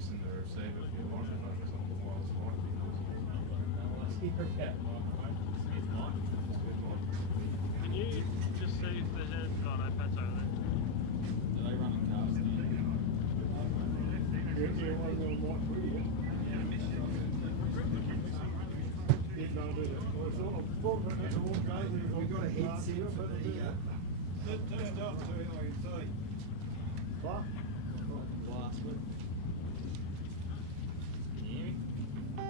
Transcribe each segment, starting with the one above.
missing the receiver if you want it, like it's on the wireless mic. Can you just see if the head? Oh no, Pat's over there. Do they run in cars? We got a headset for the Turned up to it, I can see. what? Last one. Can you hear me? No,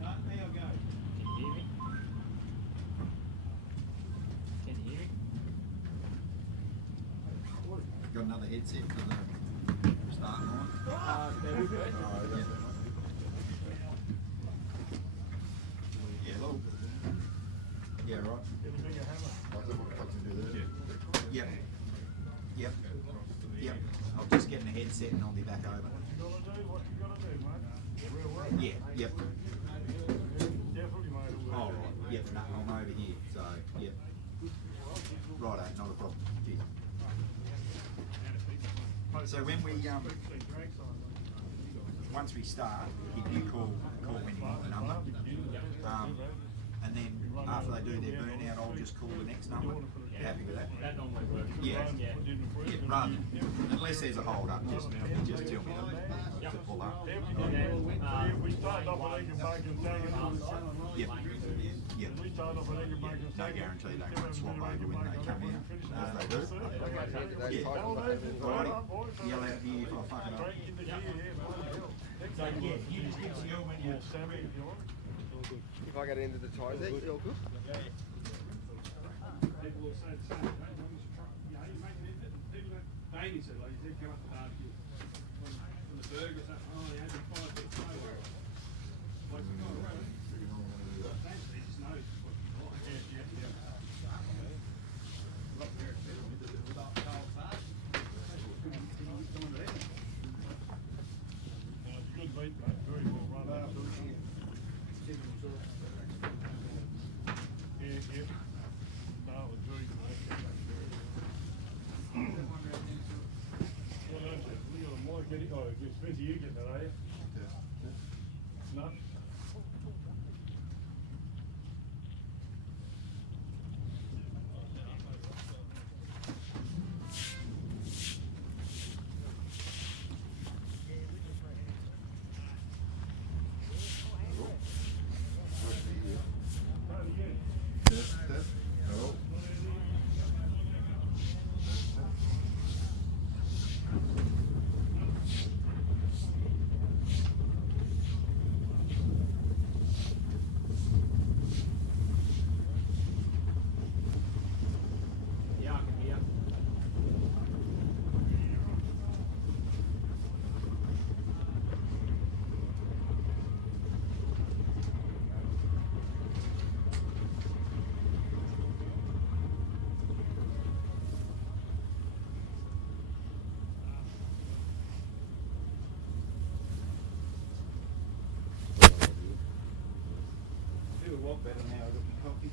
now go. Can you hear me? Can you hear me? Got another headset for the start line. There we go. Yeah, look. Yeah, right. Yep. Yep. Yep. I'll just get in the headset and I'll be back over. Yeah, yep. Oh, right. Yep, no, I'm over here, so, yep. Righto, not a problem. Cheers. So when we, once we start, you call when you want the number. And then after they do their burnout, I'll just call the next number. Happy with that? That normally works. Yeah. Yeah. Yeah, rather, unless there's a hold up, just tell me to pull up. And then, We started off with egg and bacon sandwiches. Yep. Yep. We started off with egg and bacon No sandwiches. guarantee they won't swap over when they come out. If they do, yeah. Alrighty. Yell out here if I fuck it up. so yeah, you just give us your when you If I get into the tyres, that you all good? People will say the same, you know, as long as you try, you know, you make it, people that, Damien said, like, he said, come up to barbecue. From the burgers, oh, he had the 5 bit flavour. Like, oh, right, he just knows what you like. Yeah, yeah, yeah. Not very good. It's good meat, mate, very well run. Yeah, yeah. No, it was very good. What else? Look at the mic getting, oh, Spencer, you getting that, are you? No? Not again. yeah, I can hear. Feel a lot better now, I've got my coffee.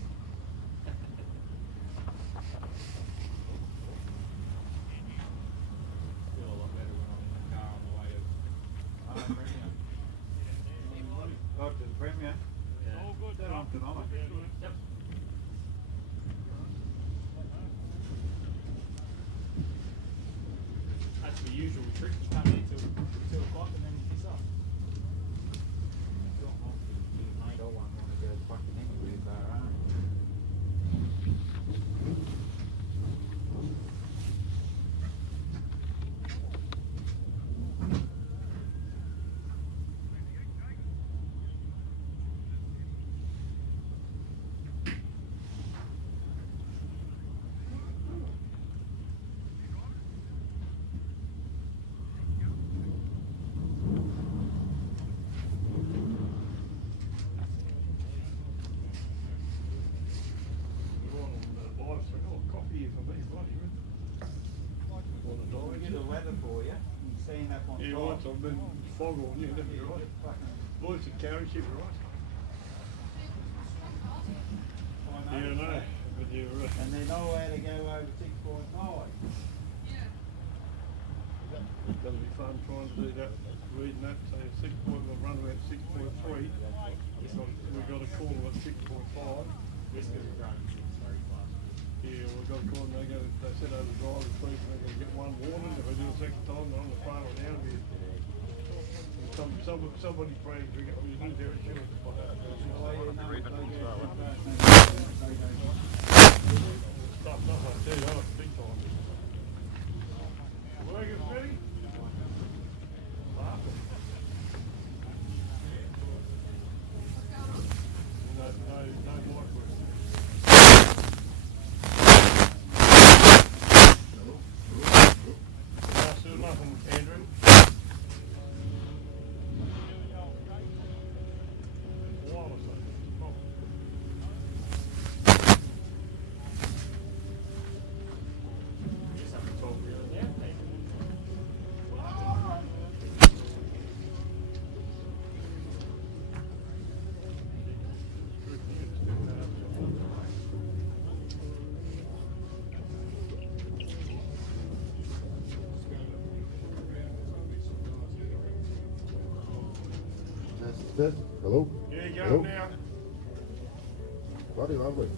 Feel a lot better when I'm in the car on the way to Premier. Up to the Premier. All good. That on tonight. Yep. That's the usual trick. You come in till 2 o'clock and then you piss off. Mate, I won't want to go fucking anywhere with our own. We get the weather for you. You seeing up on Yeah, right, I've been fog on you, that'd be right. Boys and carry ship, right? Yeah, I know, but you're right. And they know how to go over 6.5. The going to be fun trying to do that, reading that, say a 6 point, we'll run about 6.3. We've got a call at 6.5. Yeah, we've got a call and they said over the driver's brief they're going to get one warning. If they do a second time, they're on the phone or now. Somebody praying to get on your very sure. Stuff like that, oh, big time. Working ready? No more questions. Still nothing, Andrew. Test. Hello? Yeah, you go Hello? now. Bloody lovely.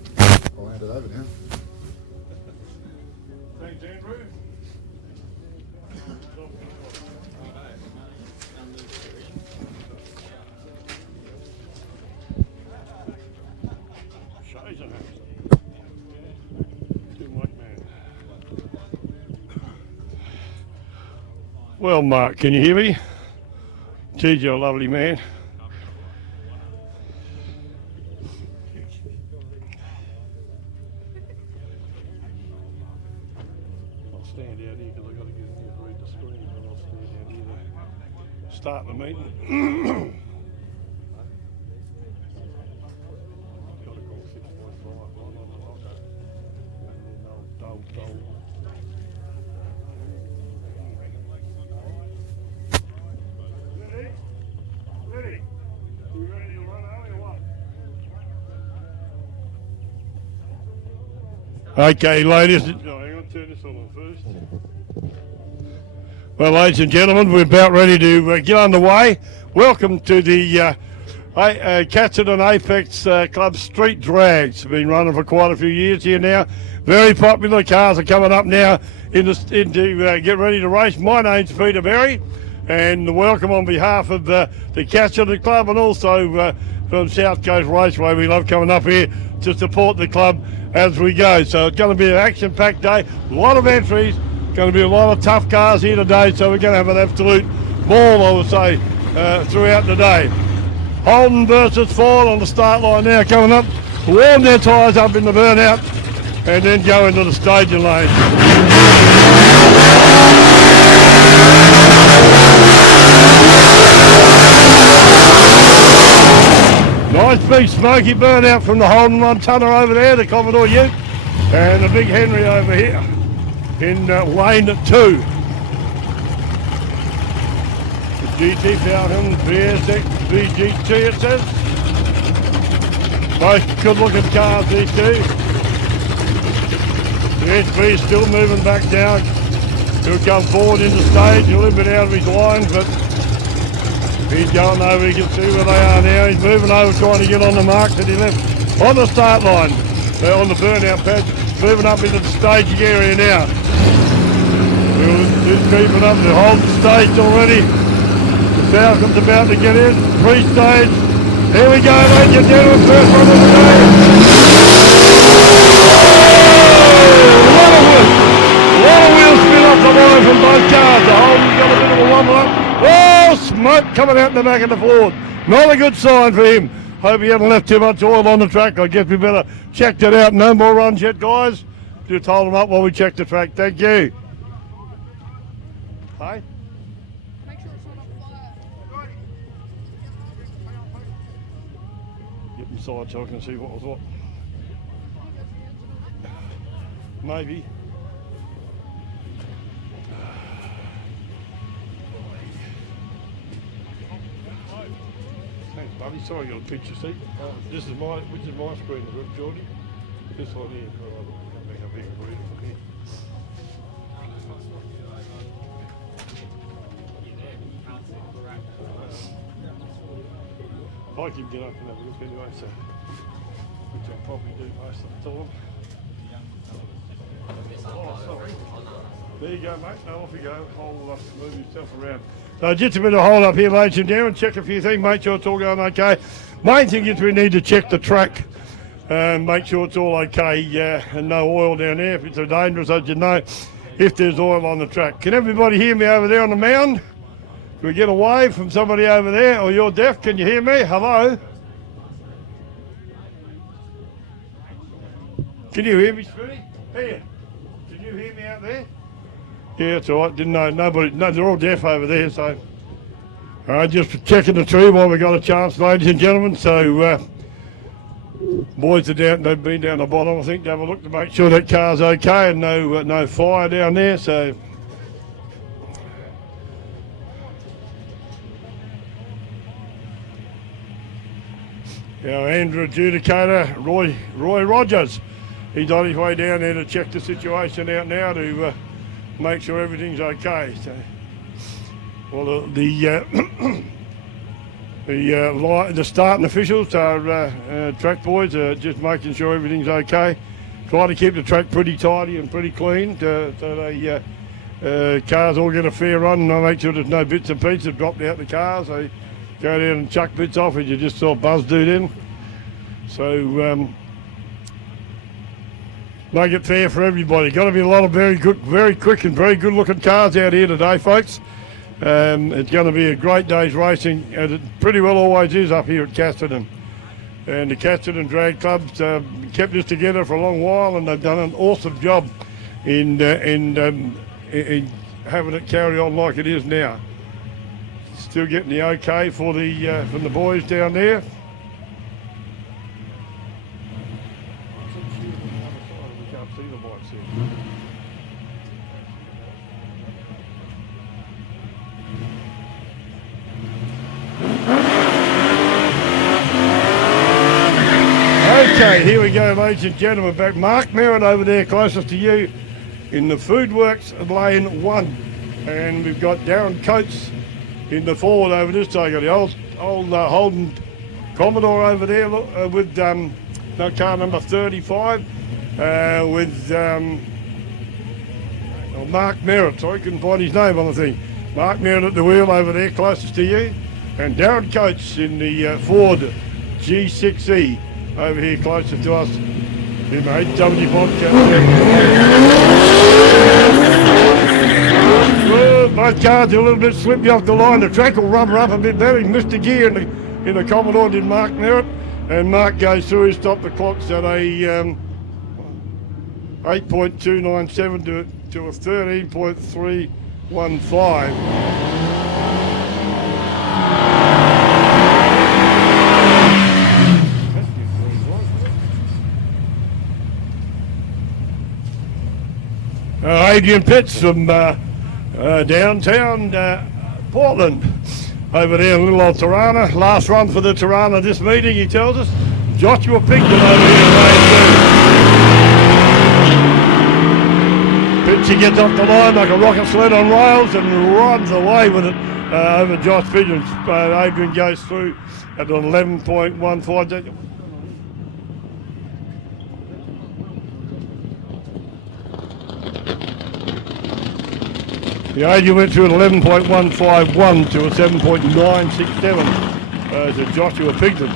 I'll hand it over now. Thanks, Andrew. Shows and too much, man. Well, Mark, can you hear me? Geez, you're a lovely man. I'll stand out here because I've got to get in here to read the screen, but I'll stand out here to start the meeting. Got to call 6.5 on the locker. And then they'll Ready? You ready to run out or what? Okay, ladies. Oh, hang on, turn this on first. Well, ladies and gentlemen, we're about ready to get underway. Welcome to the Casterton Apex Club Street Drags. Been running for quite a few years here now. Very popular. Cars are coming up now into get ready to race. My name's Peter Berry. And welcome on behalf of the Casterton Club and also from South Coast Raceway. We love coming up here to support the club as we go. So it's going to be an action-packed day, a lot of entries, going to be a lot of tough cars here today, so we're going to have an absolute ball, I would say, throughout the day. Holden versus Ford on the start line now coming up. Warm their tyres up in the burnout and then go into the staging lane. Nice big smoky burnout from the Holden 1 tonner over there, the Commodore Ute, and the big Henry over here in lane 2. The GT Falcon, VSX, VGT it says. Both good looking cars these two. The SB still moving back down. He'll come forward into stage, a little bit out of his line, but he's going over, you can see where they are now. He's moving over, trying to get on the mark that he left on the start line. They're on the burnout pad, moving up into the staging area now. He's creeping up to hold the stage already. The Falcon's about to get in, pre-stage. Here we go, ladies and gentlemen, first one of the day. A lot of wheel spin off the line from both cars. The Holden's got a bit of a wobble up. Oh, smoke coming out in the back of the Ford. Not a good sign for him. Hope he hasn't left too much oil on the track. I guess we better check that out. No more runs yet, guys. Just hold them up while we check the track. Thank you. Hi. Get inside so I can see what was what. Maybe. Thanks, buddy. Sorry, I got a picture seat. Which is my screen, Geordie? This one here. Come back up here and read it from here. I can get up and have a look anyway, so which I'll probably do most of the time. Oh, sorry. There you go, mate. Now off you go. Hold up, move yourself around. So just a bit of hold up here, ladies and gentlemen. Check a few things. Make sure it's all going okay. Main thing is we need to check the track and make sure it's all okay. And no oil down there. If it's dangerous, as you know, if there's oil on the track. Can everybody hear me over there on the mound? Can we get a wave from somebody over there? Or you're deaf? Can you hear me? Hello? Can you hear me, Spoonie? Here. Can you hear me out there? Yeah, it's all right. Didn't know. Nobody. No, they're all deaf over there. So, all right, just checking the tree while we got a chance, ladies and gentlemen. So, boys are down. They've been down the bottom, I think, to have a look to make sure that car's okay and no fire down there. So. Our Andrew adjudicator, Roy Rogers, he's on his way down there to check the situation out now to make sure everything's okay. So, well, the starting officials, our track boys, are just making sure everything's okay. Try to keep the track pretty tidy and pretty clean so the cars all get a fair run and make sure there's no bits and pieces dropped out the cars. So go down and chuck bits off as you just saw Buzz do then. So make it fair for everybody. Got to be a lot of very good, very quick and very good looking cars out here today, folks. It's going to be a great day's racing, as it pretty well always is up here at Casterton. And the Casterton Drag Club's kept this together for a long while, and they've done an awesome job in having it carry on like it is now. Still getting the okay for the from the boys down there. We can't see the bikes here. Okay, here we go, ladies and gentlemen. Back Mark Merritt over there, closest to you, in the Foodworks lane 1, and we've got Darren Coates in the forward over this side. Got the old Holden Commodore over there with car number 35 with Mark Merritt. Sorry, couldn't find his name on the thing. Mark Merritt at the wheel over there, closest to you, and Darren Coates in the Ford G6E over here, closest to us in the 870 both cars are a little bit slippy off the line. The track will rubber up a bit better. He missed a gear in the Commodore, did Mark Merritt, and Mark goes through his stop the clocks at a 8.297 to a 13.315. Adrian Pitts from downtown Portland over there, a little old Tirana. Last run for the Tirana this meeting, he tells us. Joshua Pigton over here in lane 2. Pitts, gets off the line like a rocket sled on rails and runs away with it over Josh Pigton. Adrian goes through at an 11.15. The Adrian went through at 11.151 to a 7.967 to Joshua Pigton.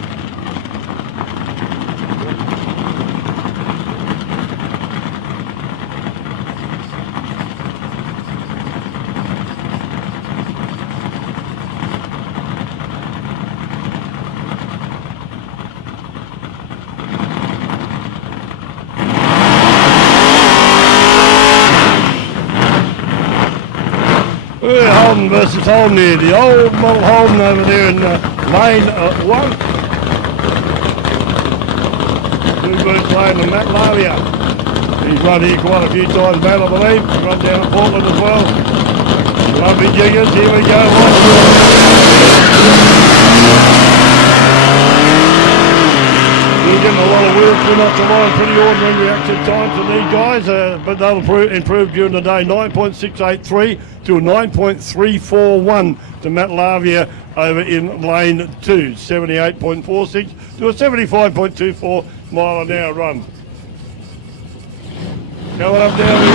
Holden versus Holden here, the old model Holden over there in lane 1. Blue Boots Lane and Matt Lavia. He's run here quite a few times, Matt, I believe. He's run down at Portland as well. Lovely jiggers, here we go. Blue We're getting a lot of wheels off the line, pretty ordinary reaction times to these guys, but they'll improve during the day. 9.683 to a 9.341 to Matt Lavia over in lane 2. 78.46 to a 75.24 mile an hour run. Coming up down here.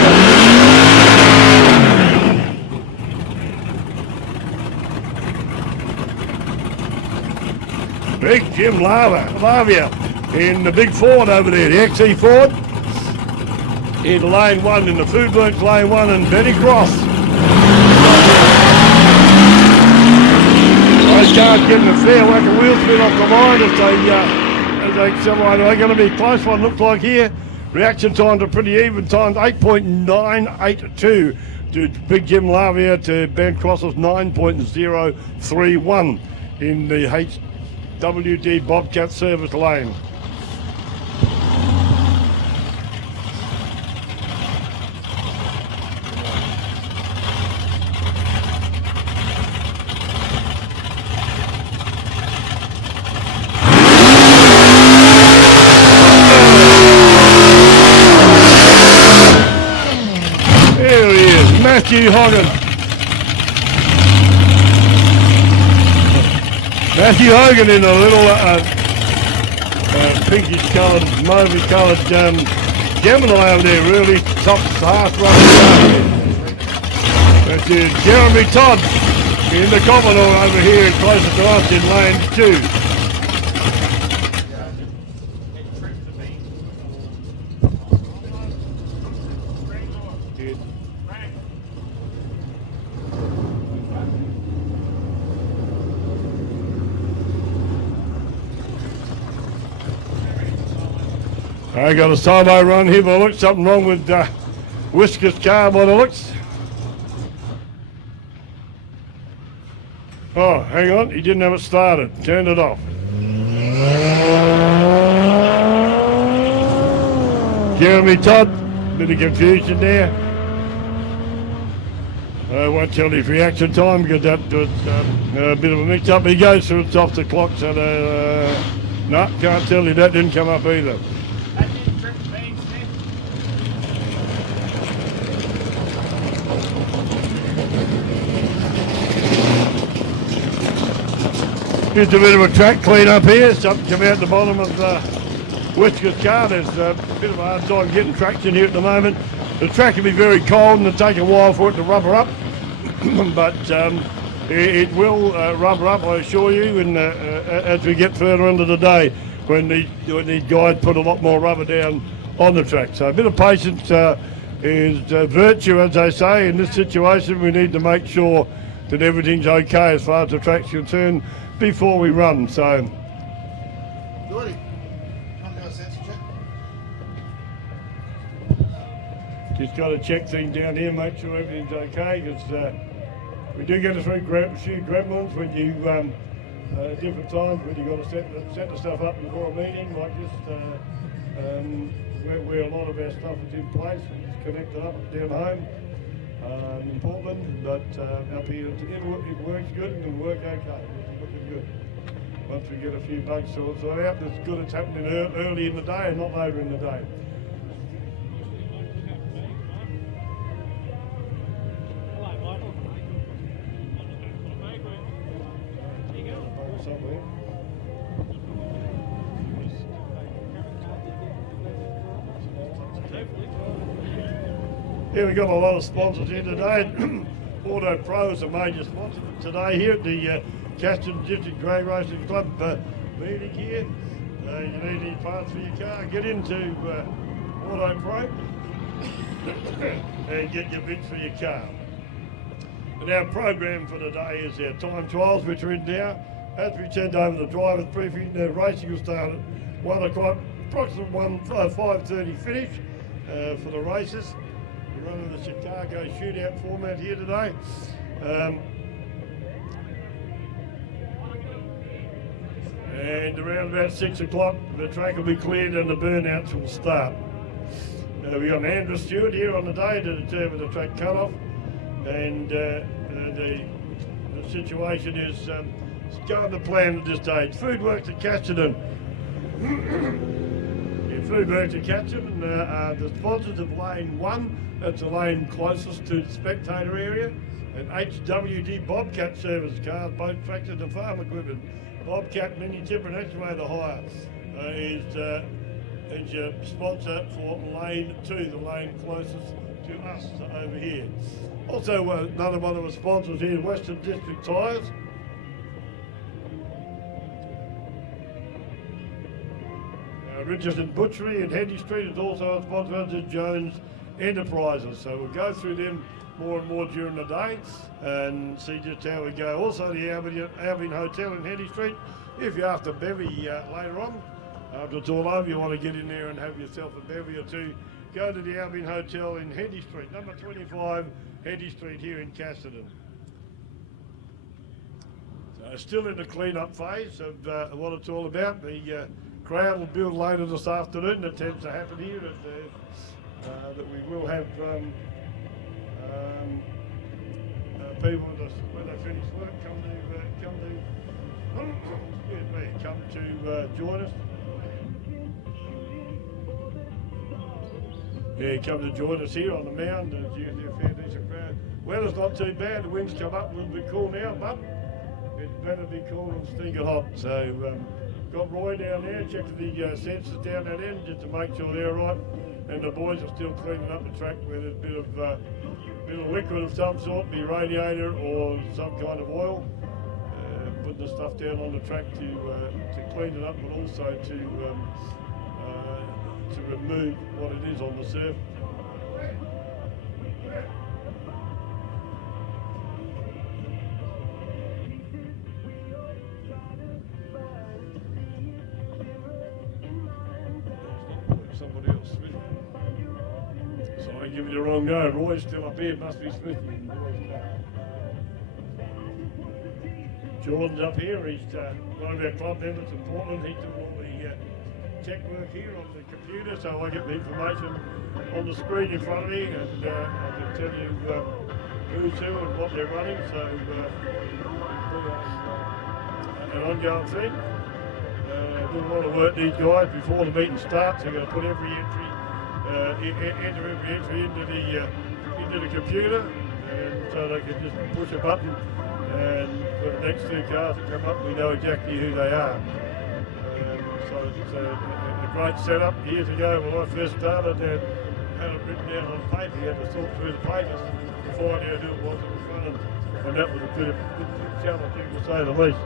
Big Jim Lavia in the big Ford over there, the XE Ford. In lane 1, in the Foodworks lane 1, and Benny Cross. Those cars getting a fair whack of wheel spin off the line as they accelerate. They're going to be a close one, looks like here. Reaction times are pretty even times, 8.982 to Big Jim Lavia to Ben Cross's 9.031 in the HWD Bobcat service lane. Matthew Hogan. Matthew Hogan in a little pinkish coloured, mauve coloured Gemini over there, really top half running. That's Jeremy Todd in the Commodore over here, closer to us in lane 2. I got a solo run here, but look, something wrong with Whisker's car by the looks. Oh, hang on, he didn't have it started. Turned it off. Jeremy Todd, bit of confusion there. I won't tell you his reaction time because that was a bit of a mix-up. He goes through it off the clock, so no, can't tell you that didn't come up either. Here's a bit of a track clean up here. Something come out the bottom of Whisker's car. There's a bit of a hard time getting traction here at the moment. The track can be very cold and it'll take a while for it to rubber up. But it will rubber up, I assure you, and, as we get further into the day when these guys put a lot more rubber down on the track. So a bit of patience is virtue, as they say. In this situation, we need to make sure that everything's okay as far as the track's concerned before we run. So just got to check things down here, make sure everything's okay, because we do get a few gremlins when you different times when you got to set the stuff up before a meeting like this, where a lot of our stuff is in place. It's connected up down home in Portland, but up here it works good and it'll work okay. It's looking good. Once we get a few bugs sorted out, it's good it's happening early in the day and not later in the day. Yeah, we've got a lot of sponsors here today. Auto Pro is a major sponsor today here at the Casterton Street Drags Racing Club meeting here. You need any parts for your car, get into Auto Pro and get your bits for your car. And our program for today is our time trials, which are in now. As we send over the driver's briefing, the racing will start at 1 o'clock, approximately 5:30 finish for the races. We're running the Chicago shootout format here today. And around about 6 o'clock, the track will be cleared and the burnouts will start. We've got an Andrew Stewart here on the day to determine the track cut-off. And the situation is going to plan at this stage. Foodworks at Casterton. through back to Casterton. The sponsors of Lane 1, that's the lane closest to the spectator area, and HWD Bobcat service, cars, boat, tractors and farm equipment. Bobcat Mini Tipper and Excavator Hire is your sponsor for Lane 2, the lane closest to us over here. Also, another one of the sponsors here, Western District Tyres. Richardson Butchery and Hendy Street is also a sponsor of Jones Enterprises. So we'll go through them more and more during the day and see just how we go. Also the Albion Hotel in Hendy Street. If you're after bevy later on, after it's all over, you want to get in there and have yourself a bevy or two, go to the Albion Hotel in Hendy Street, number 25 Hendy Street here in Casterton. So still in the clean-up phase of what it's all about. The crowd will build later this afternoon. That tends to happen here that we will have people when they finish work come to join us. Yeah, come to join us here on the mound. There's usually a fair decent crowd. Weather's not too bad. The winds come up a little bit cool now, but it's better be cool than stinking hot. So got Roy down there, checking the sensors down that end just to make sure they're right. And the boys are still cleaning up the track with a bit of liquid of some sort, be radiator or some kind of oil. Putting the stuff down on the track to clean it up, but also to remove what it is on the surface. Somebody else, Smith. Sorry, give me the wrong go. Roy's still up here, must be Smith. Jordan's up here, he's one of our club members in Portland. He does all the tech work here on the computer, so I get the information on the screen in front of me, and I can tell you who's who and what they're running, so an ongoing thing. Do a lot of work, these guys, before the meeting starts. They're going to put every entry, enter every entry into the computer, and so they can just push a button, and for the next two cars that come up, we know exactly who they are. So it's a great setup. Years ago, when I first started, they had it written down on paper. You had to sort through the papers to find out who it was in front, and that was a bit challenging, to say the least.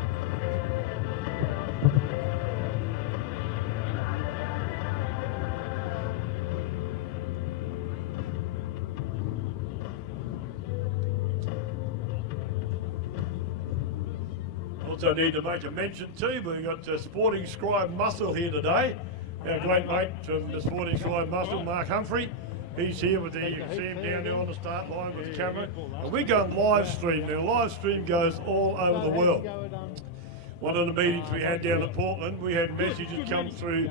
Also need to make a mention too, we've got Sporting Scribe Muscle here today. Our great mate from the Sporting Scribe Muscle, Mark Humphrey. He's here with you can see him down there on the start line with the camera. And we're going live stream. Now live stream goes all over the world. One of the meetings we had down at Portland, we had messages come through,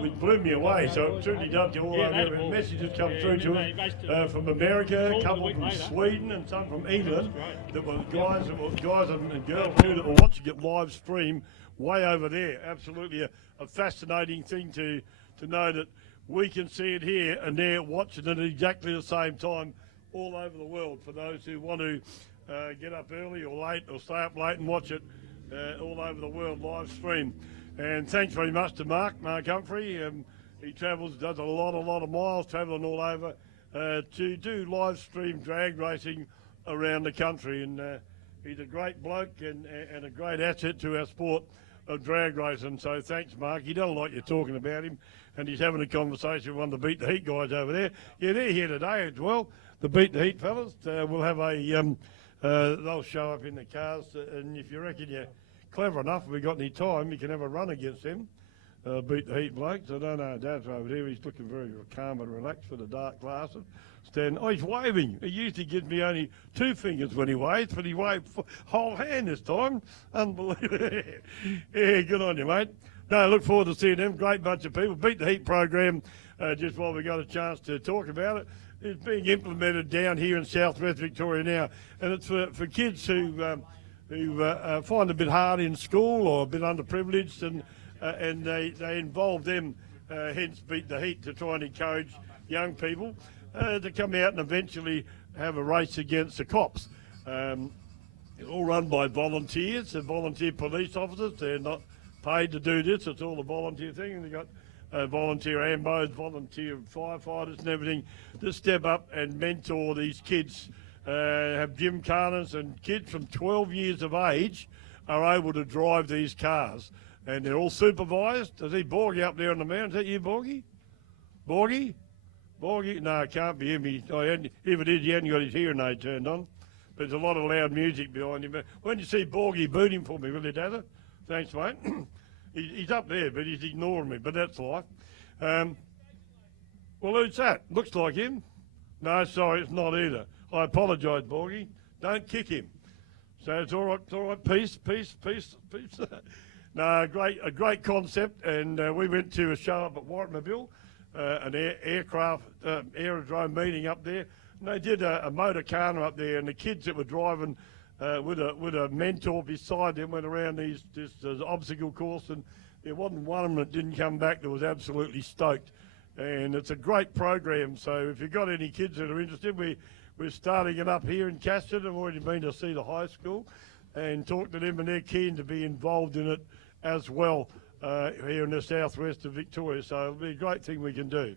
which blew me away. So it truly does go all over. And messages come through to us from America, a couple from Sweden, and some from England. That were guys and girls too that were watching it live stream way over there. Absolutely a fascinating thing to know that we can see it here and they're watching it at exactly the same time all over the world. For those who want to get up early or late or stay up late and watch it all over the world live stream. And thanks very much to Mark Humphrey. He travels, does a lot of miles, travelling all over to do live stream drag racing around the country. And he's a great bloke and a great asset to our sport of drag racing. So thanks, Mark. He doesn't like you talking about him, and he's having a conversation with one of the Beat the Heat guys over there. Yeah, they're here today as well. The Beat the Heat fellas. We'll have they'll show up in the cars, and if you reckon you're clever enough, if we've got any time, you can have a run against them. Beat the Heat blokes. I don't know, Dad's over there. He's looking very calm and relaxed with the dark glasses. Standing. Oh, he's waving. He usually gives me only 2 fingers when he waves, but he waved whole hand this time. Unbelievable. Yeah, good on you, mate. No, look forward to seeing them. Great bunch of people. Beat the Heat program, just while we got a chance to talk about it, is being implemented down here in southwest Victoria now, and it's for kids who find it a bit hard in school or a bit underprivileged, and they involve them hence beat the heat to try and encourage young people to come out and eventually have a race against the cops. All run by volunteers and volunteer police officers. They're not paid to do this. It's all a volunteer thing. And they've got volunteer ambos, volunteer firefighters and everything to step up and mentor these kids. Have gymkhanas, and kids from 12 years of age are able to drive these cars. And they're all supervised. I see Borgie up there on the mountain. Is that you, Borgie? Borgie? Borgie? No, it can't be him. If it is, he hasn't got his hearing aid turned on. But there's a lot of loud music behind him. When you see Borgie, boot him for me, will you, Dazza? Thanks, mate. He's up there, but he's ignoring me. But that's life. Well, who's that? Looks like him. No, sorry, it's not either. I apologise, Borgie. Don't kick him. So it's all right. It's all right. Peace. No, a great concept. And we went to a show up at Warrnambool, an aerodrome meeting up there. And they did a motor car up there, and the kids that were driving with a mentor beside them went around this obstacle course, and there wasn't one of them that didn't come back that was absolutely stoked. And it's a great program. So if you've got any kids that are interested, we're starting it up here in Casterton. I've already been to see the high school and talk to them, and they're keen to be involved in it as well here in the southwest of Victoria. So it'll be a great thing we can do.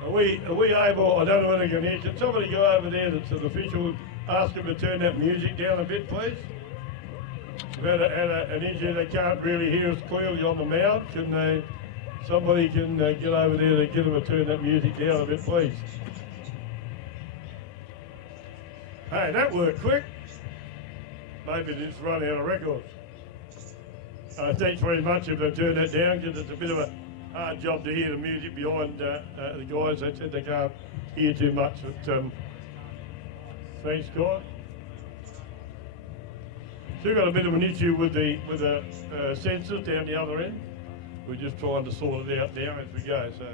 Are we able, I don't know whether you can hear, can somebody go over there that's an official, ask them to turn that music down a bit, please? We've had an issue, they can't really hear us clearly on the mount. Somebody can get over there to get them to turn that music down a bit, please? Hey, that worked quick. Maybe it's run out of records. Thanks very much if they turn that down, because it's a bit of a hard job to hear the music behind the guys. They said they can't hear too much. But, thanks, guys. Still got a bit of an issue with the sensors down the other end. We're just trying to sort it out now as we go. So.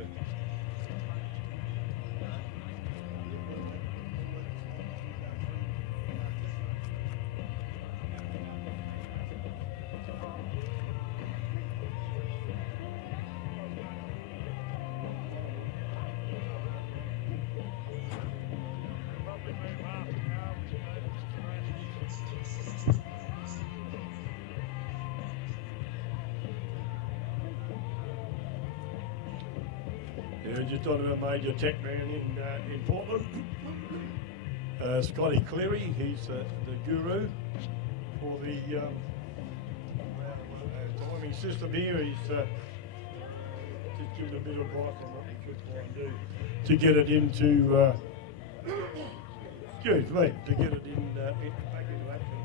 Just on a major tech man in Portland. Scotty Cleary, he's the guru for the timing system here. He's just giving a bit of advice on what we should try and do to get it into, excuse me, to get it in, back into action.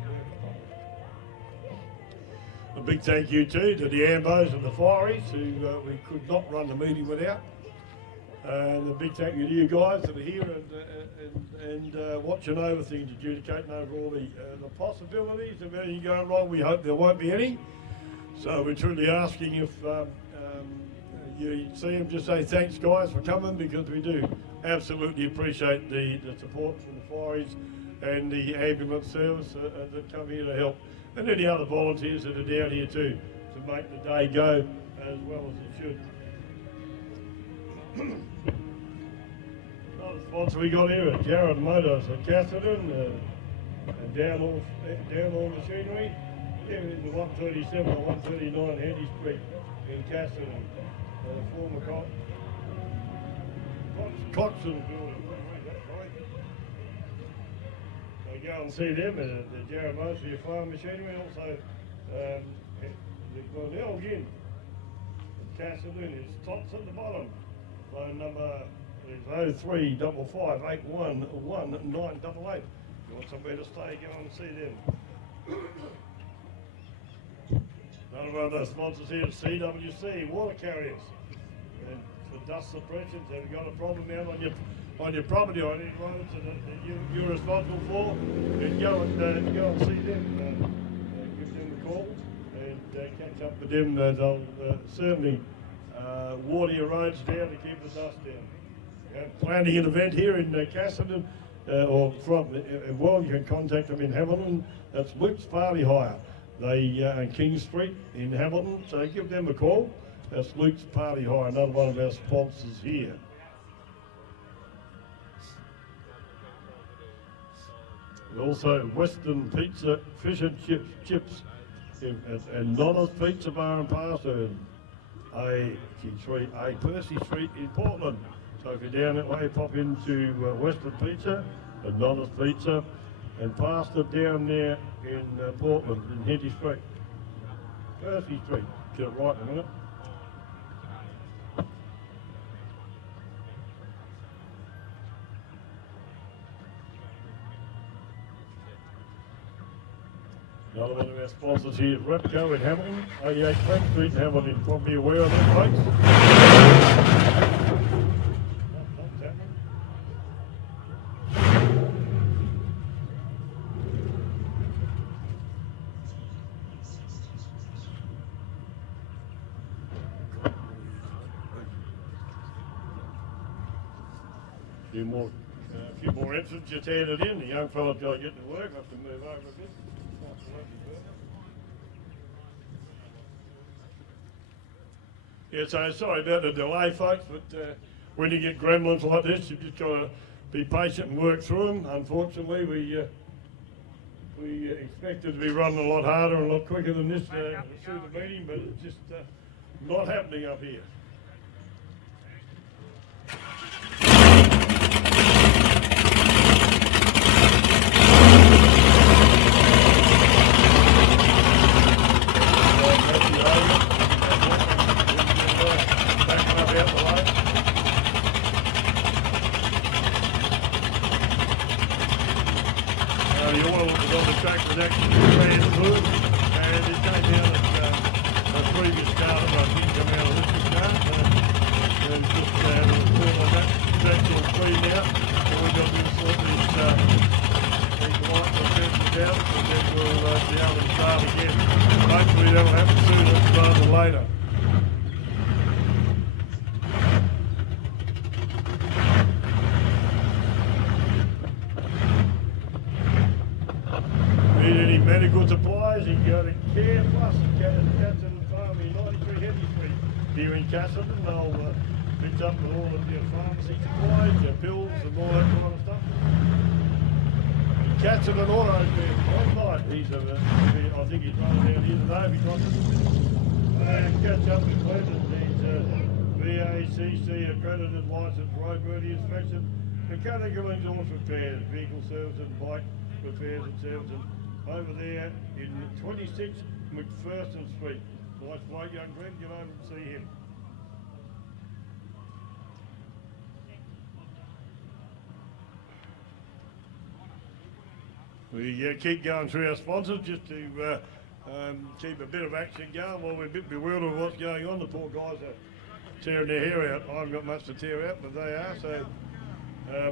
A big thank you too to the Ambos and the Fireys, who we could not run the meeting without. And a big thank you to you guys that are here and watching over things, adjudicating over all the possibilities of anything going wrong. We hope there won't be any. So we're truly asking if you see them, just say thanks guys for coming, because we do absolutely appreciate the support from the Fireys and the ambulance service that come here to help, and any other volunteers that are down here too, to make the day go as well as it should. Another sponsor we got here at Jared Motors at Casterton, and down all machinery, in the 137 or 139 Henry Street in Casterton, the former Coxon building. So go and see them at the Jared Motors for your farm machinery. Also, the Elgin at Casterton is tops at the bottom. Phone number is 0355 811 988. If you want somewhere to stay, go and see them. Another one of those sponsors here is CWC, water carriers. And for dust suppression, so if you've got a problem out on your property or any roads that you're responsible for, then go and see them. Give them a call and catch up with them. They'll certainly water your roads down to keep the dust down. Planning an event here in Casterton or from, well, you can contact them in Hamilton. That's Luke's Party Hire. They on King Street in Hamilton, so give them a call. That's Luke's Party Hire, another one of our sponsors here. And also Western Pizza, Fish and Chips, and Donna's Pizza Bar and Pasta, A Percy Street in Portland. So if you're down that way, pop into Western Pizza and Donna's Pizza and Pasta down there in Portland, in Henty Street. Percy Street, get it right in a minute. Another one of our sponsors here is Repco in Hamilton, 88 Clem Street in Hamilton. You're probably aware of that place. A few more entrants just handed in. The young fella's got to get to work. I have to move over a bit. Yeah, so sorry about the delay, folks, but when you get gremlins like this, you've just got to be patient and work through them. Unfortunately, we expected to be running a lot harder and a lot quicker than this through the meeting, but it's just not happening up here. The oil was on the track was actually ran through, and it came out of a previous car that I think come out of this car, and just there was all of that. That's all cleaned out, and we're going to sort these lights and fences down, and then we'll be able to start again. Hopefully that'll happen sooner rather than later. Need any medical supplies, you can go to Care Plus, Casterton Pharmacy, 93 Henty Street, here in Casterton. They'll fix up with all of your pharmacy supplies, your pills and all that kind of stuff. Casterton Auto's been on night. I think he's running down here today because catch up with Clinton. He's VACC accredited licensed roadworthy inspection, mechanical exhaust repairs, vehicle service and bike repairs and services. Over there in 26 McPherson Street. Nice bloke, young friend, get over and see him. We keep going through our sponsors just to keep a bit of action going while we're a bit bewildered of what's going on. The poor guys are tearing their hair out. I haven't got much to tear out, but they are. So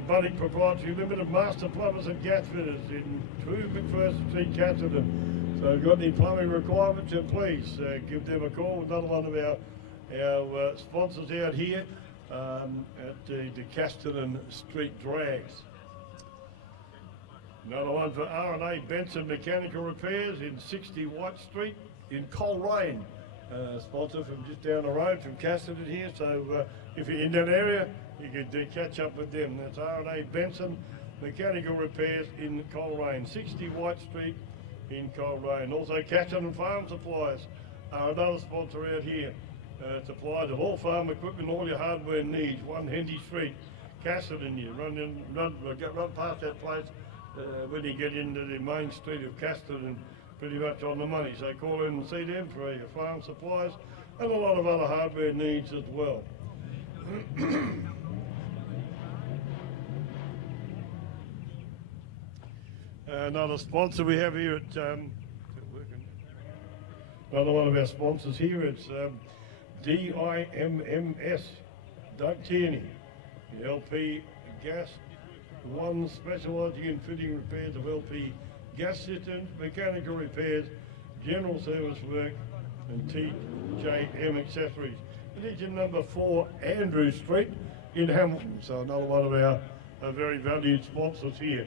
Buddy Proprietary Limited, Master Plumbers and Gas Fitters in 2 McPherson Street, Casterton. So if you've got any plumbing requirements, please give them a call. Another one of our sponsors out here at the Casterton Street Drags. Another one for R&A Benson Mechanical Repairs in 60 White Street in Coleraine. Sponsor from just down the road from Casterton here. So if you're in that area, you could catch up with them. That's R&A Benson Mechanical Repairs in Coleraine, 60 White Street in Coleraine. Also Casterton Farm Supplies are another sponsor out here. Supplies of all farm equipment, all your hardware needs. 1 Henty Street, Casterton. You run past that place when you get into the main street of Casterton, pretty much on the money. So call in and see them for your farm supplies and a lot of other hardware needs as well. Another sponsor we have here at another one of our sponsors here. It's DIMMS, Doug Tierney, the LP Gas One, specialising in fitting repairs of LP gas systems, mechanical repairs, general service work, and TJM accessories. It is in number 4 Andrew Street in Hamilton. So another one of our very valued sponsors here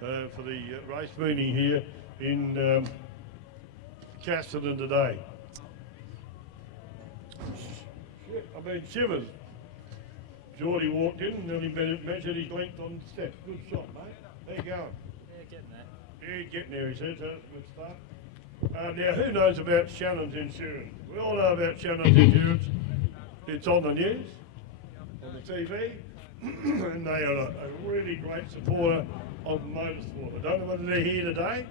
for the race meeting here in Casterton today. Shit, I mean shivers. Geordie walked in and nearly measured his length on the steps. Good shot, mate. How you going? Yeah, getting there. Yeah, getting there, he says. That's a good start. Now, who knows about Shannon's Insurance? We all know about Shannon's Insurance. It's on the news, on the TV, and they are a really great supporter of motorsport. I don't know whether they're here today,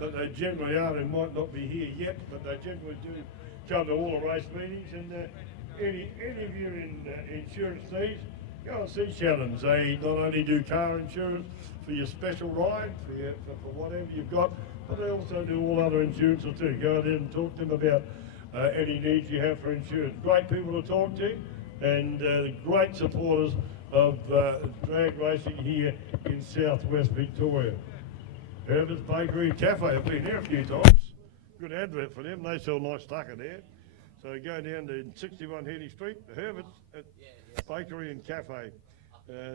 but they generally are. They might not be here yet, but they generally do come to all the race meetings. And any of you in insurance needs, go and see Shannon's. They not only do car insurance for your special ride, for whatever you've got, but they also do all other insurances too. Go there and talk to them about any needs you have for insurance. Great people to talk to, and great supporters of drag racing here in southwest Victoria. Herbert's Bakery and Cafe, I've been there a few times. Good advert for them, they sell nice tucker there. So go down to 61 Henry Street, Herbert's Bakery and Cafe.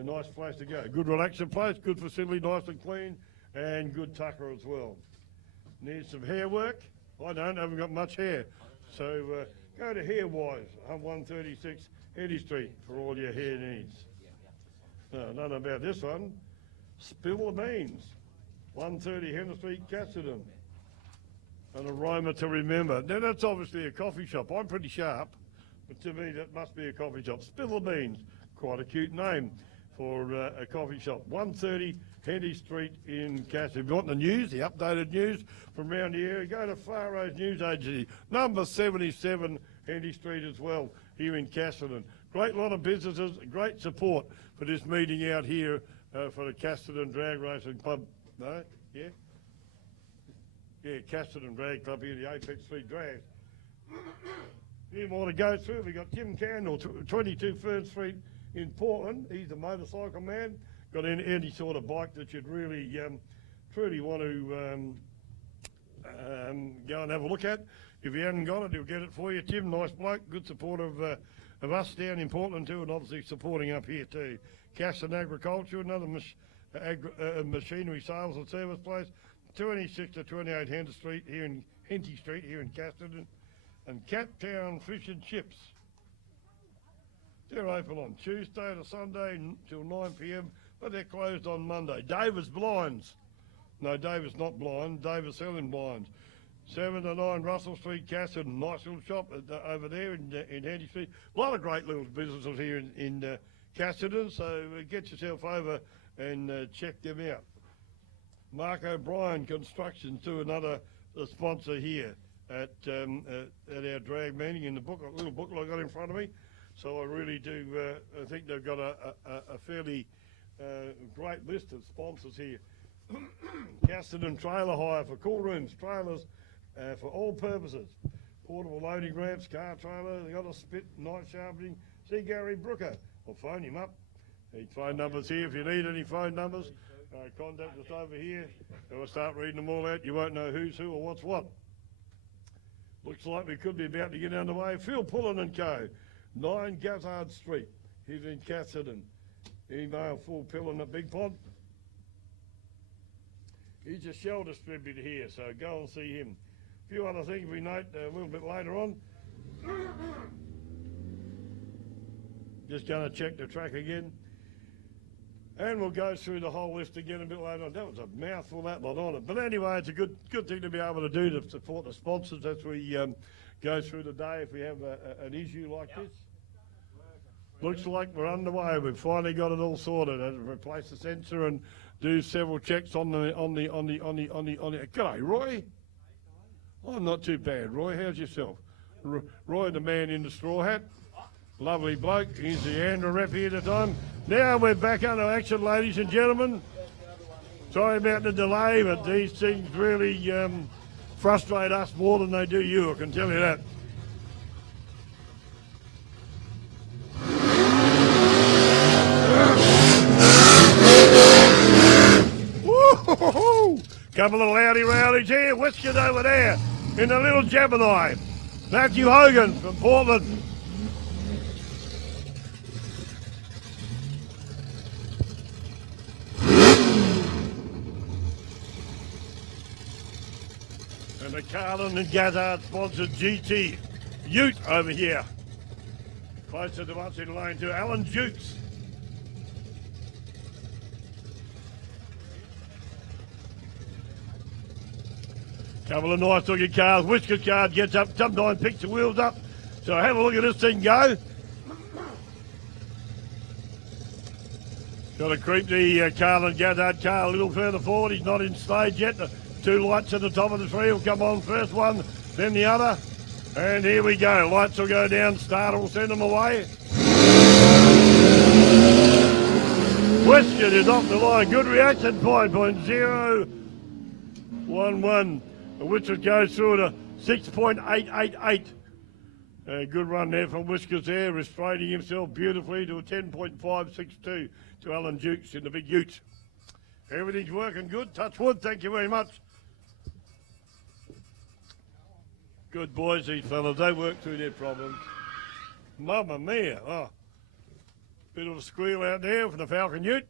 Nice place to go. Good relaxing place, good facility, nice and clean, and good tucker as well. Need some hair work? I haven't got much hair. So go to Hairwise, 136 Henry Street for all your hair needs. None about this one. Spill the Beans, 130 Henry Street, Casterton. An aroma to remember. Now that's obviously a coffee shop. I'm pretty sharp, but to me that must be a coffee shop. Spill the Beans, quite a cute name for a coffee shop. 130 Henry Street in Casterton. If you want the news, the updated news from around the area, go to Faro's News Agency, number 77 Henry Street as well, here in Casterton. Great lot of businesses, great support for this meeting out here for the Casterton Drag Racing Club. No? Yeah? Yeah, Casterton Drag Club here, the Apex Street Drags. Few more to go through. We've got Tim Candle, 22 Fern Street in Portland. He's a motorcycle man. Got any sort of bike that you'd really, truly want to go and have a look at. If you haven't got it, he'll get it for you. Tim, nice bloke, good support of us down in Portland too, and obviously supporting up here too. Casterton Agriculture, another machinery sales and service place. 26 to 28 Henty Street here in Casterton, and Captown Fish and Chips. They're open on Tuesday to Sunday till 9 p.m, but they're closed on Monday. David's Blinds. No, David's not blind. David's selling blinds. 7 to 9 Russell Street, Casterton. Nice little shop over there in Henty Street. A lot of great little businesses here in Casterton, so get yourself over and check them out. Mark O'Brien Construction too, another sponsor here at our drag meeting. In the book, a little booklet I got in front of me. So I really do I think they've got a fairly great list of sponsors here. Casterton Trailer Hire for cool rooms, trailers for all purposes. Portable loading ramps, car trailer, they got a spit, night sharpening. See Gary Brooker, or phone him up. His phone number's here if you need any phone numbers. Contact us over here, and we'll start reading them all out. You won't know who's who or what's what. Looks like we could be about to get underway. Phil Pullen and Co. 9 Gazzard Street, he's in Casterton. Email Phil Pullen at Big Pond. He's a shell distributor here, so go and see him. A few other things we note a little bit later on. Just going to check the track again. And we'll go through the whole list again a bit later on. That was a mouthful, that lot on it. But anyway, it's a good thing to be able to do to support the sponsors as we go through the day if we have an issue like this. Looks like we're underway. We've finally got it all sorted. I've replaced the sensor and do several checks on the. G'day, Roy. I'm not too bad, Roy. How's yourself? Roy, the man in the straw hat. Lovely bloke. He's the Andrew rep here at the time. Now we're back under action, ladies and gentlemen. Sorry about the delay, but these things really frustrate us more than they do you, I can tell you that. Woo-hoo-hoo! Couple of loudy rowdies here, Whiskers over there in the little Gemini. Matthew Hogan from Portland. Carlin and Gazzard sponsored GT Ute over here. Closer to us in lane 2, Alan Jukes. Couple of nice looking cars. Whiskers car gets up, sometimes picks the wheels up. So have a look at this thing go. Got to creep the Carlin Gazzard car a little further forward. He's not in stage yet. The two lights at the top of the tree will come on first one, then the other. And here we go. Lights will go down. Starter will send them away. Whiskers is off the line. Good reaction. 5.011. Whiskers goes through at a 6.888. Good run there from Whiskers there, restraining himself beautifully to a 10.562 to Alan Jukes in the big ute. Everything's working good. Touch wood. Thank you very much. Good boys, these fellas. They work through their problems. Mamma mia. Oh, bit of a squeal out there from the Falcon ute.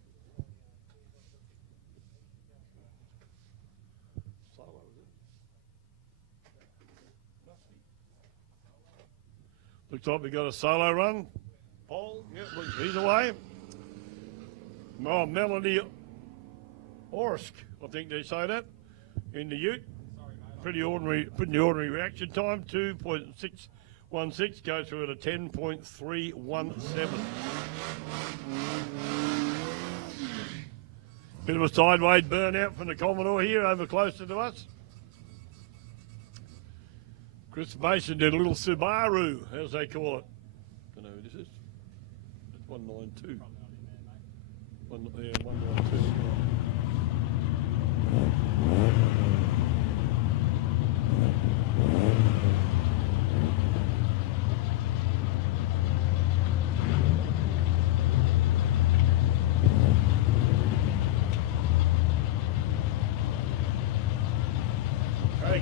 Looks like we got a solo run. Paul, yeah, he's away. Oh, Melanie Orsk, I think they say that, in the ute. Pretty ordinary reaction time, 2.616, goes through at a 10.317. Bit of a sideways burnout from the Commodore here, over closer to us. Chris Mason did a little Subaru, as they call it. Don't know who this is. It's 192. 192.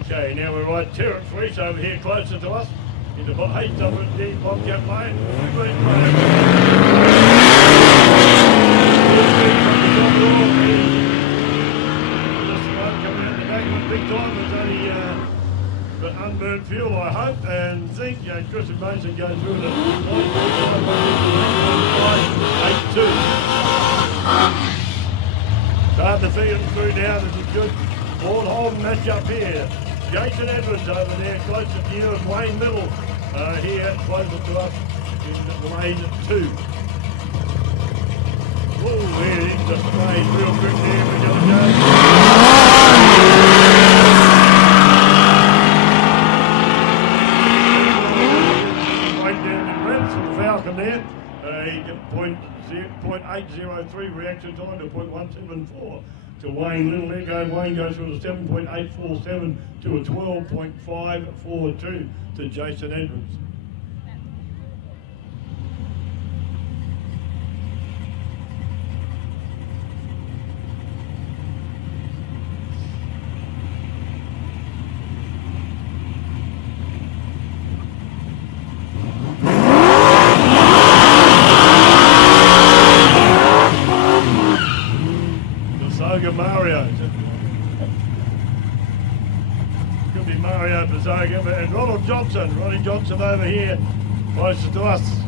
Okay, now we're right Terrence Reese over here closer to us in the HWD Bobcat Lane. Big time, there's only but unburned fuel, I hope, and think Chris and Mason goes through the 9.582. Start to figure them through now. This is good. Ford Holden match up here. Jason Edwards over there, closer to you, and Wayne Middle here, closer to us in lane 2. Oh, here it is, just sprayed real quick there. We're going to go. Right down the revs from the Falcon there. 0.803 reaction time to 0.174. To Wayne Little there goes. Wayne goes from a 7.847 to a 12.542 to Jason Edwards. Mario. Could be Mario Pazoga, and Ronald Johnson. Ronnie Johnson over here, closer to us.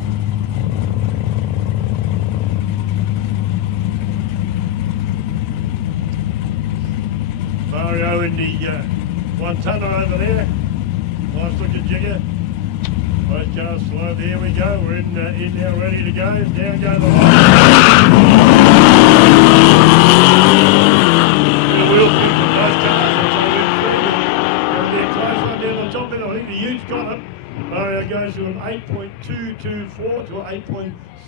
Mario in the 1 tonner over there. Nice looking jigger. Both cars slow. Here we go. We're in now, ready to go. Down go the line. Wheel kick from both cars, and so we're close on down the top end. I think the Ute's got it. Mario goes from an 8.224 to an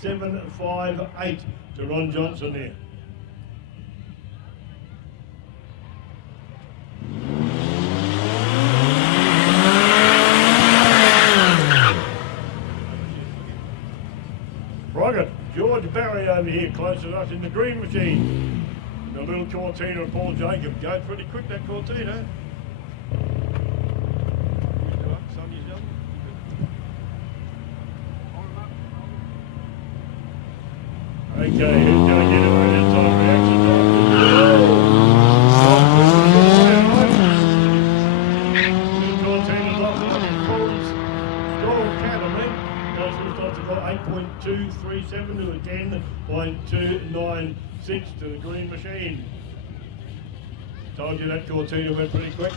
8.758 to Ron Johnson there. Rocket, George Barry over here, close to us in the green machine. The little Cortina of Paul Jacob goes pretty quick, that Cortina. Okay, who's going to get it right inside reaction time? Strong Catalan goes from the start to got 8.237 to a 10.296 to the Green Machine. Told you that Cortina went pretty quick.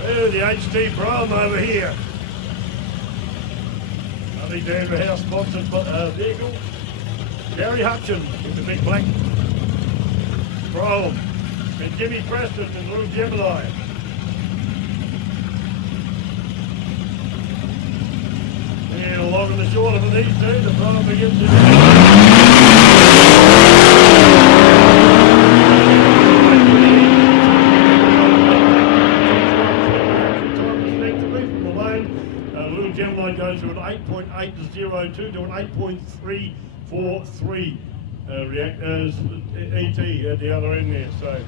There's the HT Prom over here. Lovely Denver House sponsored vehicle. Gary Hutchins with the big black Prom. And Jimmy Preston and Little Gemini. And along in the short of these two, the Prom begins to... Little Gemini goes from an 8.802 to an 8.343 reactors ET at the other end there. So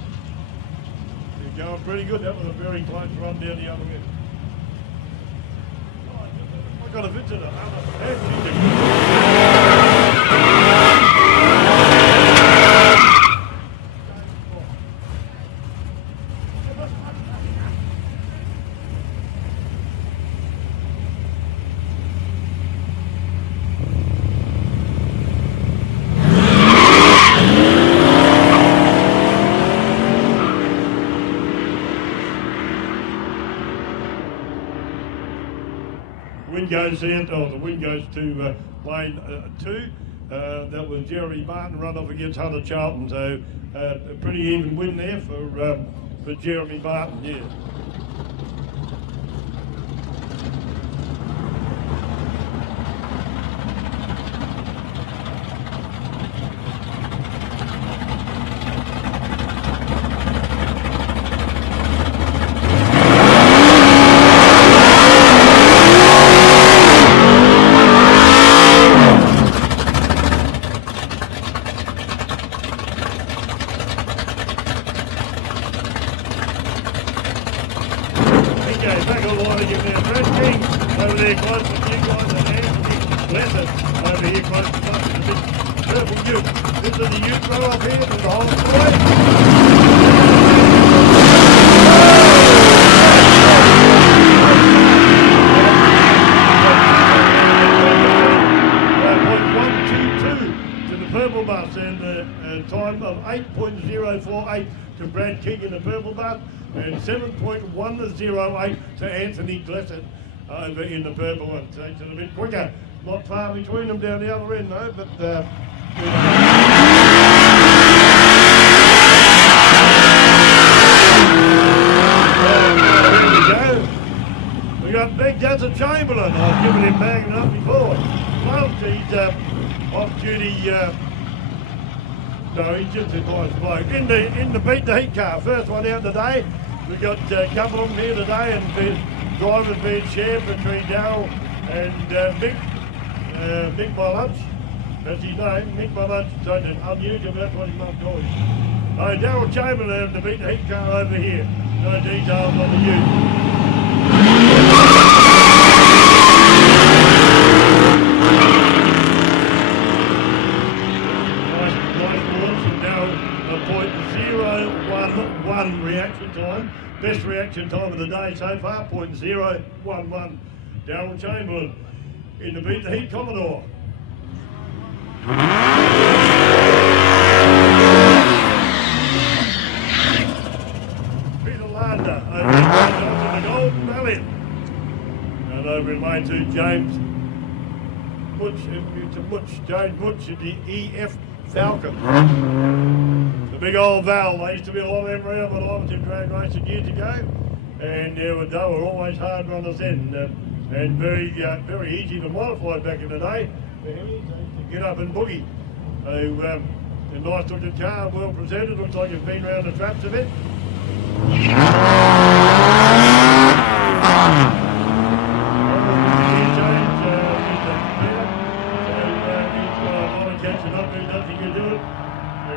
they're going pretty good. That was a very close run down the other end. I got a visitor. Wind goes out, the wind goes to lane 2. That was Jeremy Martin run off against Hunter Charlton, so a pretty even win there for Jeremy Martin, yeah. To Brad King in the purple bus, and 7.108 to Anthony Glissett over in the purple one. So it's a bit quicker, not far between them down the other end though, but there we go. We got Big Desert Chamberlain. I've given him bagging up before. Well, he's off duty. No, he's just a nice bloke. In the Beat the Heat car, first one out today. We've got a couple of them here today, and the drivers being shared between Darryl and Mick My Lunch. That's his name, Mick My Lunch. So it's unusual, but that's what his mum calls him. Darryl Chamberlain in the Beat the Heat car over here. No details on the ute. .011 reaction time, best reaction time of the day so far, .011. Darryl Chamberlain in the Beat the Heat Commodore. Peter Larda over in the Golden Valley. And over in lane 2, James Butch in the EF Falcon. The big old Val, they used to be a lot of them around when I was in drag racing years ago, and they were always hard runners then, and very easy to modify back in the day. To get up and boogie. So a nice looking car, well presented, looks like it's been around the traps a bit.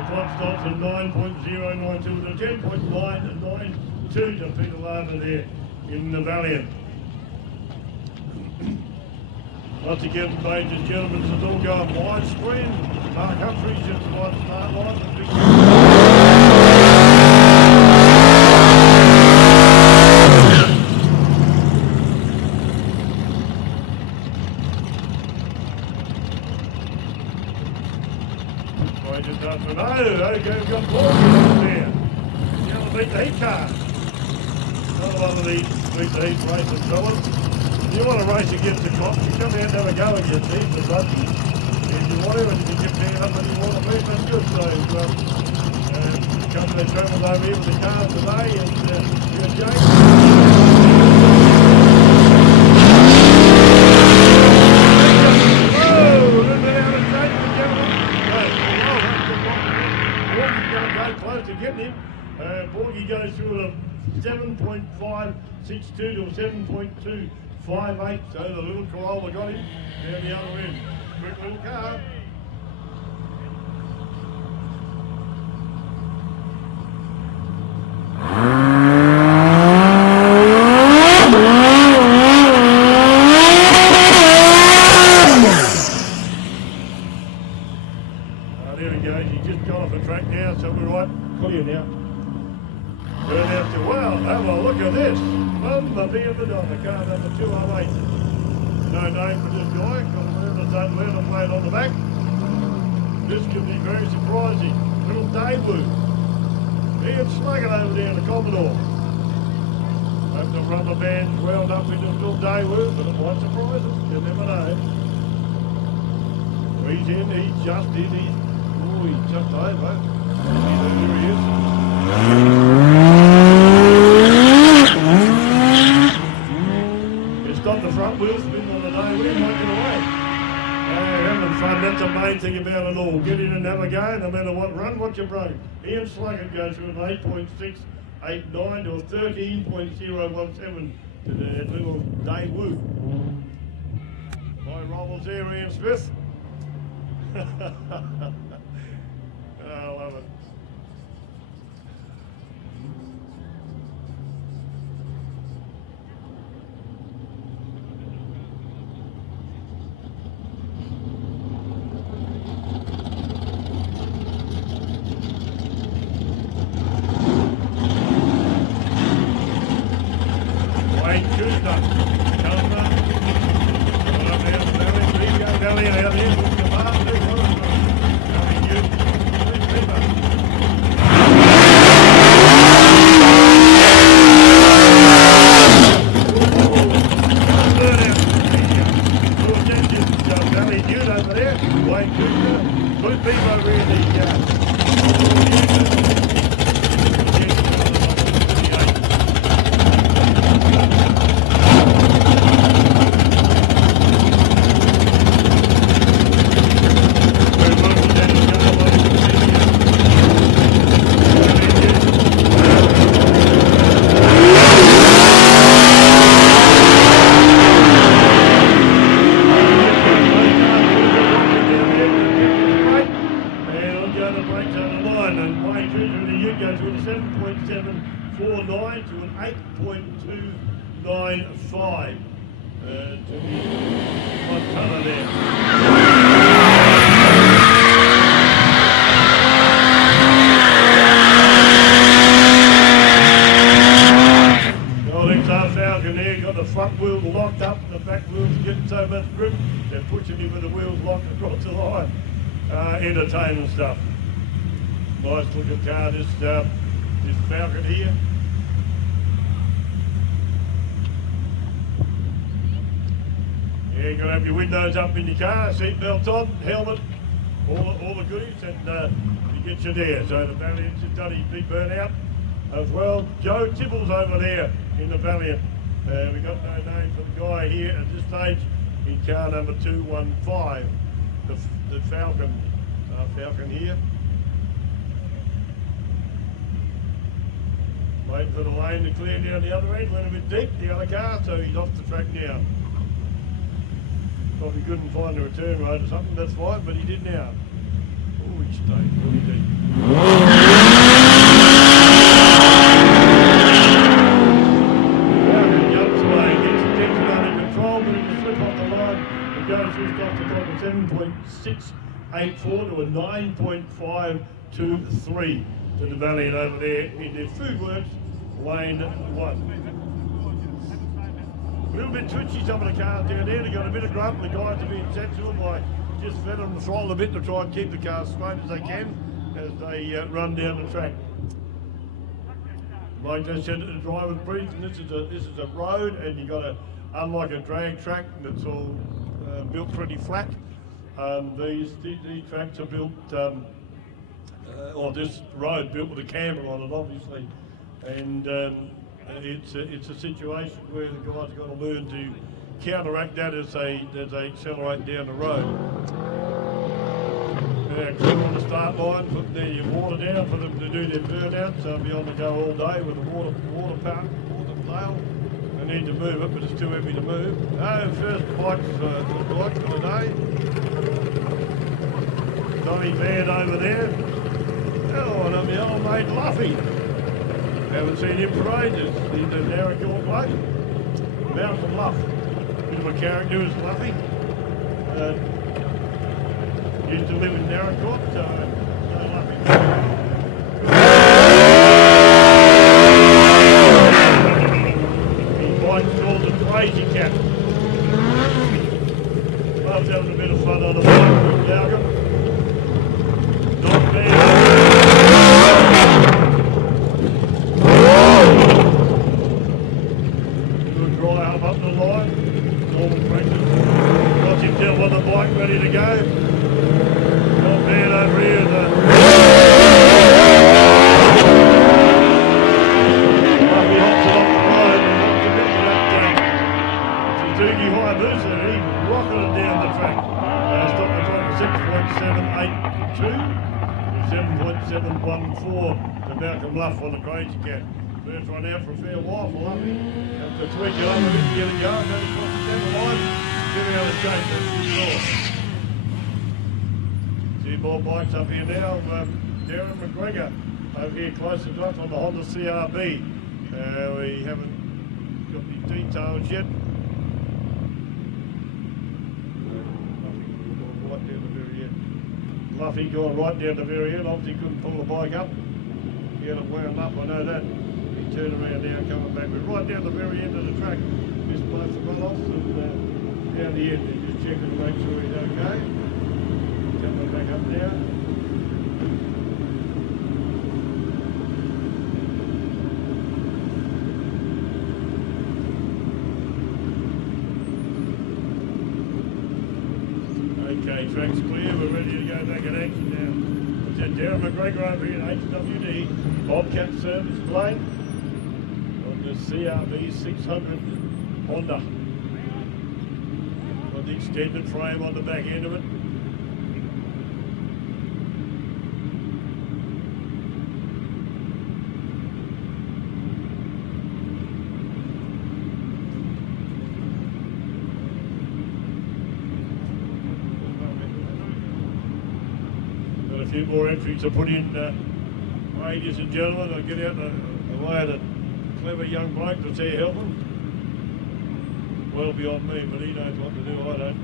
Clock stops at 9.092 to 10.992 to Peter Larda there in the Valiant. Once again, ladies and gentlemen, this is all going widescreen. Mark Humphries just one start line. The big just after no, okay, we've got Paul there. He's going to beat the heat car. Another one of these beat the heat racing fellas. If you want to race against the cops, you come out and have a go against these, the budgies. If you want to, and you can get down up and you want to beat, that's good. So, the company travelled over here with the cars today, and you're James. Close to getting him. Borgie goes through a 7.562 to a 7.258, so the little Corolla got him down the other end. Quick little car. There he goes, he just got off the track now, so we're right clear now. Turn out to, well, have a look at this. Mamma mia Madonna, car number 208. No name for this guy, got a leather plate on the back. This could be very surprising. Little Daewoo. Ian Sluggett over there in the Commodore. Hope the rubber band's wound up into a little Daewoo, but it might surprise us, you never know. He's in, he's just in, he's just over. Here he is. It's got the front wheels spinning on the day, we might get away. Having fun, that's the main thing about it all. Get in and have a go, no matter what run, what you broke. Ian Sluggett goes from an 8.689 to a 13.017 to that little Daewoo. My rollers there, Ian Smith. I love it. Wayne Kuster, coming up. Coming up down the valley, Rico Valley out here with the bar. Entertaining stuff. Nice looking car, this Falcon here. Yeah, you gotta have your windows up in your car, seatbelts on, helmet, all the goodies, and you get you there. So the Valiant's just done his big burnout as well. Joe Tibble's over there in the Valiant. We got no name for the guy here at this stage in car number 215, the Falcon. Falcon here. Waiting for the lane to clear down the other end, went a bit deep, the other car, so he's off the track now. Probably couldn't find a return road or something, that's fine, but he did now. Oh, he stayed really deep. Falcon jumps away, gets the tension under control, but he can slip off the line. It goes just off the top of 7.684 to a 9.523 to the Valiant over there in their Food Works lane 1. A little bit twitchy, some of the cars down there. They got a bit of grunt. The guys are being sensible by just fed them the throttle a bit to try and keep the cars straight as they can as they run down the track. Like I said to the driver's briefing, this is a road, and you got to, unlike a drag track that's all built pretty flat. These tracks are built, or this road built with a camber on it, obviously, and it's a situation where the guys have got to learn to counteract that as they accelerate down the road. Now, crew on the start line, putting their water down for them to do their burnout, so they'll be on the go all day with the water pail. They need to move it, but it's too heavy to move. First bike for the day. Donny Van over there. Oh, and my old mate Luffy. Haven't seen him for ages. He's a Narragansett bloke. Malcolm Luff. Bit of a character is Luffy. Used to live in Narragansett, so Luffy. His bike's called the Crazy Cat. Loves having a bit of fun on the bike with Malcolm. Not bad. Up the line, normal practice. Watch him tell on the bike ready to go. Not bad over here. Luffy hops it off the road and hops a bit of that Suzuki Hayabusa. He's rocking it down the track. Stopped the track at 6.782, 7.714 to Malcolm Luff on the Crazy Cat. First run out for a fair while for Luffy. Have to tweak it over a bit to get it going. Then across the centre line, get out of shape. That's for sure. Two more bikes up here now. Darren McGregor over here close to us on the Honda CRB. We haven't got the details yet. Luffy gone right down the very end. Obviously couldn't pull the bike up. He had it wound up, I know that. Turn around now, coming back, but right down the very end of the track, missed both the runoffs and down the end, and just checking to make sure he's okay. Coming back up now. Okay, track's clear, we're ready to go back in action now. It's Darren McGregor over here at HWD, Bobcat service plane. The CRV 600 Honda. Got the extended frame on the back end of it. Got a few more entries to put in, ladies and gentlemen. I'll get out the way of the clever young bloke that's there helping. Well beyond me, but he knows what to do, I don't.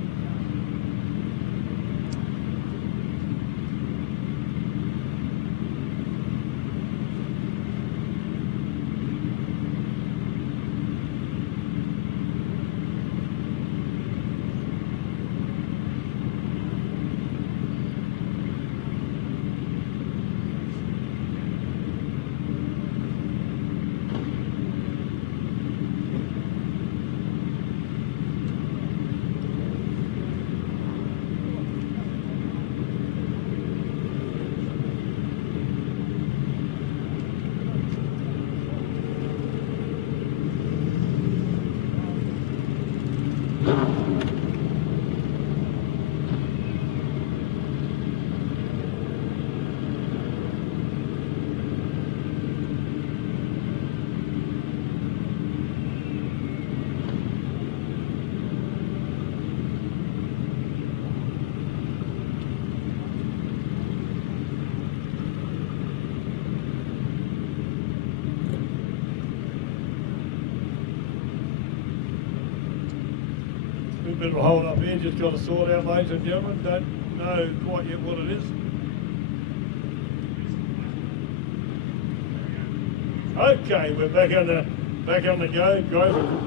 little bit of a hold up here, just got to sort out, ladies and gentlemen. Don't know quite yet what it is. Okay, we're back on the go.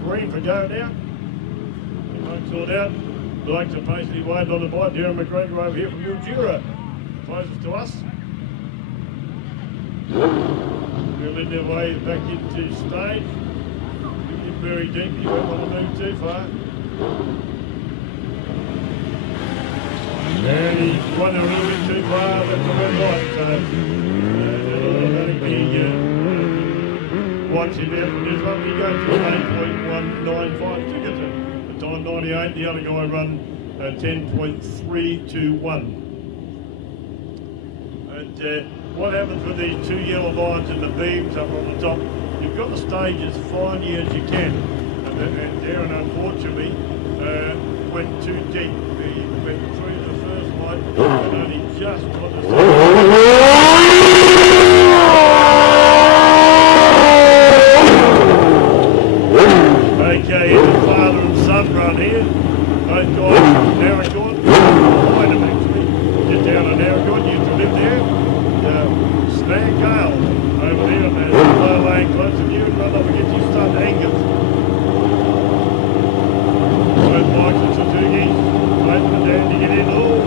Green for go now. We won't sort out. Blokes are patiently waiting on the bike. Darren McGregor over here from Mildura, closest to us. Wheeling their way back into stage. Get very deep, you don't want to move too far. And he's run a little bit too far, that's the red light, so watch it out, there's one, he goes to 8.195 to get it. The time 98, the other guy run 10.321. And what happens with these two yellow lines and the beams up on the top, you've got the stage as finely as you can. And Darren unfortunately went too deep. He went through the first light and only just got the Okay, it's a father and son run here. Those guys from Narragansett, behind them actually, just down in Narragansett, used to live there. Snag Gale over there on that low lane close to you and run up against his son Angus. Both bikes and Suzuki's, both are down to get in. Oh,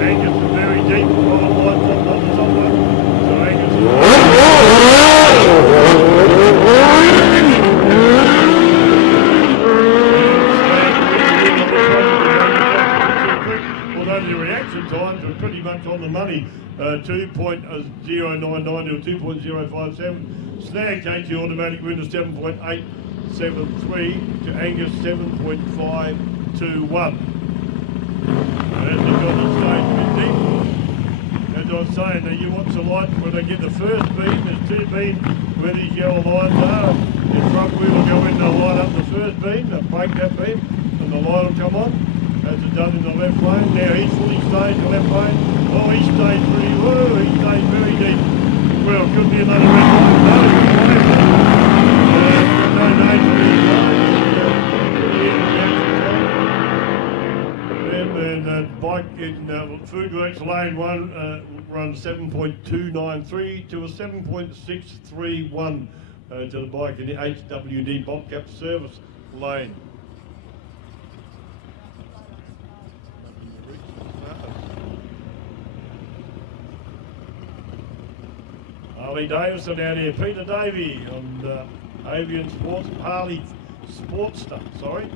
Angus is very deep, a lot of lights on the top one. So Angus is... Although the reaction times were pretty much on the money, 2.099 to 2.057. Snag takes the automatic win to 7.873 to Angus 7.521. As they got the stage a bit deep. As I was saying, now you watch the light when they get the first beam, there's two beams where these yellow lines are. The front wheel will go in to light up the first beam, they'll break that beam, and the light will come on. As it's done in the left lane. Now he's fully stayed in the left lane. Oh, he stayed pretty low. He stayed very deep. Well, could be another red line. No, no name for his line. And bike in Food Works Lane 1 runs 7.293 to a 7.631 to the bike in the HWD Bobcat service lane. Harley Davidson down here, Peter Davey on Avian Sports, Harley Sportster, sorry.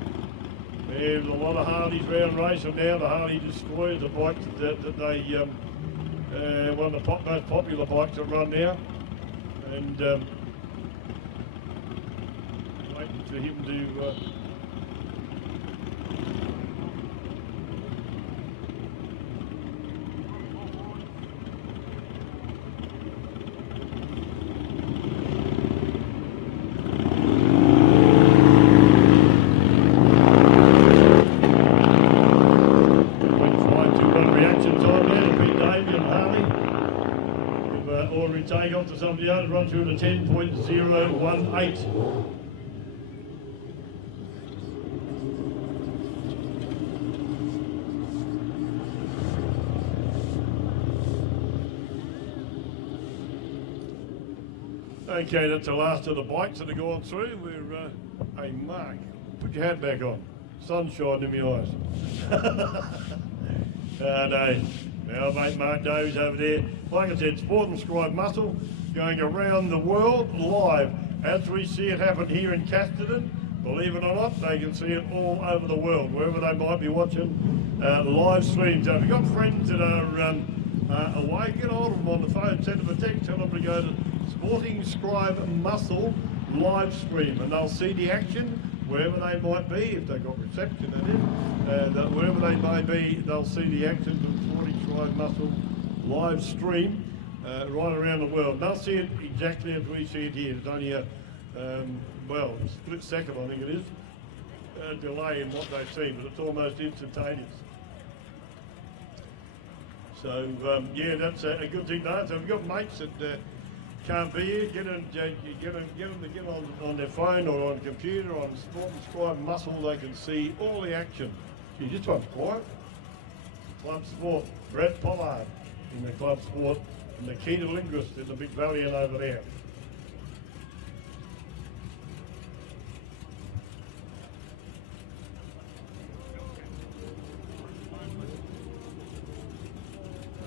There's a lot of Harleys round racing now. The Harley Destroyer is a bike that they, one of the most popular bikes that run now. And waiting for him to take off to somebody else, run through to 10.018. Okay, that's the last of the bikes that are going through. We're, hey Mark, put your hat back on. Sunshine in my eyes. No. Our mate Mark Davies over there, like I said, Sport and Scribe Muscle, going around the world live as we see it happen here in Casterton. Believe it or not, they can see it all over the world, wherever they might be watching live streams. So if you've got friends that are away, get hold of them on the phone, send them a text, tell them to go to Sporting Scribe Muscle live stream, and they'll see the action wherever they might be, if they've got reception that is, wherever they may be, they'll see the action of Sporting Scribe Muscle live stream right around the world. They'll see it exactly as we see it here. It's only a, well, a split second I think it is, delay in what they see, but it's almost instantaneous. So yeah, that's a good thing to know. So if you've got mates that can't be here, get them to get on their phone or on a computer, on Sport and Scribe Muscle, they can see all the action Gee, this one's quiet. Club Sport, Brett Pollard in the Club Sport, and Nikita Linguist in the big Valiant over there.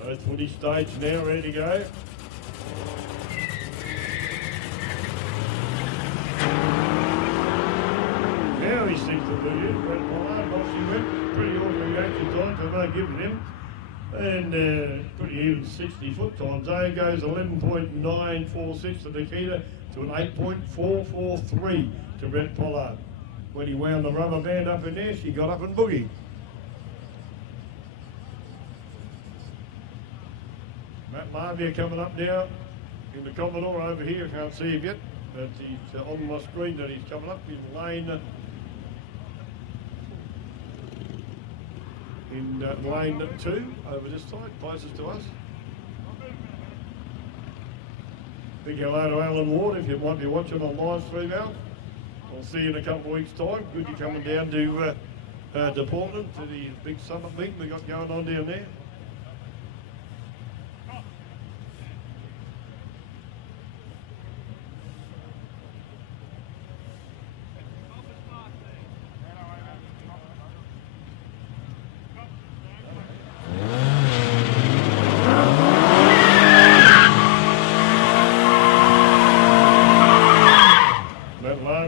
No footy stage now, ready to go. Now he seems to be it. Brett Pollard, off he went. Pretty ordinary reactions on it, so no giving him. And pretty even 60-foot times. A goes 11.946 to Nikita to an 8.443 to Brett Pollard. When he wound the rubber band up in there, she got up and boogied. Matt Marvia coming up now in the Commodore over here. Can't see him yet, but he's on my screen that he's coming up in lane. In lane 2 over this side, closest to us. Big hello to Alan Ward if you might be watching on live stream out. I'll see you in a couple of weeks' time. Good you coming down to Portland to the big summit meeting we got going on down there.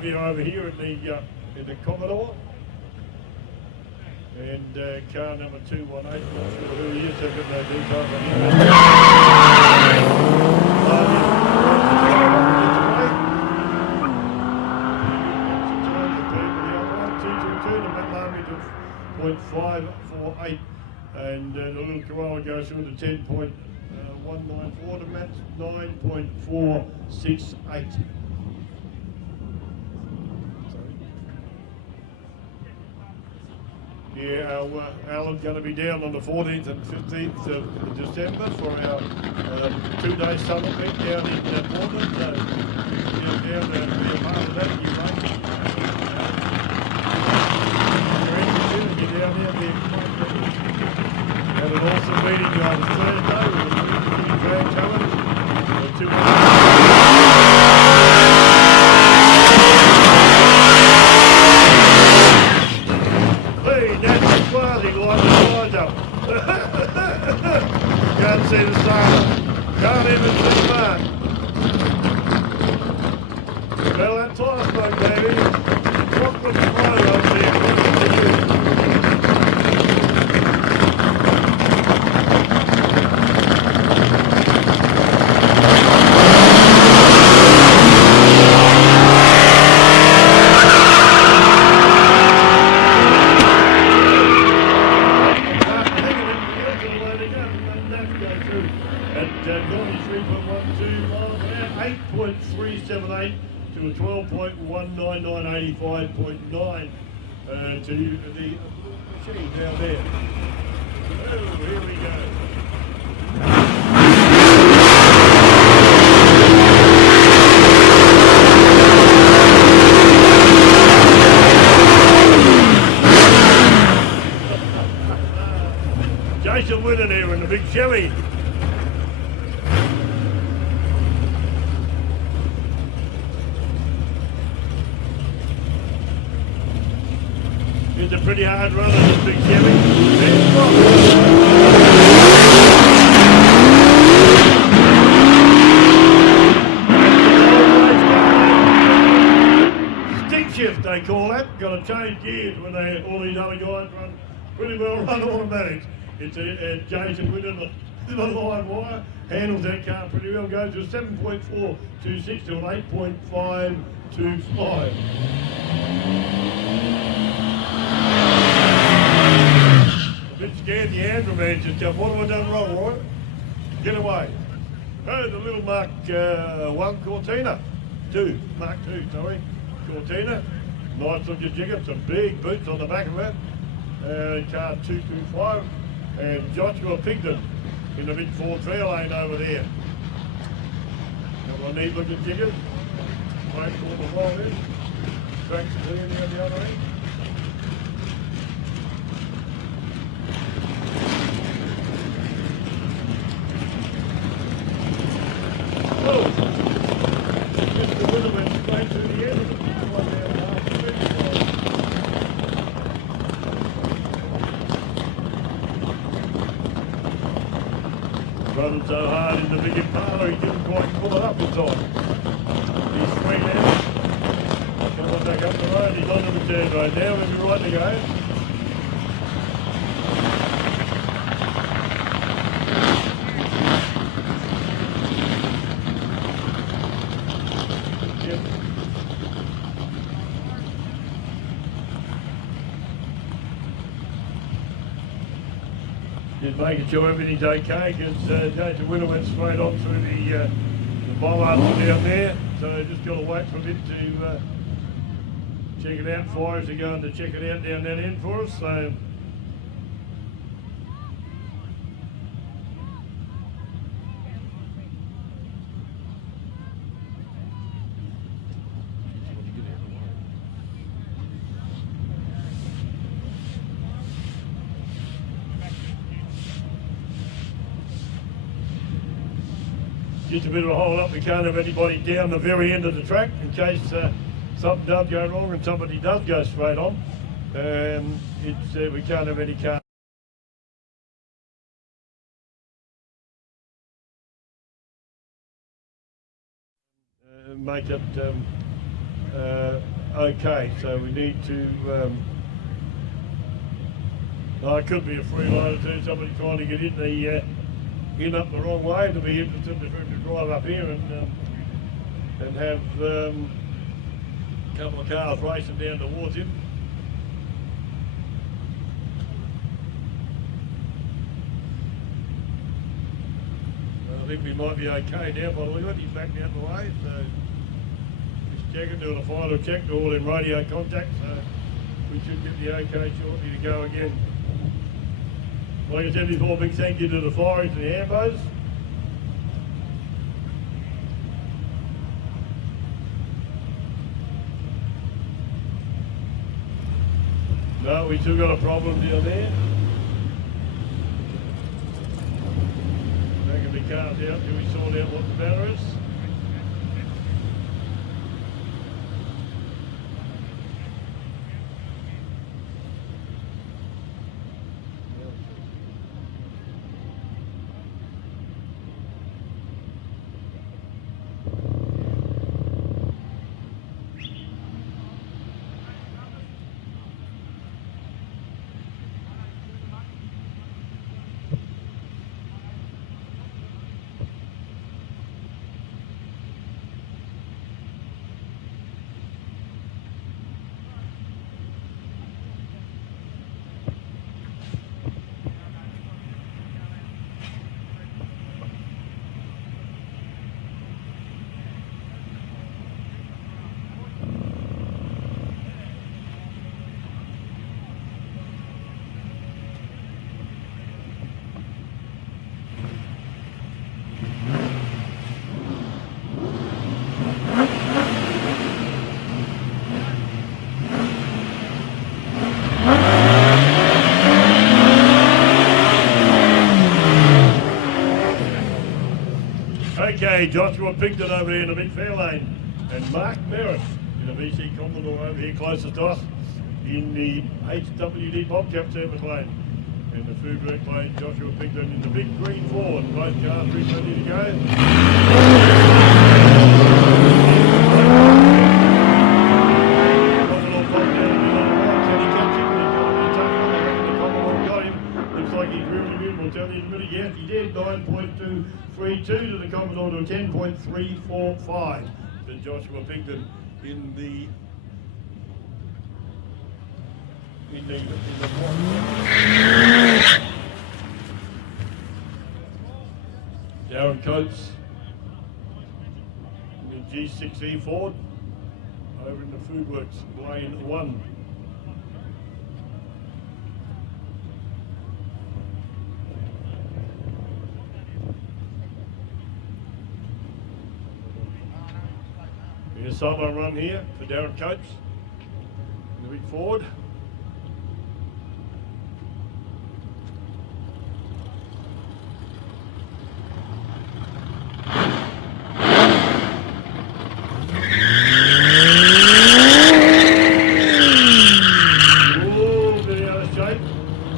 Over here in the Commodore, and car number 218. Not sure who he is. I've got no details on him. .548, and the little Corolla goes through to 10.194 to Matt's 9.468. Yeah, Alan's going to be down on the 14th and 15th of December for our 2-day summit meet down in Portland. So, down to be a part of that, you might. If you're interested, get down there. Had an awesome meeting on Thursday with the Grand Challenge. 2 Can't see the sun. Can't even see the man. Well, that tire smoke, baby. Chocolate fire up there. To a 12.19985.9 to the machine down there. Oh, here we go. Jason Winnan here in the big Chevy. It's a pretty hard run on this big Chevy. Stick shift they call that. Got to change gears when all these other guys run pretty well run automatics. It's a Jason Winnan, the live wire, handles that car pretty well, goes to 7.426 to an 8.525. A bit scared the Andrew man just come. What have I done wrong, Roy? Get away. Oh, the little Mark 1 Cortina. Mark 2, sorry. Cortina. Nice looking jigger, some big boots on the back of it. Car 225. And Joshua Pigden in the big 4-3 lane over there. Couple of neat looking jiggers. Wait for the roll in. Tracks clear down the other end. Running so hard in the big Impala, he didn't quite pull it up in time. He's free now. Coming back up the road, he's onto the turn right now, we'll be right to go. Yep. Just making sure everything's okay, because James the Winner went straight on through the bollard down there, so just got to wait for a bit to check it out. Fires are going to check it out down that end for us, so just a bit of a hold up. We can't have anybody down the very end of the track in case something does go wrong and somebody does go straight on. We can't have any car. Make it okay, so we need to. It could be a free rider too. Somebody trying to get in the. In up the wrong way. To be interested for him to drive up here and have a couple of cars racing down towards him. I think we might be okay now by the look of it. He's back out the way, so just checking, doing a final check, all in radio contact, so we should get the okay shortly to go again. Like I said before, big thank you to the Fireys and the Ambos. No, we still got a problem down there. Reckon we can't out till we sort out what the matter is. Okay, Joshua Pigton over here in the big fair lane, and Mark Merritt in the BC Commodore over here closest to us in the HWD Bobcat service lane. And the food work lane, Joshua Pigton in the big green Ford. Both cars ready to go. Yes, he did. 9.232 to the Commodore to 10.345 to Joshua Pigton in the Darren Coates in the G6E Ford over in the Foodworks lane 1. Here's solo run here for Darren Coates in the big Ford.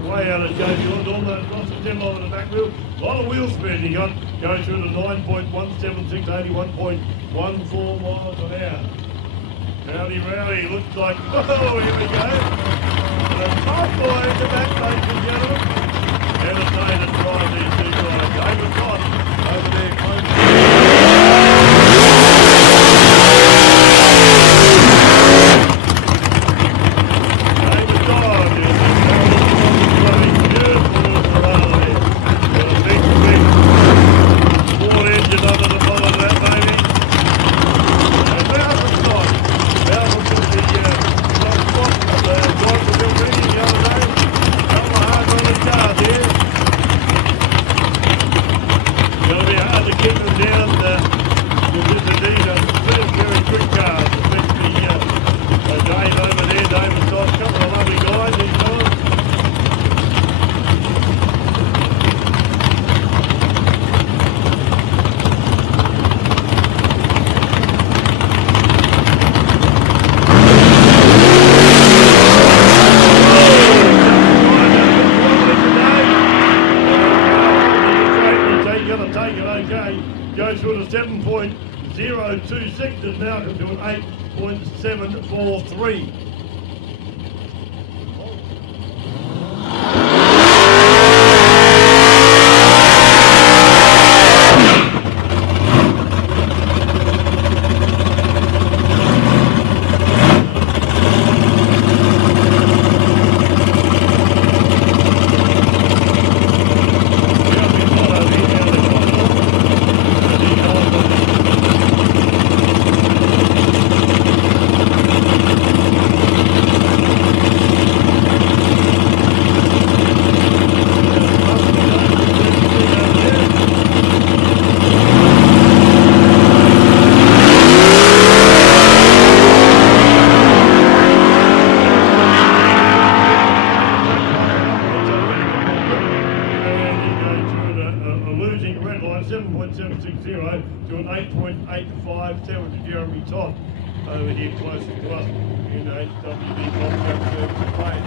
way out of Joe almost lost the 10 on the back wheel. A lot of wheel speed he got, going through to 9.176, 81.14 miles an hour. Howdy Rowdy looks like, oh, here we go. The top boy in the back, ladies and gentlemen. Entertainment drive these two guys. David Dodd over there close. David Dodd is beautiful Ferrari there. Got a big Ford engine under the bottom of that baby. And Malcolm Dodd. Malcolm took the top spot of the drive to Bill Reedy the other day. Couple of hard running cars here. It'll be hard to keep them down with the diesel. Very quick cars, especially Dave over there, David Dodd, a couple of lovely guys these guys. Goes through to 7.026 and now comes to an 8.743. To an 8.85 to Jeremy Todd over here close to us in the HWD contract service plane.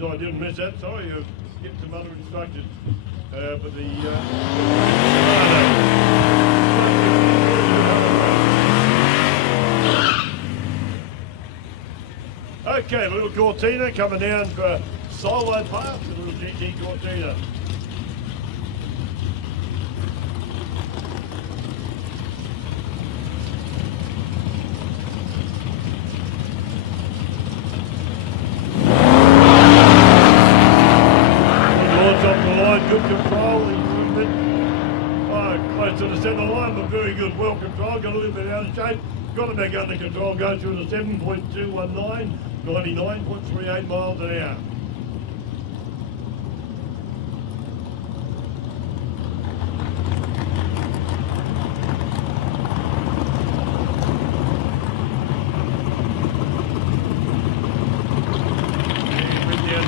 I didn't miss that, sorry, you get some other instructions. But the okay, a little Cortina coming down for solo pass, a little GT Cortina. Good control, movement. Close to the centre line, but very good, well controlled. Got a little bit out of shape. Got it back under control. Goes through the 7.219, 99.38 miles an hour.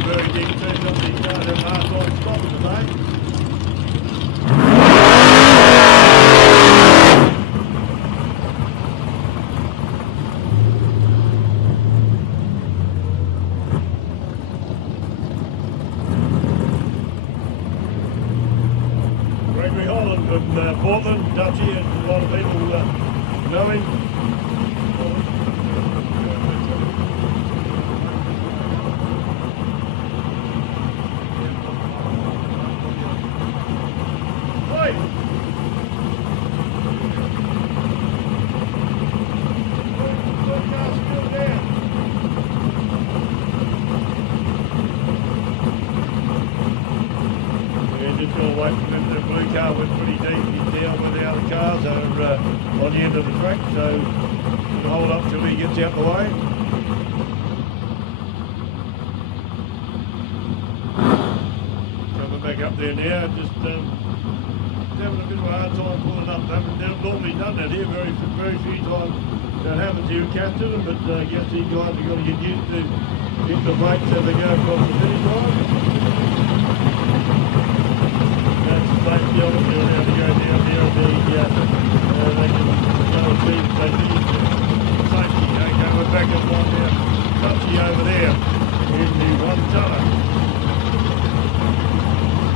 Very deep turn on the hard line stop today. from Portland, Dutchy, and a lot of people know him. Hey! Blue car's still there. Yeah, just gonna wait for them. The blue car went pretty deep. He's down where the other cars are on the end of the track, so we'll hold up till he gets out the way. Coming back up there now, just having a bit of a hard time pulling up. They've normally done that here very few times. That happens here at Casterton, but I guess these guys have got to get used to hit the brakes as they go across the finish line. That's the safety of it. They'll have to go down there and they can go and see if they need safety. Okay, we're back up on there. Dutchy over there in the 1 tonner.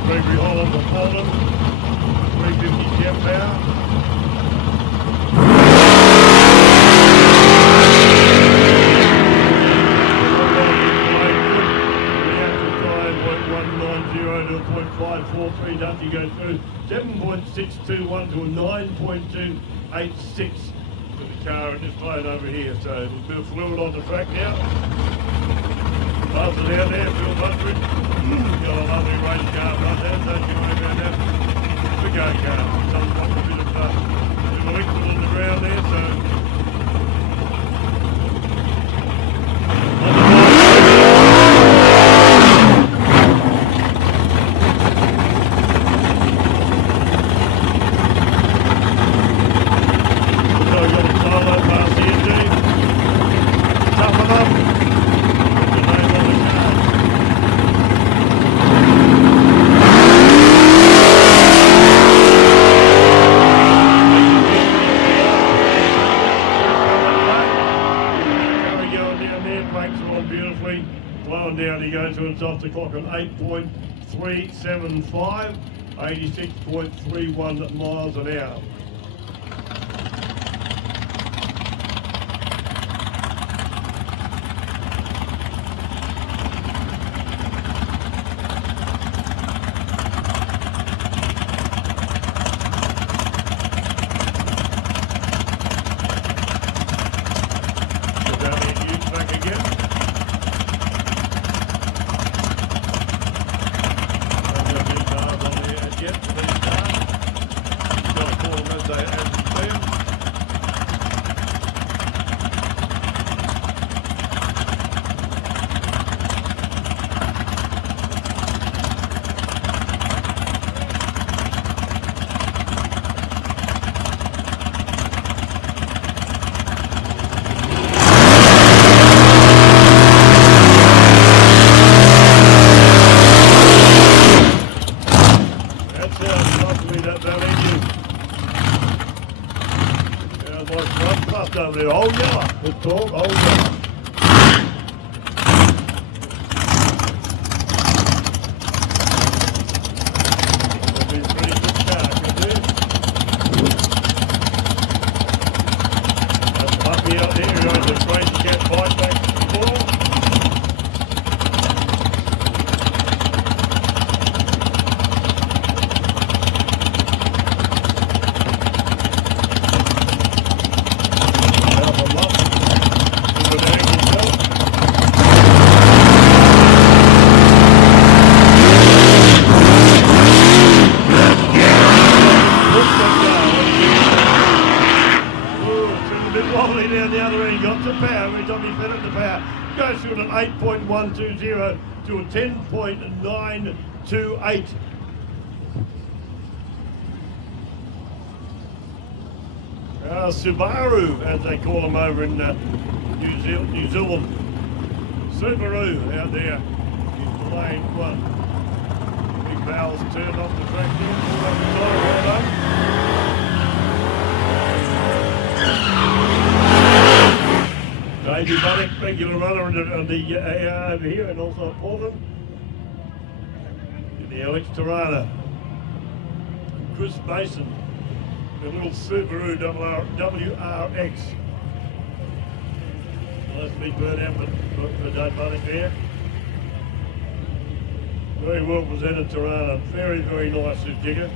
Gregory Holland for Poland. 350 jet power. To a 0.543, Dutchy goes through 7.621 to a 9.286 for the car and this plane over here. So there's a bit of fluid on the track now. Buzz it out there, Phil Buttridge. Got a lovely race car right there, don't you worry about that. It's a go car. Some got a bit of liquid on the ground there, so. Blowing down, he goes to off the clock on 8.375, 86.31 miles an hour. Back again. Over there. Oh yeah, it's cold. Oh yeah. That'd be a pretty good car, could it? That's lucky out there. There's a crazy cat fight back before. Down the other end, got the power, every time he fed it the power, goes through an 8.120 to a 10.928. Subaru, as they call them over in New Zealand. Subaru out there in lane 1. Big valves turned off the track here, all over the side, well done. Davey Buddick, regular runner on the AR over here, and also at Portland. In the Alex Tirana. Chris Mason, the little Subaru WRX. Nice big burnout for Dave Bunning there. Very well presented Tirana. Very, very nice this digger.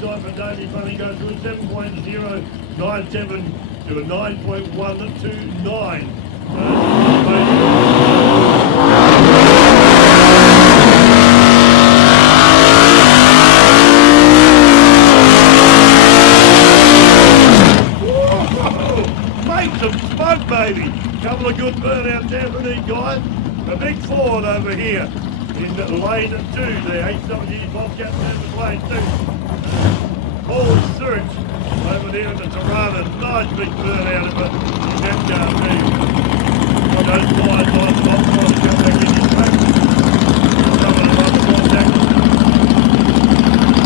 Time for Davey Bunny goes from 7.097 to a 9.129. Make some smoke, baby. Couple of good burnouts there for these guys. A big Ford over here in lane 2, the HWD Bobcat service lane 2. Paul Search over there in the Tirana. Nice big burnout of it. That car being one of those guys on the top trying to come back in his back. Some of them on the contact.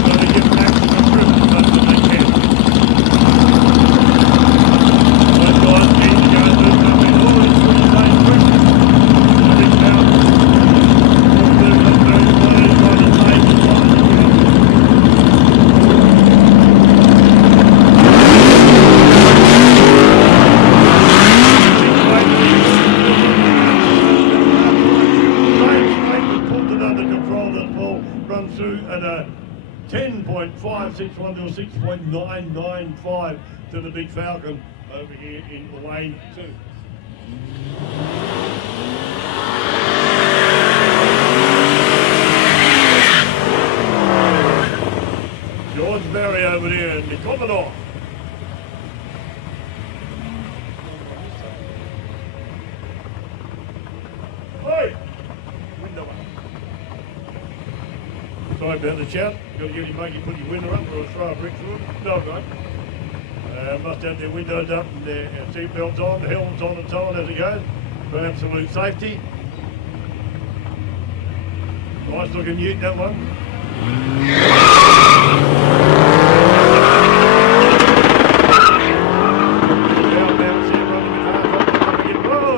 So they get back to the trip as much as they can. Those guys keen to go and do something. All in 20 days trip. The big mountain. All moving up very slowly, trying to save the time. Through at a 10.561 to a 6.995 to the Big Falcon over here in lane 2. George Barry over there in the Commodore. Hey! Window up. Sorry about the shout. Got to get him, make you put your window up or throw a brick through it. No, right. Must have their windows up and their seat belts on, the helmets on and so on as it goes for absolute safety. Nice looking ute, that one.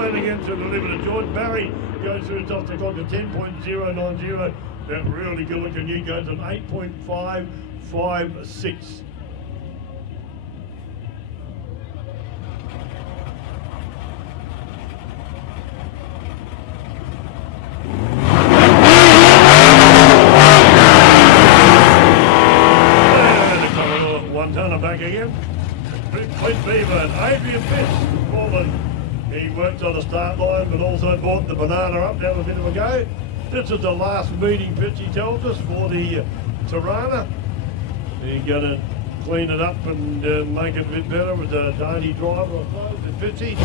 And again to deliver to George Barry. Goes through the top to clock to 10.090. That really good looking ute goes on 8.556. One tonner back again. Clint Beaver and Adrian Pitts fallen. He worked on the start line but also brought the banana up. That was a bit of a go. This is the last meeting pitch, he tells us, for the Tirana. He's going to clean it up and make it a bit better with the dainty driver, I suppose, and Pitchy.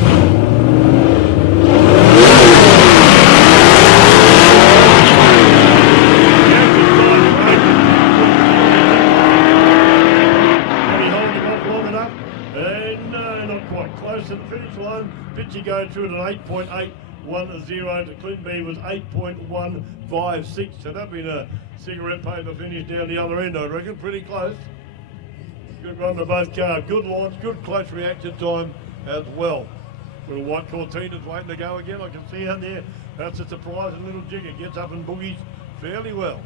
Close to the finish line. Pitchy going through at an 8.810 to Clint B was 8.156. So that'd been a cigarette paper finish down the other end, I reckon. Pretty close. Good run to both cars. Good launch, good close reaction time as well. Little white Cortina's waiting to go again. I can see out there. That's a surprising little jigger. Gets up and boogies fairly well.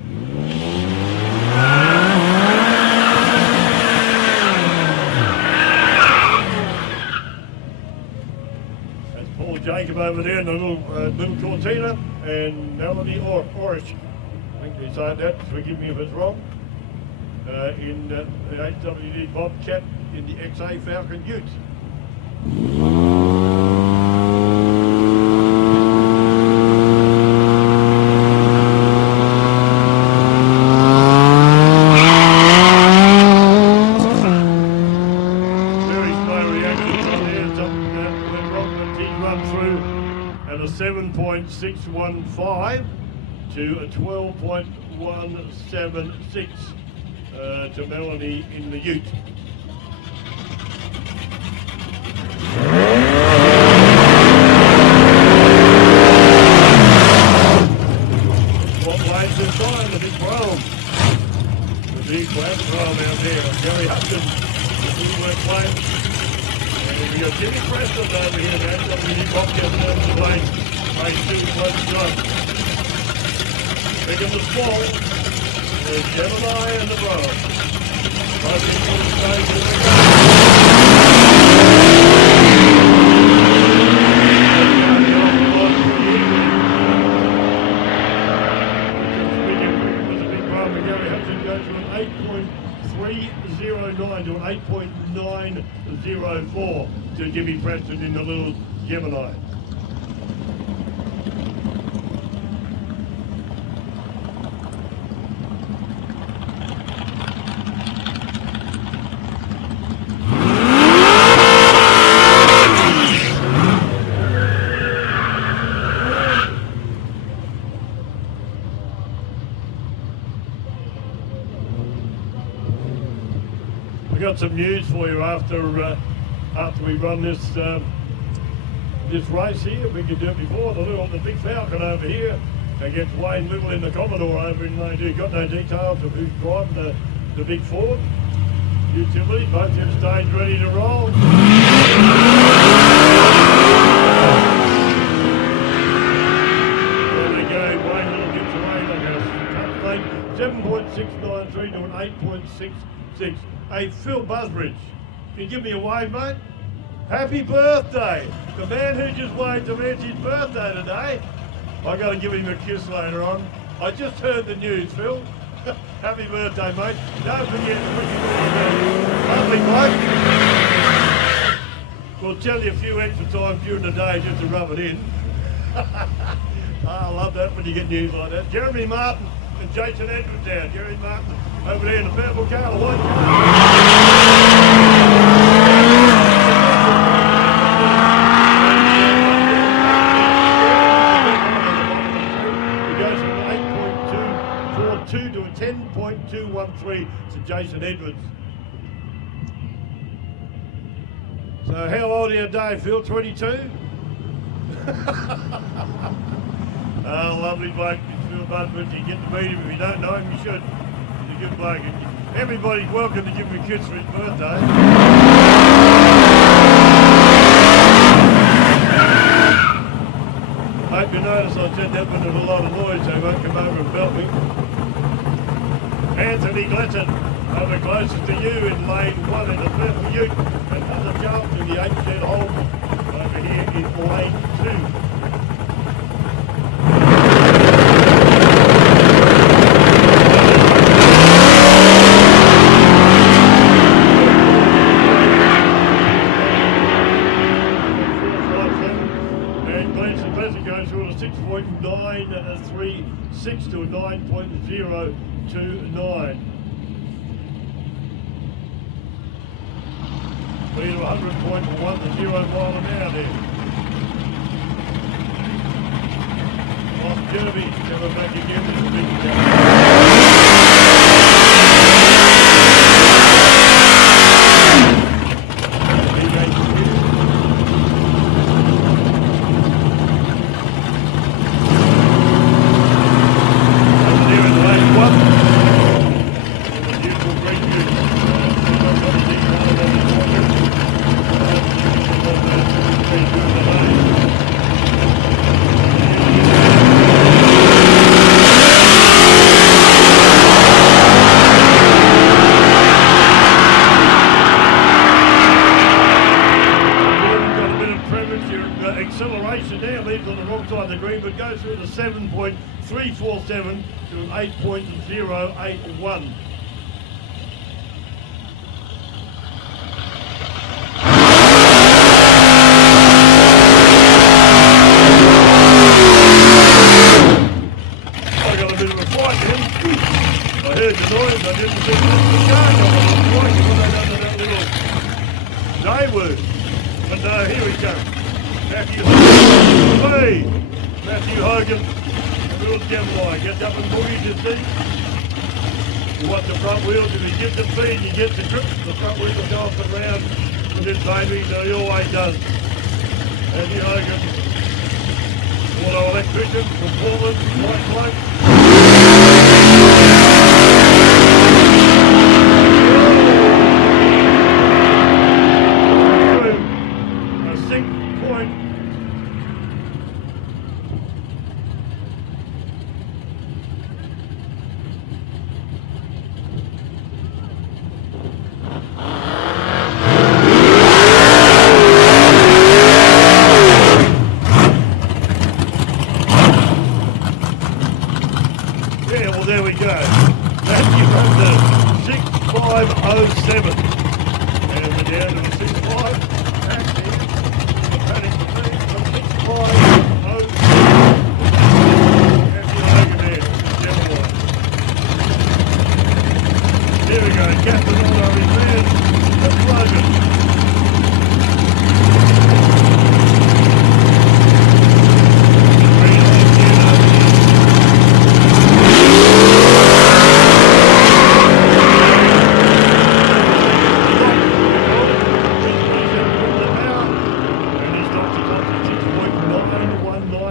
Paul Jacob over there in the little Cortina, and Melanie Orish. I think they say that, forgive me if it's wrong. In the HWD Bobcat in the XA Falcon Ute. Very slow reaction from there, something that went wrong, but he's run through at a 7.615 to a 12.176 to Melanie in the Ute. Mini Bobcat down the lane. Lane 2 close to go. Big in the small. There's Gemini and the Bro. Both people on the stage. Here they to an 8.904 to Jimmy Preston in the little Gemini. We got some news for you after we run this race here. We could do it before the big Falcon over here against Wayne Little in the Commodore over in Lane. Got no details of who's driving the big Ford utility. Both your stage ready to roll. There we go. Wayne Little gets away like a cut late. 7.693 to an 8.66. Hey, Phil Busbridge, can you give me a wave, mate? Happy birthday! The man who just waved to me, it's his birthday today. I got to give him a kiss later on. I just heard the news, Phil. Happy birthday, mate. Don't forget to put your lovely bloke. We'll tell you a few extra times during the day just to rub it in. I love that when you get news like that. Jeremy Martin and Jason Edwards down. Jeremy Martin over there in the purple car, the white car. It goes from 8.242 to a 10.213 to Jason Edwards. So how old are you today, Phil? 22? Oh, lovely bloke. Phil Busbridge. You get to meet him. If you don't know him, you should. He's a good bloke. Everybody's welcome to give him a kiss for his birthday. Hope you notice I said that when there's a lot of noise, they won't come over and belt me. Anthony Gletton, over closest to you in lane 1 in the purple ute. Another jump in the 8% hole over here in lane 2. Goes from a 6.936 to a 9.029. Speed of 100.1 to 0 mile an hour there. Lost Derby coming back again with the big guy. Acceleration there leaves on the wrong side of the green, but goes through the 7.347 to an 8.081. I got a bit of a fight then. I heard the noise, I didn't see the car coming. When I done that little day work. But no, here we go. Matthew Hogan, little Gemini, gets up and boogies his seat. You want the front wheels, if you get the feed, you get the grip, the front wheels will go off the ground with this baby, so he always does. Matthew Hogan, auto electrician, performance, white bloke. A 6.0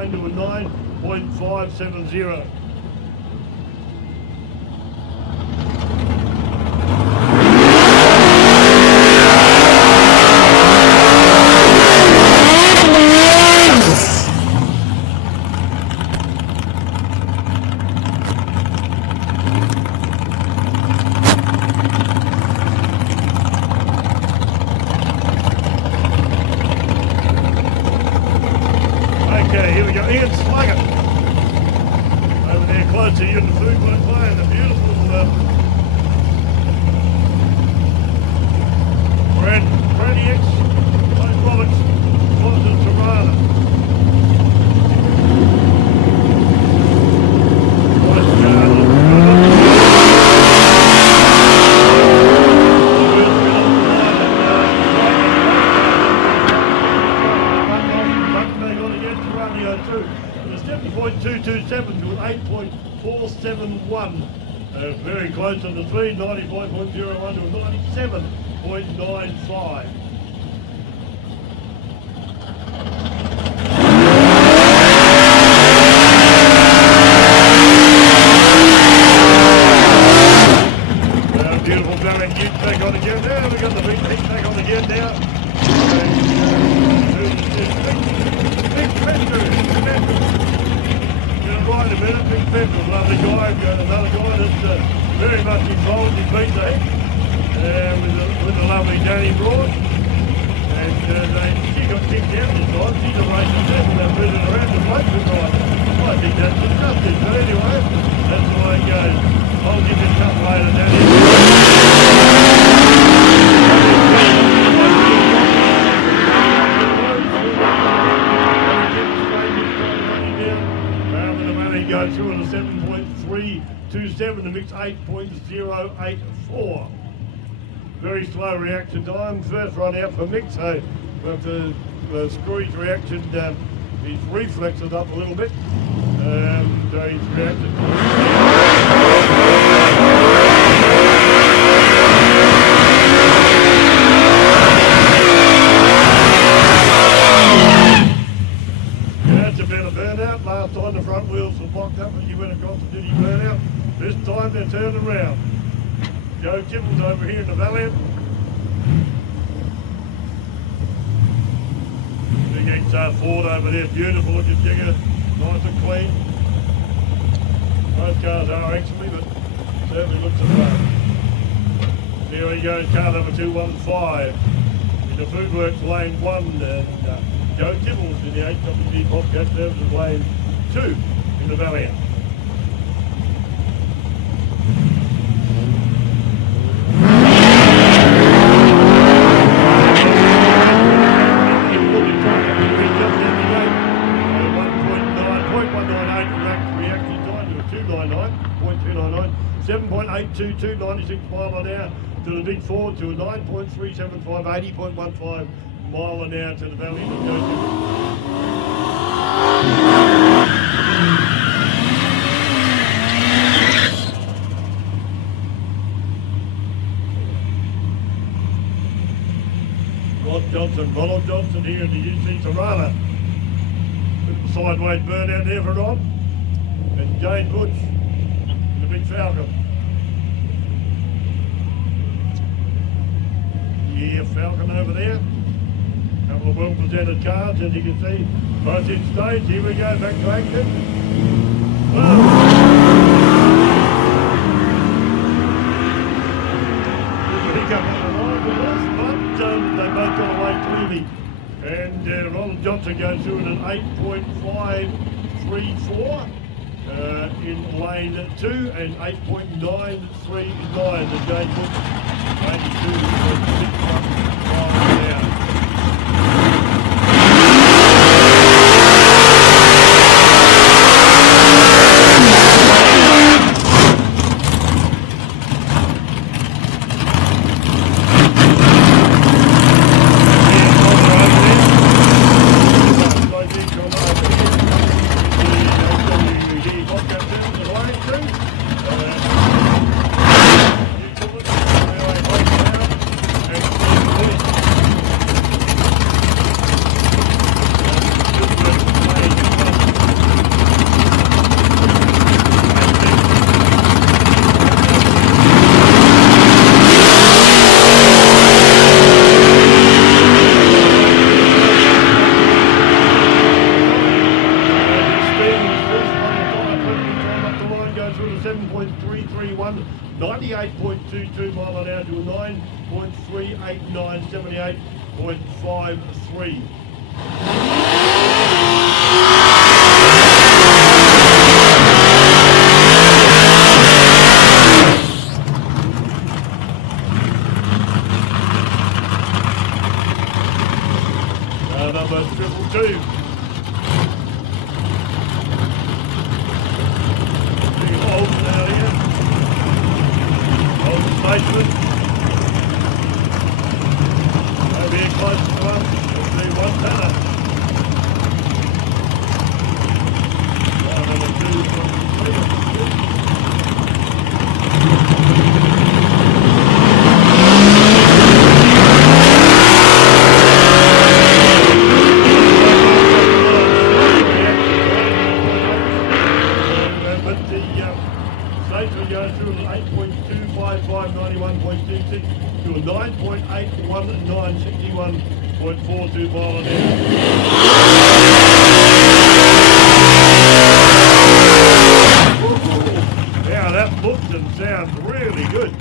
Lane to a 9.570. Okay, here we go. Ian Slugger. Over there close to you in the food work lane. A beautiful Brandy X, Mike Roberts, Quantum Tirana. It's 70.227 to 8.471. Very close to the speed, 95.01 to 97.95. Beautiful Barry Newt back on again now. We've got the big heat back on again now. Big Pester. Right in a minute, Big Pester, lovely guy. We've got another guy that's very much involved. He beat the heat with the lovely Danny Broad. And she got kicked out this time. She's a racing test and they're moving around the place this time. I think that's disgusting, but anyway, that's the way it goes. I'll give you a cup later, Danny. Go through at a 7.327 to mix 8.084. Very slow reaction time. First run out for Mick, so with the Screwy's reaction, his reflexes up a little bit. So he's reacted. That's a better burnout. Last time the front wheels were blocked up and you went across the Diddy burnout. This time they're turned around. Joe Tibble's over here in the Valiant. Big XR Ford over there, beautiful looking digger, nice and clean. Most cars are actually, but certainly looks the front. Here we go, car number 215 in the Foodworks lane 1 and Joe Tibble's in the HWG Bobcat Services lane 2 in the Valiant. Reaction time to a 299.299, 7.822, 96 mile an hour to the big Ford, to a 9.375, 80.15 mile an hour to the Valiant of Joe Tibble's. Ronald Johnson here in the UC Tirana. Sideways burnout there for Ron. And Jane Butch in the big Falcon. Yeah, Falcon over there. Couple of well presented cars, as you can see. Both in stage. Here we go, back to action. Whoa. Hiccup on the line with us, but they both got away clearly. And Ronald Johnson goes through at an 8.534 in lane 2 and 8.939 the Jane Book 82.61 miles an hour. 78.22 mile an hour to a 9.389, 78.53. Number 222. Big holes out here. Old Statesman. Over here close to one. We'll see one tonner. Number 222. Statesman goes through an 8.255, 91.26 to a 9.819, 61.42 mile an hour. Now that looks and sounds really good.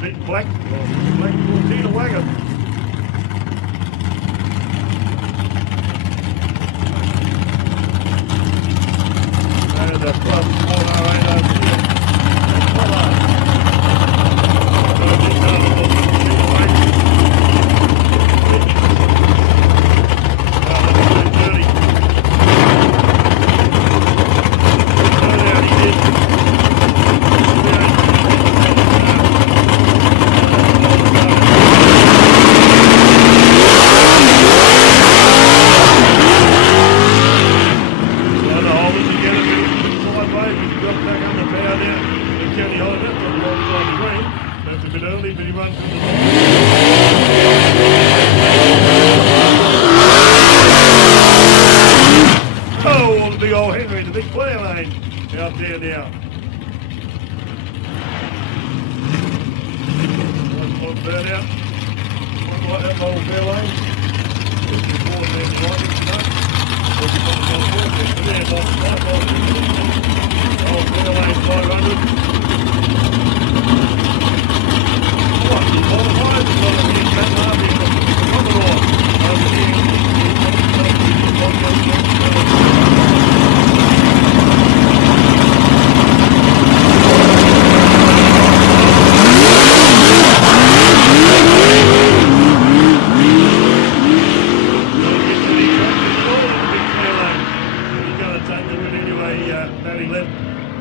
Big black Cortina wagon. And the front corner right over here. That's a bit early, but he runs through the Oh, the big old Henry, the big clear lane out there now. One burn out. One like that old fair lane. Just before the right, old fair lane 500.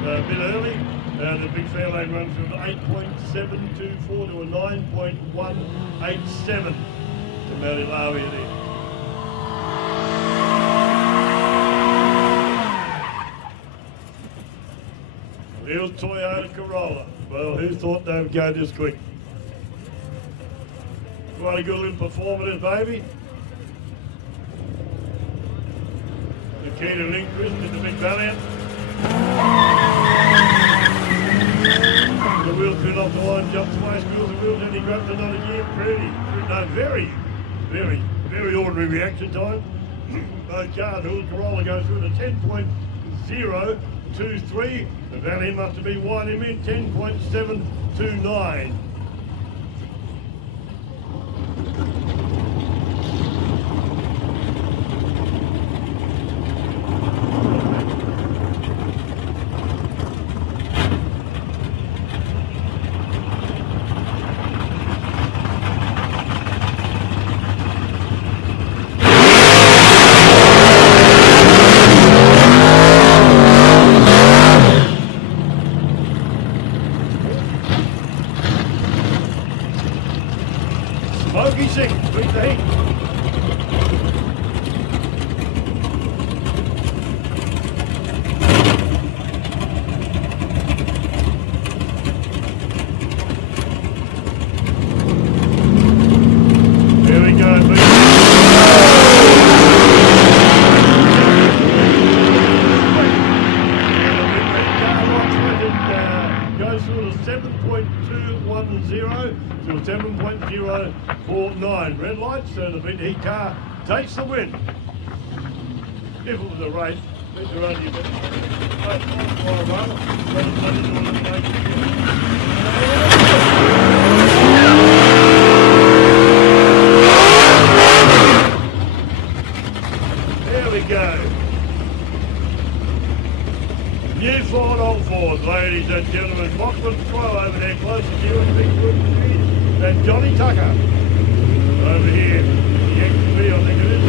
A bit early. The big fair lane runs from 8.724 to a 9.187 to Mary Lowy there. Here's Toyota Corolla. Well, who thought they would go this quick? Quite a good little performance, baby. Nikita Lindquist in the big valiant. The wheels been off the line, jumped twice, wheels and wheels, and he grabbed another gear. Very ordinary reaction time. Both cars, the Corolla goes through the 10.023. The Valiant must have been winding in 10.729. Smokey six, beat the heat. There we go, goes through the 7.210 to 7.049. Red lights, so the big heat car takes the win. If it was a race, Mr. Randy, but there we go. New flight on board, ladies and gentlemen. Boxman Crow over there, close to you and Bigfoot and Johnny Tucker. Over here, the XP, I think it is.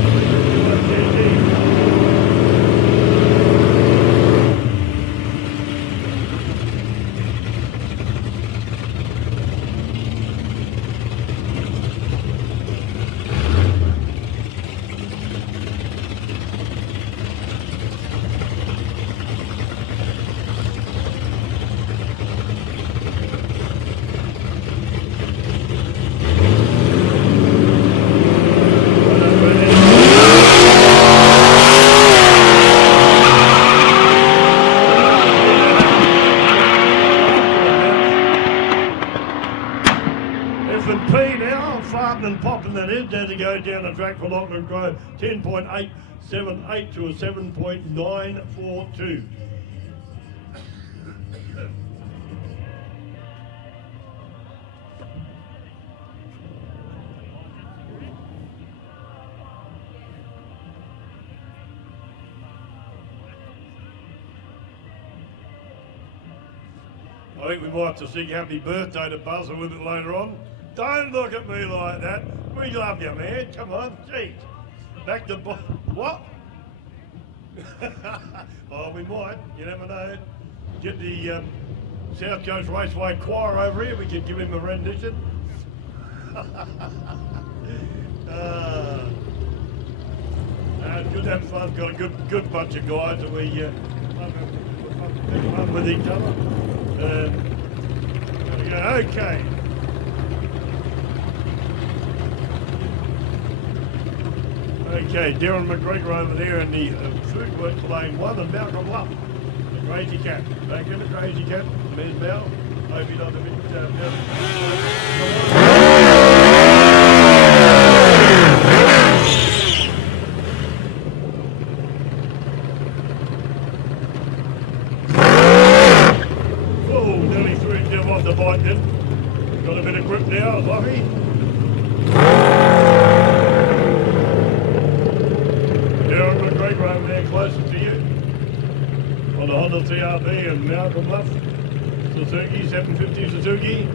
And popping that is there to go down the track for Lachlan Crow, 10.878 to a 7.942. I think we might have to sing happy birthday to Buzz a little bit later on. Don't look at me like that. We love you, man. Come on, jeez. Back to what? Oh, we might. You never know. Get the South Coast Raceway Choir over here. We could give him a rendition. Good to have fun. Got a good bunch of guys, and we have fun with each other. There we go. Okay. Okay, Darren McGregor over there in the food works lane 1 and Malcolm Luff, the Crazy Cat. Back in the Crazy Cat, there's Mel. Hope he doesn't miss Oh, nearly threw himself off the bike then. Got a bit of grip now, Luffy. Over there closer to you on the Honda CRV and Malcolm Luff Suzuki, 750 Suzuki.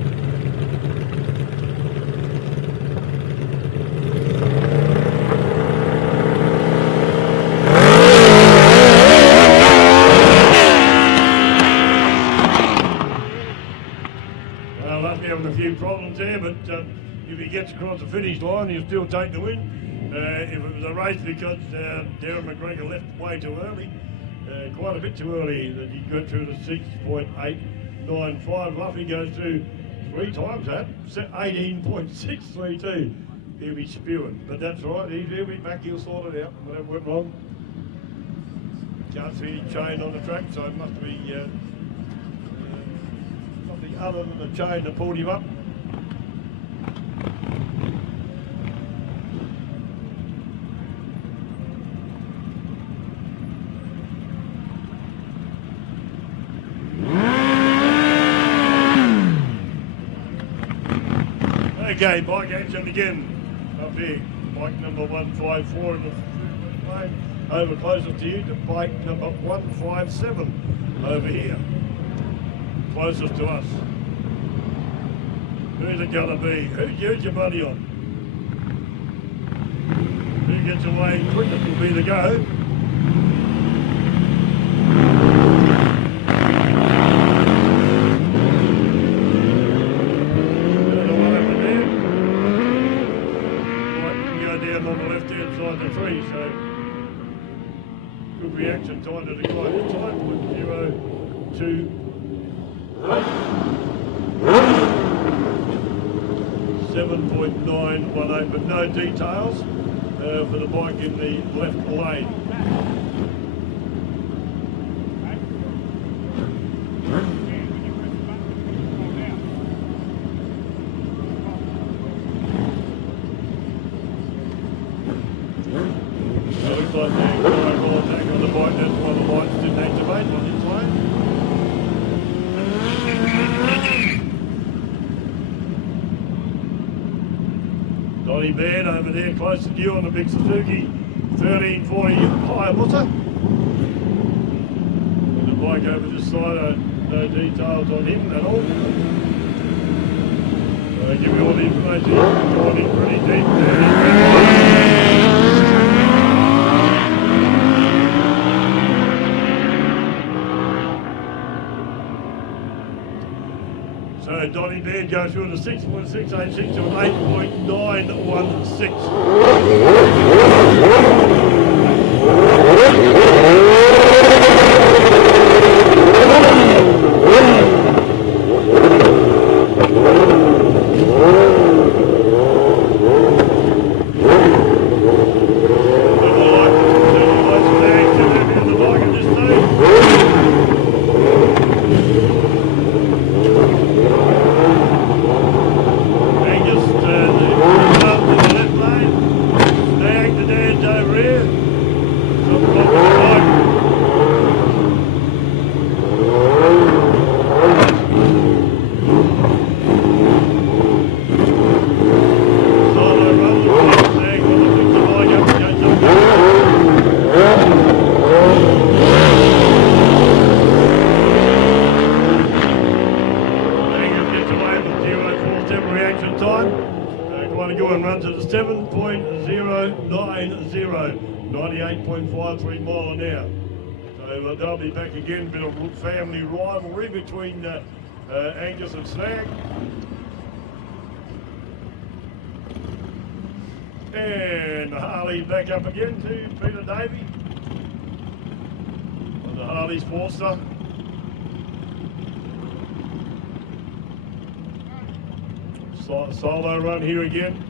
Well, Luffy having a few problems there, but if he gets across the finish line, he'll still take the win. If it was a race because Darren McGregor left way too early, quite a bit too early, that he got through the 6.895. Luffy goes through 3 times that, 18.632. He'll be spewing, but that's right, he'll be back, he'll sort it out, whatever went wrong. Can't see any chain on the track, so it must be something other than the chain that pulled him up. Okay, bike action again. Up here, bike number 154 in the lane. Over closest to you to bike number 157 over here. Closest to us. Who's it gonna be? Who's your buddy on? Who gets away quickest will be the go. Side the tree, so good reaction time to the guy. Time was 0.2 7.918, but no details for the bike in the left lane. Looks like they're going to attack on the bike, that's why the lights didn't activate on its lane. Donny Baird over there, close to you on the big Suzuki 1340 Hayabusa. And the bike over this side, no details on him at all. So I give you all the information. Going in pretty deep there. So Donny Baird goes through the 6.686 to an 98.53 mile an hour. So they'll be back again, bit of family rivalry between Angus and Snag. And the Harley back up again to Peter Davey on the Harley Sportster. Solo run here again.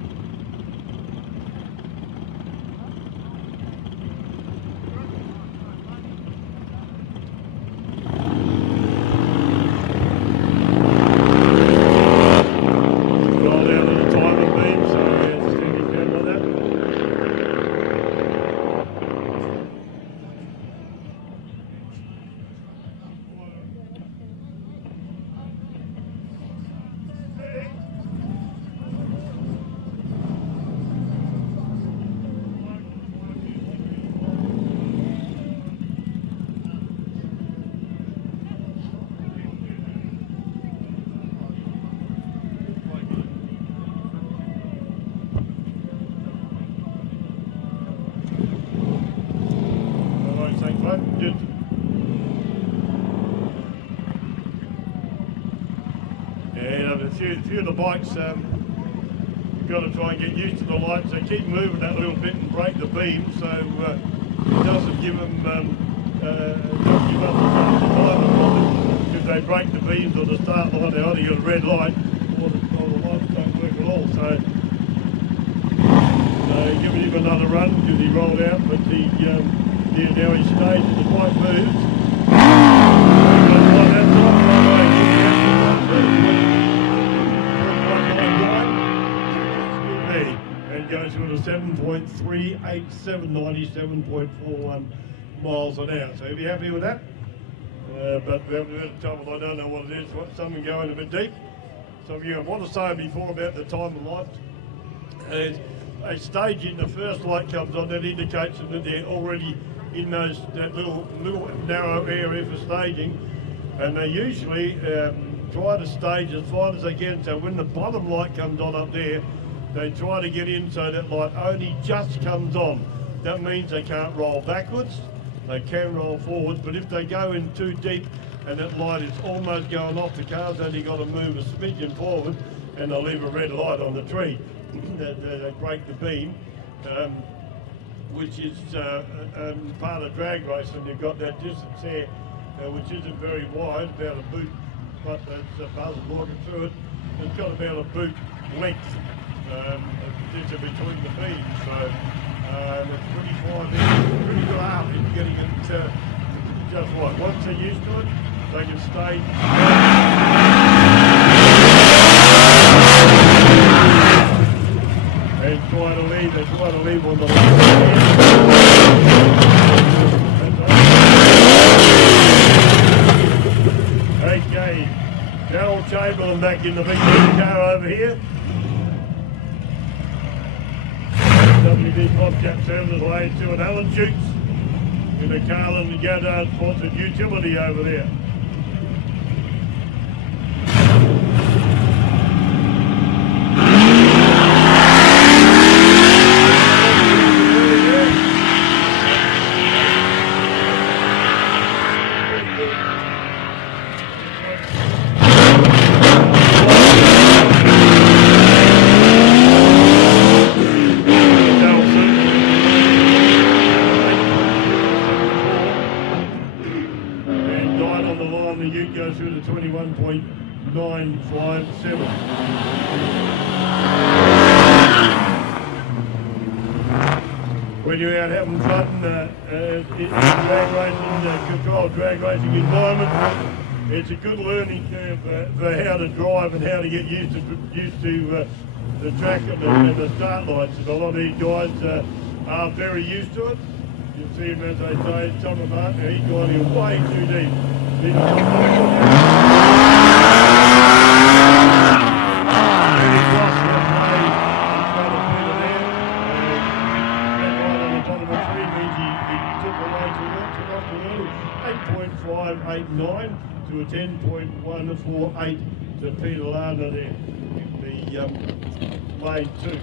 A few of the bikes, you've got to try and get used to the lights. They keep moving that little bit and break the beam, so it doesn't give them, doesn't give up the time. If they break the beams or the start line, they either get a red light or the lights don't work at all. So giving him another run because he rolled out, but now he stays and the bike moves. Goes with a 7.387, 97.41 miles an hour. So you'll be happy with that. But we haven't heard the time, I don't know what it is. Something going a bit deep. So I want to say before about the time of light. A stage in the first light comes on that indicates that they're already in that little narrow area for staging, and they usually try to stage as fine as they can. So when the bottom light comes on up there, they try to get in so that light only just comes on. That means they can't roll backwards, they can roll forwards, but if they go in too deep and that light is almost going off, the car's only got to move a smidgen forward and they'll leave a red light on the tree. They break the beam, which is part of drag racing. You've got that distance there, which isn't very wide, about a boot, but there's a buzz walking through it. It's got about a boot length. Between the beams, so it's pretty fine there. Pretty good arm in getting it just right. Once they're used to it, they can stay. And try to leave on the left hand. in the big car over here. WD Popcap Services Lane 2 at Allen Shoots in the Carlin and Goddard sponsored utility over there. Goes through to 21.957. When you're out having fun in drag racing, controlled drag racing environment, it's a good learning curve for how to drive and how to get used to the track and the start lights. And a lot of these guys are very used to it. You'll see him, as I say, Tom Martin, he's gone in way too deep. Very close, on the bottom of 3 means he took away too much and off too early. 8.589 to a 10.148 to Peter Lardner there, the lane 2.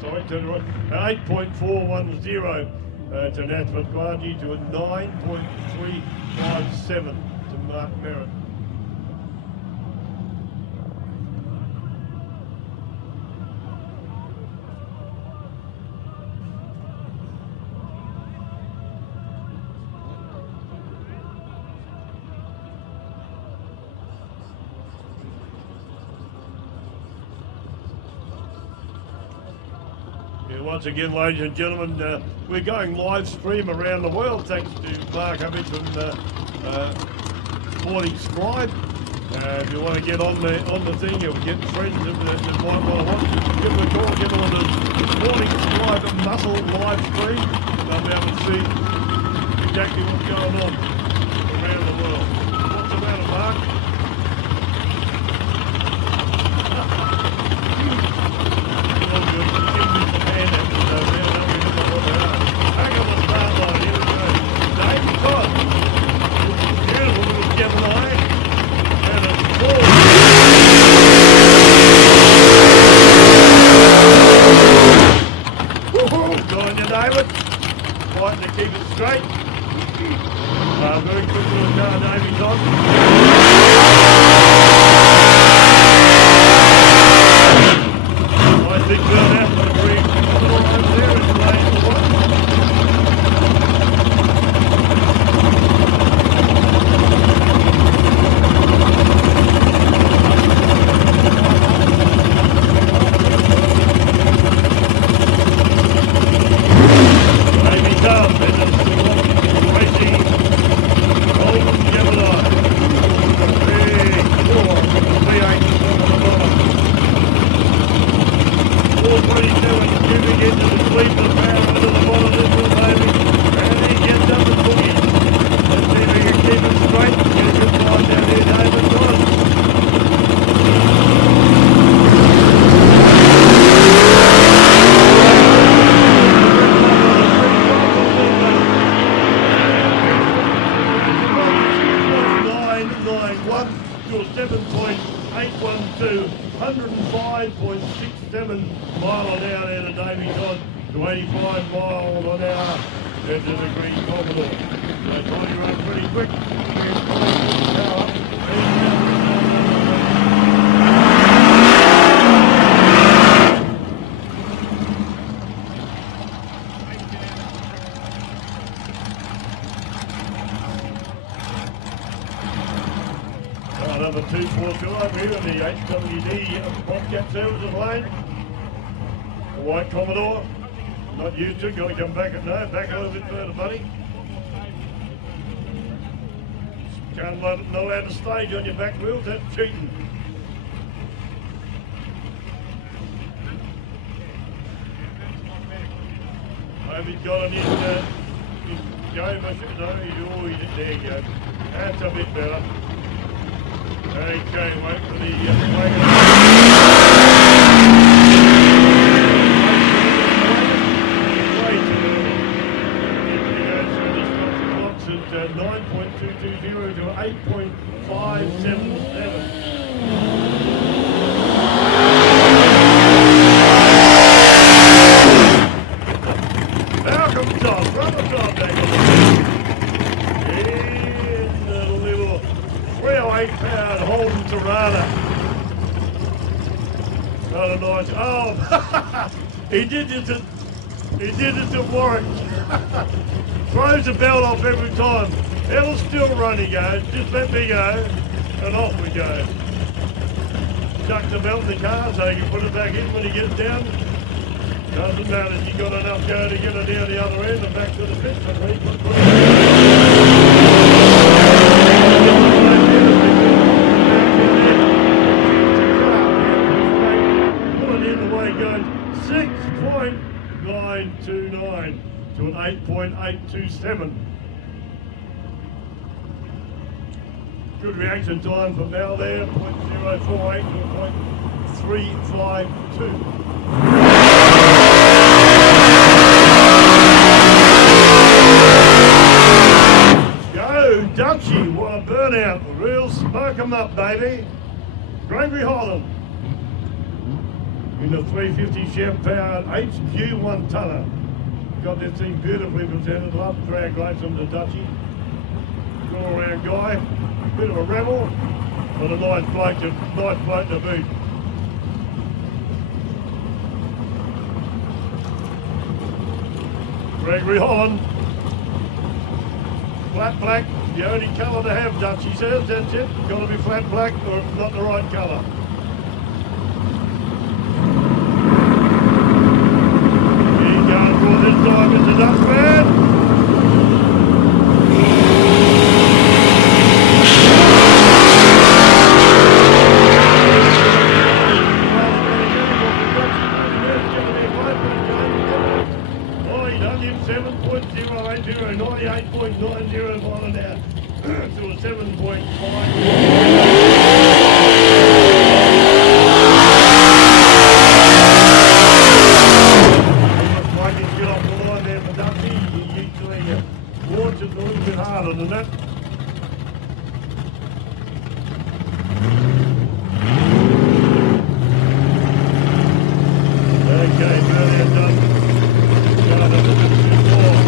Sorry, 8.410 to Nathan Clardy to a 9.357 to Mark Merritt. Once again, ladies and gentlemen, we're going live stream around the world thanks to Mark Hubbington Sporting Scribe. If you want to get on the thing, you'll get friends that might want to watch. Give them a call, get on the Sporting Scribe and Muscle live stream. They'll be able to see exactly what's going on around the world. What's the matter, Mark? To keep it straight. Very quick little car, Davy's on. I think we'll have to bring over there and play the one. to a 7.812, 105.67 mile an hour there to Davey Todd, to 85 miles an hour into the Green Commodore. So Tony runs pretty quick. number 245 here in the HWD Bobcat Services lane. The white Commodore. Not used to, got to come back back a little bit further, buddy. Can't not allowed to stage on your back wheels, that's cheating. Hope he's got it in go, no, he did, there you go. That's a bit better. Okay, wait for the 9.220 to 8.577. Malcolm Tom, brother Tom back in the little 308-pound Holden Tirana. Not a nice. Oh, he did this at Warwick. Throws the belt off every time. It'll still run, he goes. Just let me go. And off we go. Chuck the belt in the car so he can put it back in when he gets down. Doesn't matter if you got enough go to get it down the other end and back to the pit. Pull it in the way it goes. 6.929 to an 8.827. Good reaction time from Mal there, 0.048 to 0.352. Go Dutchie, what a burnout. Real smoke 'em up, baby. Gregory Holland. In the 350 Chef powered HQ 1 tonner. Got this thing beautifully presented. Love drag race on the Dutchie. Good all round guy. Bit of a rebel, but a nice bloke to boot. Gregory Holland. Flat black, the only colour to have, Dutch, he says. That's it. Got to be flat black or it's not the right colour. He's going for this time, Mr. Dutchman. Oh, he done him 7.080, 98.90 mile an hour to a 7.5. Launches a little bit harder than that. Okay, brilliant done. Got a little bit more.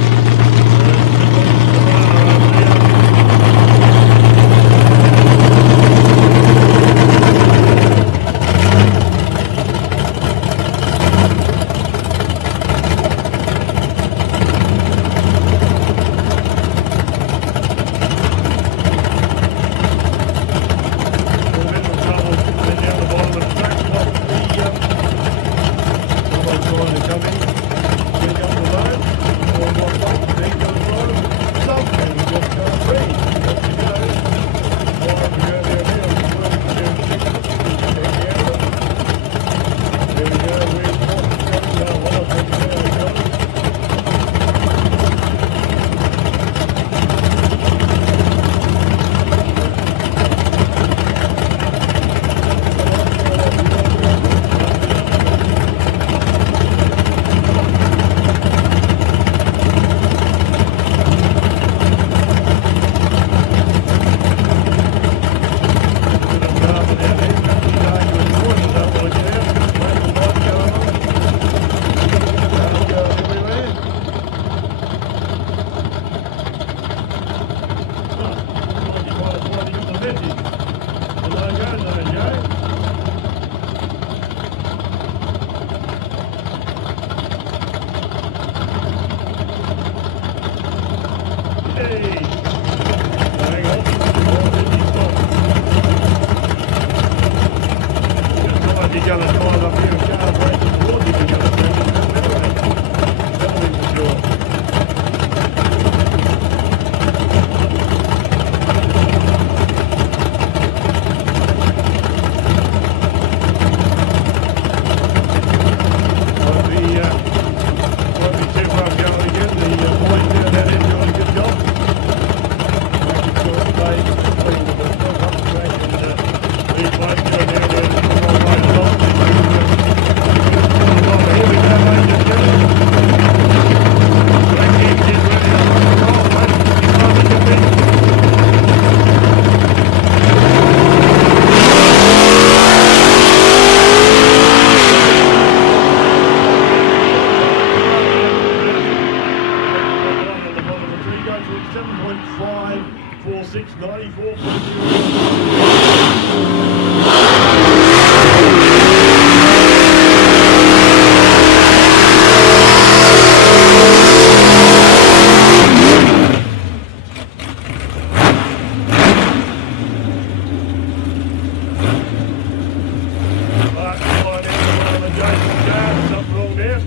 Something wrong there.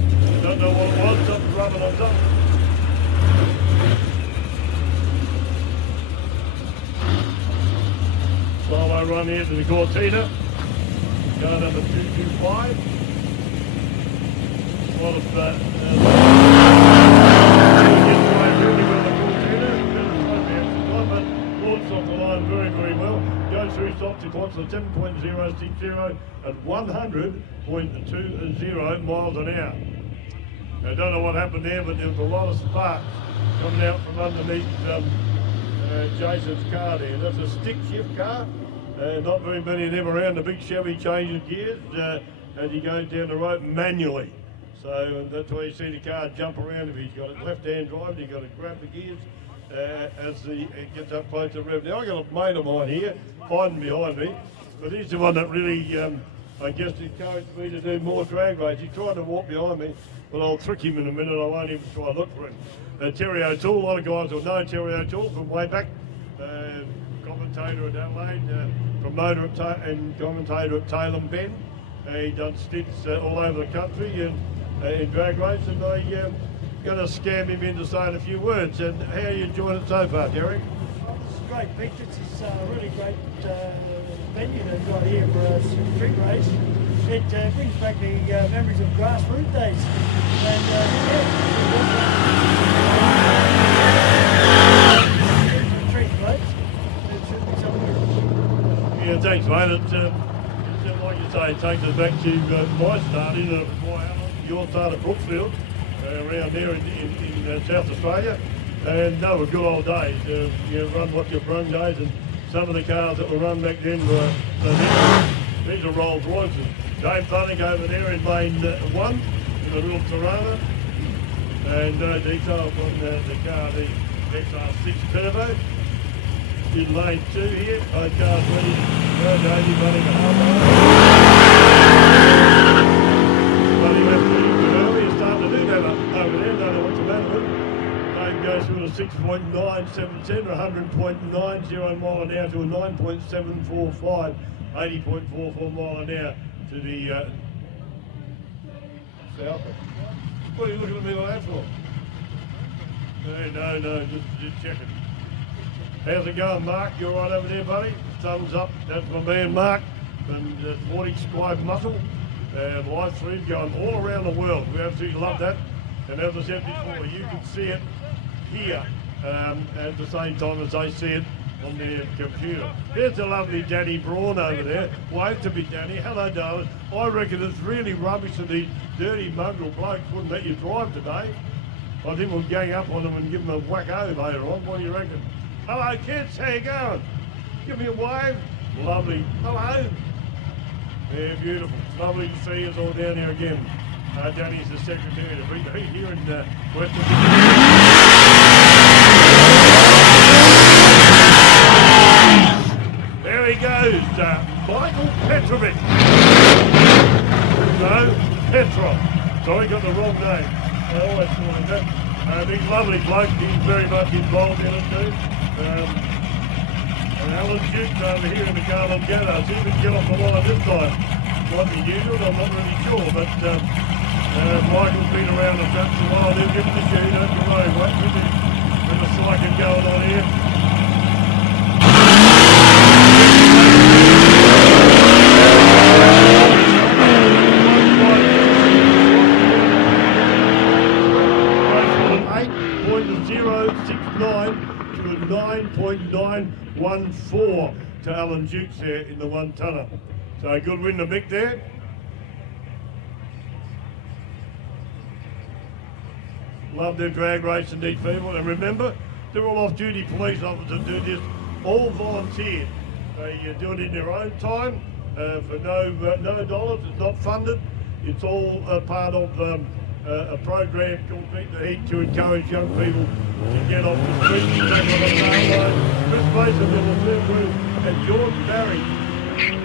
Don't know what it was. Something's rubbing on something. So I run here to the Cortina. Car number 225. A lot of off the line very, very well. Goes through stops to clocks at 7.060 at 100.20 miles an hour. I don't know what happened there, but there was a lot of sparks coming out from underneath Jason's car there. That's a stick shift car. Not very many of them around. The big Chevy changes gears as he goes down the road manually. So that's why you see the car jump around. If he's got a left-hand drive, you've got to grab the gears as it gets up close to the rev. Now I've got a mate of mine here, hiding behind me, but he's the one that really, I guess, encouraged me to do more drag race. He tried to walk behind me, but I'll trick him in a minute. I won't even try to look for him. Terry O'Toole, a lot of guys will know Terry O'Toole from way back. Commentator at Adelaide, promoter and commentator at Tailem Bend. He done stints all over the country in drag race, and I going to scam him into saying a few words. And how are you enjoying it so far, Terry? It's a great picture. It's a really great venue they've got here for a street race. It brings back the memories of grassroots days. And street race. It should be something. Yeah, thanks, mate. It's like you say, it takes us back to my start in your start at Brooksfield, around there in South Australia. And no, were good old days. You run what you've run days, and some of the cars that were run back then were these are Rolls Royces. Dave Thunnick over there in lane 1 in the little Tirana, and details on the car, the XR6 Turbo. In lane 2 here, both cars ready to go, Davey running a half hour. But he left a little bit early, he's starting to do that over there, don't know what's the matter with him. Dave goes through a 6.9710 or 100.90 mile an hour to a 9.745, 80.44 mile an hour to the south. What are you looking at me like that for? No, just checking. How's it going, Mark? You all right over there, buddy? Thumbs up. That's my man, Mark, and the 40 Squad Muscle. Live stream going all around the world. We absolutely love that. And as I said before, you can see it here at the same time as they see it on their computer. There's a lovely Danny Braun over there. Wave to me, Danny. Hello, darling. I reckon it's really rubbish that these dirty mongrel blokes wouldn't let you drive today. I think we'll gang up on them and give them a whack-o later on. What do you reckon? Hello, kids. How you going? Give me a wave. Lovely. Hello. Yeah, beautiful. Lovely to see us all down here again. Danny's the secretary of the here in Western. There he goes, Michael Petrovic. No, Petrov. Sorry, got the wrong name. I always call him that. He's a lovely bloke. He's very much involved in it too. And Alan Duke over here in the Garland Gather. See if we can get off the line this time. Might be usual, I'm not really sure, but Michael's been around the track for a while. They'll give him the shoe, don't you worry, wait with the cycling going on here. To a 9.914 to Alan Dukes there in the 1 tonner. So a good win to Mick there. Love their drag racing, these people. And remember, they're all off-duty police officers do this, all volunteer. They do it in their own time for no dollars. It's not funded. It's all a part of a program called Beat the Heat to encourage young people to get off the street and take on a tail line. Chris Mason in the third group and Jordan Barry,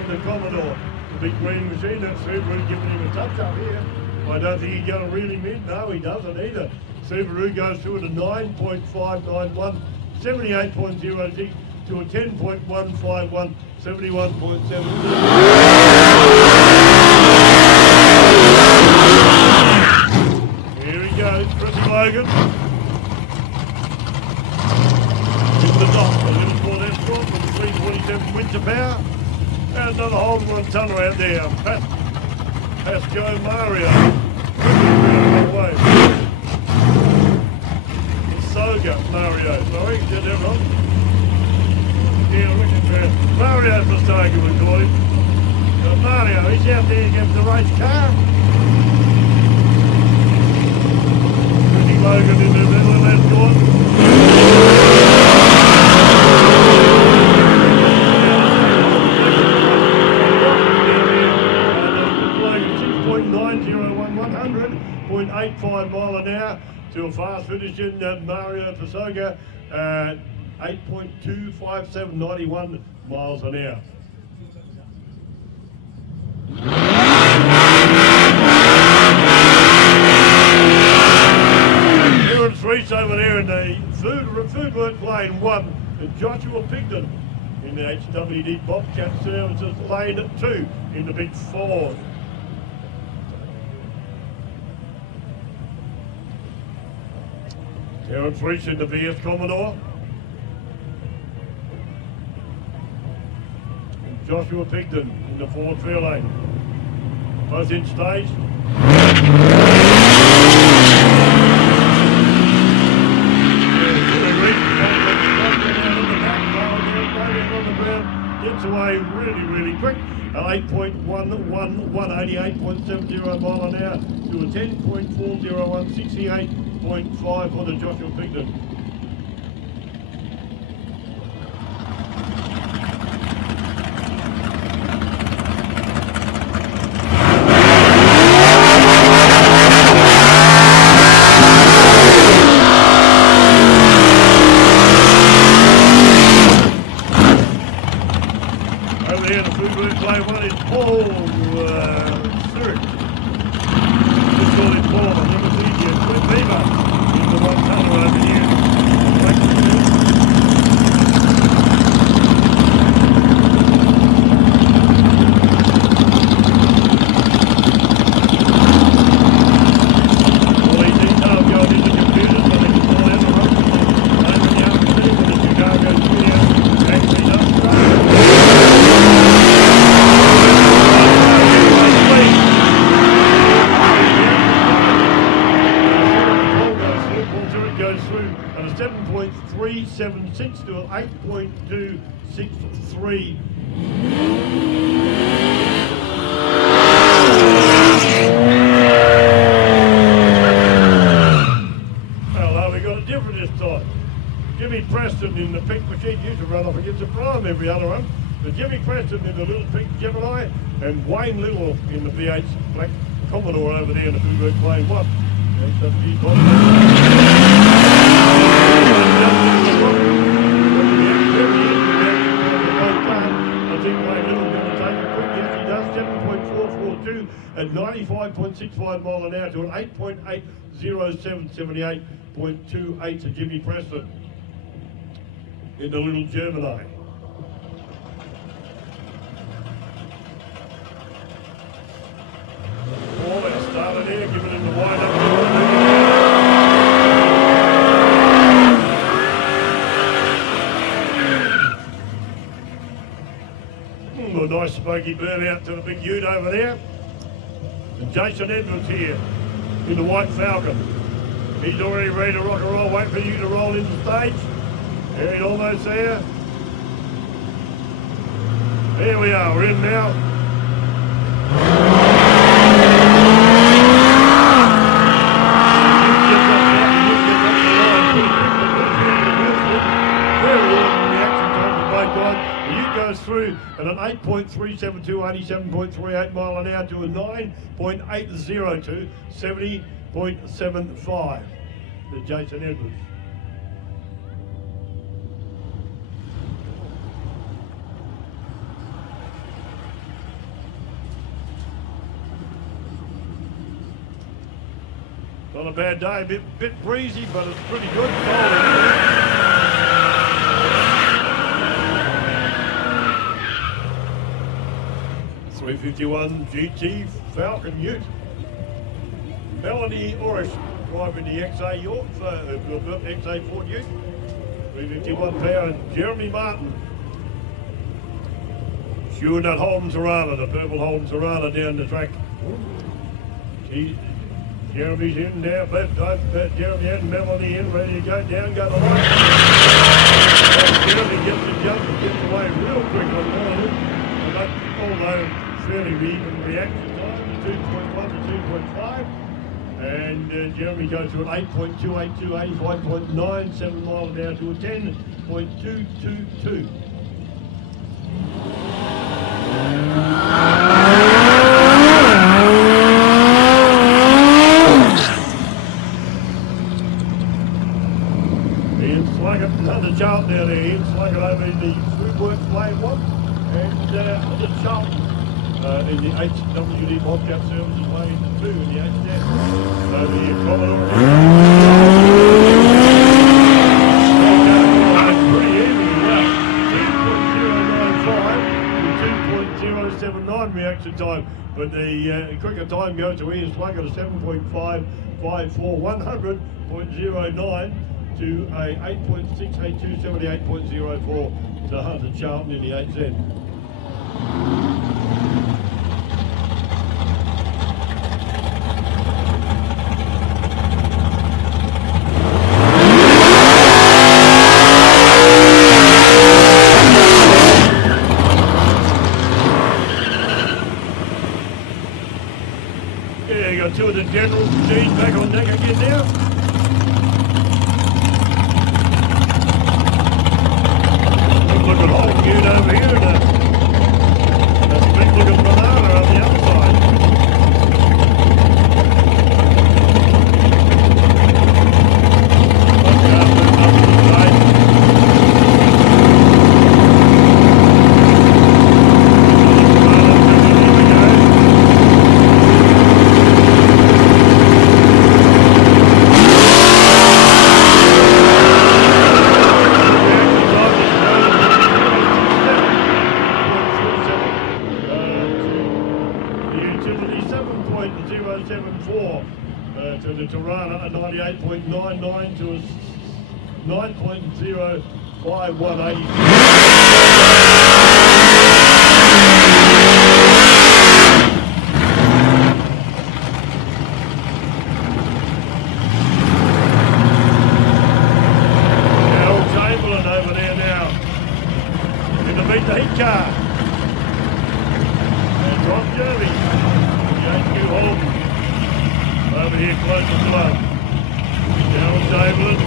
the Commodore. The big green machine, that's Subaru giving him a touch up here. I don't think he's going to really mid. No, he doesn't either. Subaru goes through at a 9.591, 78.06 to a 10.151, 71.7. Here he goes, Chris Logan. In the dock, a little Ford Escort with 327 winter power. And another Holden 1 tonner out there. Pasco Mario. Away. Soga Mario. Sorry, did that wrong. Yeah, look at that. Mario Pastoga, we call him. Mario, he's out there against the race car. Pretty Logan in the middle of that course. .85 mile an hour to a fast finish in Mario Pasoga at 8.25791 miles an hour. Here in Threes over there in the food work lane 1, and Joshua Pigden in the HWD Bobcat Services lane 2 in the big Ford. Terence Reese in the VS Commodore. And Joshua Pigden in the Ford Fairlane. Both in stage. Gets away really, really quick. At 8.11, 188.70 mile an hour to a 10.401, 68.5 for the Joshua Pigden. Over here, the food group play one is Paul Stewart. Just call him Paul, I think it's easier. But Beaver is the one tonner over here. All these details going into computers, so they can pull out the road. Over the afternoon when the Chicago studio actually does start. Goes through at a 7.376 to an 8.263. Well, we got a different this time. Jimmy Preston in the pink machine used to run off against the Prime every other run. But Jimmy Preston in the little pink Gemini and Wayne Little in the V8 black Commodore over there in the food group playing one. I think Wayne Little's going to take it quick. Yes, he does. 7.442 at 95.65 mile an hour to an 8.807, 78.28 to Jimmy Preston in the little Gemini. Paul has started here, giving him the wide up. A nice smoky burn out to the big ute over there. And Jason Edwards here in the white Falcon. He's already ready to rock and roll, wait for you to roll into stage. There he's almost there. Here we are, we're in now. Through at an 8.372, 87.38 mile an hour to a 9.802, 58.75 to Jason Edwards. Not a bad day, a bit breezy, but it's pretty good. 351 GT Falcon Ute. Melanie Orish driving the XA York, XA Ford Ute. 351 power, Jeremy Martin. Shooing that Holden Serrana, the purple Holden Serrana down the track. Jeremy's in there, left time, Jeremy and Melanie in, ready to go down, go to the right. Jeremy gets the jump and gets away real quick on Melanie. But although fairly even reaction time, 2.1 to 2.5. And Jeremy goes to an 8.282, 85.97 miles an hour to a 10.222. Another chart down there, Ian Sluggett over in the Foodwork Flame one, and another chart in the HWD Bobcat Services lane 2 in the HDF. So the Commodore pretty evenly now, 2.095 to 2.079 reaction time, but the quicker time goes to Ian Sluggett at 7.554, 100.09 to a 8.682, 78.04 to Hunter Charlton in the 8Z. Yeah, you got two of the generals, Gene back on deck again now. Look at Hulk Ute over here, and that's a big looking banana on the other side. To the Tirana, a 98.99 to a 9.05180. Old Chamberlain over there now. Going to beat the heat car. And Tom Jervey, the HQ Holden. Over here close to club. Down with Chamberlain.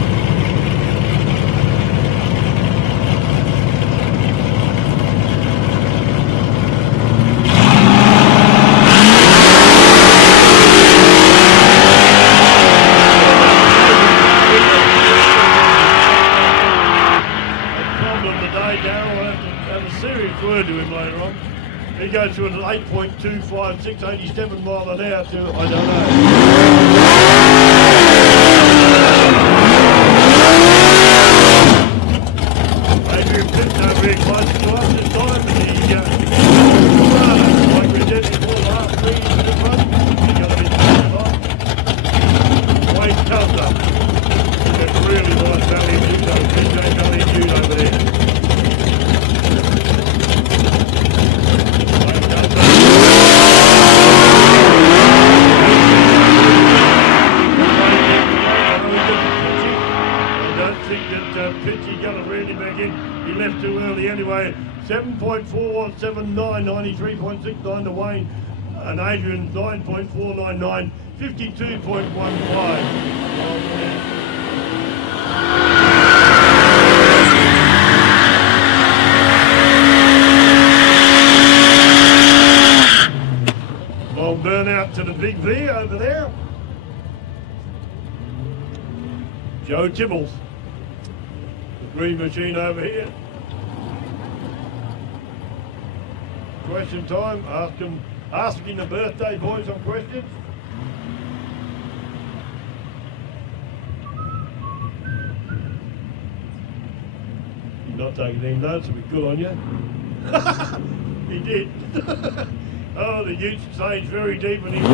Problem today, Darryl, will have a serious word to him later on. He goes to an 8.25, 687 mile an hour to, I don't know. Adrian Pitt's over here close to us this time. Like we said before, the last three in the front. He's going to be taken off. Wade comes up. It's really nice Valley Ute over there. Pitchy got it really back in. He left too early anyway. 7.479, 93.69 to Wayne. And Adrian 9.499, 52.15. Long burnout to the big V over there. Joe Tibbles. The green machine over here. Question time. Asking the birthday boys some questions. You're not taking any notes, it'll be good on you. He did. Oh, the utes sage very deep in his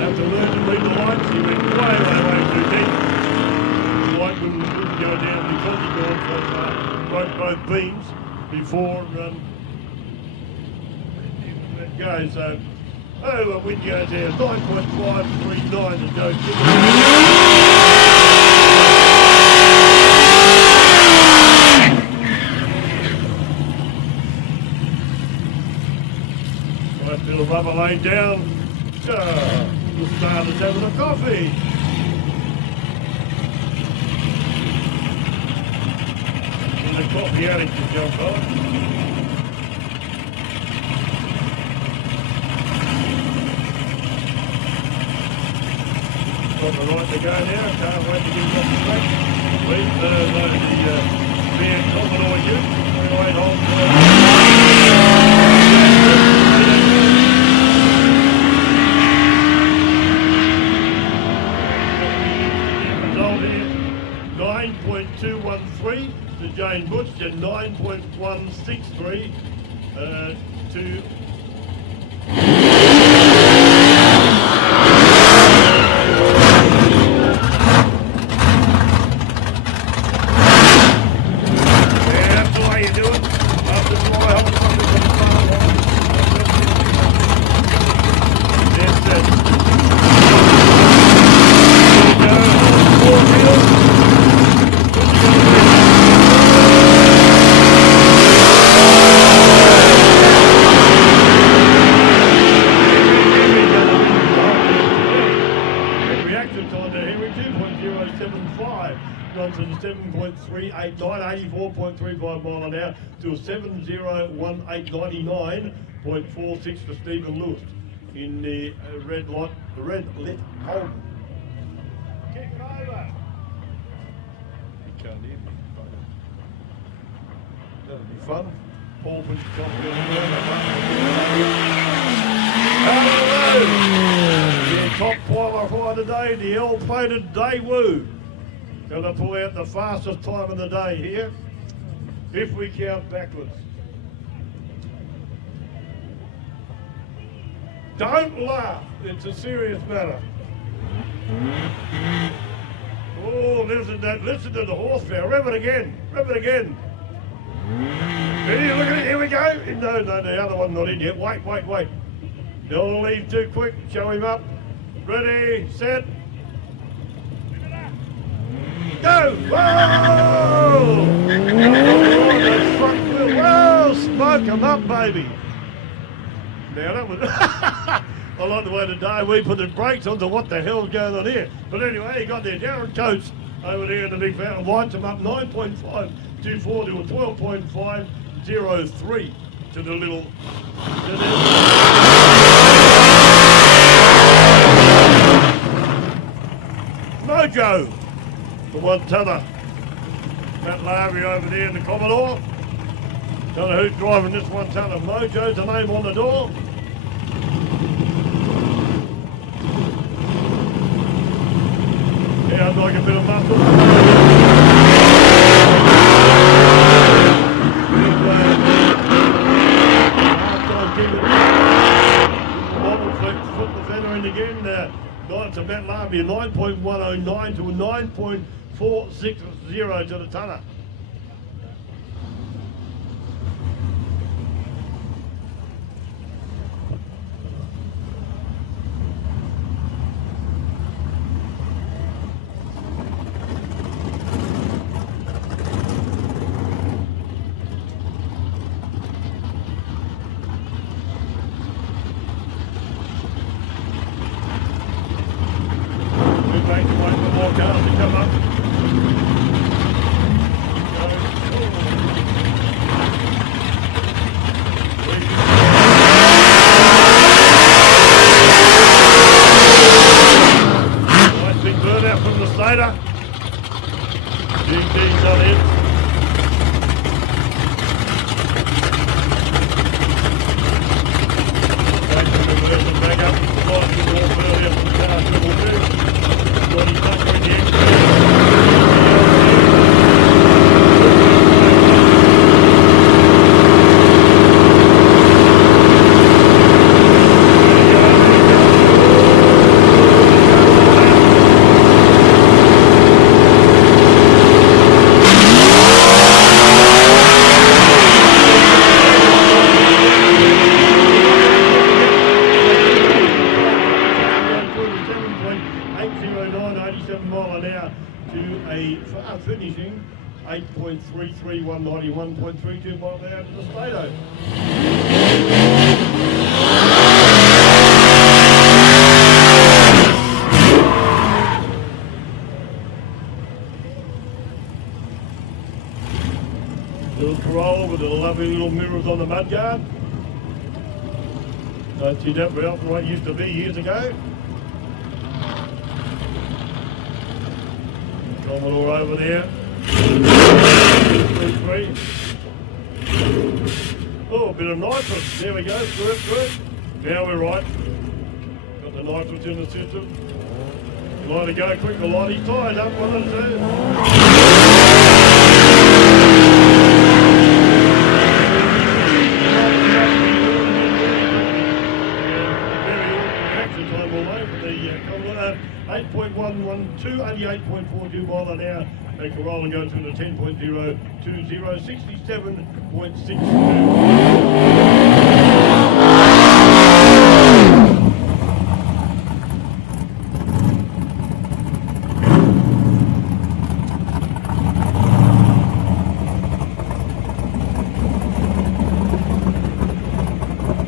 have to learn to read the lights. He went way too deep. The light wouldn't go down because he broke both beams before it goes. So, the wind goes down 9.539 to go. Nice little rubber laid down. The starter's having a coffee. And the coffee addict to jump on. Got the right to go now. Can't wait to get him off the track. Please, the man Commodore you. 28 holes. Result here 9.213 to Jane Butch and 9.163 to runs at 7.389, 84.35 mile an hour to 7:018.99.46 for Stephen Lewis in the red lit Holden. Kick it over. You can't hear me. That'll be fun. Paul puts his coffee on the top qualifier today, the L-plated Daewoo. Going to pull out the fastest time of the day here, if we count backwards. Don't laugh, it's a serious matter. Oh, listen to the horsepower, rev it again. Ready, look at it, here we go. No, the other one not in yet, wait. Don't leave too quick, show him up. Ready, set. Go! Whoa! Whoa! Smoke 'em up, baby. Now that was... I like the way today we put the brakes on to what the hell's going on here. But anyway, you got there. Darren Coates over there in the big fountain lights them up 9.524 to a 12.503 to the little... Mojo! The 1 tonner. Matt Larry over there in the Commodore. Don't know who's driving this 1 tonner. Mojo's the name on the door. Yeah, I'd like a bit of muscle. Flip the fender in again. It's a Matt Larby, a 9.109 to a 9.460 to the tonner. Wait for more cars to come up. later. GT's on in. Back up, slide the ball earlier from the car, triple two. Johnny Tucker in the finishing 8.33, 191.32 miles an hour to the Stato. Little Corolla with the lovely little mirrors on the mudguard. Don't see that very often like it used to be years ago. Commodore over there. 3. Oh, a bit of nitrous. There we go. Through. Now we're right. Got the nitrous in the system. Line to go quick. The light. He's tied up. 1 and 2. Time away for the Commodore. 8.112, 88.42 mile an hour. The Corolla goes through the 10.020, 67.62.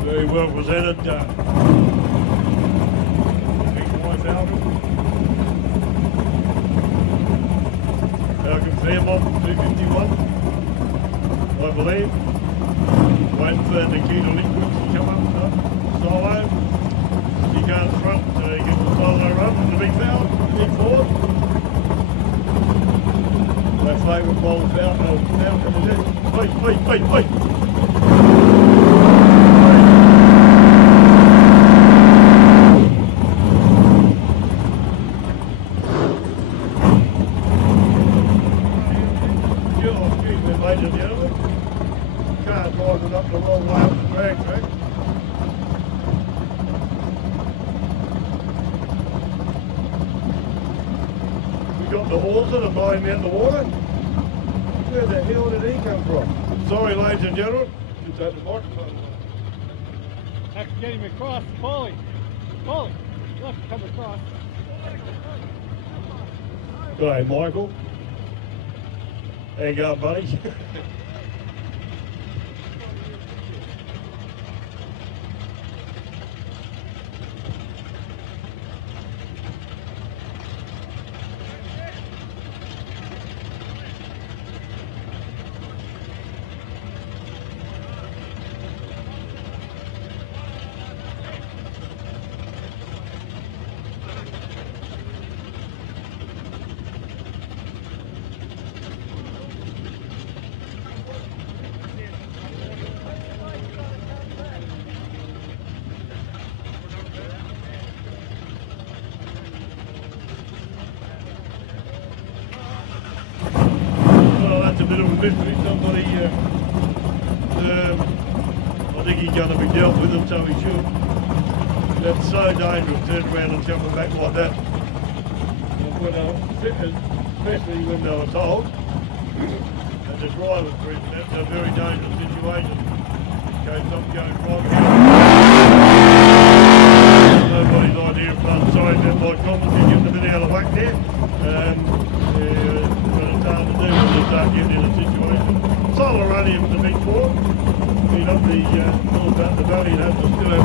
Very well presented. Fairmont 251, I believe. Waiting for the key to liquids to come up. Solo. You go in front, you get the solo run and the big foul, big Ford. My favourite bowl foul coming in. Wait. Ladies and gentlemen, car driving up the wrong way up the drag track. We got the hauser to blow him out the water. Where the hell did he come from? Sorry, ladies and gentlemen. Just had the microphone. Have to get him across. Polly, you'll have to come across. Go ahead, Michael. There you go, buddy. That's a bit of a mystery. Somebody, I think he's going to be dealt with him, so he should. That's so dangerous, turn around and jumping back like that. Especially when they were told. And the driver's present, that's a very dangerous situation. In case something goes wrong. Nobody's idea of fun. Sorry about my comments, you're getting a bit out of whack there. Hard to do when you start getting in a situation. Solar radium is a big Ford. Beat up the all about the valley and have to still have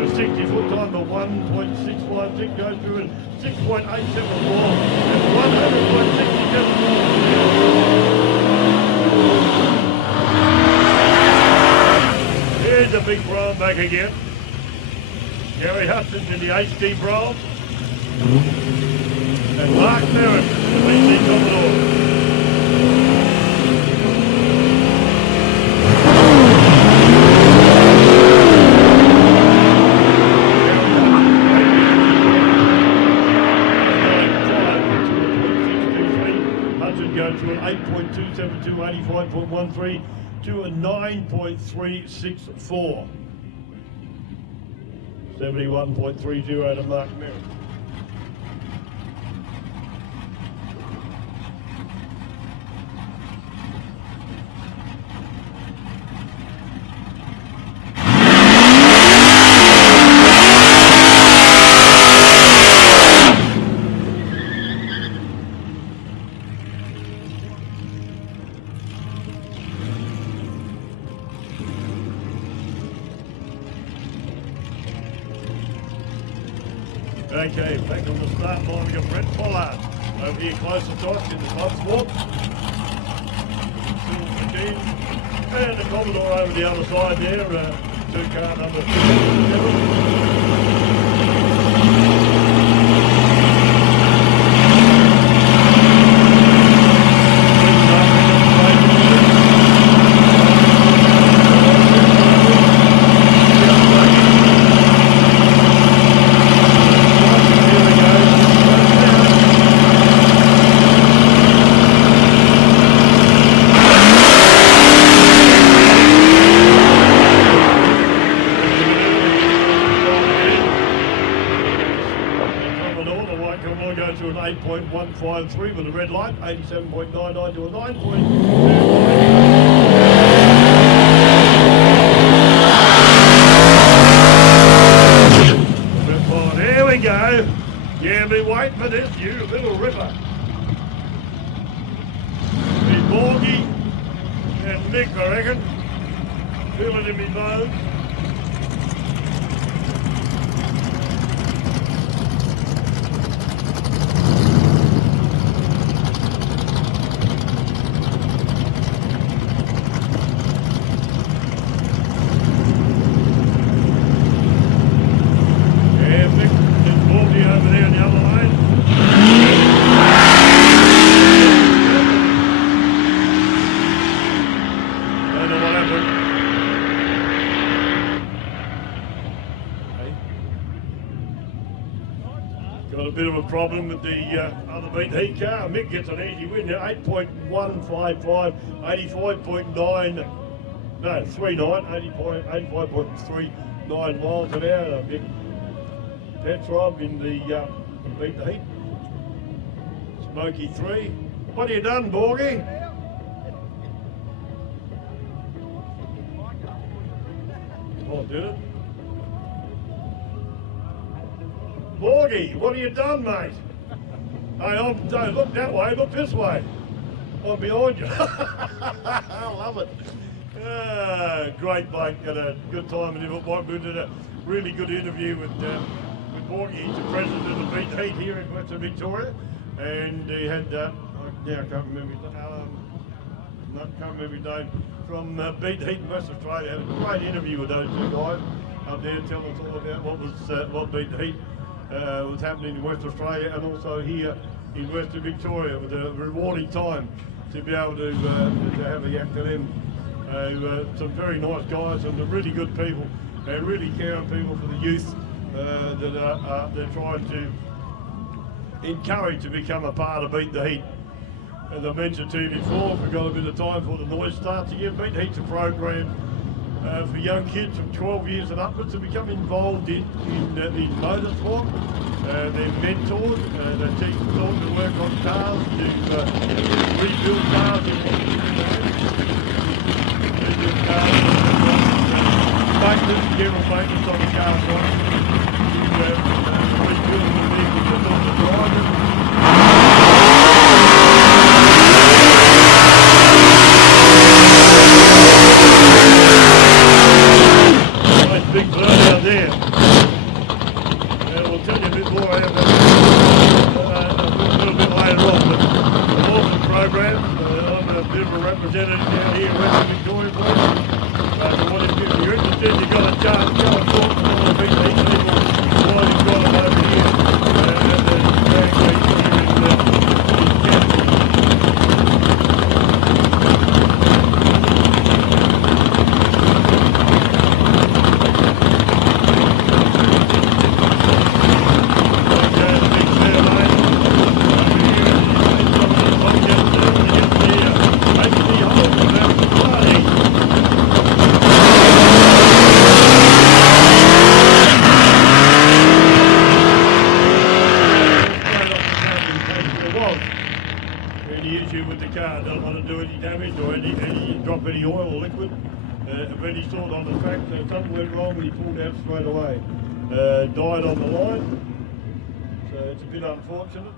a 60-foot time of 1.656 goes through in 6.874 and 100.67. again. Gary Hutchins in the HD Bronze. And Mark Merritt, the BC Commodore. Go to an 8.272, 85.13 to a 9.364. 71.30 to Mark Merritt. Okay, back on the start line, we got Brett Pollard over here closer to us in the club sport. And the Commodore over the other side there, two car number 7. Go to an 8.153 with a red light, 87.99 to a 9.2. There we go. Yeah, be waiting for this, you little ripper. The Borgie and Nick, I reckon. Feel it in me bones. Got a bit of a problem with the other beat heat car. Mick gets an easy win there, 8.155, 85.9, no, 39, 85.39 miles an hour. A big Petrov in the beat the heat. Smoky 3. What have you done, Borgie? Oh, did it? Borgie, what have you done, mate? Hey, don't look that way, look this way. I'm behind you. I love it. Great bloke, had a good time with him at White. We did a really good interview with Borgie. He's the president of the Beat Heat here in Western Victoria. And he had, I can't remember his name, from Beat Heat in West Australia. Had a great interview with those two guys up there, telling us all about what Beat Heat was happening in West Australia and also here in Western Victoria, with a rewarding time to be able to have a yak to them. Some very nice guys and really good people, and really caring people for the youth that they're trying to encourage to become a part of Beat the Heat. As I mentioned to you before, if we've got a bit of time before the noise starts again, Beat Heat's a program for young kids from 12 years and upwards to become involved in motorsport. They're mentored, they teach them to work on cars, to rebuild cars, maintenance, general maintenance on the cars, rebuild the vehicles that's on the drivers. Big bird out there. And we'll tell you a bit more about that a little bit later on. But an awesome program. I'm a bit of a representative down here in Western Victoria for you. So if you're interested, you've got a chance to go any issue with the car, doesn't want to do any damage or any drop any oil or liquid of any sort on the track. Something went wrong and he pulled out straight away. Died on the line, so it's a bit unfortunate,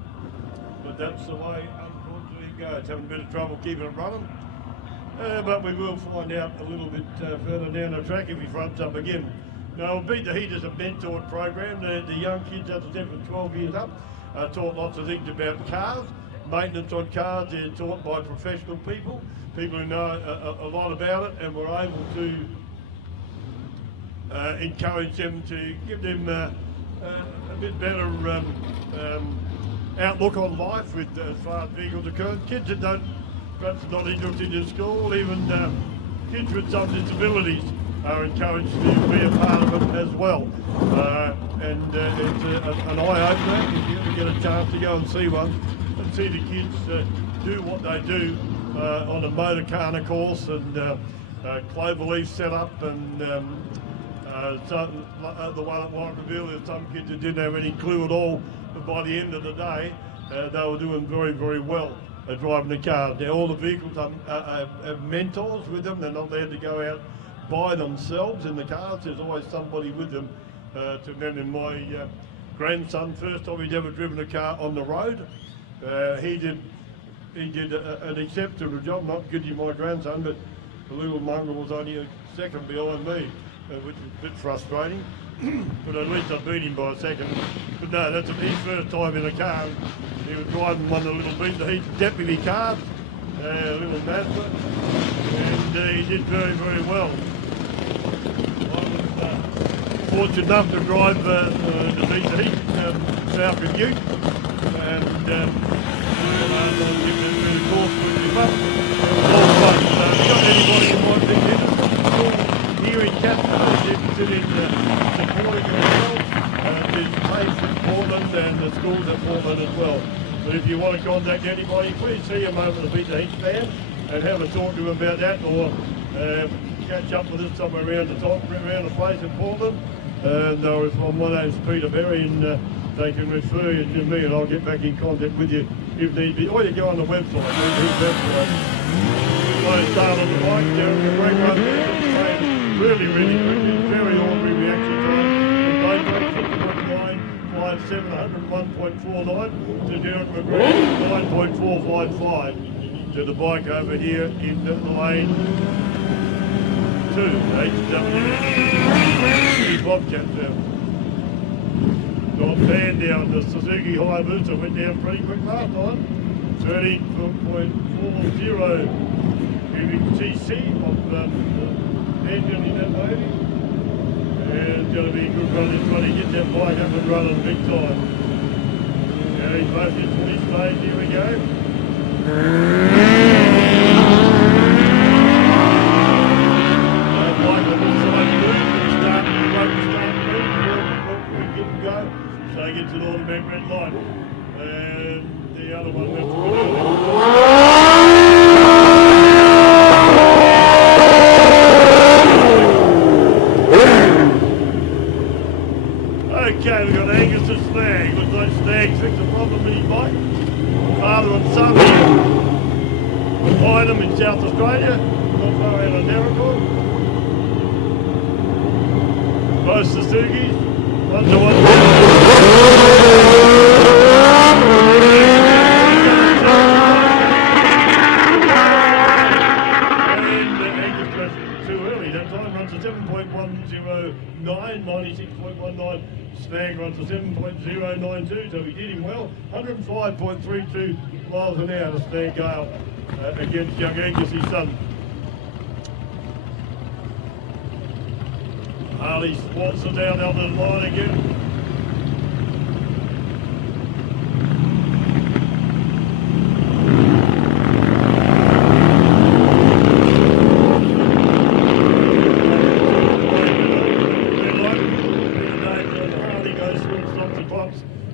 but that's the way unfortunately it goes. Having a bit of trouble keeping it running, but we will find out a little bit further down the track if he fronts up again. Now, Beat the Heat is a mentored program. The young kids up to 10 from 12 years up are taught lots of things about cars, maintenance on cars. They're taught by professional people who know a lot about it, and we're able to encourage them to give them a bit better outlook on life with as far as vehicles are concerned. Kids that don't, perhaps not interested in school, even kids with some disabilities are encouraged to be a part of it as well. And it's an eye-opener if you ever get a chance to go and see one and see the kids do what they do on a motor carnival course and cloverleaf set up and the one at Waikaville, there's some kids that didn't have any clue at all, but by the end of the day they were doing very, very well driving the car. Now all the vehicles have mentors with them. They're not allowed to go out by themselves in the cars. There's always somebody with them. To them and my grandson, first time he'd ever driven a car on the road, he did an exceptional job. Not good to my grandson, but the little mongrel was only a second behind me, which was a bit frustrating. But at least I beat him by a second. But no, that's his first time in a car. He was driving one of the little Beat the Heat deputy cars, a little Mazda, and he did very, very well. I was fortunate enough to drive the Beat the Heat south of Ute, and I'll give them a course with him up. Got anybody who might be interested here in Casterton, is interested in supporting it as well. There's place in Portland and the schools at Portland as well. But if you want to contact anybody, please see them over the Beat the Heat stand and have a talk to them about that, or catch up with us somewhere around the place in Portland. My name's Peter Berry, and they can refer you to me, and I'll get back in contact with you if need be. Or you go on the website. I start on the bike, doing a great run there, really, really quick. It's very ordinary reaction time. The 1.49 to Derek McGregor, 9.455 to the bike over here in the lane 2, HW. Bobcat down. Got banned down the Suzuki Hayabusa, went down pretty quick last time. 13.40 cubic cc of engine in that baby. And it's going to be a good run. He's trying to get that bike up and running big time. Now he's motioning for his stage. Here we go. Bike on this side move. Start move. We get to go. So he gets an automatic red light. And the other one left to go. Okay, we've got Angus and Snag. Looks like Snag's fixed a problem with his bike. Father and son here. Behind them in South Australia. Not far out of Narrabeen. Both Suzuki's. One's a one. Too early. That time runs to 7.109, 96.19. Snag runs to 7.092, so he did him well. 105.32 miles an hour to Snag Gale against young Angus, his son. Harley spots it down the line again.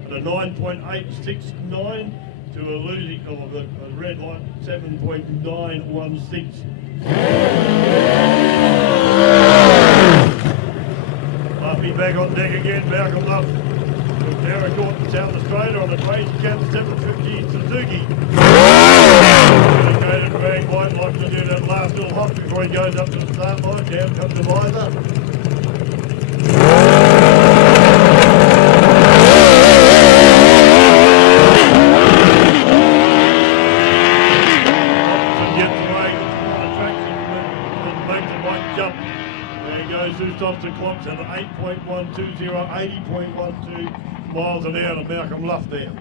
At a 9.869 to a losing of the red light 7.916. Buffy back on deck again, Malcolm up from Narrabeen, South Australia on the Crazy Cat 750 Suzuki. goes up to the start line, down comes the visor. There he goes, who stops the clocks at 8.120, 80.12 miles an hour to Malcolm Luff there.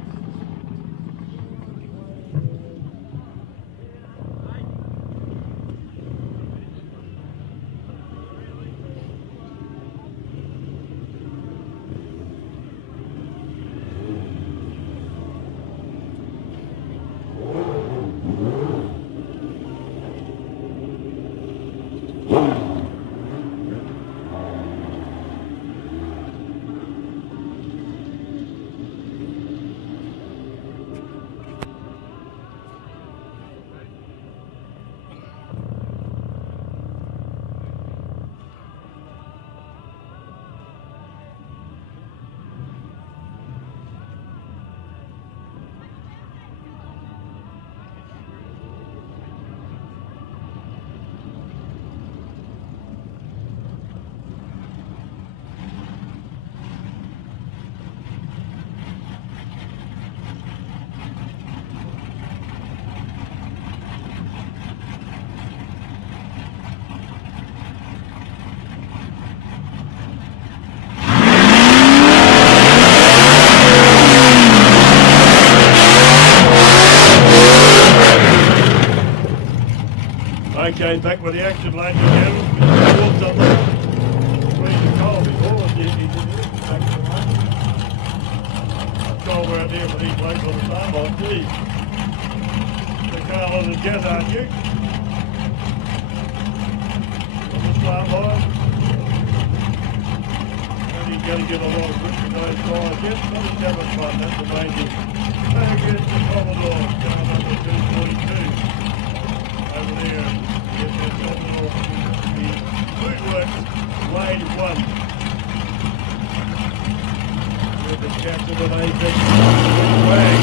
Okay, back with the action lane again. Walked up there. Freezing cold before, and he did it. Back to the lane. Cold out there for these blokes on the start line, gee. The Carlos and Jazz, aren't you? On the start line. And he's going to get a lot of grip with those guys yet, but he's having fun, that's the main thing. Back against the Commodore, car number 242. Over there, get their terminal, the Foodworks Wade 1. With the captain of Apex Wag.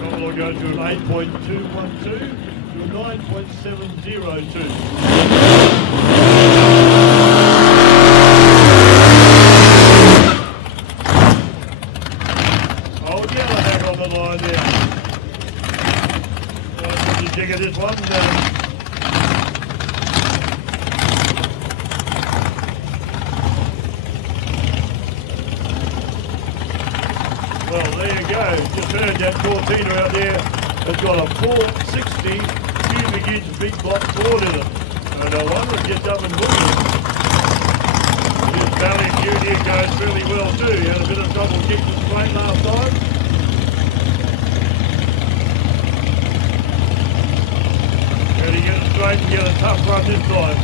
Commodore goes to an 8.212 to a 9.702. Line there. What you think of this one? Well, there you go. Just heard that Cortina out there has got a 460 cubic inch big block Ford in it. And no wonder it gets up and moving. This Valley Junior goes really well too. He had a bit of trouble kicking it straight last time. Can he get it straight and get a tough run this time?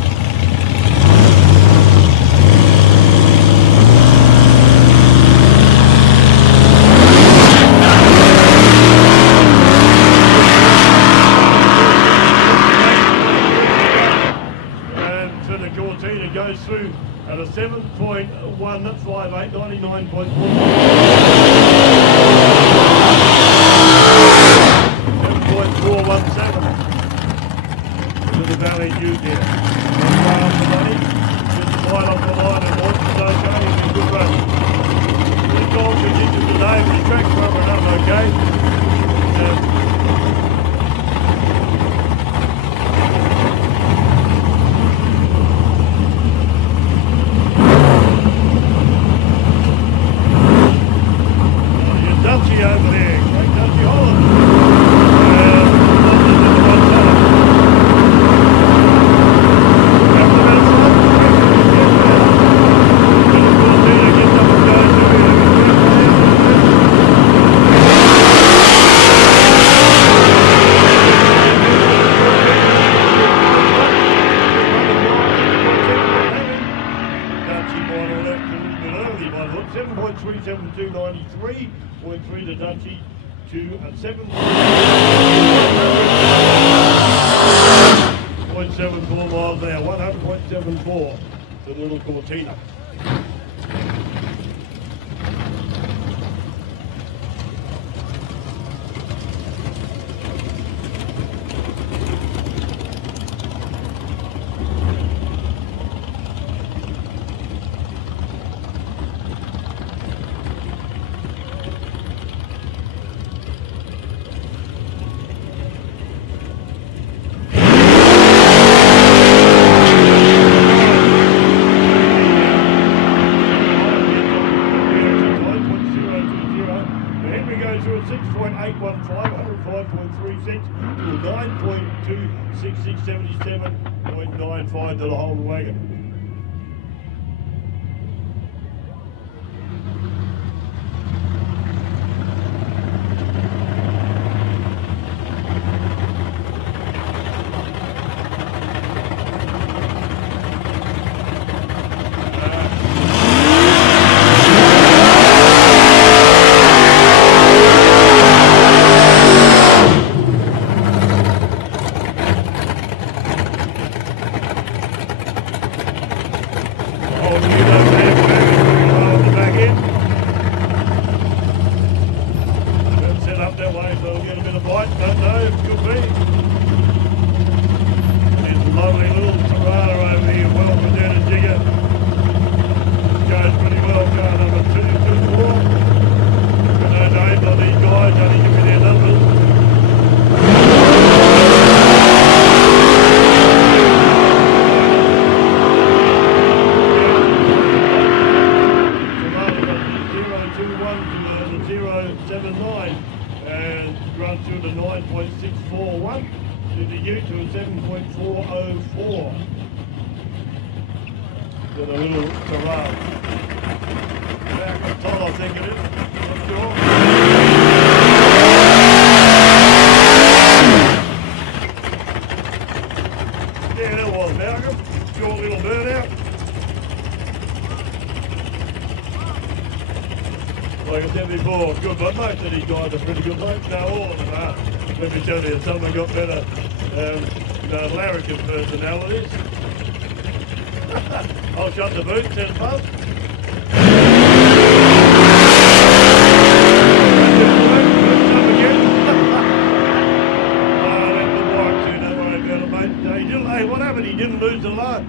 And so the Cortina goes through at a 7.158, 99.4. 7.417. To the Valley U there. Not far off the money. Just right off the line and watch it okay. It's a good run. The dog continues today, but the track's rubbing up okay. Your Dutchie over there. Great Dutchie Holland. look, 7.37293, 0.3 to Dutchie, 2 and 7. 0.74 miles an hour, 100.74. the little Cortina. To the whole wagon. Got a little garage. Back on top, I think it is. Not sure. Yeah, that was Malcolm. Short little burnout. Like I said before, good, but most of these guys are pretty good blokes. No, all of them are. Let me tell you, some have got better larrikin personalities. I'll shut the boot, says Buzz. Hey, what happened? He didn't lose the load.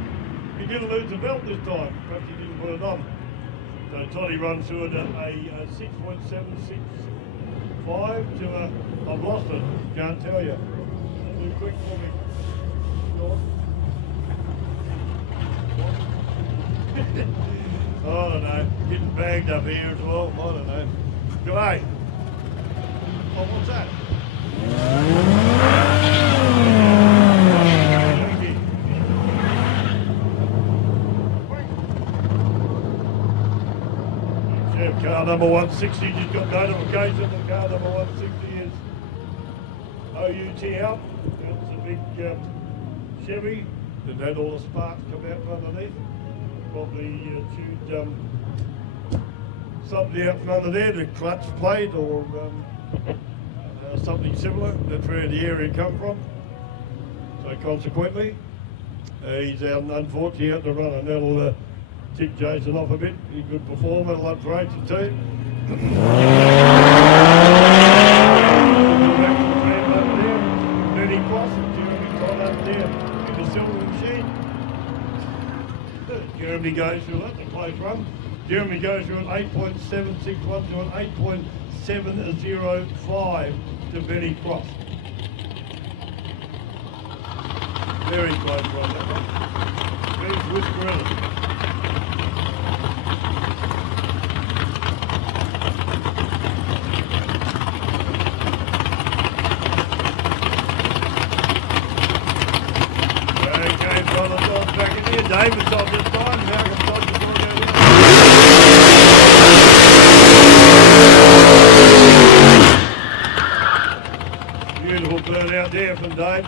He didn't lose the belt this time. Perhaps he didn't put it on. So Toddy runs through it at a 6.765 to a, I've lost it, can't tell you. Too quick for me. I don't know, getting bagged up here as well, I don't know. G'day. Oh, what's that? Chef, car number 160, just got notification that car number 160 is OUT out. That's a big Chevy that had all the sparks come out from underneath. Probably chewed something out from under there, the clutch plate or something similar. That's where the area come from. So consequently, he's out, unfortunately out to run, and that'll tick Jason off a bit. He's a good performer, loves racing too. Benny Cross and Jeremy Todd up there in the silver machine. Jeremy goes through it, the close run. Jeremy goes through an 8.761 to an 8.705 to Benny Cross. Very close run, that one. There's Whisperella. Back in here, David's off this time, Malcolm's off this one down here. Beautiful burn out there from Dave.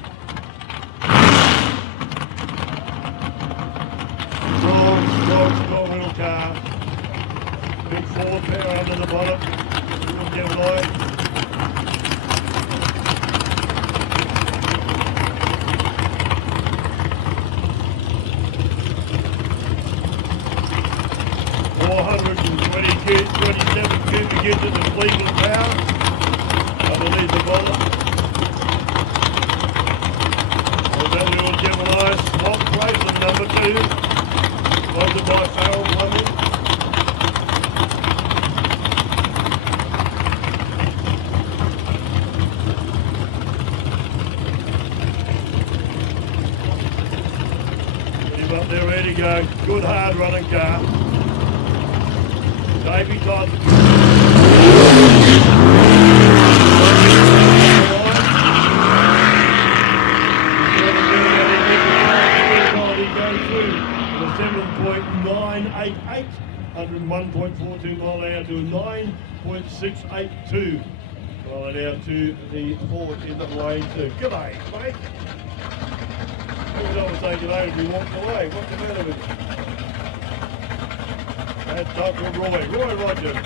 Strong little car. Big 4-power under the bonnet. Good devil eye. 27 cubic inches of legal power underneath the bottom. And that little Gemini swap plate of number 2, sponsored by Farrell Plumbing. But they're ready to go. Good hard running car. Davey Tyson. He goes through the 7.988, 101.42 mile an hour to 9.682 mile an hour to the forward in the lane 2. G'day, mate. I was taking over and he walked away. What's the matter with you? That's Dr. Roy Rogers.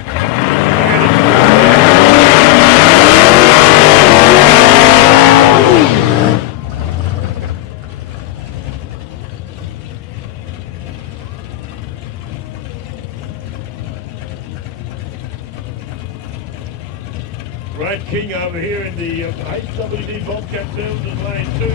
Brad King over here in the HWD Bobcat Services Lane 2.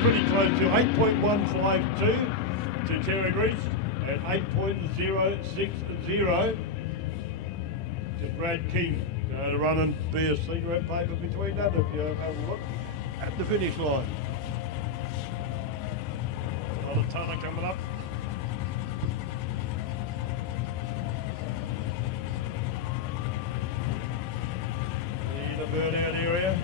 Pretty close to 8.152 to Terry Reese and 8.060 to Brad King. To run and be a cigarette paper between them if you have a look at the finish line. Another tonner coming up. In the burnout area.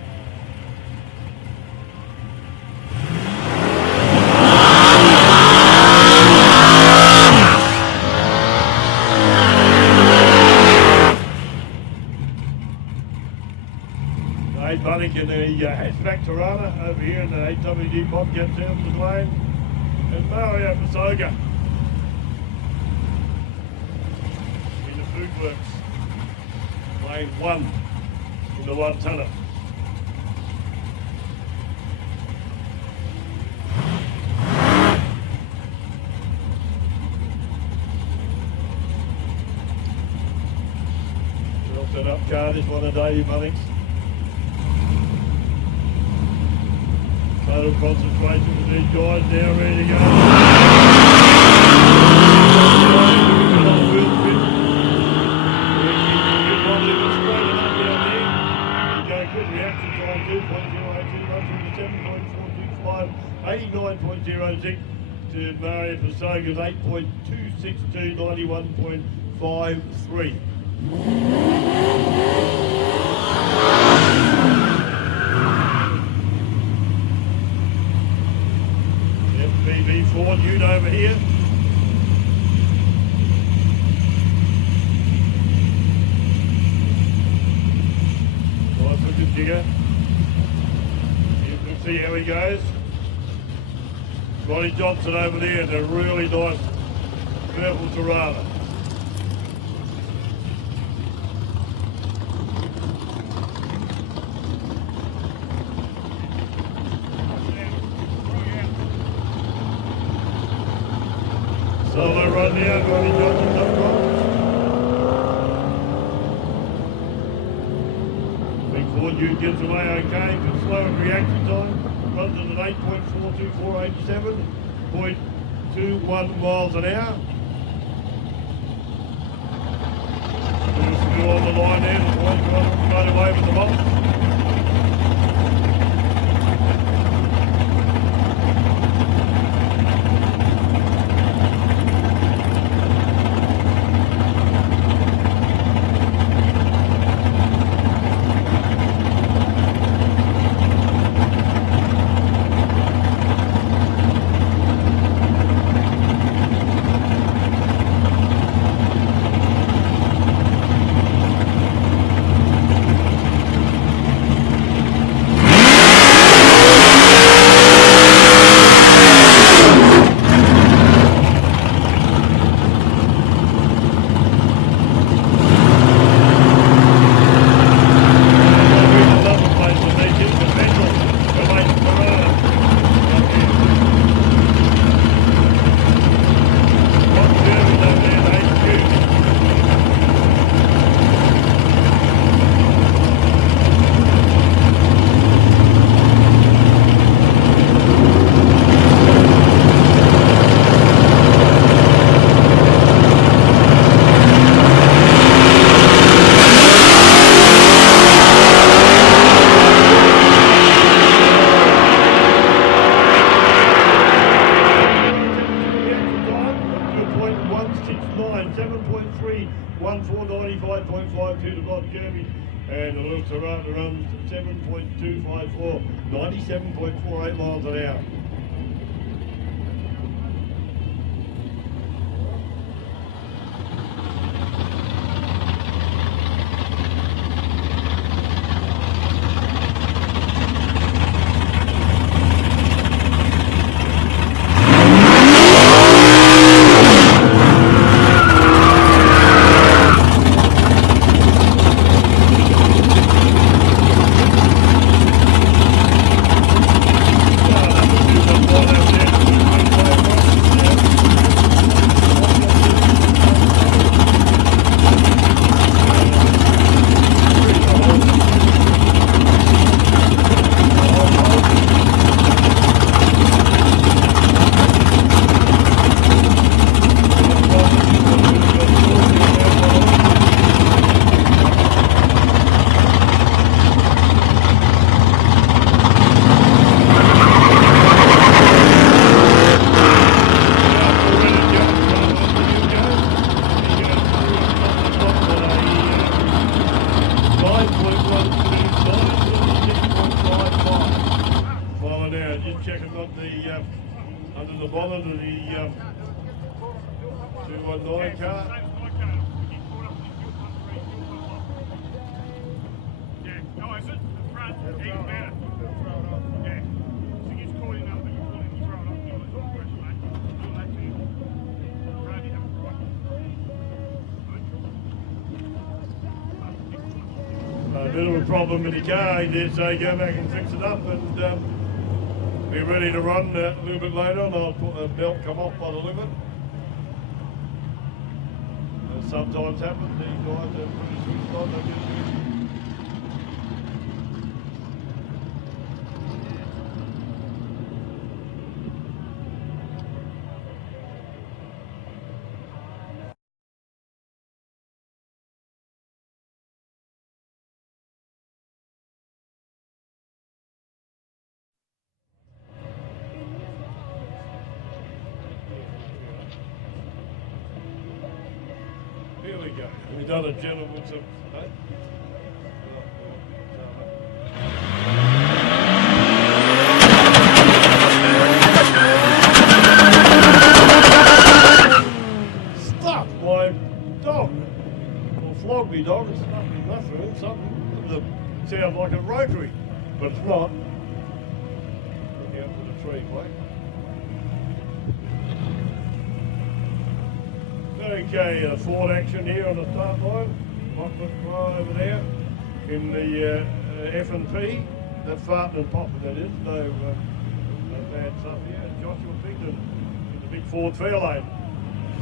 Bunnick in the hatchback Tirana over here in the HWD Bobcat Services Lane, and Mario Pasoga in the Food Works Lane 1 in the 1 tonner. Well set up car, this one a day, Bunnick. Total concentration with these guys now ready to go. Good reaction time 2.082, 89.006 to Mario Pasoga's 8.262, 91.53. FPV Ford Ute over here. Nice looking jigger. You can see how he goes. Ronnie Johnson over there in a really nice purple Tirana. Solo run now, Ronnie Johnson up front. Big Ford Ute gets away okay, but slow in reaction time. Runs at an 8.42487, 0.21 miles an hour. Still on the line there, the boys got away with the box. 7.69, 7.3, 1495.52 to Rod Kirby. And the little Toronto runs 7.254, 97.48 miles an hour. Under the bonnet of the 219 car. Yeah, no, is it? The front, even better. Yeah. So he's calling up, but you're calling, you throw it up, you want to talk to us, mate. Do that to you. Front, you have a right. A bit of a problem with the car, he did say go back and fix it up and be ready to run a little bit later, and I'll put the belt come off by the limit. Sometimes happens, these guys are pretty switched on, they just Here we go. We've done a gentleman's of. Stuff my dog. Or flogged me dog. It's nothing mushroom. Something that sounds like a rotary, but it's not. Look out for the tree, Blake. Okay, Ford action here on the start line. Lachlan Crowe over there in the F&P. That farting and popping that is. No bad stuff here. Joshua Pigton in the big Ford Fairlane.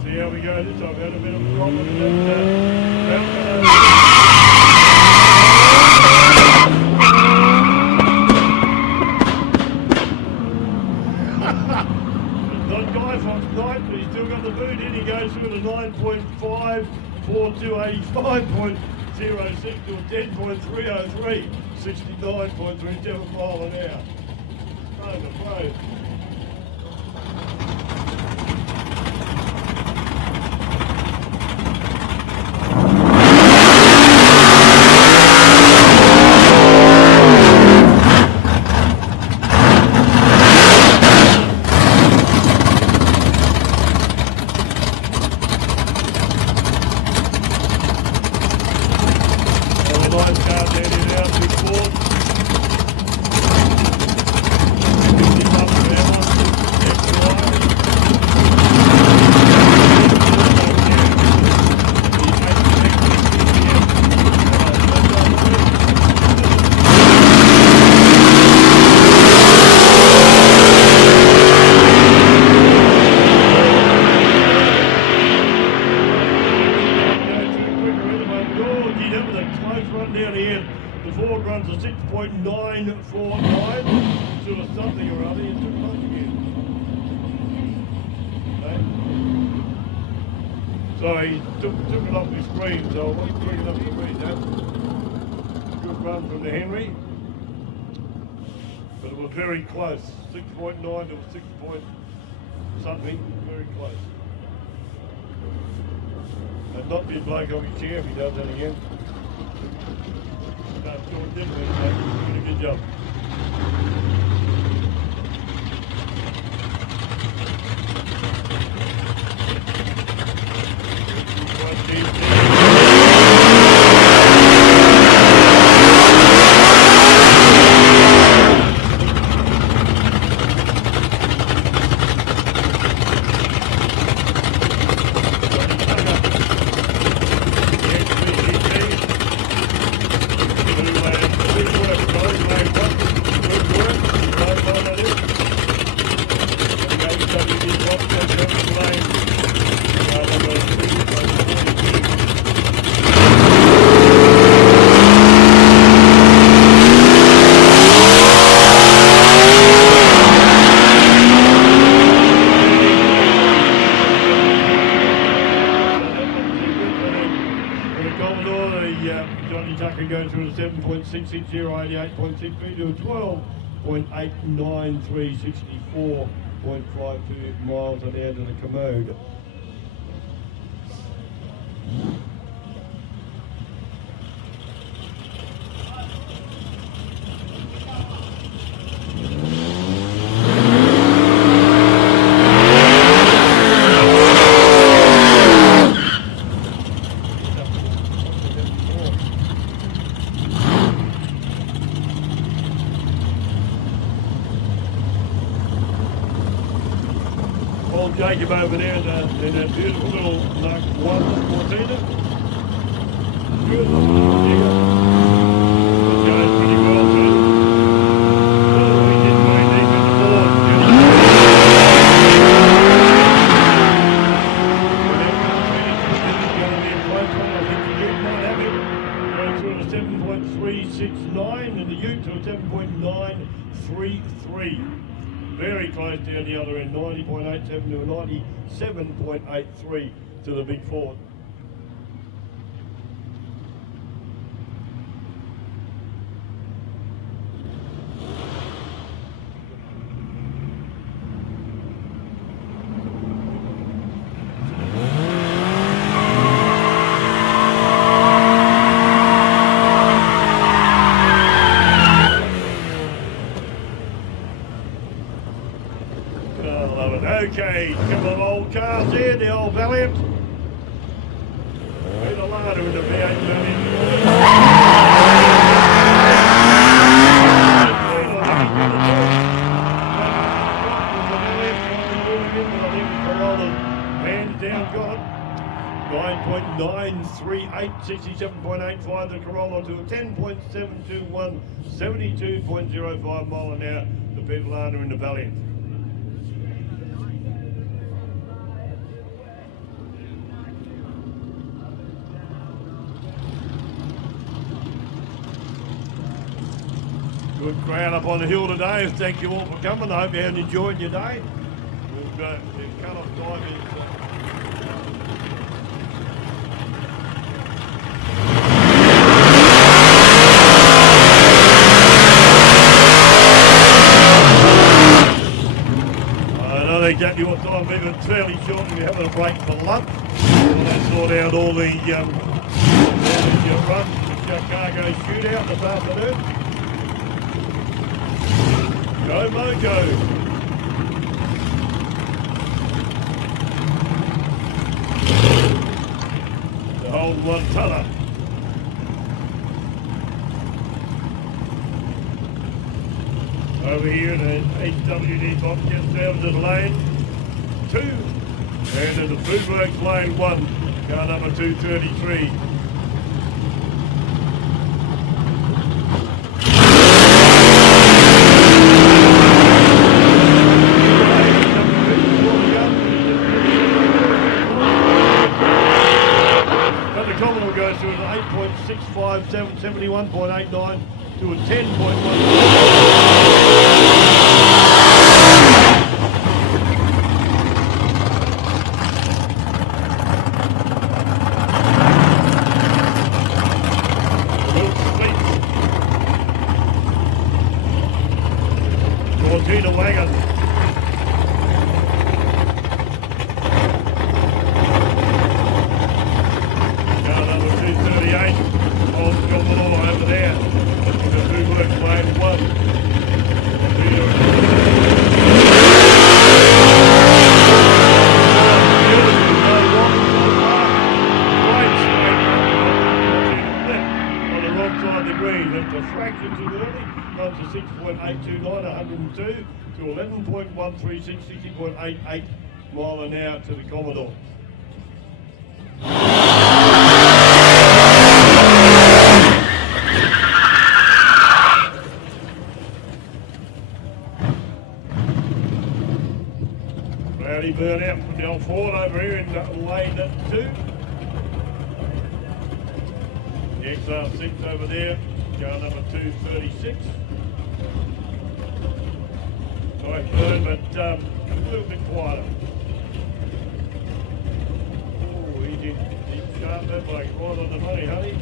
See how we go this time. Had a bit of a problem with Not Guy Fox night, but he's still got the boot in. He goes through the 9.5, 4285.06 to a 10.303, 69.37 mile an hour. Road to road. Runs a 6.949 to a something or other. You took much again. Okay. So he took it off his screen, so I won't bring it up the screen now. Good run from the Henry. But it was very close. 6.9 to 6 point something. Very close. not be a bloke off his chair if he does that again. No, George didn't win, mate. You did a good job. Goes through a 7.660, 88.6 to a 12.893, 64.52 miles on the end of the commode. Jacob over there in that beautiful little Mark 1 Cortina. Good looking little digger. It goes pretty well too. Oh, he didn't make deep in the board. It's going to be a close one. I think the Ute might have him. Goes through a 7.369 and the Ute to a 7.933. Very close down the other end, 90.87 to a 97.83 to the big Ford. Okay, couple of old cars here, the old Valiant. There's a larder in the V8 Valiant. Hands down, got 9.938, 67.85 the Corolla to a 10.721, 72.05 mile an hour, the Petalana in the Valiant. Good crowd up on the hill today. Thank you all for coming. I hope you have enjoyed your day. The cut-off time is... I don't know exactly what time, but it's fairly short. We're having a break for lunch. We'll sort out all the run, cargo shootout this afternoon. Go Mojo! The whole 1 tonner. Over here, the HWD box gets down to the lane 2. And there's the Foodworks lane 1, car number 233. Goes to an 8.65, 71.89 to a 10.1. Cortina wagon. fraction too early, gone to 6.829, 102 to 11.136, 60.88 mile an hour to the Commodore. Rowdy burn out from the old Ford over here in lane 2. The XR6 over there, car number 236. Nice burn, but a little bit quieter. Oh, he did sharp that like right on the money, honey.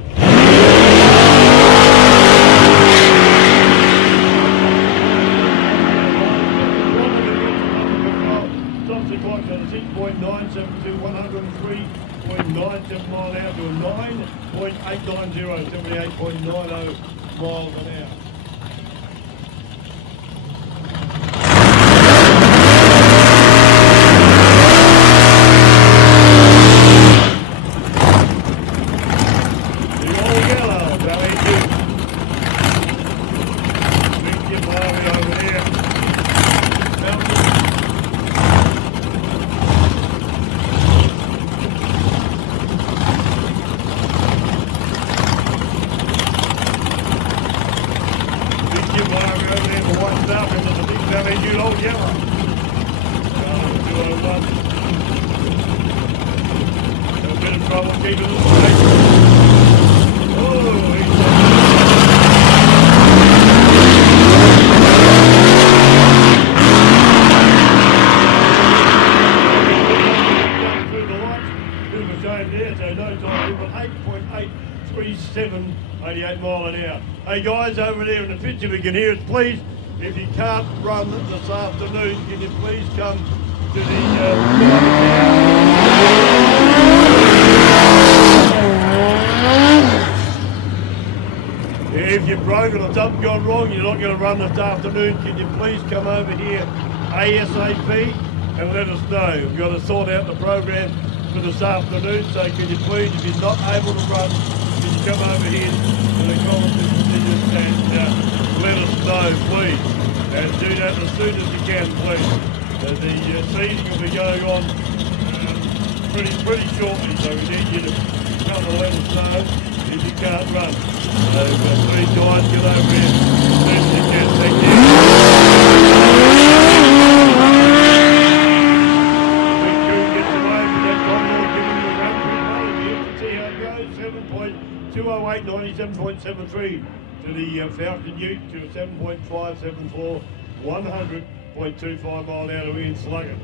Stops the clock at a 6.972, 103.97 mile an hour to a 9.890, 78.90 miles an hour. The old yellow, Valley Duke. Big Jim Harvey over there. Mountain. Old yellow. 201. A bit of trouble keeping it straight. Oh, he's through the lights. Doing the same there, so no time. 8.837, 88 mile an hour. Hey guys, over there in the picture, we can hear us, please. If you can't run this afternoon, can you please come to the if you're broken or something gone wrong, you're not going to run this afternoon, can you please come over here ASAP and let us know. We've got to sort out the program for this afternoon, so can you please, if you're not able to run, can you come over here to the Collins and let us know, please. And do that as soon as you can, please. The season will be going on pretty shortly, so we need you to come and let us know if you can't run. So please guys, get over here as soon as you can. Thank you. Big Coon gets away with that Commodore, giving him a run for his money. You have to see how it goes. 7.208, 97.73. To the Falcon Ute to 7.574, 100.25 mile an hour to Ian Slugger.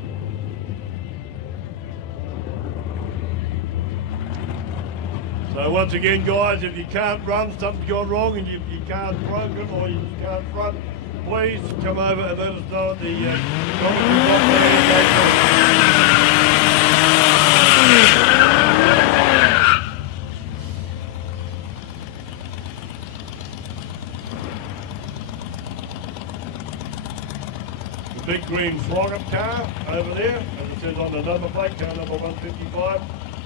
So once again guys, if you can't run, something's gone wrong and you can't program or you can't front, please come over and let us know at the big green flog-up car over there, as it says on the number plate, car number 155,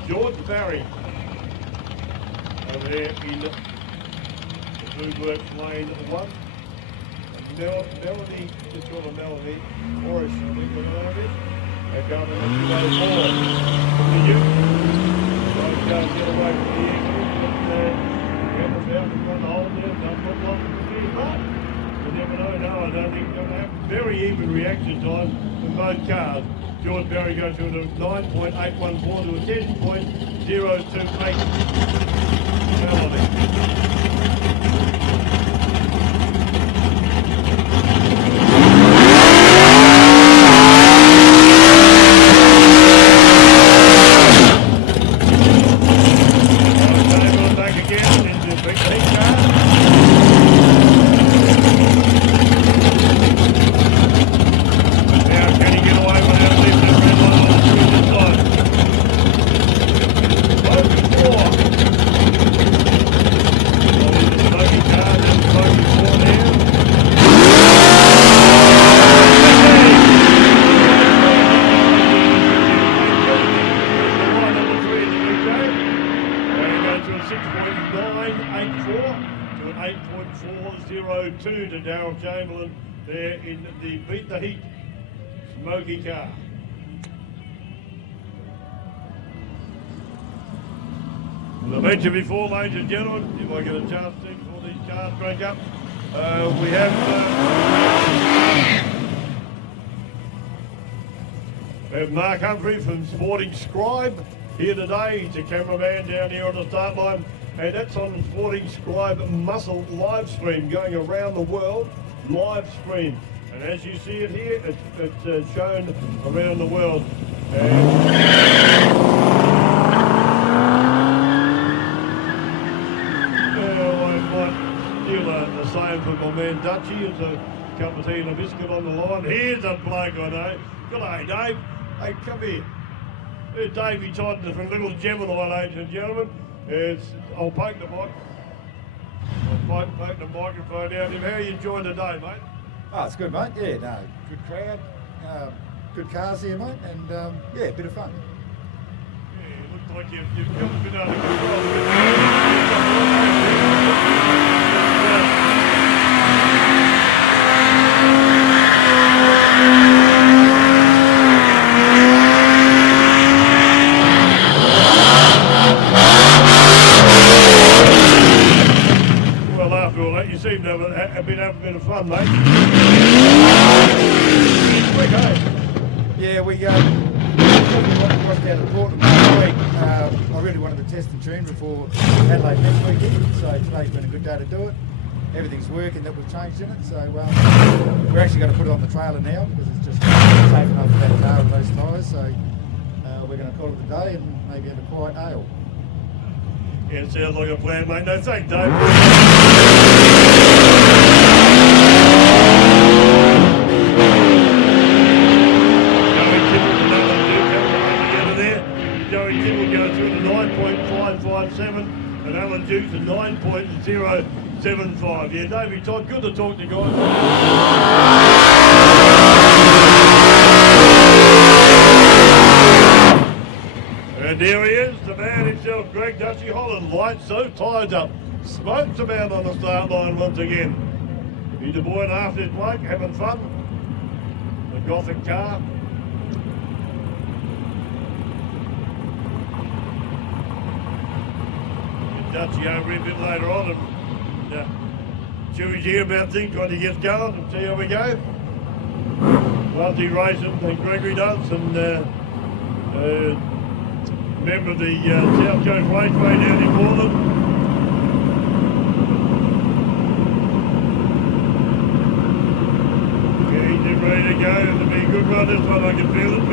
George Barry. Over there in the Food Works lane 1. And Melanie, just call her Melanie, Morris, I think what her name is. They're going to 204 from the Ute. So you can't get away from the engine, but get the Falcon run the hole there, don't put one to the hot. You never know, no, I don't think it's going to happen. Very even reaction time from both cars. George Barry goes to a 9.814 to a 10.028. Back again into the big car. Now, can he get away without leaving that red line on the screen this time? Open 4. Smoky car, then smoky 4 there. Number 3 in the weekday. And he goes to a 6.984 to to an 8.402 to Darryl Chamberlain there in the Beat the Heat smoky car. As I mentioned before, ladies and gentlemen, if I get a chance to before these cars break up, we have Mark Humphrey from Sporting Scribe here today. He's a cameraman down here on the start line, and that's on Sporting Scribe Muscle live stream going around the world, live stream. And as you see it here, it's shown around the world. The same for my man Dutchy. It's a cup of tea and a biscuit on the line. Here's a bloke I know. Good day, Dave. Hey, come here. There's Davey Totten from Little Gemini, ladies and gentlemen. I'll poke the mic. I'll poke the microphone out of him. How are you enjoying the day, mate? Oh, it's good, mate. Yeah, no, good crowd, good cars here, mate, and yeah, a bit of fun. Yeah, it looks like you've got a bit under control. Well, after all that, you seem to have been having a bit of fun, mate. Yeah, we washed out of Portland last week. I really wanted to test the tune before Adelaide next weekend, so today's been a good day to do it. Everything's working that we've changed in it, so we're actually going to put it on the trailer now because it's just safe enough for that car with those tyres, so we're going to call it a day and maybe have a quiet ale. Yeah, it sounds like a plan, mate. No, thanks, Dave. Joey Kim will go through to 9.557 and Alan Duke to 9.075. Yeah, Davey Todd, good to talk to you guys. And there he is, the man himself, Greg Dutchy Holland. Lights so tied up. Smokes about on the start line once again. He's a boy and half this bloke, having fun. The Gothic car. Dutchy over a bit later on, and Chewy's here about things when he gets going and see how we go. Loves he racing, and Gregory does, and member of the South Coast Raceway down in Portland. Yeah, he's ready to go. It'll be a good run this one, I can feel it.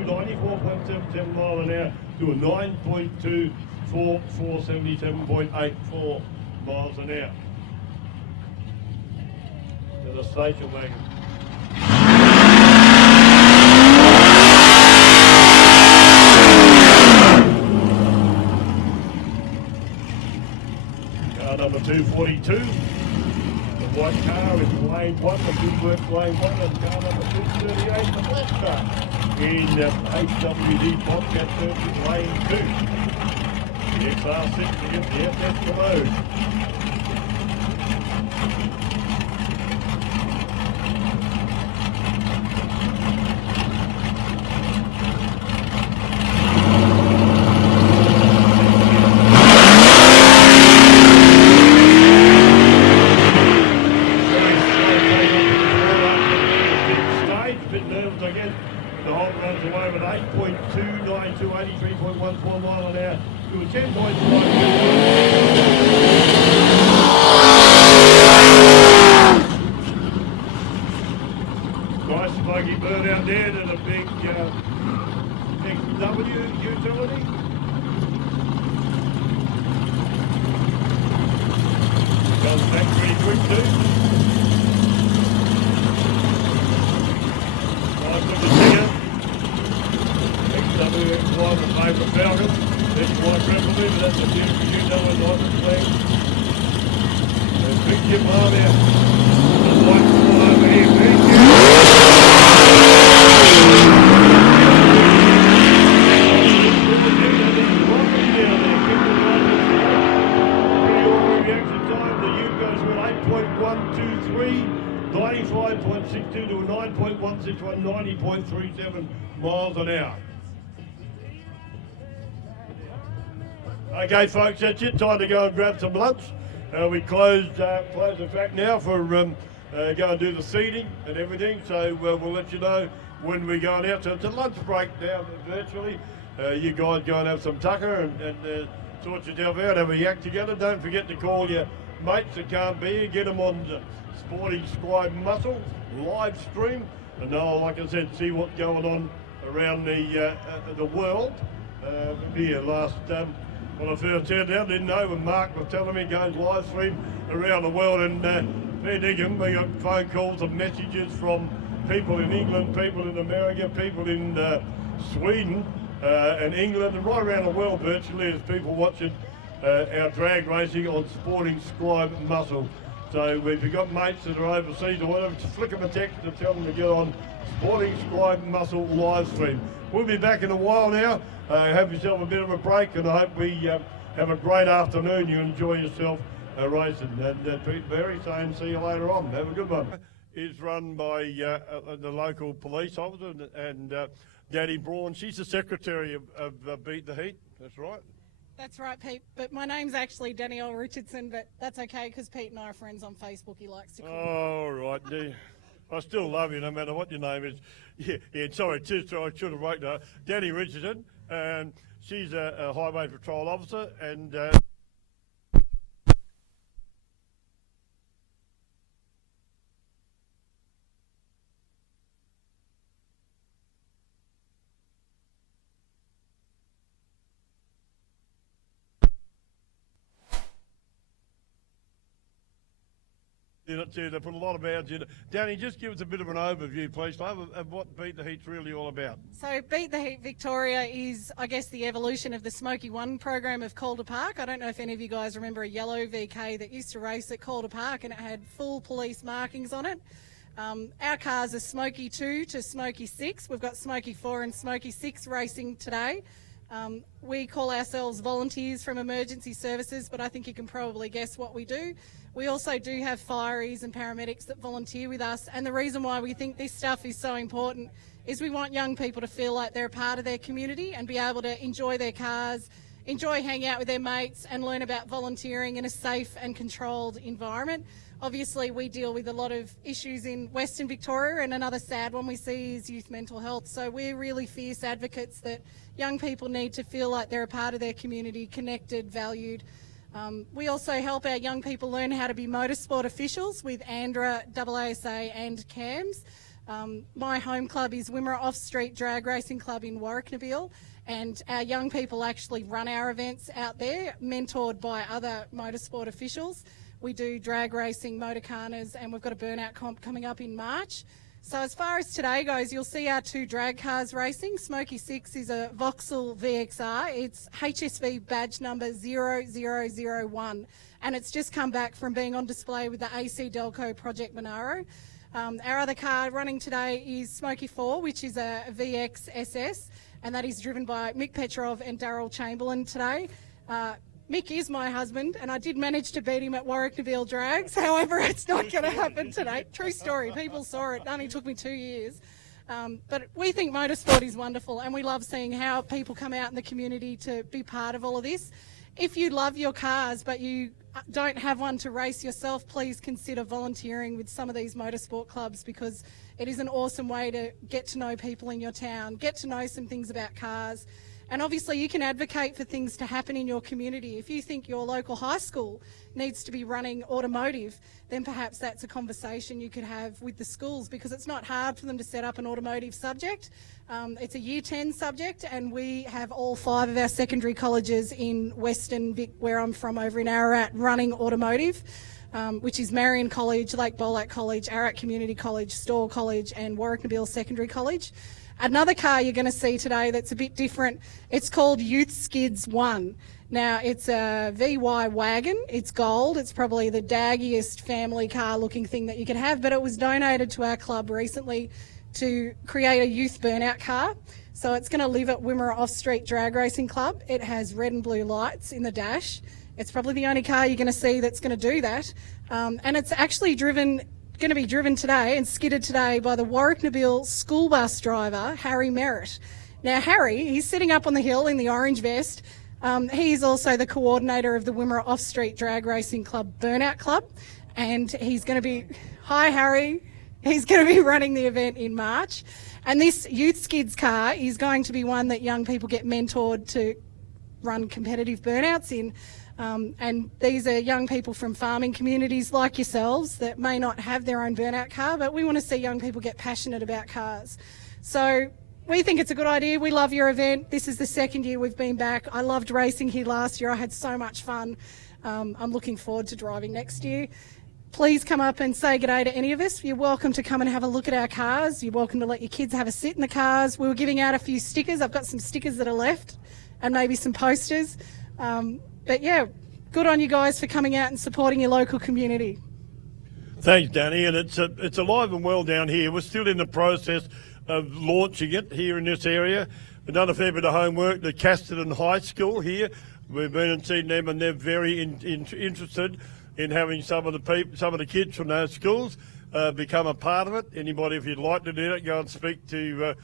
94.77 mile an hour to a 9.24, 77.84 miles an hour. To the station wagon. Car number 242. The white car is lane 1, the good work lane 1, and car number 238, the black car in HWD Bobcat Circuit lane 2. The XR6 against the FS Commode. The whole runs away with 8.292, 83.14 mile an hour to a 10.5. Nice smoky bird out there to the big XW utility. Goes back pretty quick too. Nice looking digger. XW X1 with favourite Falcon. This white preferably, but that's a beautiful utility, nice and clean. There's big Jim Harvey. The white one over here, big Jim. to an 8.123, 95.62 to a 9.161, 90.37 miles an hour. Okay, folks, that's it. Time to go and grab some lunch. We closed the track now for go and do the seeding and everything. So we'll let you know when we're going out. So it's a lunch break now virtually. You guys go and have some tucker and sort yourself out, have a yak together. Don't forget to call your mates that can't be here. Get them on the Sporting Scribe Muscle live stream. And like I said, see what's going on around the world. Here last... when I first turned out, I didn't know when Mark was telling me it goes live stream around the world, and fair dinkum, we got phone calls and messages from people in England, people in America, people in Sweden and England, and right around the world virtually. There's people watching our drag racing on Sporting Scribe Muscle. So if you've got mates that are overseas or whatever, just flick them a text and tell them to get on Sporting Scribe Muscle live stream. We'll be back in a while now. Have yourself a bit of a break, and I hope we have a great afternoon. You enjoy yourself racing. And Pete Berry saying see you later on. Have a good one. Is run by the local police officer and Danny Braun. She's the secretary of Beat the Heat. That's right. That's right, Pete. But my name's actually Danielle Richardson, but that's okay because Pete and I are friends on Facebook. He likes to call me. All right, dear. I still love you no matter what your name is. Yeah, sorry, I should have wrote that. Danny Richardson, she's a highway patrol officer, and they put a lot of hours in it. Danny, just give us a bit of an overview, please, love, of what Beat the Heat's really all about. So Beat the Heat Victoria is, I guess, the evolution of the Smoky One program of Calder Park. I don't know if any of you guys remember a yellow VK that used to race at Calder Park, and it had full police markings on it. Our cars are Smoky 2 to Smoky 6. We've got Smoky 4 and Smoky 6 racing today. We call ourselves volunteers from emergency services, but I think you can probably guess what we do. We also do have fireys and paramedics that volunteer with us, and the reason why we think this stuff is so important is we want young people to feel like they're a part of their community and be able to enjoy their cars, enjoy hanging out with their mates, and learn about volunteering in a safe and controlled environment. Obviously, we deal with a lot of issues in Western Victoria, and another sad one we see is youth mental health. So we're really fierce advocates that young people need to feel like they're a part of their community, connected, valued. We also help our young people learn how to be motorsport officials with ANDRA, AASA and CAMS. My home club is Wimmera Street Drag Racing Club in Warwicknabeal, and our young people actually run our events out there, mentored by other motorsport officials. We do drag racing, motorcarnas, and we've got a burnout comp coming up in March. So as far as today goes, you'll see our two drag cars racing. Smoky 6 is a Vauxhall VXR. It's HSV badge number 0001, and it's just come back from being on display with the AC Delco Project Monaro. Our other car running today is Smoky 4, which is a VX SS, and that is driven by Mick Petrov and Daryl Chamberlain today. Mick is my husband, and I did manage to beat him at Warwicknabeal Drags. However, it's not going to happen today. True story. People saw it. It only took me 2 years. But we think motorsport is wonderful, and we love seeing how people come out in the community to be part of all of this. If you love your cars but you don't have one to race yourself, please consider volunteering with some of these motorsport clubs, because it is an awesome way to get to know people in your town, get to know some things about cars. And obviously you can advocate for things to happen in your community. If you think your local high school needs to be running automotive, then perhaps that's a conversation you could have with the schools, because it's not hard for them to set up an automotive subject. It's a year 10 subject, and we have all 5 of our secondary colleges in Western Vic, where I'm from, over in Ararat, running automotive, which is Marion College, Lake Bolac College, Ararat Community College, Stawell College and Warwicknabeal Secondary College. Another car you're going to see today that's a bit different, it's called Youth Skids 1. Now, it's a VY wagon, it's gold, it's probably the daggiest family car looking thing that you could have, but it was donated to our club recently to create a youth burnout car. So it's going to live at Wimmera Street Drag Racing Club. It has red and blue lights in the dash. It's probably the only car you're going to see that's going to do that. And it's actually going to be driven today and skidded today by the Warwick Nabil school bus driver, Harry Merritt. Now, Harry, he's sitting up on the hill in the orange vest. He's also the coordinator of the Wimmera Off-Street Drag Racing Club Burnout Club. And he's going to be, hi Harry, he's going to be running the event in March. And this youth skids car is going to be one that young people get mentored to run competitive burnouts in. And these are young people from farming communities like yourselves that may not have their own burnout car, but we want to see young people get passionate about cars. So we think it's a good idea. We love your event. This is the second year we've been back. I loved racing here last year. I had so much fun. I'm looking forward to driving next year. Please come up and say g'day to any of us. You're welcome to come and have a look at our cars. You're welcome to let your kids have a sit in the cars. We were giving out a few stickers. I've got some stickers that are left and maybe some posters. But yeah, good on you guys for coming out and supporting your local community. Thanks, Danny. And it's alive and well down here. We're still in the process of launching it here in this area. We've done a fair bit of homework. The Casterton High School here, we've been and seen them, and they're very interested in having some of the kids from those schools become a part of it. Anybody, if you'd like to do that, go and speak to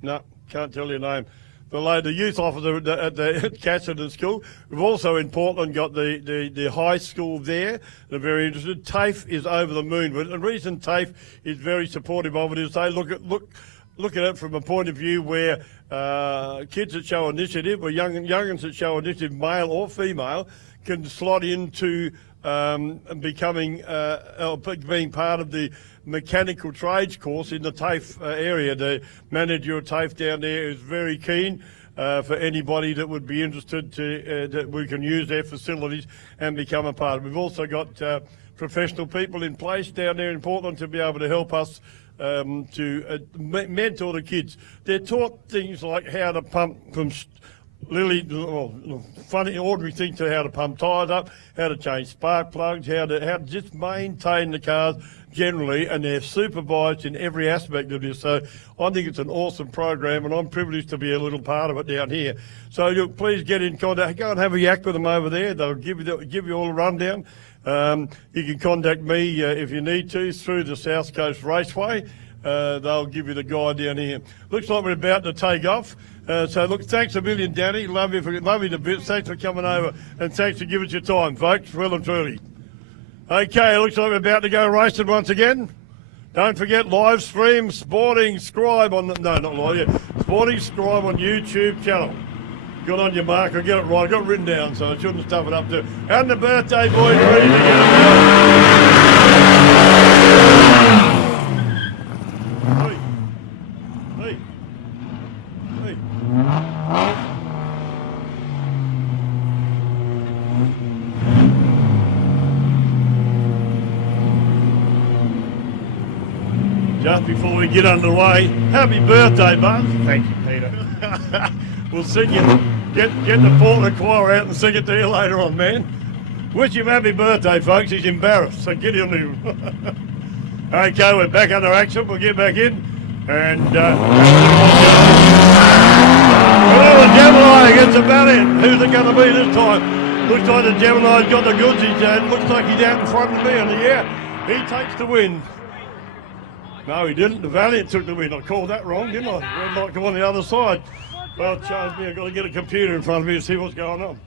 no, can't tell your name. The youth officer at the Casterton School. We've also in Portland got the high school there. They're very interested. TAFE is over the moon. But the reason TAFE is very supportive of it is they look at it from a point of view where kids that show initiative, or young'uns that show initiative, male or female, can slot into being part of the mechanical trades course in the TAFE area. The manager of TAFE down there is very keen for anybody that would be interested to that we can use their facilities and become a part of it. We've also got professional people in place down there in Portland to be able to help us to mentor the kids. They're taught things like how to pump from funny, ordinary things to how to pump tyres up, how to change spark plugs, how to just maintain the cars generally, and they're supervised in every aspect of this. So I think it's an awesome program, and I'm privileged to be a little part of it down here. So please get in contact. Go and have a yak with them over there. They'll give you all a rundown. You can contact me if you need to through the South Coast Raceway. They'll give you the guide down here. Looks like we're about to take off. So look, thanks a million, Danny. Love you to bits. Thanks for coming over, and thanks for giving us your time, folks. Well and truly. Okay, looks like we're about to go racing once again. Don't forget, live stream Sporting Scribe on Sporting Scribe on YouTube channel. Good on you, Mark. I get it right. I got it written down, so I shouldn't stuff it up too. And the birthday boys ready to get it. Hey. Just before we get underway, happy birthday, Buzz. Thank you, Peter. We'll sing you, get the Portland Choir out and sing it to you later on, man. Wish him happy birthday, folks. He's embarrassed, so get him to. Okay, we're back under action. We'll get back in. And, the Gemini against the Valiant. Who's it going to be this time? Looks like the Gemini's got the goods. Looks like he's out in front of me, and yeah, he takes the win. No, he didn't. The Valiant took the win. I called that wrong, didn't I? Red light come on the other side. Well, charge me. I've got to get a computer in front of me to see what's going on.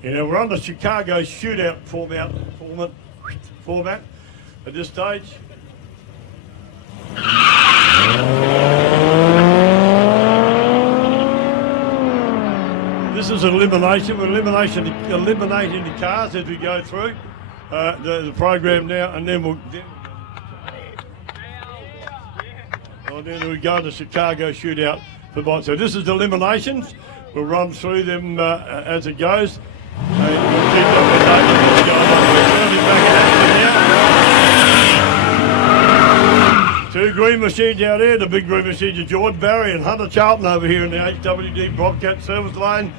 You know, we're on the Chicago shootout format at this stage. This is elimination. We're eliminating the cars as we go through the program now, and then then we go to the Chicago shootout for bots. So this is eliminations. We'll run through them as it goes. And we'll keep up with that. Early back in action now. Two green machines out there. The big green machines are George Barry and Hunter Charlton over here in the HWD Bobcat service lane.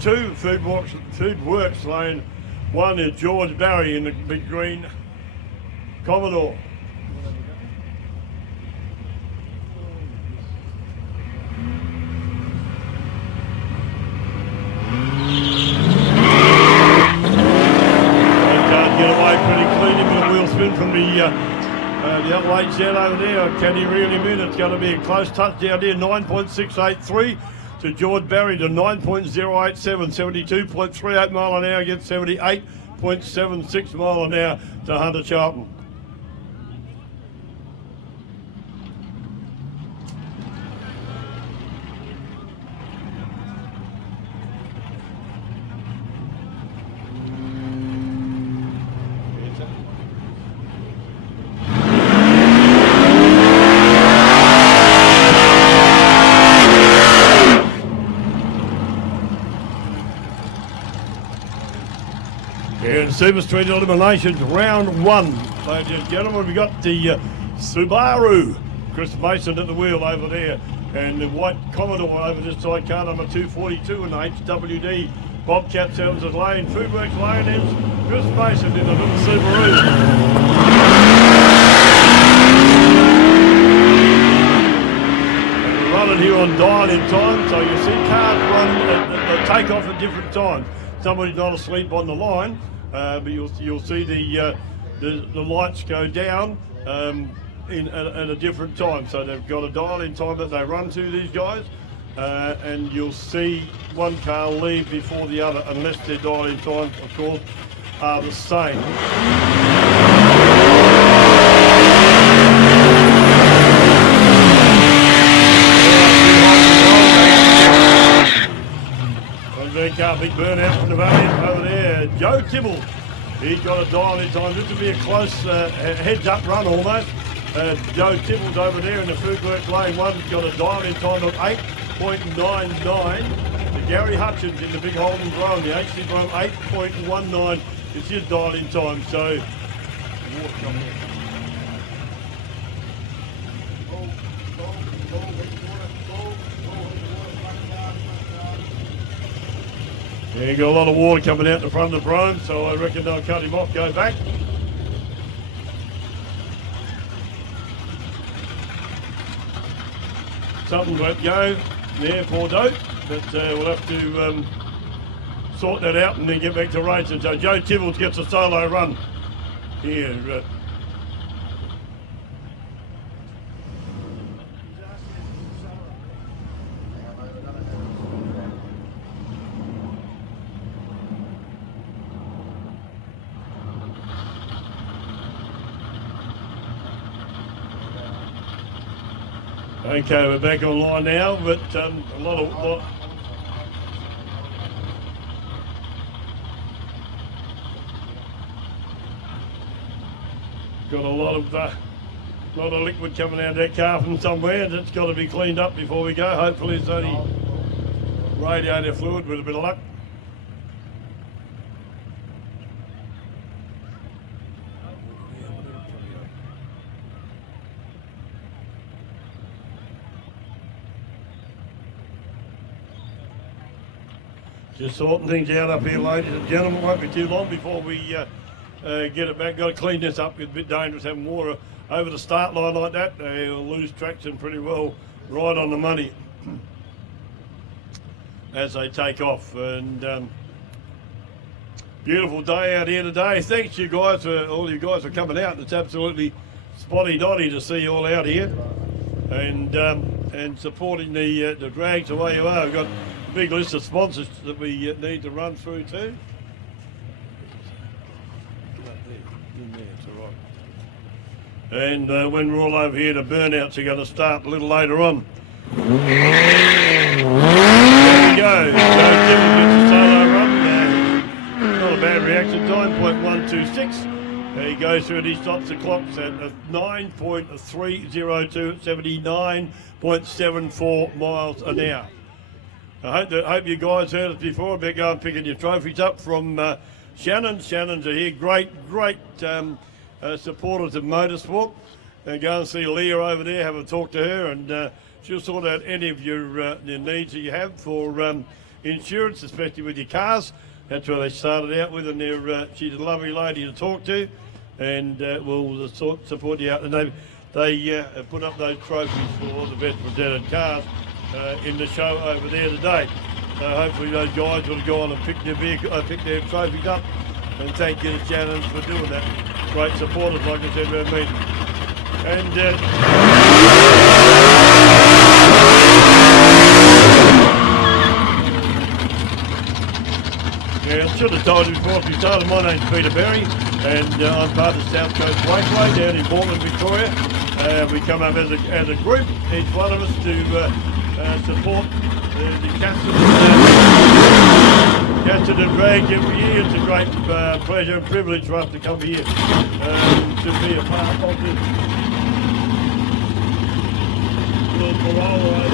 Two Food Works lane. One is George Barry in the big green Commodore. Get away pretty clean, a bit of wheel spin from the outlate set over there. Can he reel him in? It's going to be a close touch down there, 9.683 to George Barry to 9.087, 72.38 mile an hour against 78.76 mile an hour to Hunter Charlton. Super Street Eliminations, round one. Ladies and gentlemen, we got the Subaru, Chris Mason at the wheel over there, and the white Commodore over this side, car number 242 in the HWD Bobcat Services lane. Foodworks lane is Chris Mason in the little Subaru. And we're running here on dial in time, so you see cars run, they take off at different times. Somebody's not asleep on the line. But you'll see the lights go down at a different time. So they've got a dial-in time that they run to, these guys, and you'll see one car leave before the other, unless their dial-in times, of course, are the same. Big burnout from the variant over there. Joe Tibble, he's got a dial in time. This will be a close heads up run almost. Joe Tibble's over there in the Foodworks lane one. He's got a dial in time of 8.99. The Gary Hutchins in the big Holden Brown, the HC Brown 8.19 is his dial in time. So yeah, you got a lot of water coming out the front of the brome, so I reckon they'll cut him off, go back. Something won't go there, poor dope, but we'll have to sort that out and then get back to racing. So Joe Tibbles gets a solo run here. Okay, we're back online now, but a lot got a lot of liquid coming out of that car from somewhere. That's got to be cleaned up before we go. Hopefully it's only radiator fluid with a bit of luck. Just sorting things out up here, ladies and gentlemen. Won't be too long before we get it back. Got to clean this up. It's a bit dangerous having water over the start line like that. They'll lose traction pretty well right on the money as they take off. And beautiful day out here today. Thanks you guys for all you guys for coming out. It's absolutely spotty dotty to see you all out here and supporting the drags the way you are. We've got big list of sponsors that we need to run through too. And when we're all over here, the burnouts are going to start a little later on. There we go. Joe Tibble gets a solo run. Not a bad reaction time, 0.126. He goes through and he stops the clocks at 9.302, 79.74 miles an hour. I hope you guys heard it before about going picking your trophies up from Shannon. Shannon's are here, great supporters of motorsport. Go and see Leah over there, have a talk to her, and she'll sort out any of your needs that you have for insurance, especially with your cars. That's where they started out with, and she's a lovely lady to talk to, and will support you out. And they put up those trophies for all the best presented cars in the show over there today. So hopefully those guys will go on and pick their trophies up. And thank you to Shannon's for doing that. Great supporters, like I said, around meeting. And yeah, I should have told you before we started. My name's Peter Berry, and I'm part of the South Coast Raceway down in Portland, Victoria. We come up as a group, each one of us, to support the Casterton Drags every year. It's a great pleasure and privilege for us to come here to be a part of this little parole over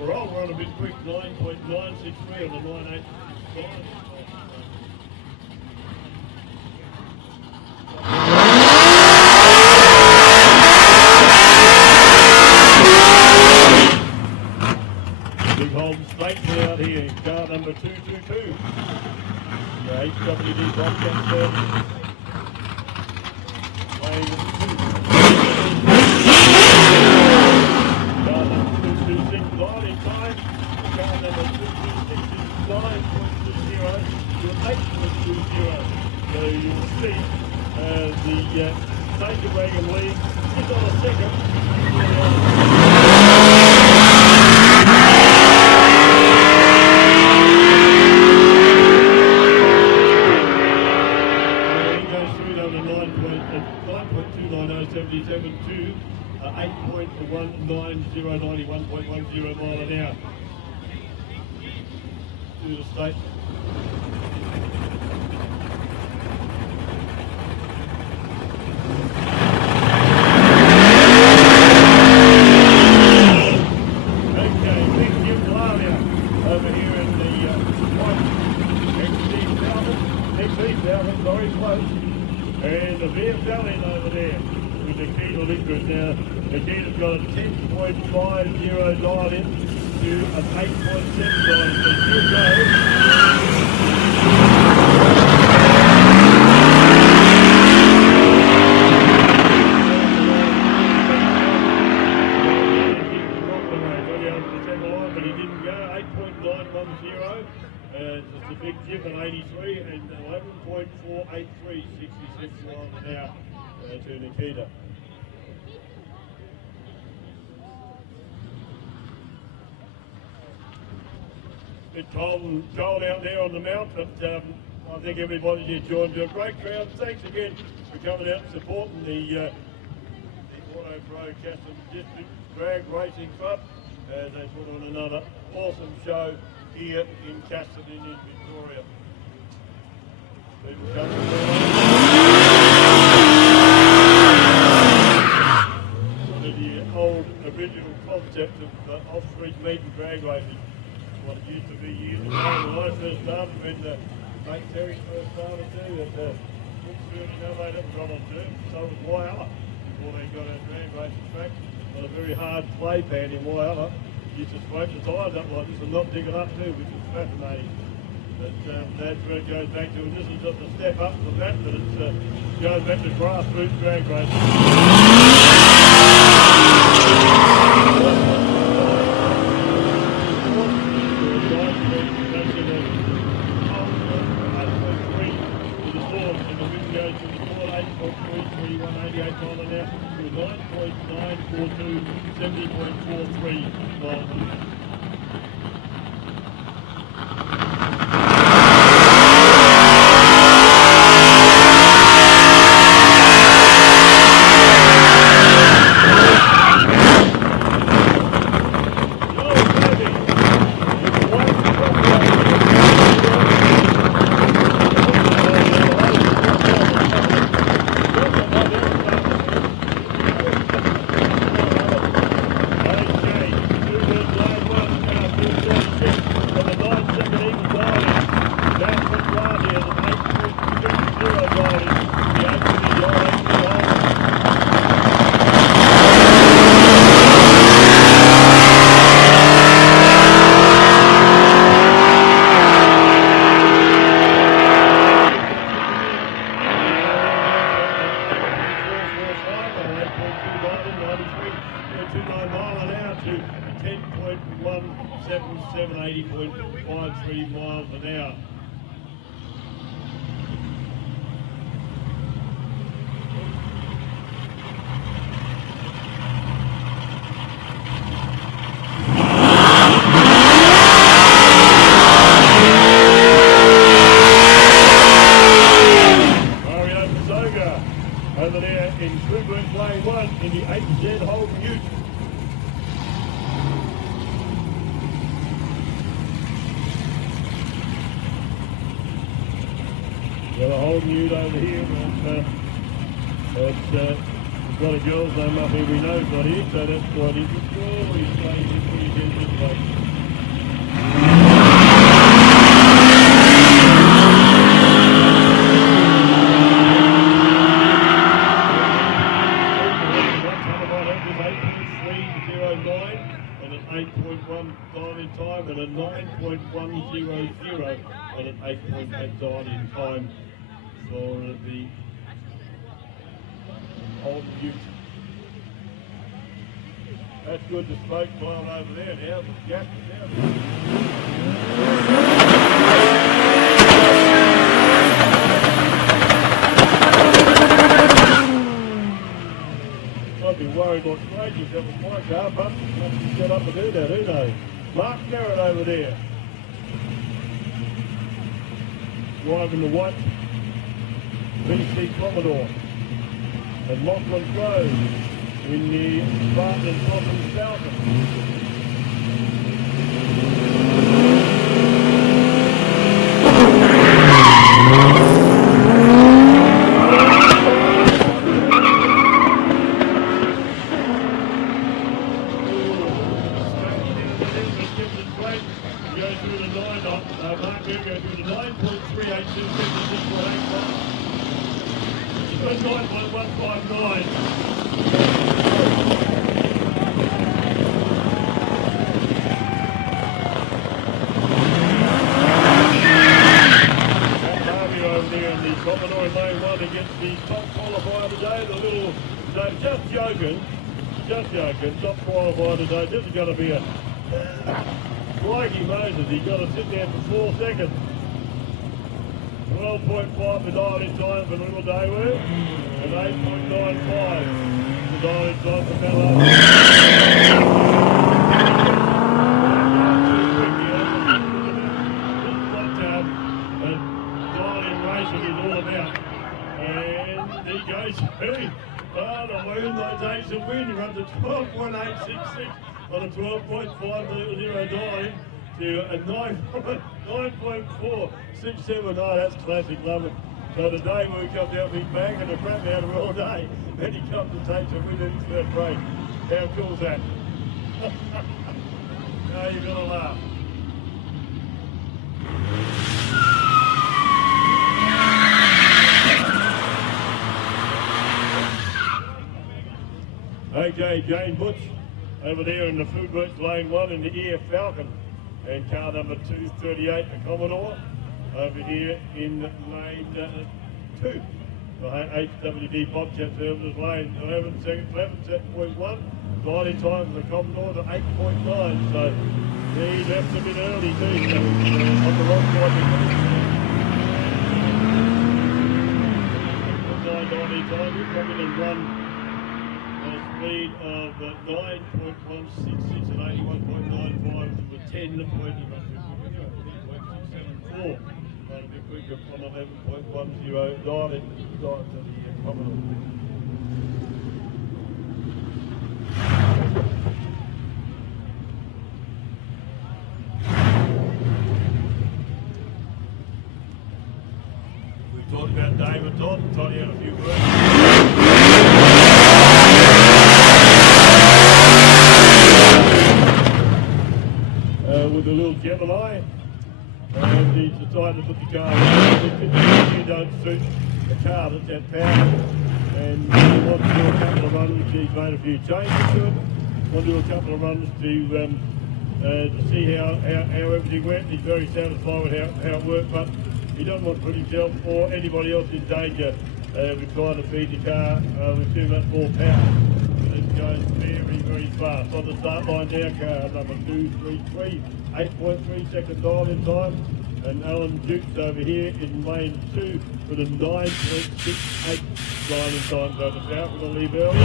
we're on a bit quick, 9.963 on the 9.85. Big Holden State out here in car number 222. The HWD Bobcat service. Weighing car number 2269 in time. Car number 226 is 9.20 to 8.20. So you'll see the State Wagon lead is on a second. To 8.190, 91.10 mile an hour to the state. Okay, big Jim Lavia over here in the XC Falcon, very close, and the VFL over there. With Nikita Liquors now. Nikita's got a 10.50 dial in to an 8.7 dial in. So she'll go. But he didn't go. 8.910. Just a big Jim at 83 and 11.483, 66 miles an hour. To Nikita. It's cold out there on the mount, but I think everybody here joined a great crowd. Thanks again for coming out and supporting the Auto Pro Casterton District Drag Racing Club as they put on another awesome show here in Casterton in Victoria. People coming the old original concept of off-street meet and drag racing, what it used to be years ago. When I first started, when mate Terry first started too, at now that was on too, so was Wyala, before they got our drag racing track on a very hard clay pad in Wyala. Used to scrape the tyres up like this and not dig it up too, which was fascinating. But that's where it goes back to, and this is just a step up from that, but it goes back to grassroots drag racing. 1.3 miles an hour. Over there in Goodwin Lane 1 in the 8Z Holden Ute. Got a Holden Ute over here, and we've got a girl's name up here we know it's not here, so that's quite interesting. Oh, he's playing this pretty good this way. And an 8.1 time in time and a 9.100 and an 8.8 time in time for the Holden Ute. That's good to smoke pile over there now, the gas is down. I'd be worried what crazy that was my car, but must get up and do that, who knows? Mark Garrett over there. Driving the white BC Commodore. And Lachlan Grove in the Spartan Bottom Falcon. Top qualified today. This is going to be a Crikey Moses. He's got to sit there for 4 seconds. 12.5 the dial in time for Little Dayworth and 8.95 the dial in time for Mallow. This is what dial in racing is all about. And he goes through. Oh, the moonlightation win, he runs a 12.866 on a 12.500 dive to a 9.4679. That's classic, love it. So the day when he comes out with his bag and a crap out of it all day, then he comes and takes a win in his first race. How cool is that? Oh, you're going to laugh. Okay, Jane Butch over there in the Foodworks Lane 1 in the Air Falcon, and car number 238, the Commodore, over here in Lane 2. The HWD Bobcat Services Lane 11 seconds, 11.1. Riding time for the Commodore to 8.9, so he left a bit early too, so on the wrong side. 9.90 time, he's coming in one. Speed of 9.166 and 81.95 with 10.74. That'll be quicker from 11.10 dial to the Commodore. We talked about David Todd, Toddy had a few words. With a little Gemini, and he's decided to put the car on. You don't suit the car that's that power, and he wants to do a couple of runs. He's made a few changes to it. Want to do a couple of runs to see how everything went. He's very satisfied with how it worked, but he doesn't want to put himself or anybody else in danger with trying to feed the car with too much more power. goes very, very fast. On the start line now, car number 233, 8.3 second dial in time. And Alan Dukes over here in lane 2 with a 9.68 line in time. So the south with a leave early.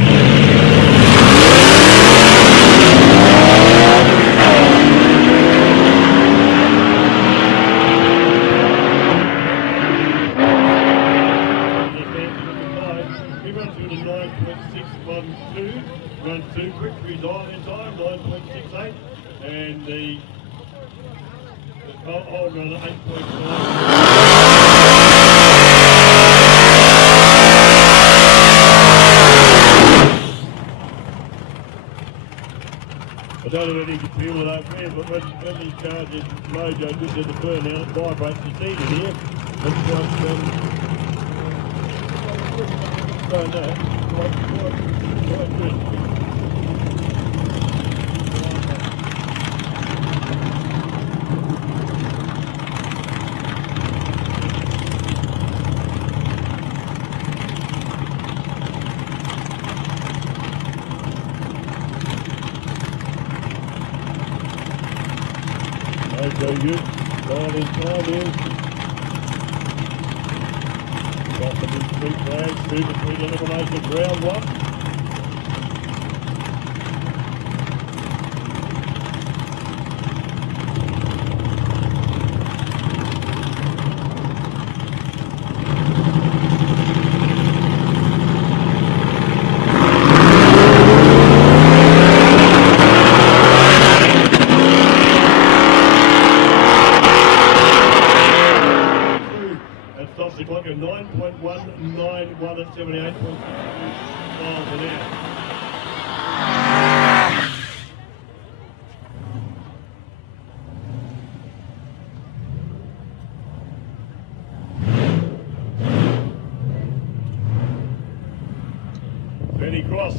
He runs through the 9.612, runs too quick for his dial in time, 9.68, and the hold run at 8.9. I don't know whether you can feel it up there, but when these cars in mojo just at the burnout, it vibrates the seat in here. It's quite good. Very good. Going in time here. Casterton Street Drags, 2 between eliminations, round 1. The clock at 9.191 at 78.6 miles an hour. Benny Cross.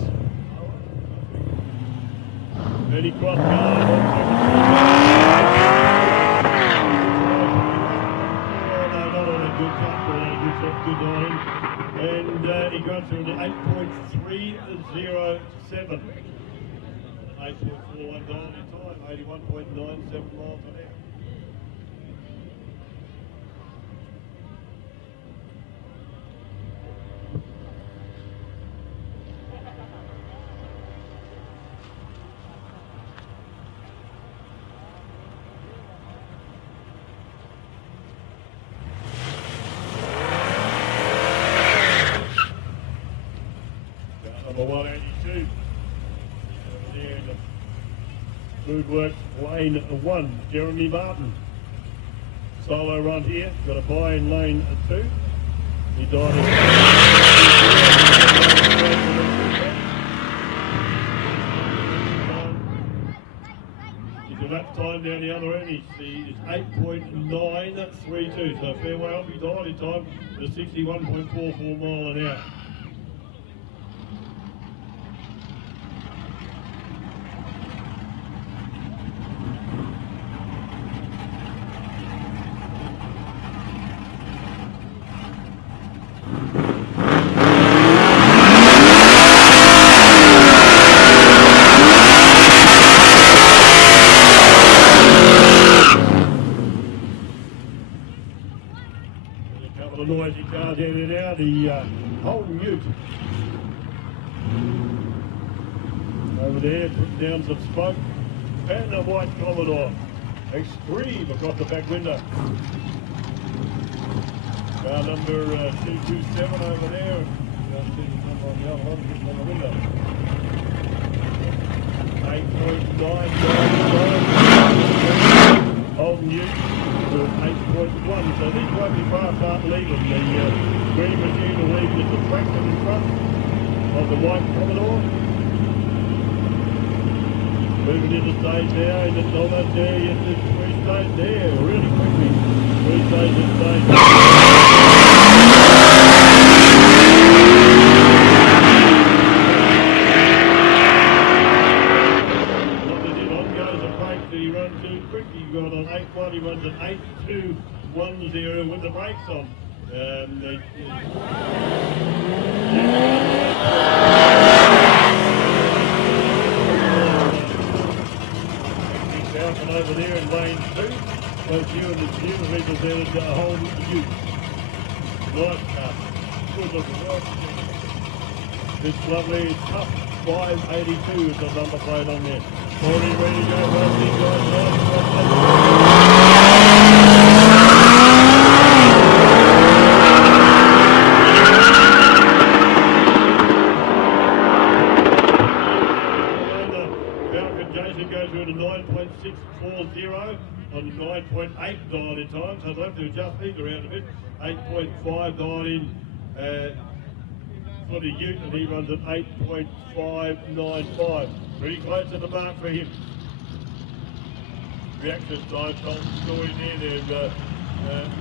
Benny Cross. Good line, and he got through to 8.307. 8.41 dial in time, 81.97 miles an hour. Number 182. Over there in the Foodworks lane 1, Jeremy Martin. Solo run here, got a buy in lane 2. He died in he's a lap time down the other end. He's 8.932, so a fair way off. He died in time with a 61.44 mile an hour. The noisy car down and out, the Holden Ute. Over there, put down some smoke. And the white Commodore. Extreme across the back window. Car number 227 over there. You'll see the number on the other one, just on the window. 8.9. Holden Ute. 8.1, so these won't be far apart leaving. The green machine will leave just the tractor in front of the white Commodore. Moving into stage now, and it's almost there, yes, it's 3 stages there, really quickly. 3 stages in stage. He runs too quick, he got on 8.1, he runs at 8.210 with the brakes on. hold you. Nice car. Good looking. Well, it's lovely. It's tough. 582 is the number plate on there. Already ready to go. Well, these guys Jason goes through to 9.640 on 9.8 dial in time, so I'd have to adjust these around a bit. 8.5 dial in for the Ute, and he runs at 8.595. Pretty close to the mark for him. Reaction time, Colton still in there. They've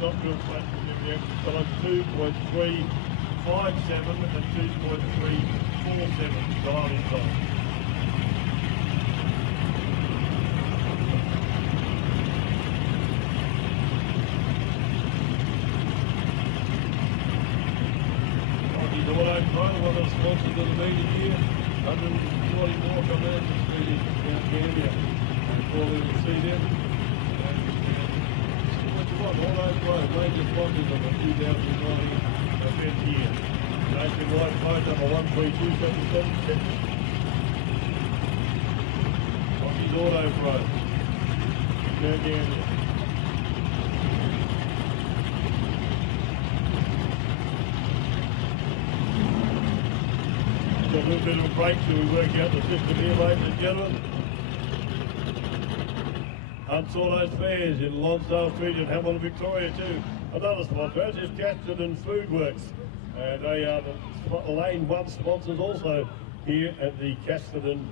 not real flat for the reaction time. 2.357 and 2.347 dial in time. One of the sponsors of the meeting here, 140 more commercial street in Mount Gambier. Before we will see them. What you want, all those major sponsors of the 2019 event here. Nationwide phone number 13277. Rocky's Auto Pro. Mount Gambier. A little bit of a break till we work out the system here, ladies and gentlemen. Hunt's Autos Fairs in Lonsdale Street in Hamilton, Victoria too. Another sponsor, this is Casterton Street Drags. They are the Lane 1 sponsors also here at the Casterton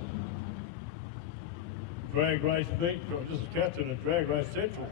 Drag Race Meet. This is Casterton Drag Race Central.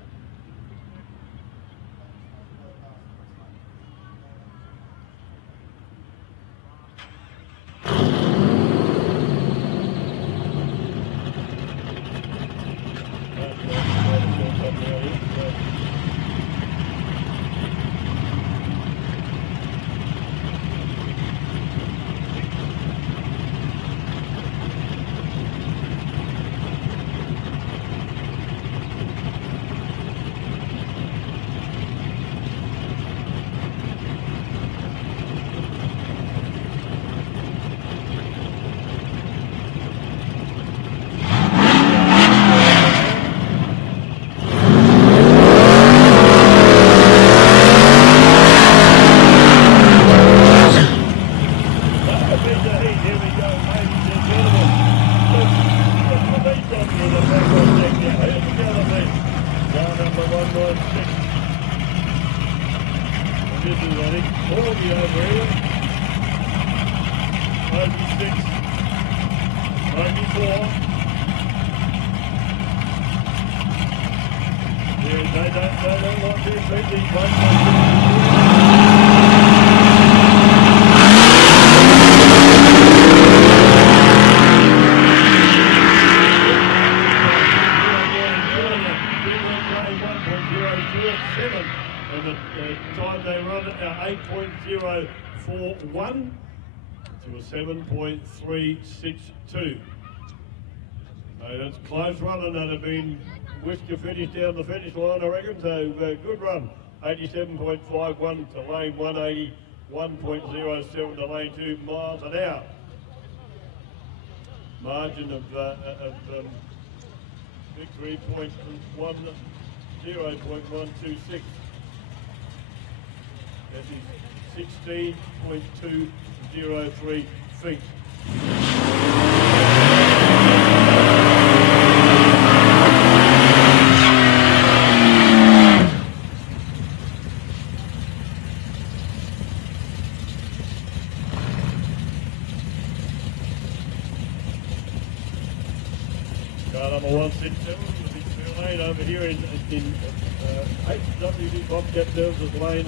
To a 7.362. That's close running, and have been Whisker finished down the finish line, I reckon. So good run. 87.51 to lane 180, 1.07 to lane 2 miles an hour. Margin of victory 0.126. That is 16.203 feet. Car number 167, the big lane over here in 8WD Bobcat Services lane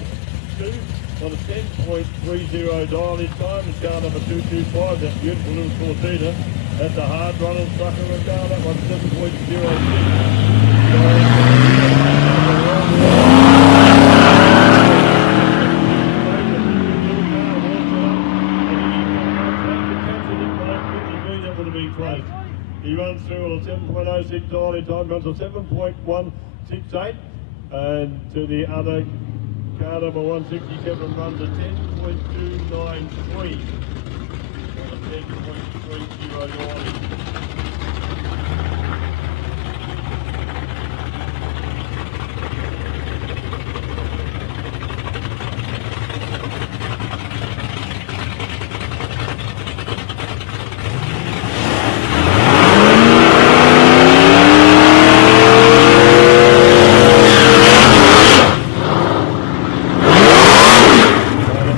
2 on a 10.30 dial in time. It's car number 225, that beautiful little Cortina. That's a hard running sucker of a car, that one's 7.06. That would have been close. He runs through on a 7.06 dial in time, runs a 7.168. And to the other car number 167 runs a 10.293.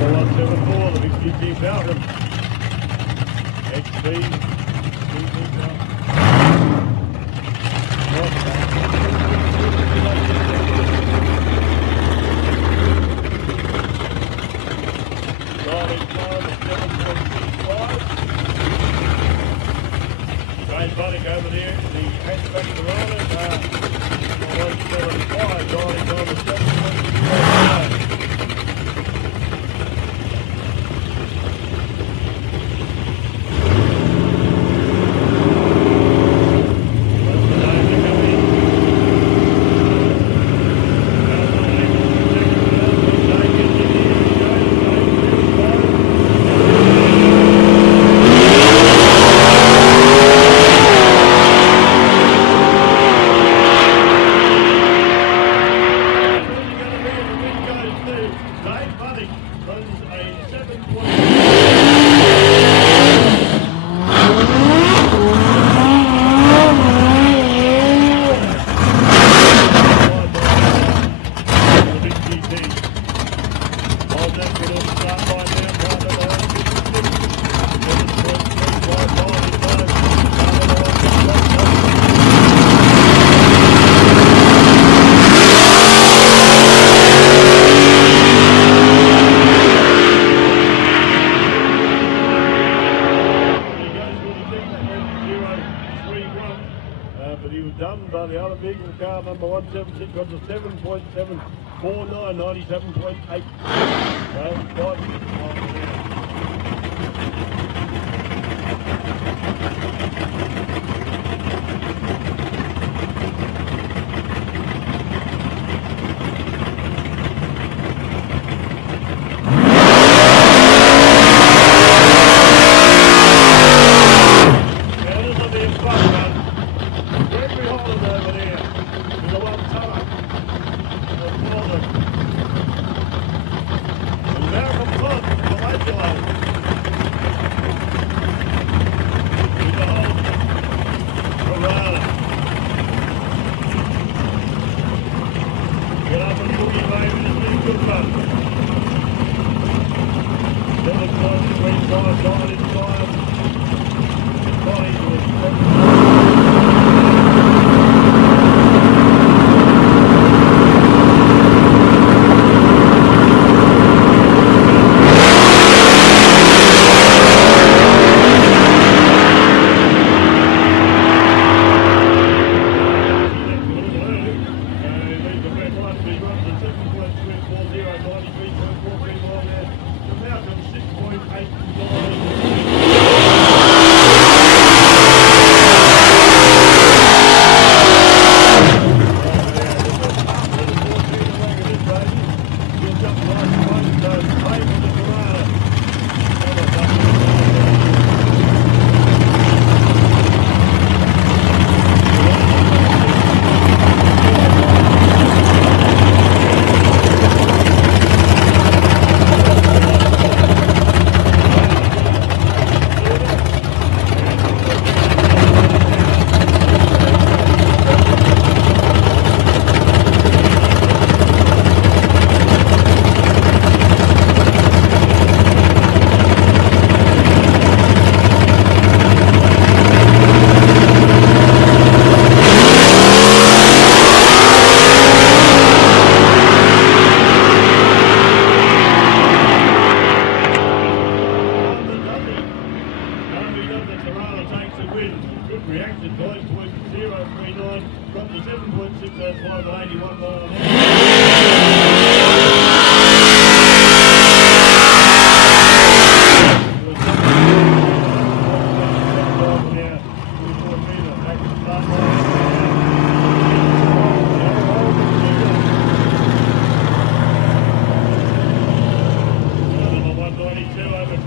174, the big GT Falcon. XP, Jane Buddick over there, the hatchback of the Rollers, 175, Johnny Thomas, 7.25. But he was done by the other vehicle, car number 176, got to 7.749, 97.8.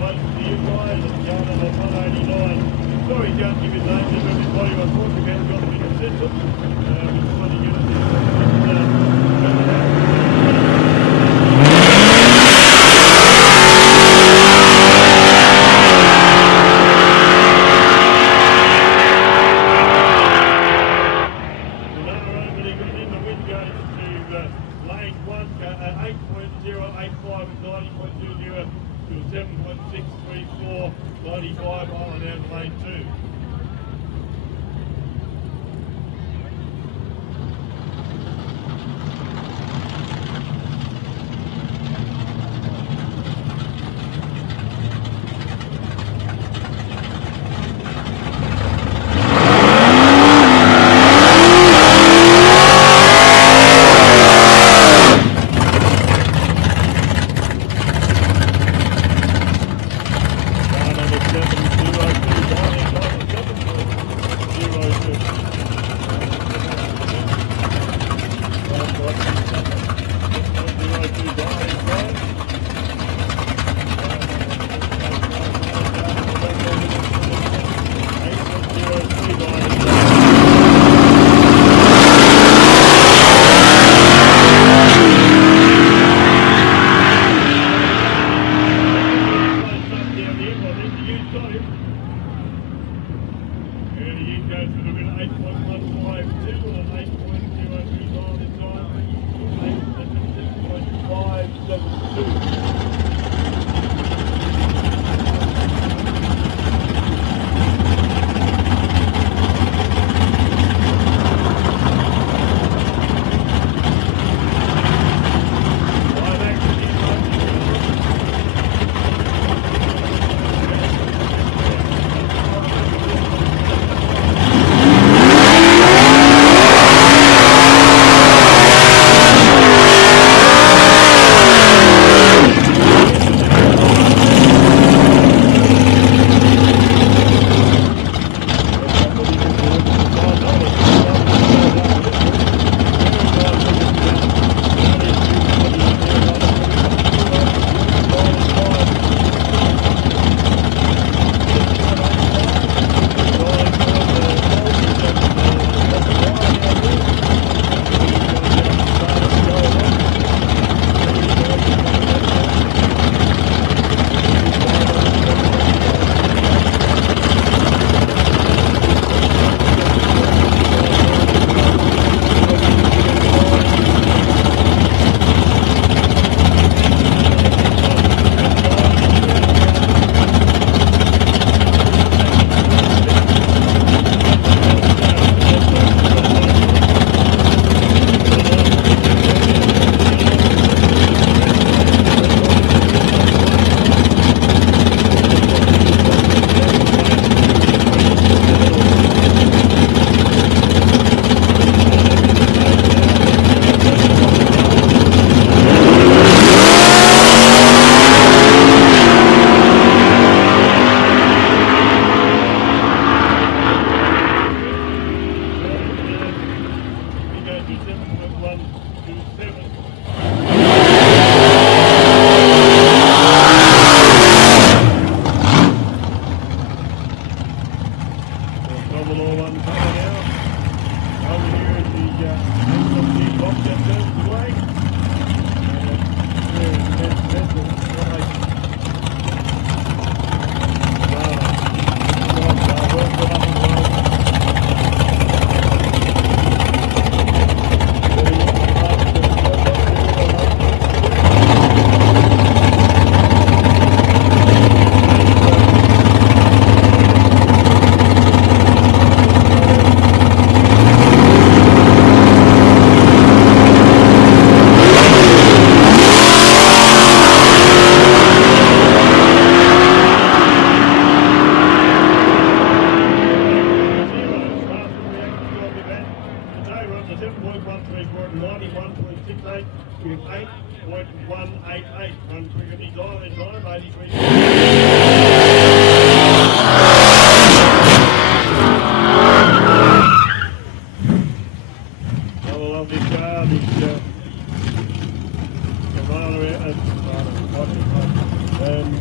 Close to you guys, and going on at 189. Sorry, can't give you names of everybody I'm talking about, got them in the system. We're trying to get it lane 1 at 8.085 and 90.20 to 7.634, 95 on out lane 2.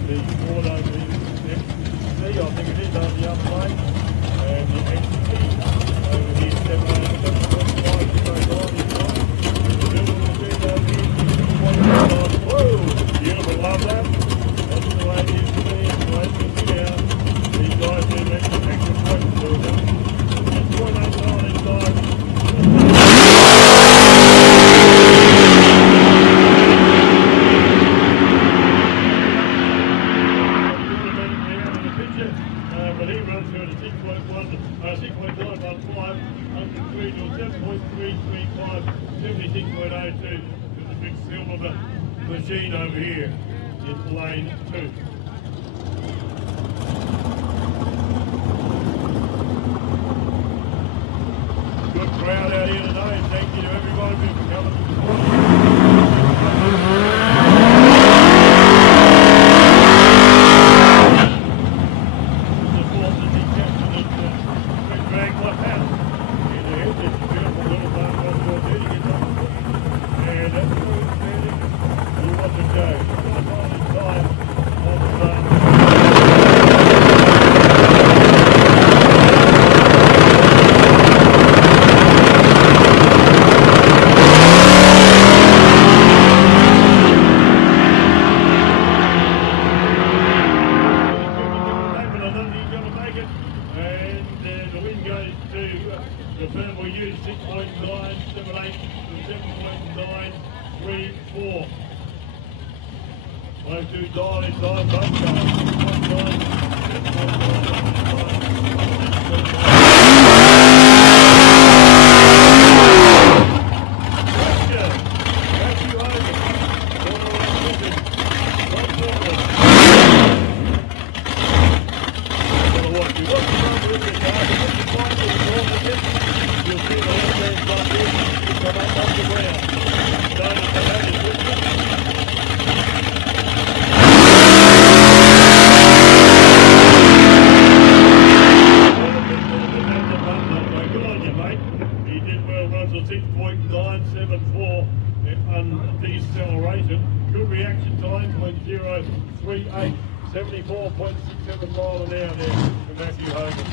the board over here, I think it is on the other lane, and the XT over here, 7.5 straight on this line. The middle machine over here, 6.9. Whoa, beautiful, love that. That's the way it is to me, and the way it's going down. These guys do extra points to them. 6.89 inside. But he runs through to 6.115, 103 to 7.335, 76.02 with the big silver machine over here in lane 2. Good crowd out here today, and thank you to everybody for coming to support us. Good reaction time, 0.038, 74.67 mile an hour there for Matthew Hogan.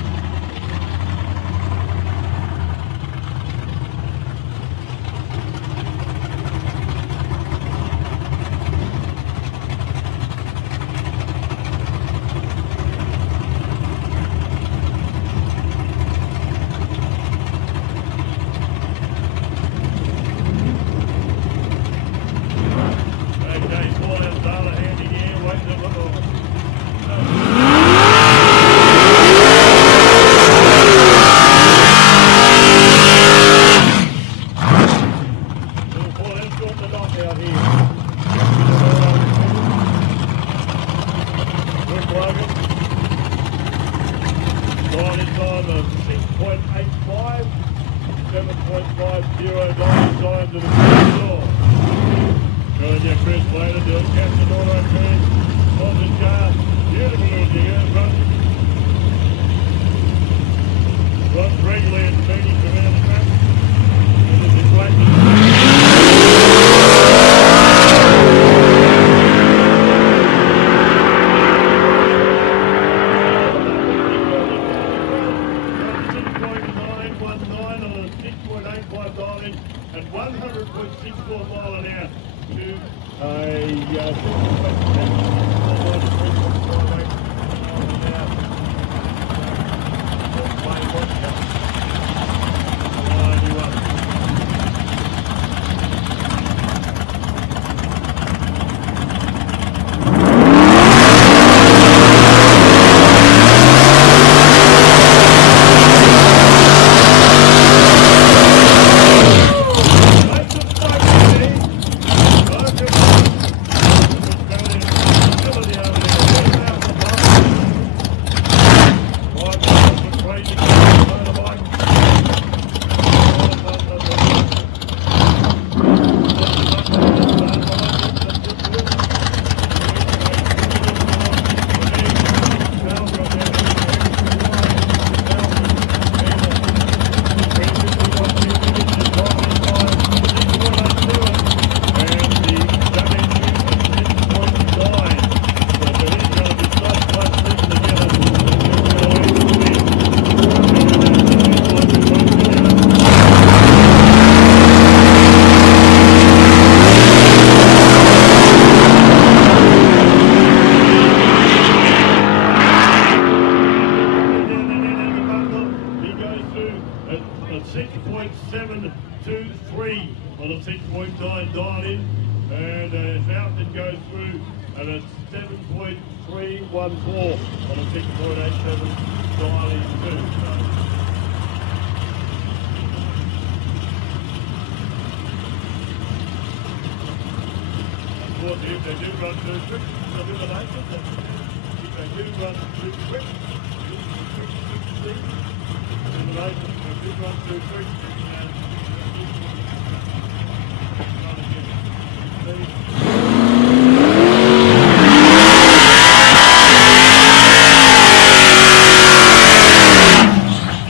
And 100.64 mile an hour to a dial in, and Southampton goes through at a 7.314 on a 6.87 dial in too. Unfortunately, if they do run too quick, they'll do the nation. If they do run too quick, elimination, if they do run too quick,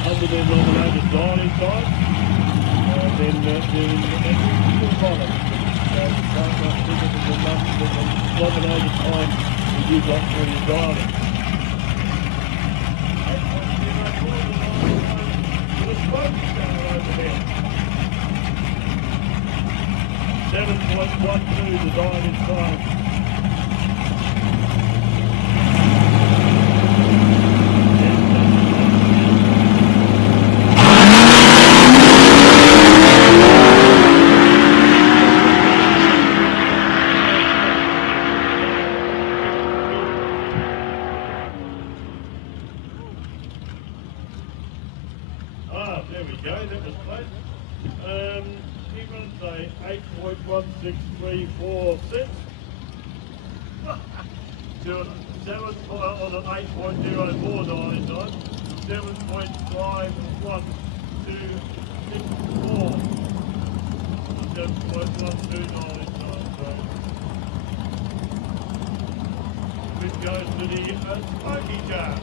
under their nominated dial inside, then the follow. Nominated time if you got for your dialing. 7.12 the dial inside. There we go, that was close. You're going to say 8.16346 to 7 on an 8.04 dial inside, 7.51264, 7.12 dial inside. So which goes to the smoky car.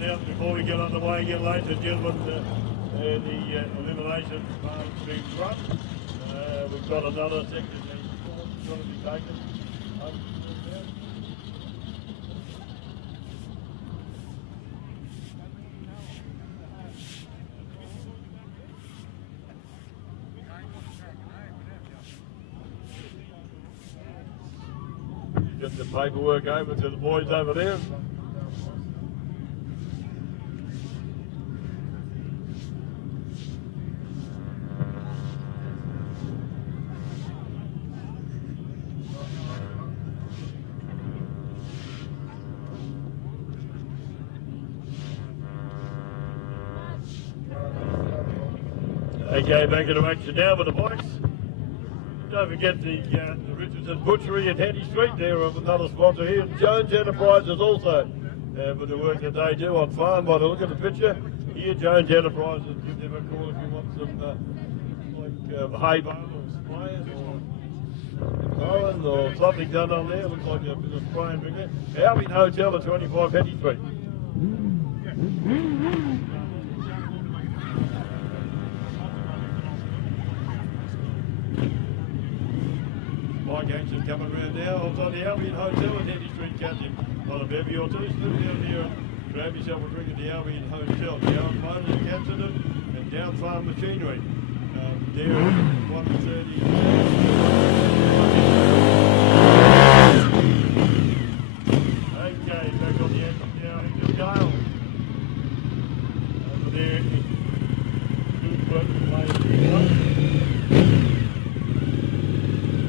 Out before we get underway again, ladies and gentlemen, the elimination is being run. We've got another section that's going to be taken. Get the paperwork over to the boys over there. Okay, back into action now with the bikes. Don't forget the Richardson Butchery at Hattie Street. They're another sponsor here. Jones Enterprises also with the work that they do on farm. By the look at the picture here, Jones Enterprises. Give them a call if you want some hay bale or sprayers or mowing or something done on there. Looks like a bit of spraying bigger. Albion Hotel at 25 Hattie Street. Bike action coming around now. I was on the Albion Hotel at Hattie Street, catching on a bevy or two. Still down here and grab yourself a drink at the Albion Hotel. Down Motors at Casterton and Down Farm Machinery. There at 1:30. there is good work to play the right.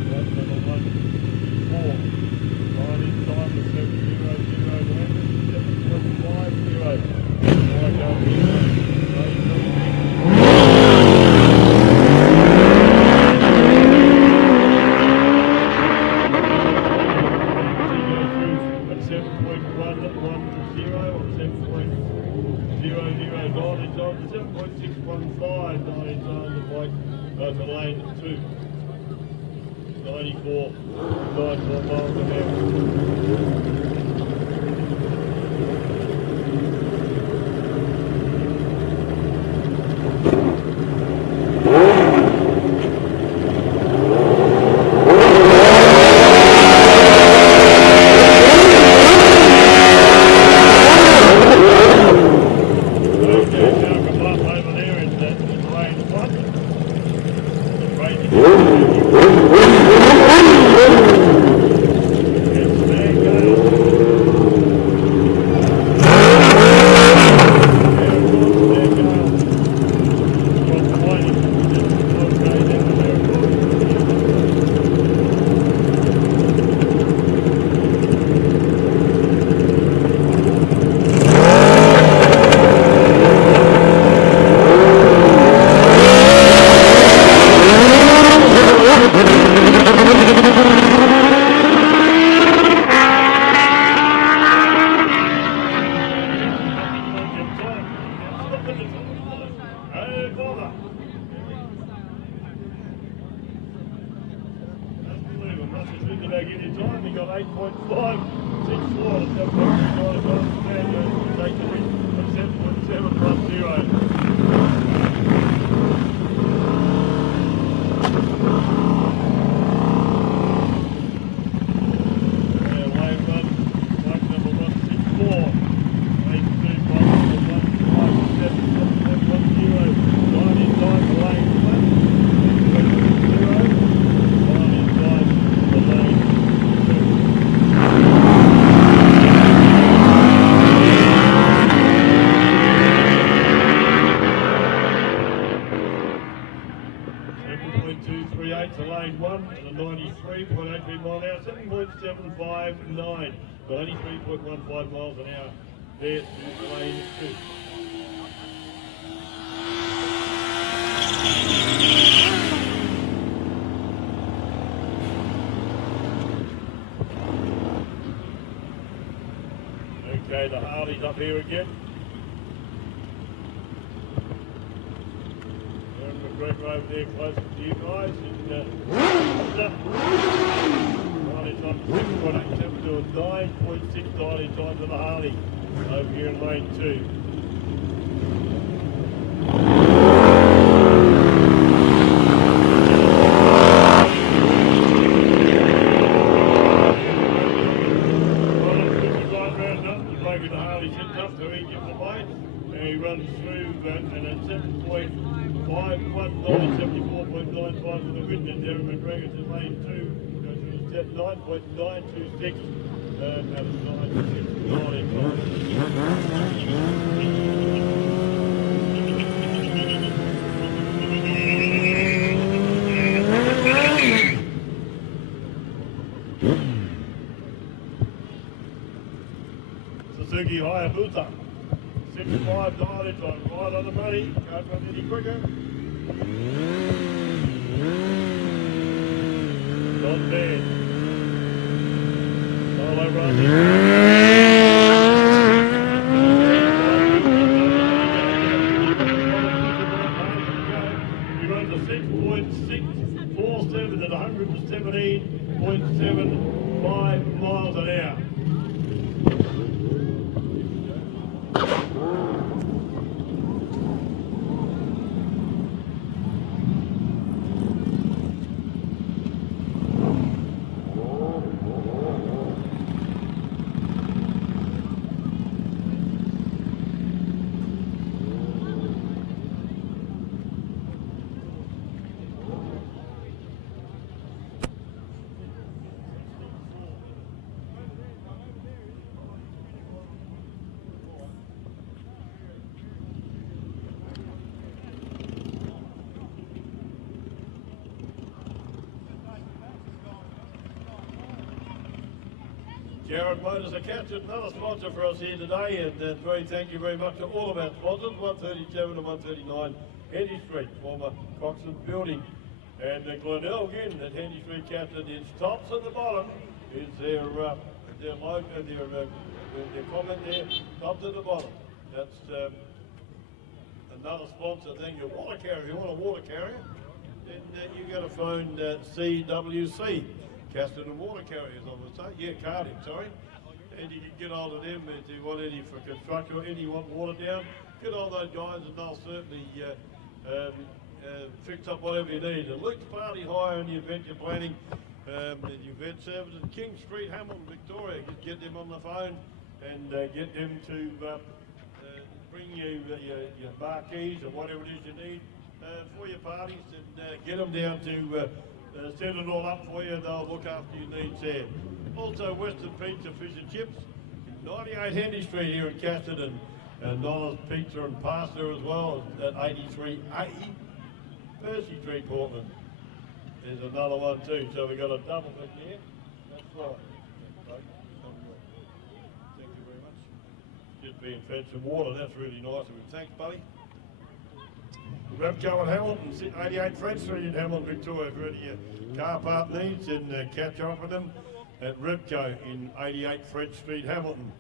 That's number 1, 4. Line in time with 7-0-0 7.50. Like up here. To lane 2, 94 miles an hour. To lane 1 and a 93.83 mile an hour, 7.759, 93.15 miles an hour there to lane 2. Okay, the Harley's up here again. Right over there close to you guys and line time 7.87 to a 9.6 line time to the Harley over here in lane 2. The Harley sits up to each of the weights and he runs through that and at 7.519, 74.95 for the witness. Darren McGregor's in lane 2, goes through step 9.926 and at a 9.6. Suzuki Hayabusa, 65 dialage time, right on the money, can't run any quicker. Not bad. Solo running. He runs a 6.647 at 117.75 miles an hour. Jared Motors of Casterton, another sponsor for us here today, and thank you very much to all of our sponsors, 137 and 139 Hendy Street, former Coxon building. And Glenelg again at Hendy Street Casterton in tops at the bottom is their logo, their comment there, tops at the bottom. That's another sponsor. Thank you. Water carrier. If you want a water carrier, then you got to phone CWC, Casterton Water Carriers, I would say. Yeah, Cardiff, sorry. And you can get hold of them if you want any for construction or any you want water down. Get hold of those guys and they'll certainly fix up whatever you need. And Luke's Party Hire and the event you're planning, the event services, King Street, Hamilton, Victoria. Just get them on the phone and get them to bring you your marquees or whatever it is you need for your parties, and get them down to set it all up for you. They'll look after your needs there. Also, Western Pizza, Fish and Chips, 98 Hendy Street here in Casterton, and Donna's Pizza and Pasta as well at 83A Percy Street, Portland. There's another one too, so we've got a double thing here. That's right. Thank you very much. Just being fed some water, that's really nice of him. Thanks, buddy. Repco at Hamilton, 88 French Street in Hamilton, Victoria. If any car part needs, and catch up with them at Repco in 88 French Street, Hamilton.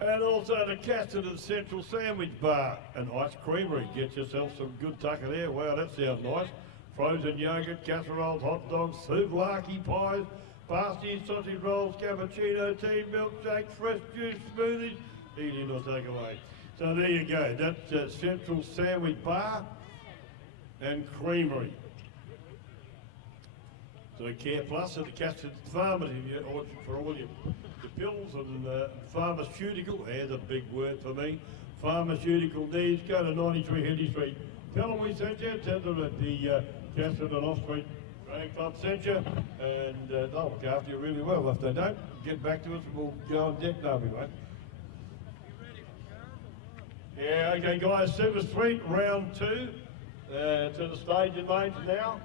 And also the Casterton Central Sandwich Bar and Ice Creamery. Get yourself some good tucker there. Wow, that sounds nice. Frozen yogurt, casseroles, hot dogs, souvlaki pies, pasties, sausage rolls, cappuccino, tea, milkshakes, fresh juice, smoothies. Eat in or take away. So there you go. That's Central Sandwich Bar and Creamery. So Care Plus at the Casterton Pharmacy for all your pills and pharmaceutical. There's a big word for me. Pharmaceutical needs. Go to 93 Hendy Street. Tell them we sent you. Tell them that the Casterton Off Street Drag Club sent you, and they'll look after you really well. If they don't, get back to us and we'll go on deck now, mate. Yeah, okay guys, Silver Street, round 2, to the stage and lanes now.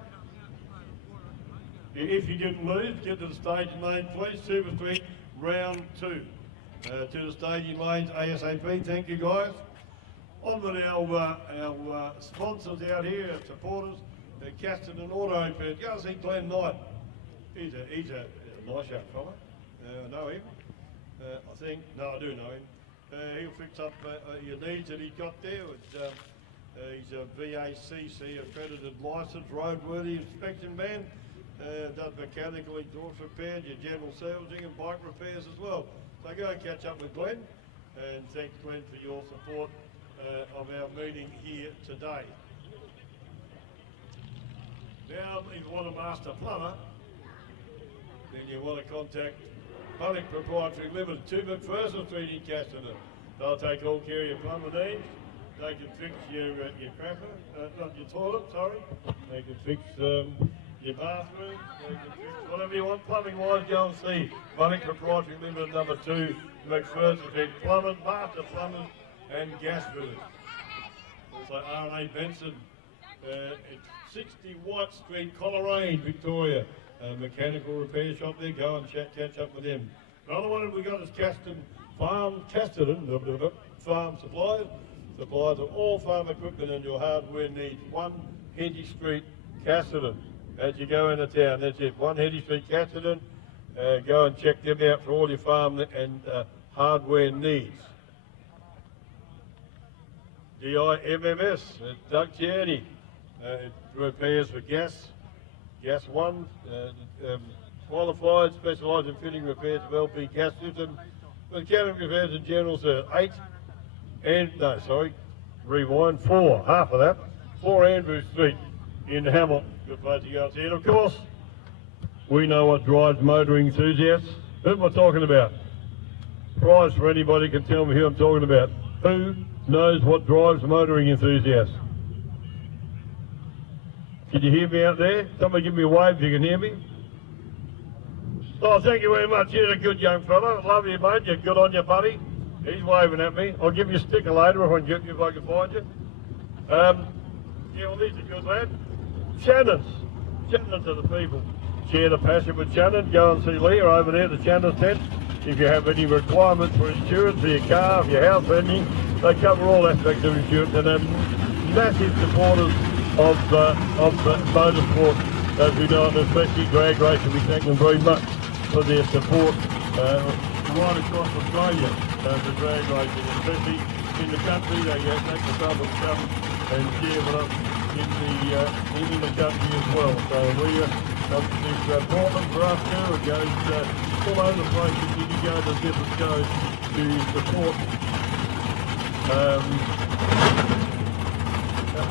If you didn't lose, get to the stage and lanes please, Silver Street, round 2, to the staging lanes ASAP, thank you guys. On with our sponsors out here, our supporters, Casterton Auto Repairs. Go and see Glenn Knight. He's a nice young fella. I know him, I think. No, I do know him. He'll fix up your needs that he's got there. He's a VACC accredited licensed roadworthy inspection man. Does mechanical exhaust repairs, your general servicing and bike repairs as well. So go and catch up with Glenn, and thanks Glenn for your support of our meeting here today. Now, if you want a master plumber, then you want to contact Public Proprietary Limited, 2 McPherson Street in Casterton. They'll take all care of your plumber needs. They can fix your crapper, not your toilet, sorry. They can fix your bathroom, they can fix whatever you want plumbing wise. Go and see Public Proprietary Limited, number 2 McPherson Street. Plumbers, master plumbers and gas fitters. Also R&A Benson, 60 White Street, Coleraine, Victoria. Mechanical repair shop there. Go and catch up with them. Another one we got is Casterton Farm Supplies. Supplies of all farm equipment and your hardware needs. 1 Hendy Street, Casterton. As you go into town, that's it. 1 Hendy Street, Casterton. Go and check them out for all your farm and hardware needs. DIMMS, Doug Tierney. Repairs for gas 1, qualified, specialised in fitting repairs of LP gas system, mechanical repairs and general service. 4, half of that, 4 Andrew Street in Hamilton. Good place to go and see it. Of course, we know what drives motoring enthusiasts. Who am I talking about? Prize for anybody can tell me who I'm talking about. Who knows what drives motoring enthusiasts? Can you hear me out there? Somebody give me a wave if you can hear me. Oh, thank you very much. You're a good young fella. Love you, mate. You're good on you, buddy. He's waving at me. I'll give you a sticker later if I can get you, if I can find you. Yeah, well, these are good, lad. Shannons. Shannons are the people. share the passion with Shannon. Go and see Leah over there at the Shannon tent. If you have any requirements for insurance for your car, for your house vending, they cover all aspects of insurance, and they're massive supporters of motorsport, as we know, and especially drag racing. We thank them very much for their support right across Australia for drag racing, especially in the country. They take the trouble to come and share with us in the country as well. So we it's Portland for us too. It goes all over the place. You can go to different shows to support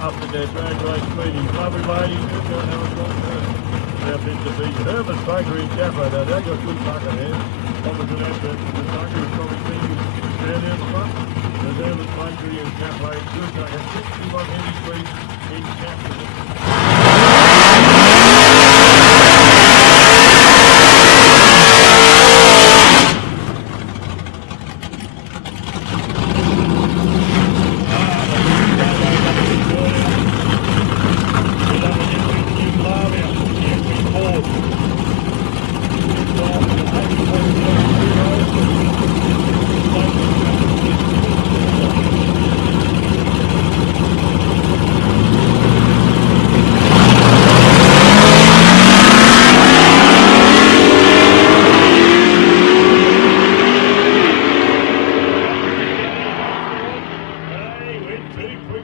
up at their drag race meetings. Lovely ladies, they've been to the Herbert's Bakery in Capo. Now they've got good bucket there. Obviously that the bakery is probably seen down there in the front. The Herbert's Bakery in Capo is good. They have 61 Henry Street in Capo.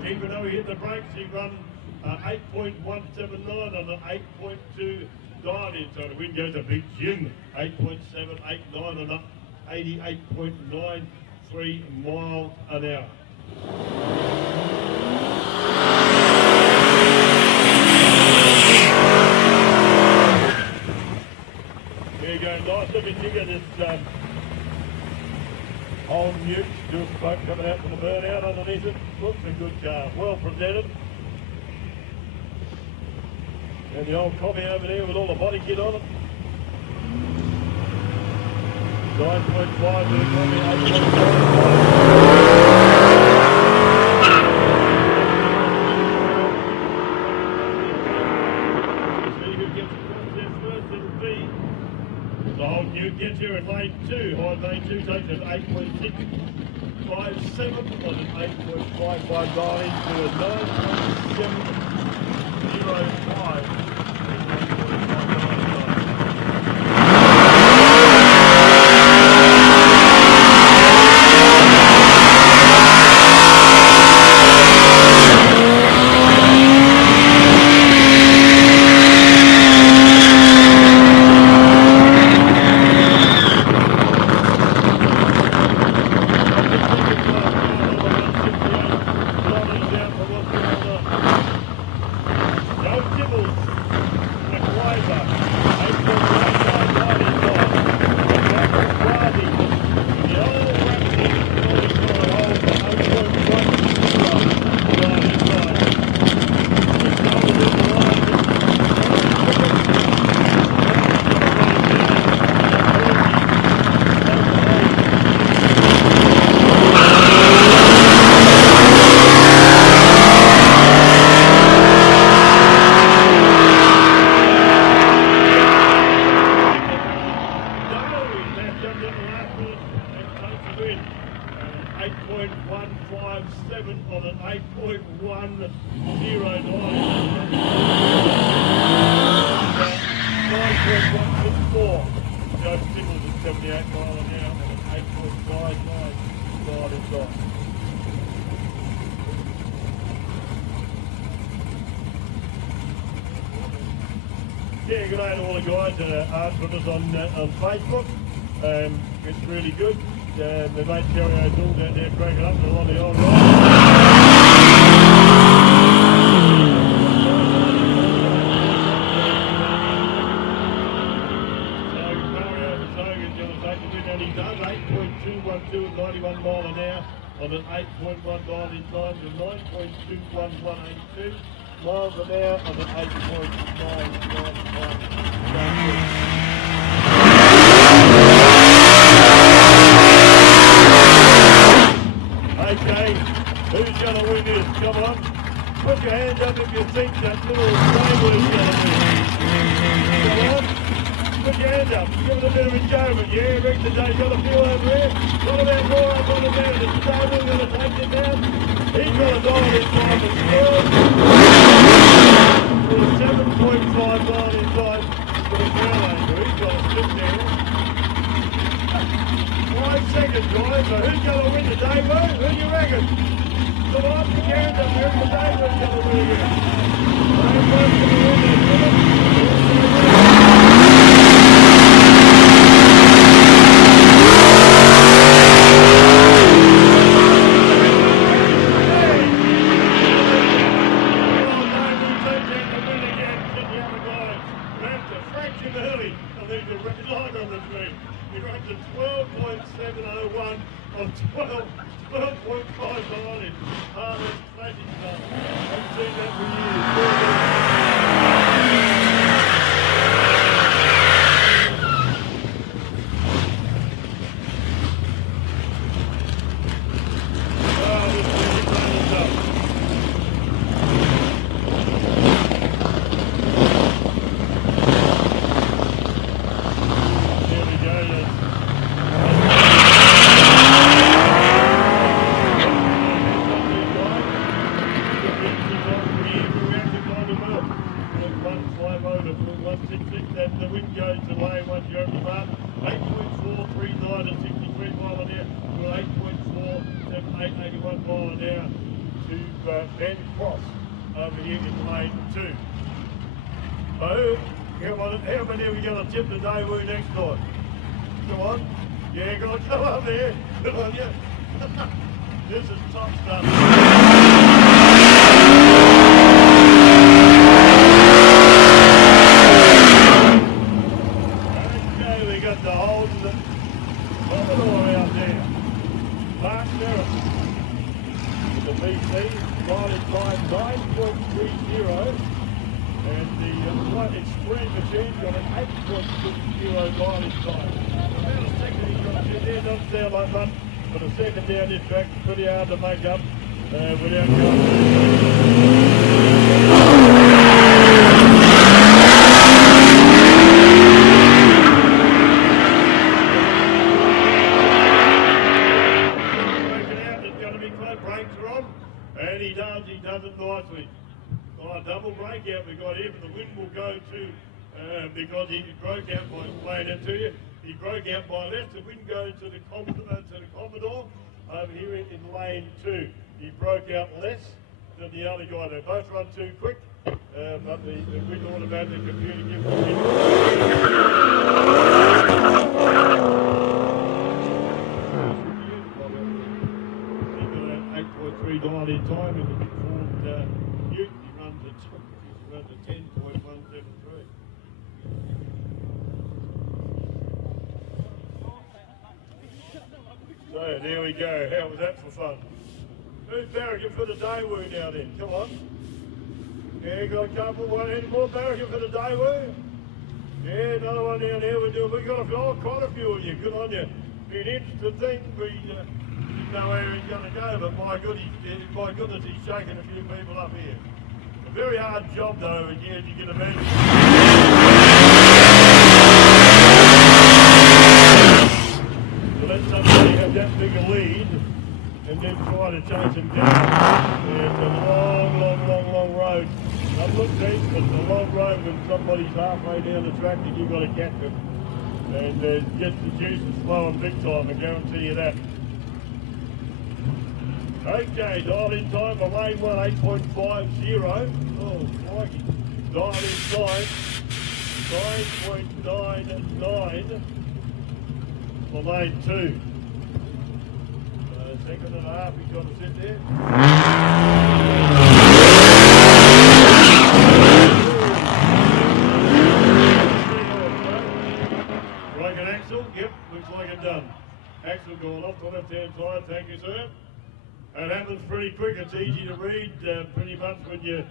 Even though he hit the brakes, he run 8.179 on the 8.2 dive-in. So the wind goes a big Jim, 8.789 on the 88.93 miles an hour. There you go, nice looking digger, this old Mute, still smoke coming out from the burnout underneath it. Looks a good car, well presented. And the old copy over there with all the body kit on it. 9.5 there, copy 8.5. See who gets across there first, it'll be the whole Duke gets here at lane 2. High lane 2 takes it 8.657 on an 8.55 dial into a 9.705. On an 8.109. 9.164. Joe Stickles at 78 mile an hour on an 8.99 side inside. Yeah, good day to all the guys that are answering us on Facebook. It's really good. My mate Terry O'Doul down there cracking up to a lot of the old guys. So Mario Masoga's going to take the win, and he does 8.212 at 91 mile an hour on an 8.1 dial in time to 9.21182 miles an hour on an 8.991. Okay, who's going to win this? Come on. Put your hands up if you think that little driver's going to be. Come on. Put your hands up. Give it a bit of enjoyment. Yeah, Rick today got a few over here. Got about more up on the man. Is the driver going to take it down? He's got a dollar this time as well. 7.5 dollar inside for the Fairlander. He's got a sit there. 5 seconds, guys. So who's going to win the day, Boo? Who do you reckon? Come on, put your hands up there. The day Boo's going to win again. Bo's going to win this. He runs a 12.701 on 12.5 behind. Ah, that's classic stuff. I've seen that for the wind goes away once you're at the mark. 8.439 and 63 mile an hour. We're 8.47881 mile an hour to Ben Cross over here in lane 2. So, come on, how many are we going to tip the Daewoo next time? Come on. Yeah, go on, come up there. Good on you. This is top stuff. The whole Commodore out there. Mark Merritt with the BC, riding time 9.30, and the White Extreme machine got an 8.60 riding time. About a second he's got to there, doesn't sound like much, but a second down this track is pretty hard to make up without going. And he does it nicely. Oh, double breakout we got here, but the wind will go to, because he broke out by, explain it to you, he broke out by less, the wind goes to the Commodore over here in lane 2. He broke out less than the other guy. They both run too quick, but the wind automatic computer gives $8.3 in time in the big Ford Ute. He runs a 10.173. So there we go. How was that for fun? Who's barracking for the Daewoo now then? Come on. Yeah, got a couple. Any more barracking for the Daewoo? Yeah, another one down there. We've got quite a few of you. Good on you. Be an interesting thing. We didn't know where he's going to go, but my goodness, he's shaking a few people up here. A very hard job though over here, as you can imagine. To let somebody have that big a lead and then try to chase him down. It's a long road. Don't look deep, but it's a long road when somebody's halfway down the track and you've got to catch them. And gets the juices flowing big time, I guarantee you that. Okay, dial in time for lane 1, 8.50. Oh, crikey. Dial in time, 9.99 for lane 2. Second and a half, he's got to sit there. Break an axle, yep, looks like it done. Axle going off the left-hand side, thank you, sir. It happens pretty quick, it's easy to read pretty much when you're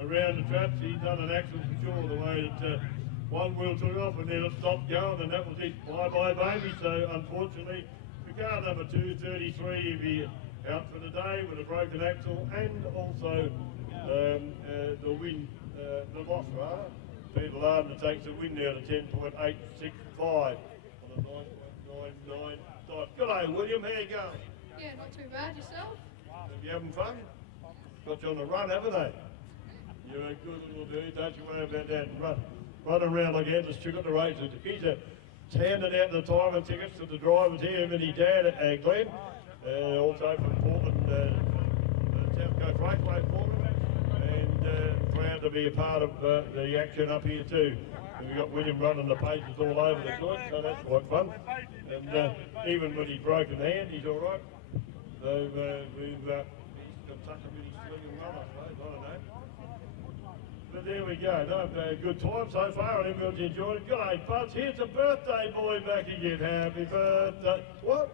around the traps. He's done an axle for sure, the way that one wheel took off and then it stopped going and that was it. Bye-bye baby, so unfortunately, the car number 233 will be out for the day with a broken axle and also The win, the loss rather. Peter Lardner takes the win now to 10.865 on a 9.99 dot. G'day William, how you going? Yeah, not too bad. Yourself? Have you having fun? Got you on the run, haven't they? You're a good little dude, don't you worry about that. Run around like Atlas Chick at the races. He's handing out the time and tickets to the drivers here, and his dad, Glenn, also from Portland, South Coast Raceway Portland, and proud to be a part of the action up here too. And we've got William running the paces all over the joint, so that's quite fun. And even with his broken hand, he's all right. So we've got such a really swinging run, I suppose, I don't know. But there we go. No, good time so far, and everyone's enjoyed it. G'day, Buzz. Here's a birthday boy back again. Happy birthday. What?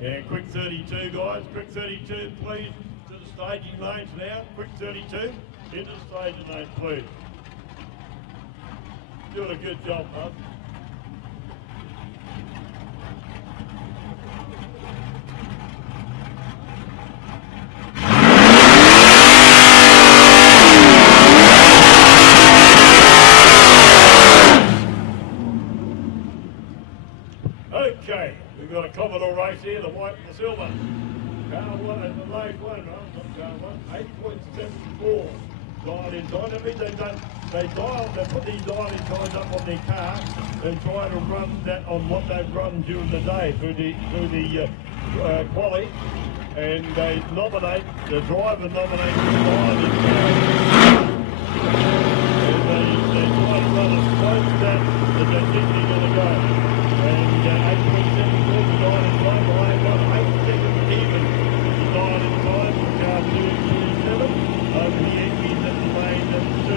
Yeah, quick 32, guys. Quick 32, please. To the staging lanes now. Quick 32. Into the staging lanes, please. Doing a good job, bud. Okay, we've got a Commodore race here, the white and the silver. Car one and the late one, not car one, 8.74 dial in time. That means they put these dial-in times up on their car and try to run that on what they've run during the day through the quali, and they nominate, the driver nominates the dial-in time. And they try to run as close to that as they think they're going to go. And 8.74 for dial-in time, behind 8 seconds even for dial-in time for car 227 over the Yankees at the lane at 2.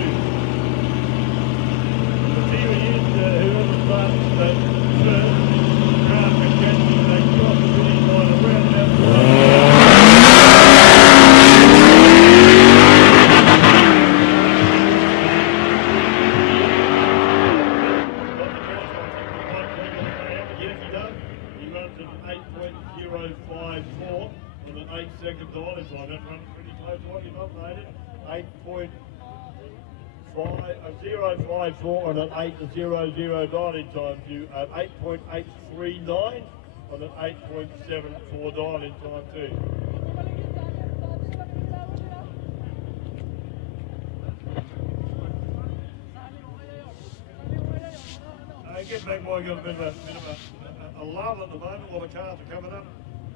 The theory is whoever starts first, the car can catch them, they cross the finish line around about on an 8-second dial-in time. That's running pretty close to what you've nominated. 8.054 on an 8.00 dial-in time to 8.839 on an 8.74 dial-in time too. Get back while I've got a bit of a lull at the moment while the cars are coming up.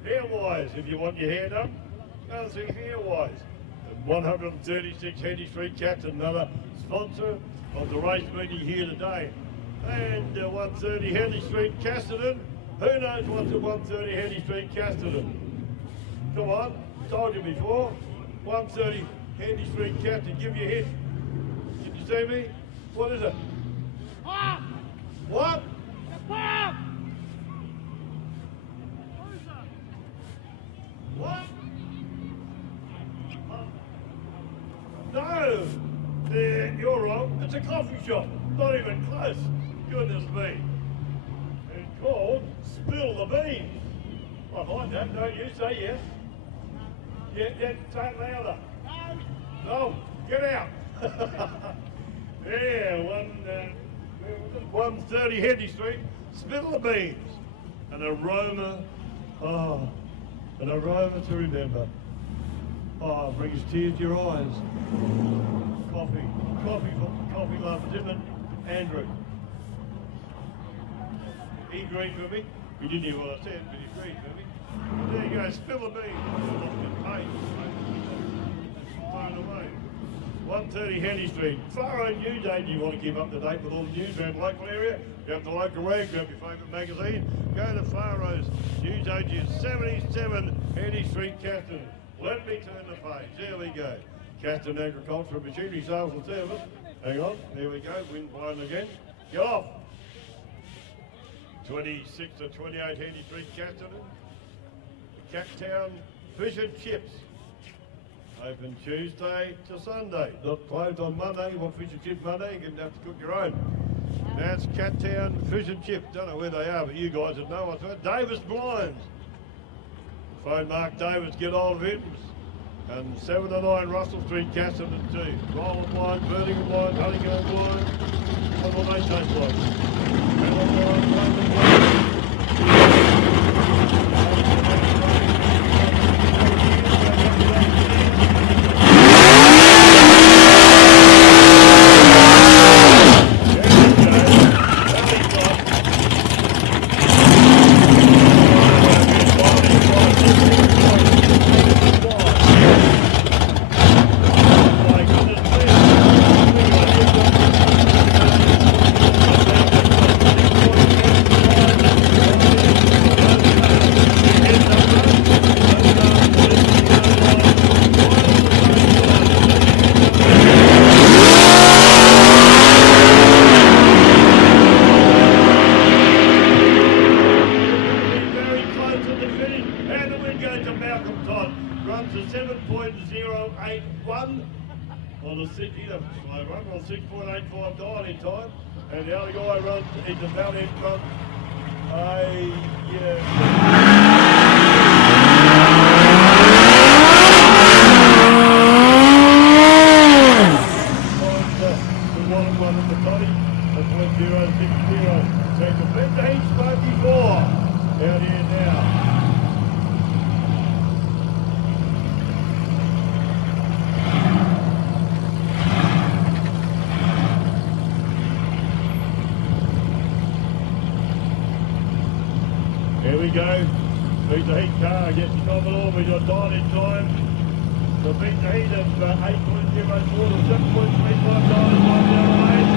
Hairwise, if you want your hair done, go and see Hairwise. 136 Henry Street Cats, another sponsor of the race meeting here today. And 130 Henry Street Casterton. Who knows what's at 130 Henry Street Casterton? Come on, told you before. 130 Henry Street Casterton, give you a hit. Did you see me? What is it? What? What? No! You're wrong. It's a coffee shop. Not even close. Goodness me. It's called Spill the Beans. I like that, don't you? Say yes. Yeah, say it louder. No, get out. Yeah, 130 Henry Street, Spill the Beans. An aroma, an aroma to remember. Oh, brings tears to your eyes. Coffee lovers, isn't it? Andrew. He agreed with me. He didn't hear what I said, but he agreed with me. There you go, Spill the Beans. Hey, thrown away. 130 Henry Street. Far own news aid. You want to keep up to date with all the news around the local area? Grab the local rag, grab your favourite magazine. Go to Faro's News Agent 77 Henry Street, Casterton. Let me turn the page. There we go. Casterton Agriculture and Machinery Sales and Service. Hang on. There we go. Wind blowing again. Get off. 26 to 28 Henry Street, Casterton. Captown Fish and Chips. Open Tuesday to Sunday. Not closed on Monday. You want fish and chip Monday, you're going to have to cook your own. That's Casterton Fish and Chip. Don't know where they are, but you guys would know what's it. Davis Blinds. Phone Mark Davis, get hold of him. And 7 to 9 Russell Street, Casterton 2. Roller blind, vertical blind, honeycomb blind. What will they taste like? Metal blind, London blind. Runs to 7.081 on the 6.85 dialing time, and the other guy runs into Valiant runs the bottom one of the body at 0.060. So it's a bit to each 24 out here now. Here we go. Beat the heat car gets Commodore. We got dialing time. So beat the heat of 8.04 to 7.35 dialing time down the lane.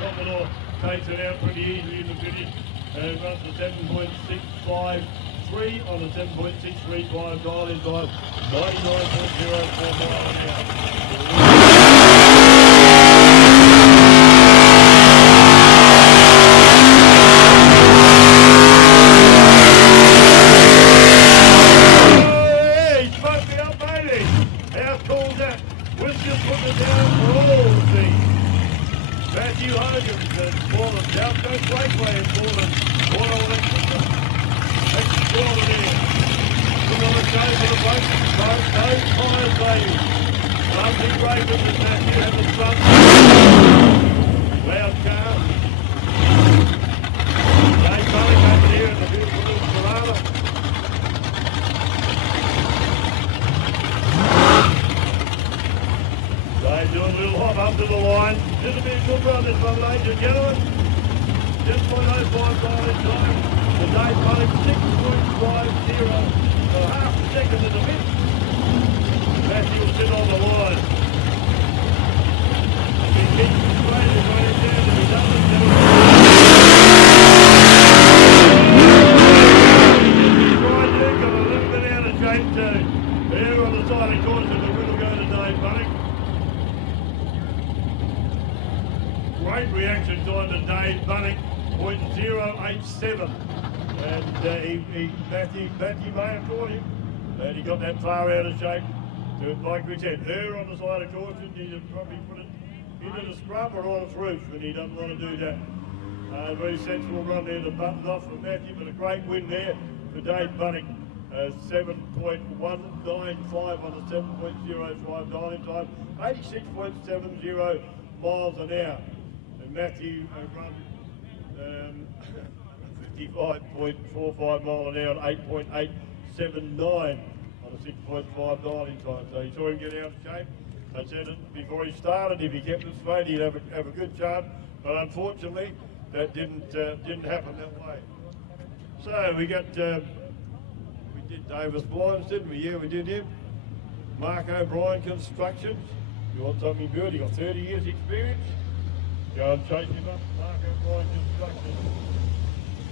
Commodore takes it out pretty easily in the finish and runs to 7.653 on the 7.635 dialing time. 99.04 mile an hour. Hey, smoked me up, baby. How cool's that? We've just put it down for all the teams. Matthew Hogan's and Portland, South Coast Raceway in Portland. Portland extraordinaire. We're going to go for the boat. Those tyres, baby. Something breaking with Matthew and the front. Loud car. Dave Mullen over here in the beautiful little Sonata. Dave doing a little hop up to the line. This will be a good run, this one, ladies and gentlemen. Just 0.05 dialing time. The Dave Mullen 6.50. So half a second in the mid. Matthew will sit on the line. He keeps the straight and running down if he doesn't do it. He's right there, got a little bit out of shape too. There on the side of course, and the win will go to Dave Mullen. Great reaction time to Dave Mullen, 0.087. And Matthew may have caught him, and he got that far out of shape. So like we said, her on the side of caution, he should probably put it into the scrub or on its roof, and he doesn't want to do that. Very sensible run there to button off from Matthew, but a great win there for Dave Bunning. 7.195 on the 7.05 dialing time, 86.70 miles an hour. And Matthew run 55.45 mile an hour at 8.879 on a 6.5 dialing time. So you saw him get out of shape. I said it before he started, if he kept it straight, he'd have a good chance. But unfortunately, that didn't happen that way. So we got, we did Davis Blinds, didn't we? Yeah, we did him. Mark O'Brien Constructions. You want something good? He got 30 years experience. Go and chase him up. Mark O'Brien Constructions.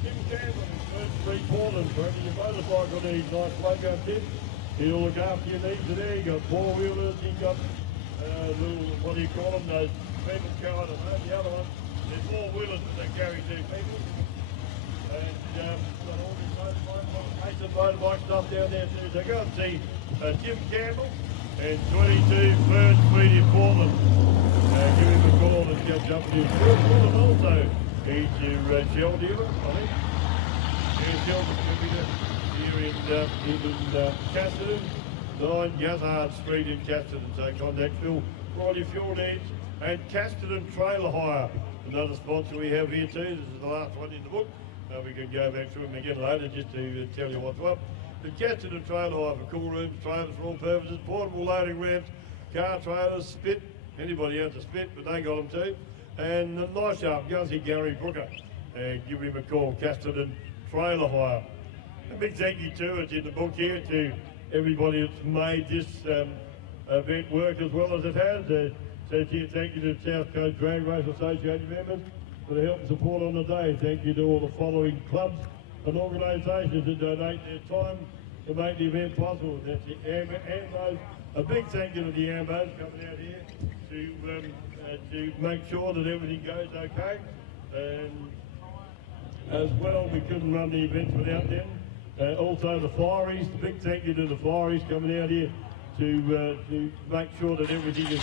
Tim Campbell in First Street, Portland, for any of your motorcycle needs. Nice logo tip. He'll look after your needs today. He got four-wheelers, he got little, what do you call them, those metal kind of, the other one, There's 4 wheelers that carry 2 people. And got all this motorbike stuff down there too. So go and see Jim Campbell and 22 Fern Street in Portland. Give him a call and catch up with him. Portland also, he's your shell dealer, I think. He's shell distributor here in Casterton, 9 Gazzard Street in Casterton. So contact Phil for all your fuel needs. And Casterton Trailer Hire, another sponsor we have here too. This is the last one in the book. We can go back through them again later just to tell you what's up. The Casterton Trailer Hire for cool rooms, trailers for all purposes, portable loading ramps, car trailers, spit. Anybody has a spit, but they got them too. And the nice sharp, go and see Gary Brooker and give him a call, Casterton Trailer Hire. A big thank you too, it's in the book here, to everybody that's made this event work as well as it has. Says here, thank you to the South Coast Drag Race Association members for the help and support on the day. Thank you to all the following clubs and organisations that donate their time to make the event possible. That's the Ambos. A big thank you to the Ambos coming out here to make sure that everything goes okay. And as well, we couldn't run the events without them. Also the Fireys, a big thank you to the Fireys coming out here to make sure that everything is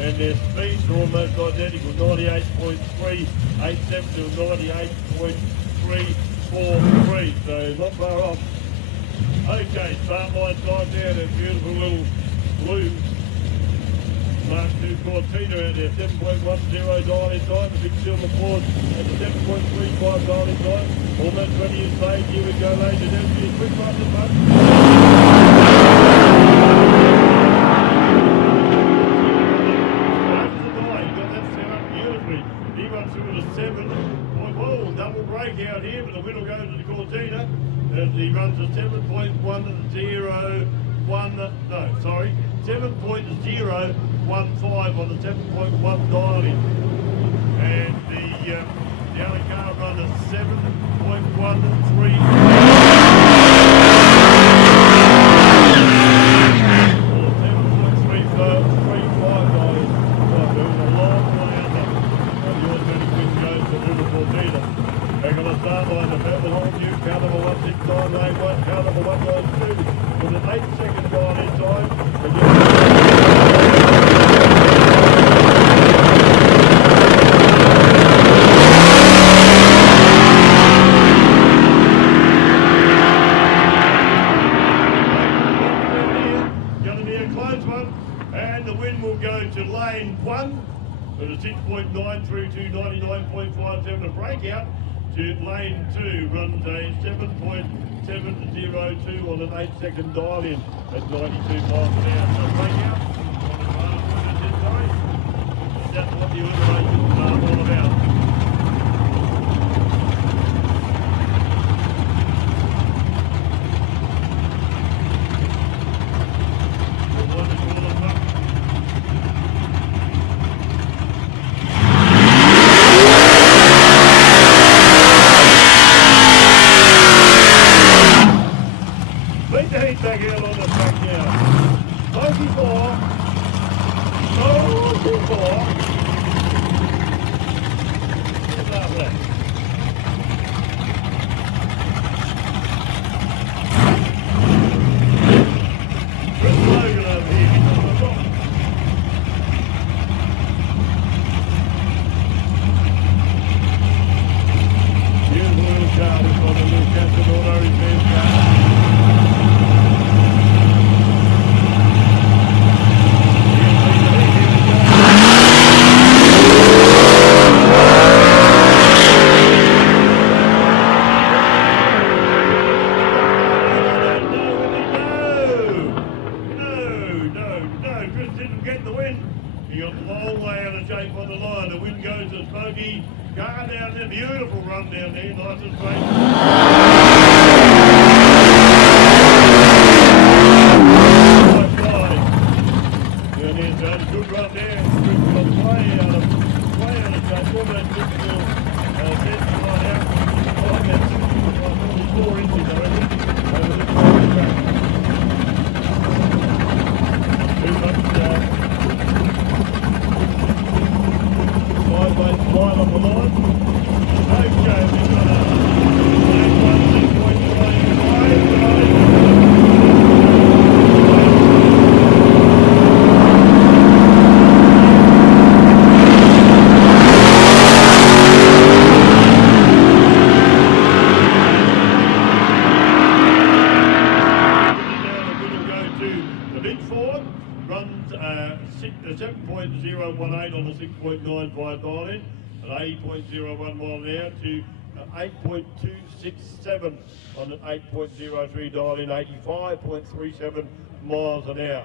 and their speeds are almost identical, 98.387 to 98.343, so not far off. Okay, start line time down, that beautiful little blue Mark II Cortina out there, 7.10 dialing time, the big silver Ford at the 7.35 dialing time, almost 20 years late. Here we go, ladies and gentlemen, quick run the button. Double break out here, but the wheel goes to the Cortina as he runs a 7.015 on the 7.1 dialing. And the other car run a 7.13. They're going to start line the purple hold you, car number 16991, car number 192, with an 8-second dial in time. Going to be a close one, and the win will go to lane 1 at a 6.9 through to 99.57, a breakout. To lane 2 runs a 7.702 on an 8-second dial in at 92 miles an hour. So breakout that's what the eliminations are all about. You got a long way out of shape on the line. The wind goes to Smoky. Car down there, beautiful run down there, nice and straight. Down there, so good run there. Good way out of shape. Almost took the centre line out. About 4 inches, I reckon, over this track. Too much sideways slide on the line. Okay, we've got a 6.25. Runs 7.018 on the 6.95 dial in, at 80.01 mile an hour to 8.267 on the 8.03 dial in, 85.37 miles an hour.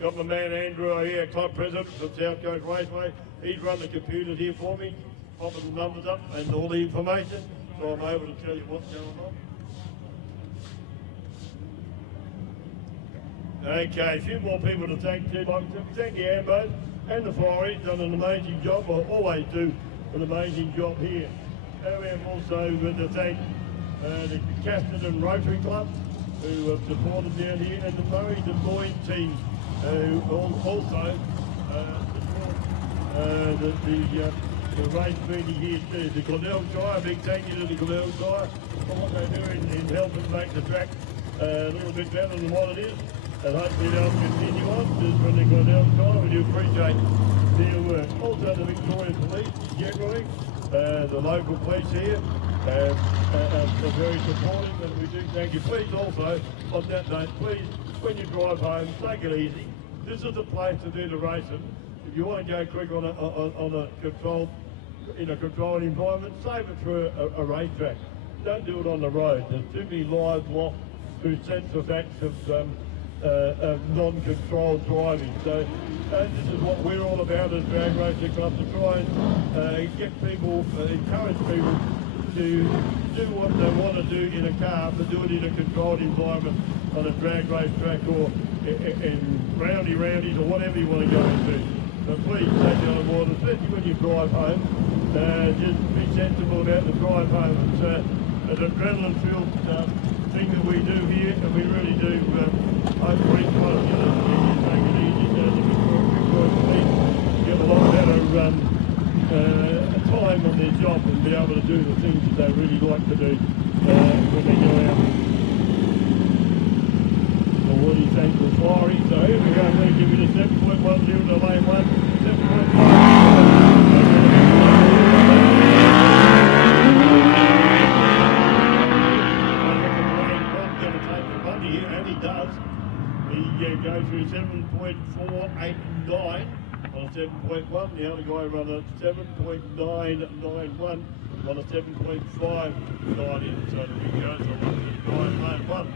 Got my man Andrew here, club president from South Coast Raceway. He's run the computers here for me, popping the numbers up and all the information, so I'm able to tell you what's going on. Okay, a few more people to thank too. Thank the Ambos and the Fireys, done an amazing job. I always do an amazing job here. And we have also to thank the Casterton Rotary Club, who have supported down here, and the Murray and Lloyd team, who also support the race meeting here too. The Glenelg Shire, a big thank you to the Glenelg Shire for what they do in helping make the track a little bit better than what it is. And hopefully they'll continue on just when they've gone down time. We do appreciate their work. Also the Victoria Police generally, the local police here, are very supportive, and we do thank you. Please also, on that note, please, when you drive home, take it easy. This is the place to do the racing. If you want to go quick in a controlled environment, save it for a racetrack. Don't do it on the road. There's too many lives lost through senseless acts of non-controlled driving. So this is what we're all about as Drag Racing Club, to try and get people, encourage people to do what they want to do in a car, but do it in a controlled environment on a drag race track or in roundies or whatever you want to go into. But please take it on board, especially when you drive home. Just be sensible about the drive home. It's an adrenaline-filled thing that we do here, and we really do hope for each one of you to take it easy. The Victoria Police get a lot better time on their job and be able to do the things that they really like to do when they go out. So what do you think for Fiery? So here we go, I'm going to give you the 7.10 to lane 1, 7.5. And he does. He goes through 7.489 on a 7.1. The other guy ran a 7.991 on a 7.590. So the big goes on lane 1.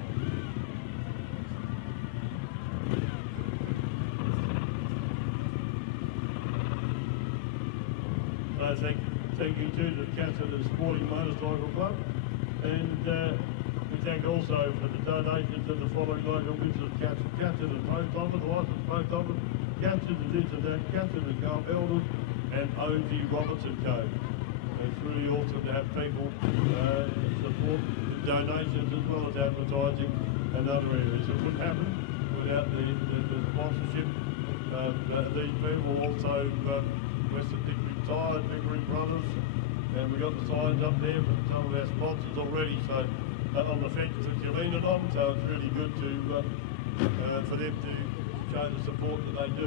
So thank you to the Casterton Sporting Motorcycle Club, and we thank also for the donations to the following local business: Casterton Post Office, Licensed Post Office, Casterton this and that, Casterton Golf Elders, and O.G. Robertson Co. It's really awesome to have people support donations as well as advertising and other areas. It wouldn't happen without the sponsorship of these people. Also Western District Tire, Pickering Brothers, and we got the signs up there from some of our sponsors already, so on the fence that you're leaning on, so it's really good to for them to show the support that they do.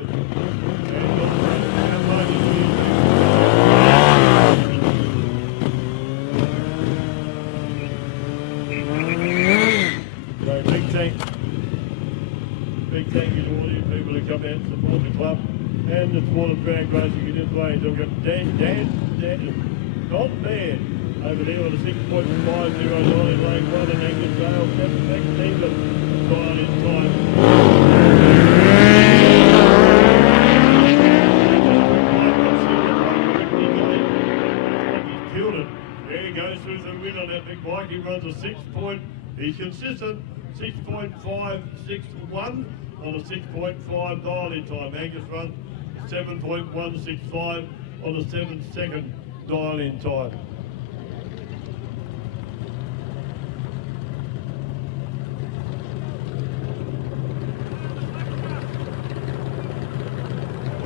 So big thank you to all you people who come out and support the club and the sport of drag racing in this way. So we've got Dan, not bad, over there on the 6.509 in lane 1, and Angus Dale, next England, trying in time. he runs a he's consistent, 6.561 on a 6.5 dial-in time. Angus runs 7.165 on a 7-second dial-in time.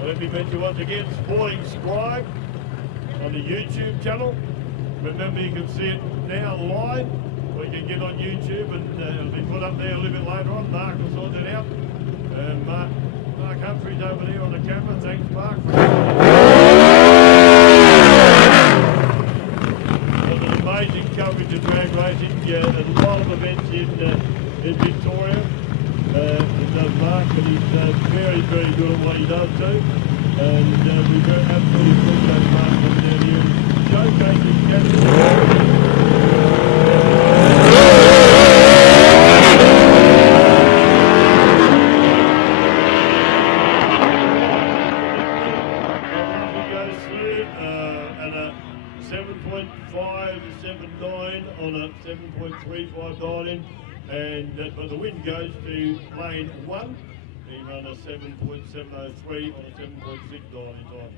Let me mention once again, Sporting Scribe on the YouTube channel. Remember, you can see it now live. We can get on YouTube and it'll be put up there a little bit later on. Mark will sort it out. And Mark Humphrey's over there on the camera. Thanks, Mark. There's an amazing coverage of drag racing. Yeah, there's a lot of events in Victoria. He does Mark, and he's very, very good at what he does too. And we very absolutely appreciate Mark coming down here and showcasing Casterton. Goes through at a 7.579 on a 7.35 dial-in. And but the wind goes to lane 1. He ran a 7.703 on a 7.6 dial-in time.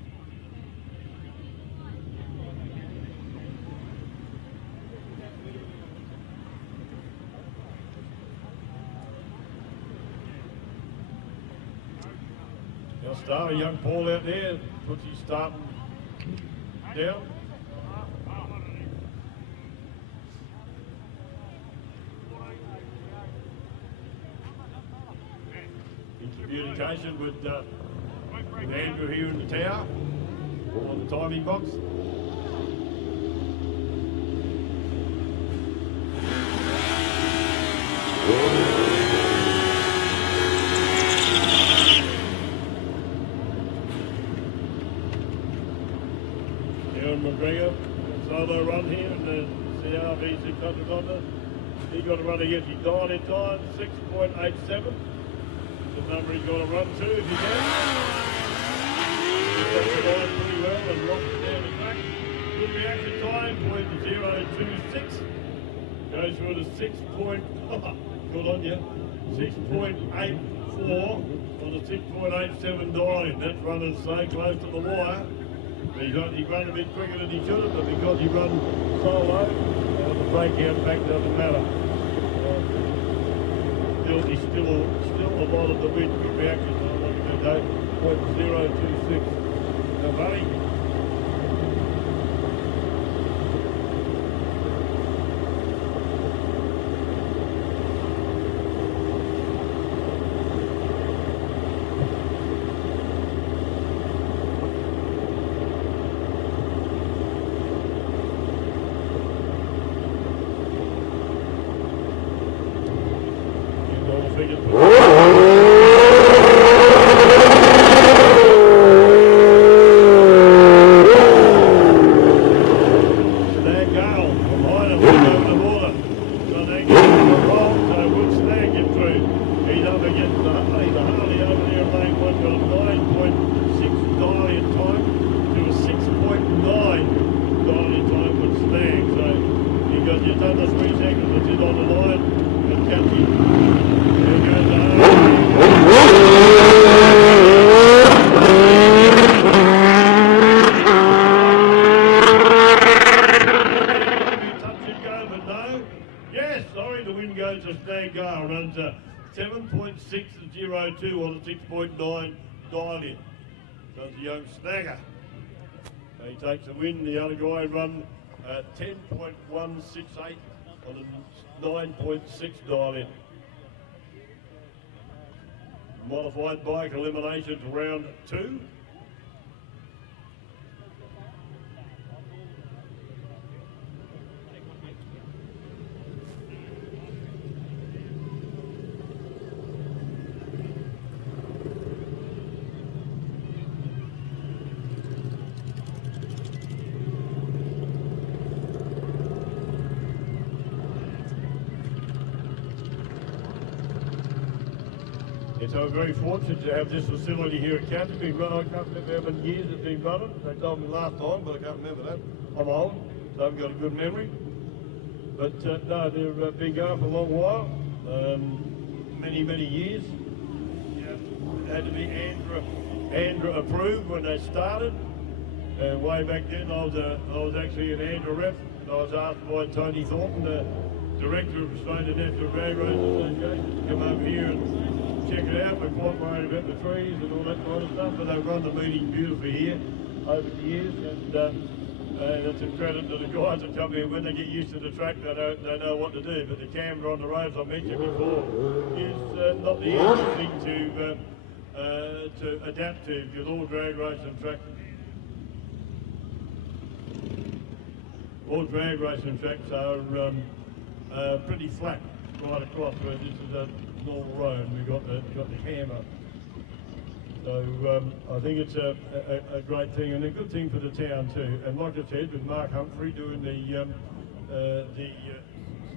Now start a young Paul out there, puts his starting down. Communication with Andrew here in the tower on the timing box. Aaron McGregor, solo run here in the CRV 600 Honda. He got to run against his dial-in time, 6.87. The number he's got to run to if he can. He's got the line pretty well and rocks it down the track. Good reaction time, 0.026. Goes through to 6. Good on you. 6.84 on the 6.87 dial-in. That's running so close to the wire. He run a bit quicker than he should have, but because he run solo, the breakout back doesn't matter. He's still a lot of the wind reaction. What are you going to do? 0.026. Now, buddy. Runs a 7.602 on a 6.9 dial-in. Does the young snagger. He takes the win. The other guy run 10.168 on a 9.6 dial-in. Modified bike eliminations round 2. So we're very fortunate to have this facility here at Casterton. Been run, I can't remember how many years it's been running. They told me last time, but I can't remember that. I'm old, so I've got a good memory. But no, they've been going for a long while, many years. Yeah. Had to be Andrew approved when they started. Way back then, I was actually an Andrew rep. I was asked by Tony Thornton, the director of Australian National Drag Race Association, to come over here and check it out. We're quite worried about the trees and all that kind of stuff, but they've run the meeting beautifully here over the years, and it's a credit to the guys that come here. When they get used to the track, they know what to do. But the camera on the roads, I mentioned before, is not the easiest thing to adapt to, because all drag racing tracks. All drag racing tracks are pretty flat right across, where this is a normal road. We've got the hammer. So I think it's a great thing and a good thing for the town too. And like I said, with Mark Humphrey doing the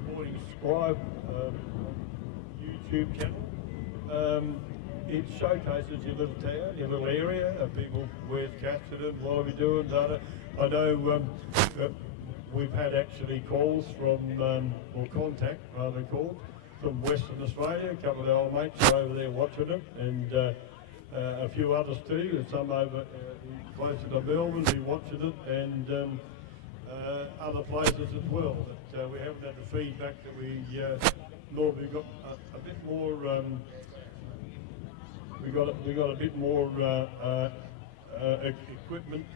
Sporting Scribe YouTube channel, it showcases your little town, your little area of people. Where's Casterton? What are we doing? I know we've had actually calls from, or contact rather than calls, from Western Australia. A couple of the old mates are over there watching it, and a few others too, some over closer to Melbourne who watching it, and other places as well. But we haven't had the feedback that we normally got. A bit more. We got a bit more equipment.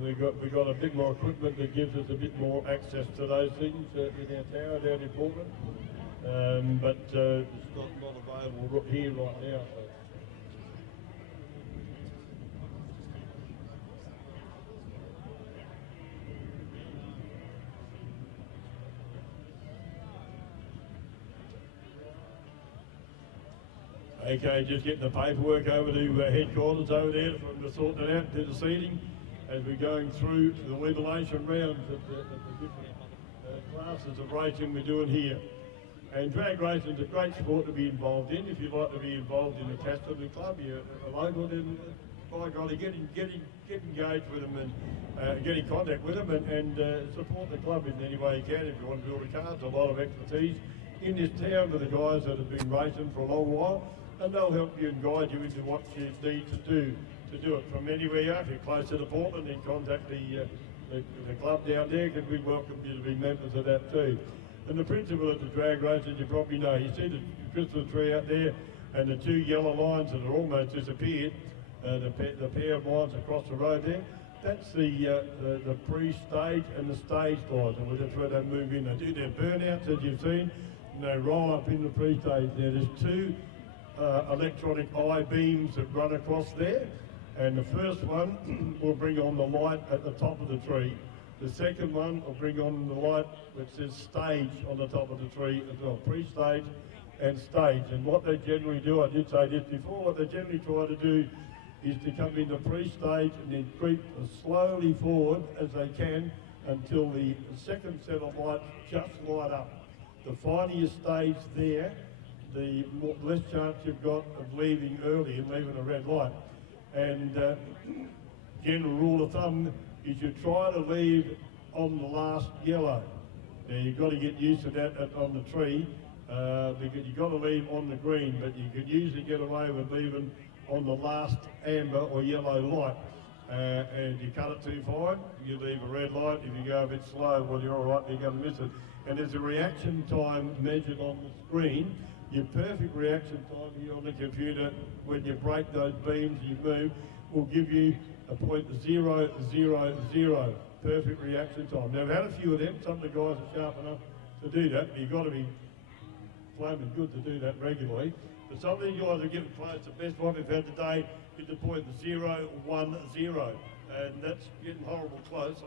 We got a bit more equipment that gives us a bit more access to those things in our tower down in Portland, but it's not available here right now. Okay, just getting the paperwork over to headquarters over there to sort it out, do the seating, as we're going through the elimination rounds at the different classes of racing we're doing here. And drag racing is a great sport to be involved in. If you'd like to be involved in the Casterton Club, you're a local, then by golly, get engaged with them and get in contact with them and support the club in any way you can. If you want to build a car, there's a lot of expertise in this town with the guys that have been racing for a long while, and they'll help you and guide you into what you need to do it from anywhere you are. If you're closer to Portland, then contact the club down there, because we welcome you to be members of that too. And the principle of the drag race, as you probably know, you see the Christmas tree out there and the two yellow lines that are almost disappeared, the pair of lines across the road there, that's the pre-stage and the stage lines, and that's where they move in. They do their burnouts, as you've seen, and they roll up in the pre-stage there. There's two electronic eye beams that run across there, and the first one will bring on the light at the top of the tree. The second one will bring on the light which says stage on the top of the tree as well, pre-stage and stage. And what they generally do, I did say this before, what they generally try to do is to come into pre-stage and then creep as slowly forward as they can until the second set of lights just light up. The finer your stage there, the less chance you've got of leaving early and leaving a red light. And general rule of thumb is you try to leave on the last yellow. Now you've got to get used to that on the tree, because you've got to leave on the green, but you can usually get away with leaving on the last amber or yellow light. And you cut it too fine, you leave a red light. If you go a bit slow, well, you're all right, you're going to miss it. And there's a reaction time measured on the screen. Your perfect reaction time here on the computer, when you break those beams and you move, will give you a .000, perfect reaction time. Now, I've had a few of them. Some of the guys are sharp enough to do that, but you've got to be flaming good to do that regularly. But some of these guys are getting close. The best one we've had today is the .010, and that's getting horrible close.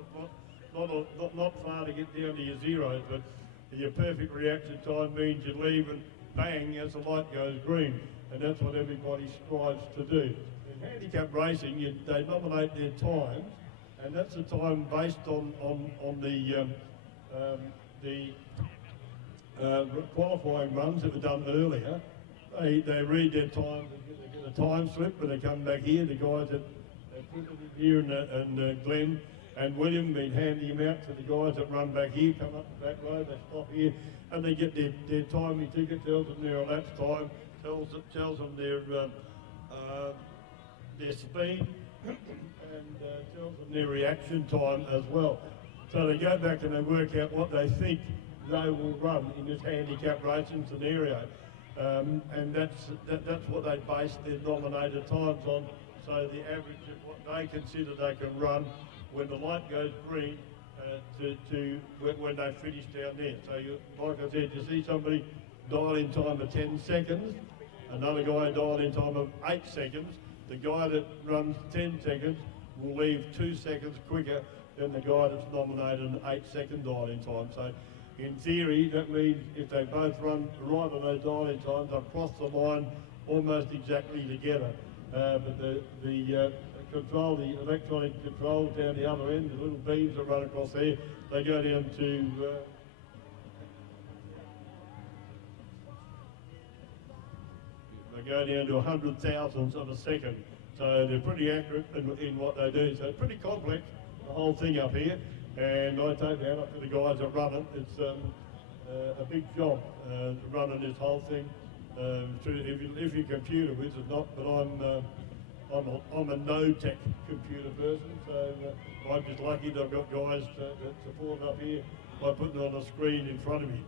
Not far to get down to your zeros, but your perfect reaction time means you leave and bang as the light goes green, and that's what everybody strives to do. In handicap racing, they nominate their times, and that's the time based on the qualifying runs that were done earlier. They read their times, they get a time slip when they come back here. The guys at here and Glenn and William been handing them out to the guys that run back here, come up the back road, they stop here, and they get their timing ticket, tells them their elapsed time, tells them their speed, and tells them their reaction time as well. So they go back and they work out what they think they will run in this handicap racing scenario. And that's what they base their nominated times on. So the average of what they consider they can run when the light goes green to when they finish down there. So like I said, you see somebody dial in time of 10 seconds, another guy dial in time of 8 seconds. The guy that runs 10 seconds will leave 2 seconds quicker than the guy that's nominated an 8-second dial-in time. So in theory, that means if they both run right on those dial-in times, they'll cross the line almost exactly together. But the control, the electronic controls down the other end, the little beams that run across there, they go down to a 100,000ths of a second. So they're pretty accurate in what they do. So it's pretty complex, the whole thing up here. And I take that up to the guys that run it. It's a big job running this whole thing. If you're computer whiz, it's not, but I'm a no-tech computer person, so I'm just lucky that I've got guys that support up here by putting it on a screen in front of me.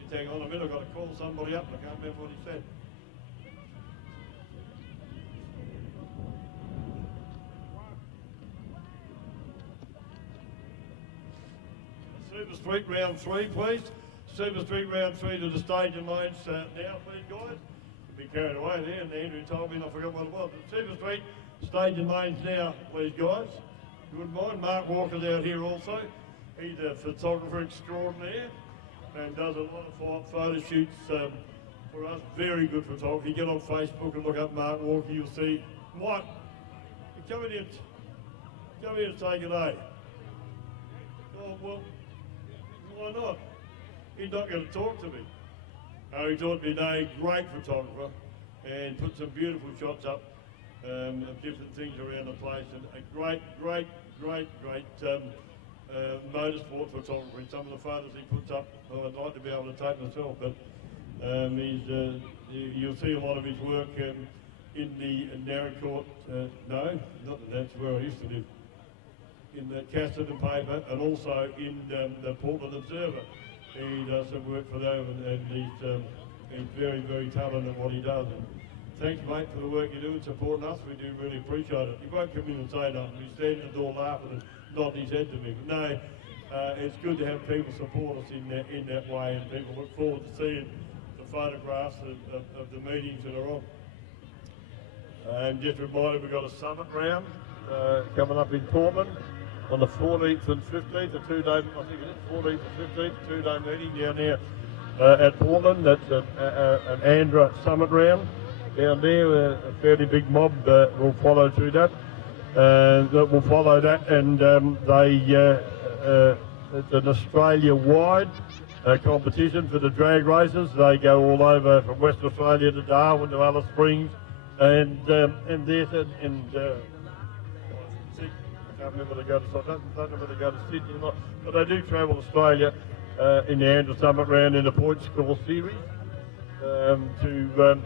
Just hang on a minute, I've got to call somebody up, I can't remember what he said. Super Street round 3, please. Super Street round 3 to the stage and lanes now, please, guys. Be carried away there, and Andrew told me and I forgot what it was. But Super Street, stage and lanes now, please, guys. You wouldn't mind. Mark Walker's out here also. He's a photographer extraordinaire and does a lot of photo shoots for us. Very good photographer. You get on Facebook and look up Mark Walker, you'll see, Mike, come in here to say good day. Oh, well, why not? He's not going to talk to me. He taught me today, great photographer, and put some beautiful shots up of different things around the place, and a great motorsport photographer. And some of the photos he puts up, well, I'd like to be able to take myself, but you'll see a lot of his work in the Narracourt, no, not that that's where I used to live, in the Casterton paper, and also in the Portland Observer. He does some work for them, and he's very, very talented at what he does. And thanks, mate, for the work you do and supporting us. We do really appreciate it. He won't come in and say nothing. He's standing at the door laughing and nodding his head to me. But no, it's good to have people support us in that way, and people look forward to seeing the photographs of the meetings that are on. And just a reminder, we've got a summit round coming up in Portland on the 14th and 15th, a 2-day, I think it is 14th and 15th, 2-day meeting down there at Portland. That's an Andra summit round down there. A fairly big mob will follow through that. Will follow that, and it's an Australia-wide competition for the drag races. They go all over from Western Australia to Darwin to Alice Springs, and I can't remember whether they go to Sydney or not, but they do travel Australia in the Andrew Summit round in the points score series to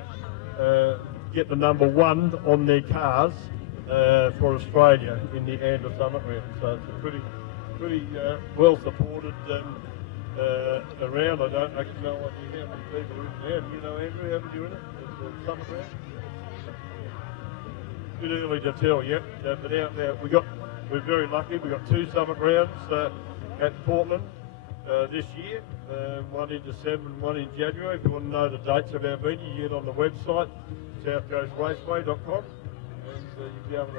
get the number 1 on their cars for Australia in the Andrew Summit round. So it's a pretty well supported around. I don't actually know how many people are in there. Do you know, Andrew, how many are in it? The Summit round? A bit early to tell yet, but out there we're very lucky. We've got 2 summit rounds at Portland this year, one in December and one in January. If you want to know the dates of our meeting, you get on the website, southcoastraceway.com, and you'll be able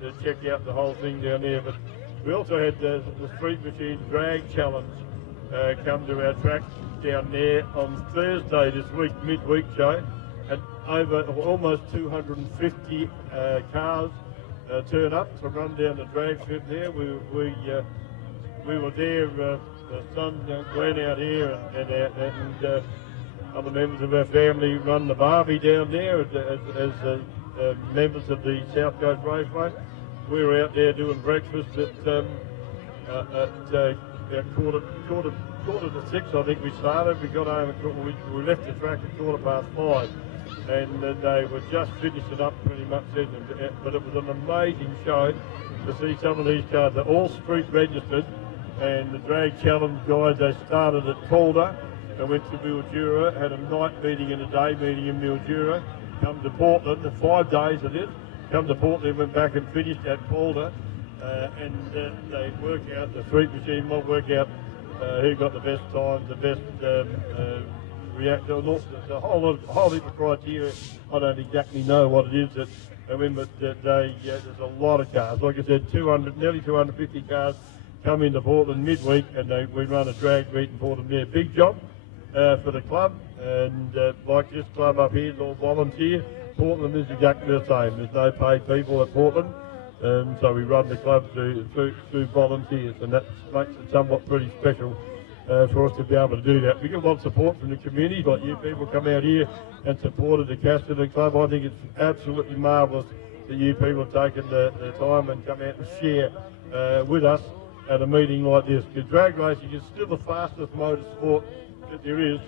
to check out the whole thing down there. But we also had the Street Machine Drag Challenge come to our track down there on Thursday this week, midweek show, and over almost 250 cars turn up to run down the drag strip there. We were there, the son Glenn out here, and other members of our family run the Barbie down there as members of the South Coast Raceway. We were out there doing breakfast at quarter to 6, I think we started. We got home we left the track at 5:15, and they were just finishing up pretty much then. But it was an amazing show to see some of these cars. They're all street registered, and the drag challenge guys, they started at Calder and went to Mildura, had a night meeting and a day meeting in Mildura, come to Portland, 5 days it is, come to Portland, went back and finished at Calder, and they work out, the street machine will work out who got the best times, the best reactor, the whole heap of criteria. I don't exactly know what it is that I mean, but there's a lot of cars. Like I said, nearly 250 cars come into Portland midweek, and we run a drag meet in Portland there. Big job for the club, and like this club up here is all volunteer. Portland is exactly the same. There's no paid people at Portland, so we run the club through volunteers, and that makes it somewhat pretty special for us to be able to do that. We get a lot of support from the community, like you people come out here and supported the Casterton Club. I think it's absolutely marvellous that you people have taken the time and come out and share with us at a meeting like this. Because drag racing is still the fastest motorsport that there is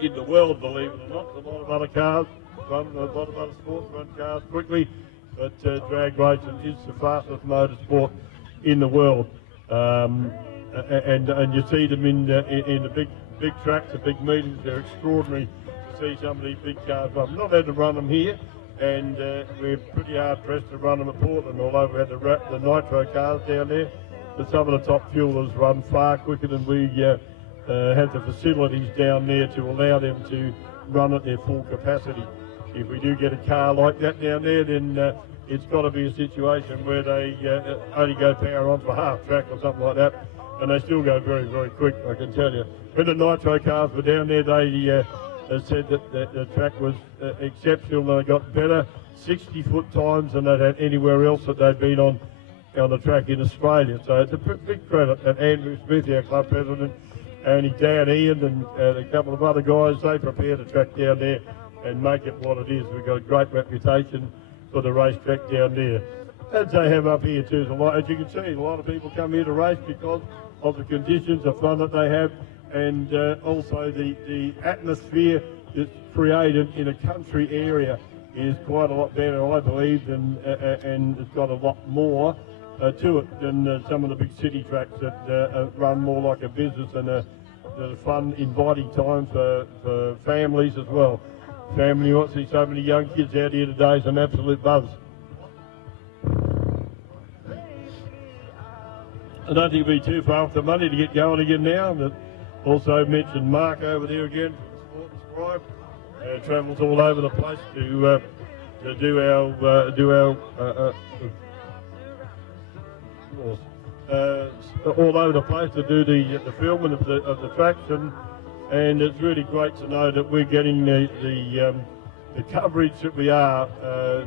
in the world, believe it or not. A lot of other cars run, a lot of other sports run cars quickly, but drag racing is the fastest motorsport in the world. And you see them in the big tracks, the big meetings. They're extraordinary to see some of these big cars run. We're not allowed to run them here, and we're pretty hard pressed to run them at Portland, although we had the nitro cars down there. But some of the top fuelers run far quicker than we have the facilities down there to allow them to run at their full capacity. If we do get a car like that down there, then it's got to be a situation where they only go power on for half track or something like that, and they still go very, very quick, I can tell you. When the nitro cars were down there, they said that the track was exceptional, and they got better 60-foot times than they'd had anywhere else that they'd been on the track in Australia. So it's a big credit. And Andrew Smith, our club president, and his dad Ian, and a couple of other guys, they prepared the track down there and make it what it is. We've got a great reputation for the racetrack down there, as they have up here too. As you can see, a lot of people come here to race because of the conditions, the fun that they have, and also the atmosphere that's created in a country area is quite a lot better, I believe, and it's got a lot more to it than some of the big city tracks that run more like a business and a fun, inviting time for families as well. Family, you want to see so many young kids out here today is an absolute buzz. I don't think it'll be too far off the money to get going again now. But also mentioned Mark over there again from Sport and Scribe. Travels all over the place to do our all over the place to do the filming of the tracks, and it's really great to know that we're getting the coverage that we are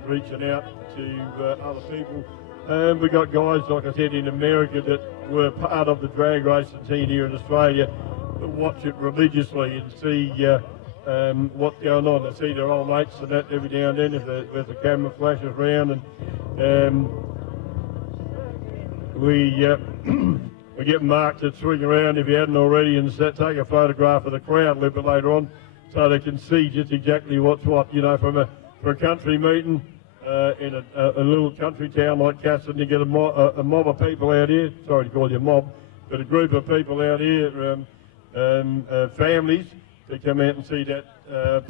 reaching out to other people. And we got guys, like I said, in America that were part of the drag racing scene here in Australia that watch it religiously and see what's going on. They see their old mates and that every now and then if the camera flashes around, and we get Mark to swing around if he hadn't already and take a photograph of the crowd a little bit later on so they can see just exactly what's what. You know, for a country meeting in a little country town like Casterton, you get a mob of people out here, sorry to call you a mob, but a group of people out here, families, to come out and see that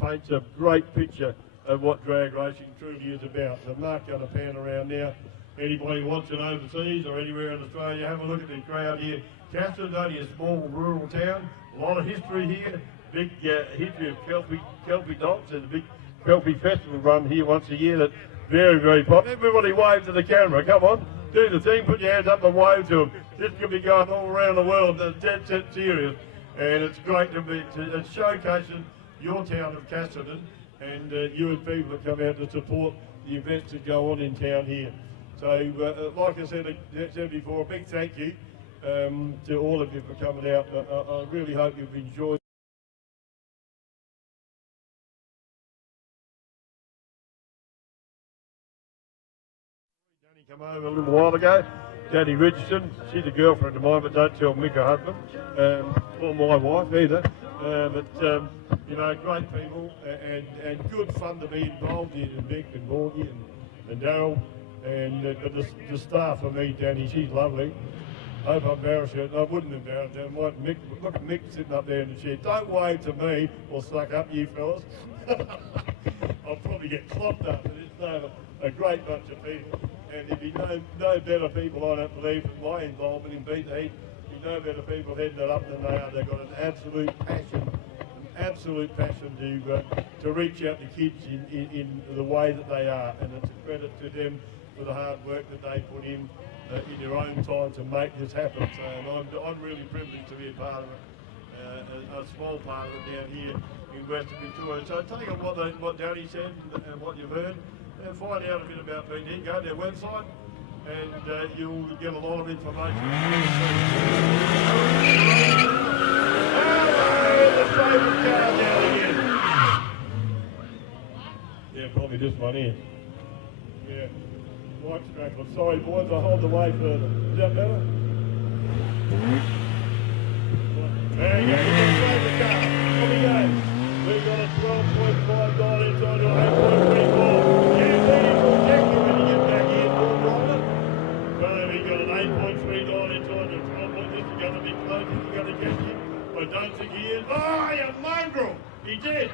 paints a great picture of what drag racing truly is about. So Mark going to pan around now. Anybody watching overseas or anywhere in Australia, have a look at the crowd here. Casterton's only a small rural town, a lot of history here, big history of Kelpie dogs. There's a big Kelpie festival run here once a year that's very, very popular. Everybody wave to the camera, come on, do the thing, put your hands up and wave to them. This could be going all around the world, that's dead set serious. And it's great it's showcasing your town of Casterton and you and people that come out to support the events that go on in town here. So, like I said before, a big thank you to all of you for coming out. I really hope you've enjoyed Come over a little while ago, Danny Richardson. She's a girlfriend of mine, but don't tell Mick her husband, or my wife either. You know, great people and good fun to be involved in, and Mick and Morgie and Daryl and the staff for me, Danny. She's lovely. I hope I embarrass you. I wouldn't embarrass you. Mick, look at Mick sitting up there in the chair. Don't wave to me or suck up, you fellas. I'll probably get clocked up. But it's a great bunch of people. And there'd be no better people, I don't believe, than my involvement in Beat the Heat. There'd be no better people heading that up than they are. They've got an absolute passion to reach out to kids in the way that they are. And it's a credit to them for the hard work that they put in their own time to make this happen. So I'm really privileged to be a part of it, a small part of it down here in Western Victoria. So take on what Danny said and what you've heard. And find out a bit about BD. Go to their website and you'll get a lot of information. The favourite car down again. Yeah, probably this one here. Yeah. White scraper. Sorry boys, I'll hold the way further. Is that better? There you go, the favourite car. Here we go. We've got a 12.5 dial inside to 8.34. But don't think he is. Oh, you mongrel! He did.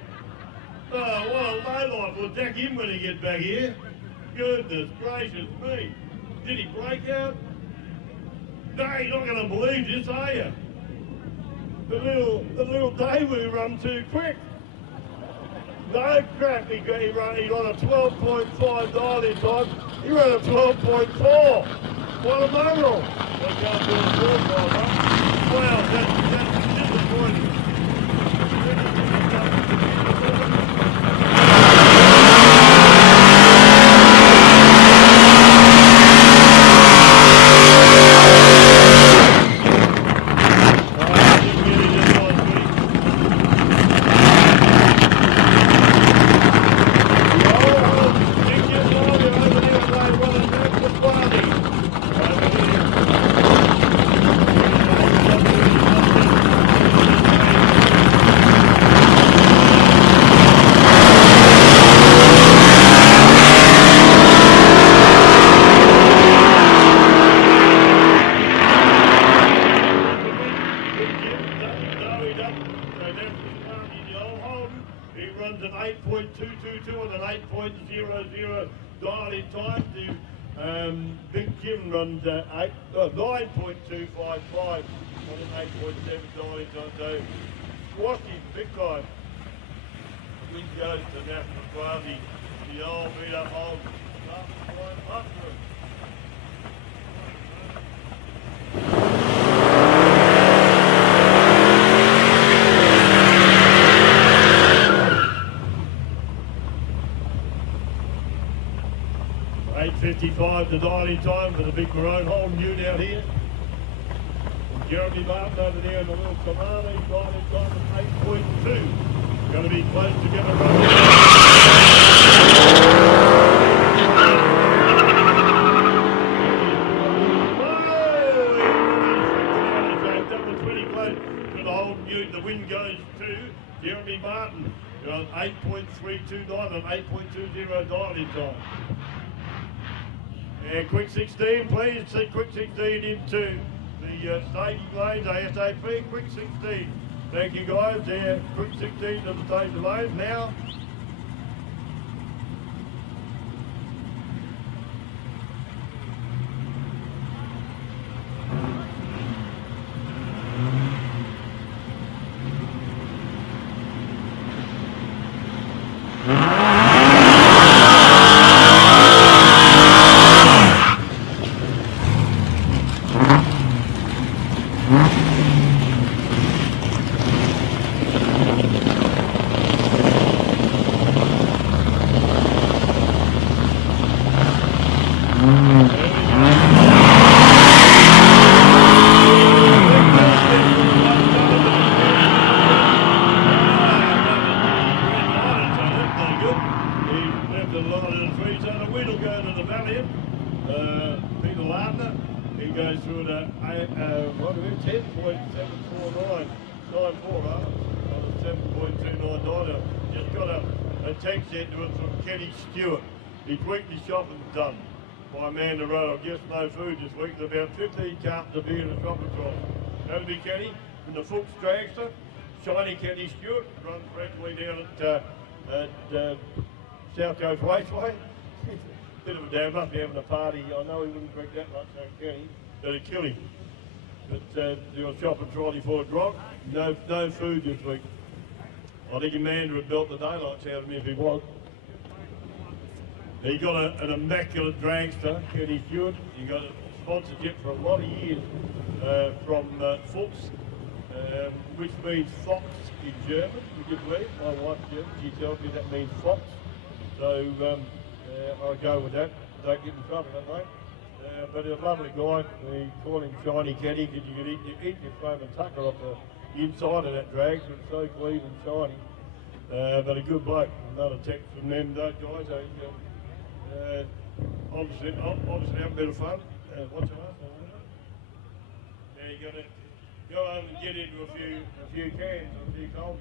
Oh, what a lowlife. We'll deck him when he gets back here. Goodness gracious me. Did he break out? No, you're not going to believe this, are you? The little Daewoo run too quick. No crap, he ran a 12.5 dial in time. He ran a 12.4. What a mongrel. I can't do a 4-5, huh? Well, that's disappointing. 8.222 and an 8.00 dial in time to Big Jim runs 9.255 on an 8.7 dial in time. So squashed him big time. Win goes to National Quasi, the old beat up old up to him. .855 the dialing time for the big maroon Holden Ute out here. And Jeremy Martin over there in the little Kamani dialing time of 8.2. Going to be close together. The wind goes to Jeremy Martin on 8.32 dial and 8.20 dial in time. And quick 16, please. See quick 16 into the staging lanes, ASAP. Quick 16. Thank you, guys. Yeah, quick 16 to the staging lanes now. Peter Lardner, he goes through at 10.749, 94 on a 7.299. Just got a text into it from Kenny Stewart. His weekly shopping's done by Amanda Rowe. I guess no food this week. There's about 15 cartons of beer in the shopping trolley. That'll be Kenny from the Fuchs Dragster. Shiny Kenny Stewart runs regularly down at South Coast Raceway. Bit of a damn, must be having a party. I know he wouldn't drink that much, so Kenny, that'd kill him. But do a shopping trolley full of grog. No food this week. I think Amanda would belt the daylights out of me if he was. He got an immaculate dragster, Kenny Stewart. He got a sponsorship for a lot of years from Fuchs, which means fox in German, would you believe? My wife's German, she tells me that means fox. So I go with that. Don't get in trouble that way. But he's a lovely guy. We call him Shiny Kenny because you can eat your foam and tucker off the inside of that drag, so it's so clean and shiny. But a good bloke. Another text from them, those guys. Obviously having a bit of fun. What's your last one? Yeah, you got to go home and get into a few cans, a few cold.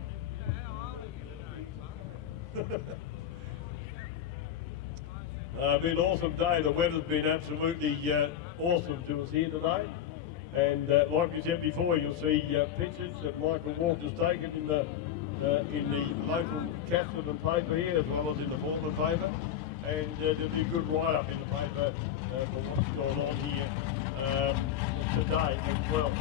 Been an awesome day. The weather's been absolutely awesome to us here today. And like we said before, you'll see pictures that Michael Walker's taken in the local Casterton paper here, as well as in the Portland paper. And there'll be a good write-up in the paper for what's going on here today as well.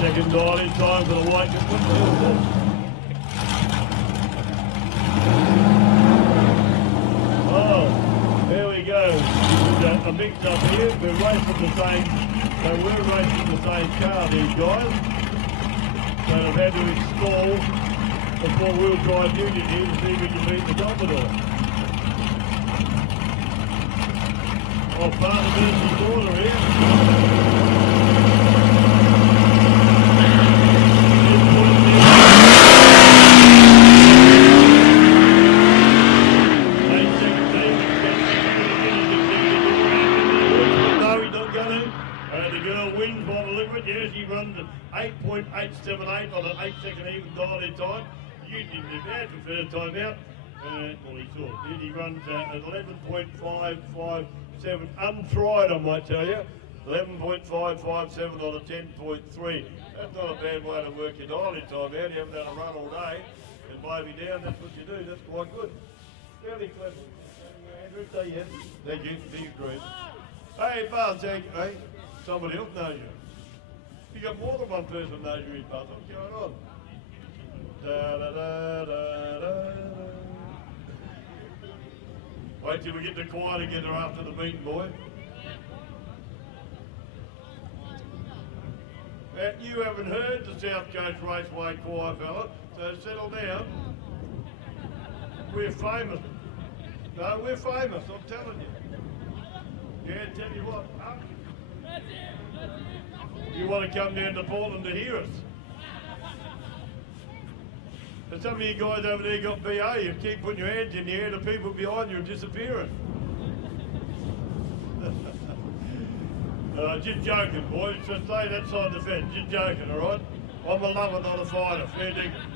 Second dial in time for the white. Oh, there we go. There's a mix up here. We're racing the same car, these guys. So they've had to install the four-wheel drive unit here to see if we can beat the Commodore. Oh, part of the border here. Yes, he runs at 8.878 on an 8-second even dial in time. You didn't do bad for first time out. Well, he sort of did. He runs at 11.557, untried, I might tell you. 11.557 on a 10.3. That's not a bad way to work your dial in time out. You haven't done a run all day and blow me down. That's what you do. That's quite good. Fairly clever. Andrew, say yes. Thank you. Big agree. Hey, Buzz, hey, somebody else knows you. You got more than one person knows you in Buzz. What's going on? Wait till we get the choir together after the meeting, boy. You haven't heard the South Coast Raceway choir, fella, so settle down. We're famous. No, we're famous, I'm telling you. Yeah, tell you what. You want to come down to Portland to hear us? And some of you guys over there got BA, you keep putting your hands in the air, the people behind you are disappearing. Just joking, boys. Just stay that side of the fence. Just joking, all right? I'm a lover, not a fighter. Fair dinkum.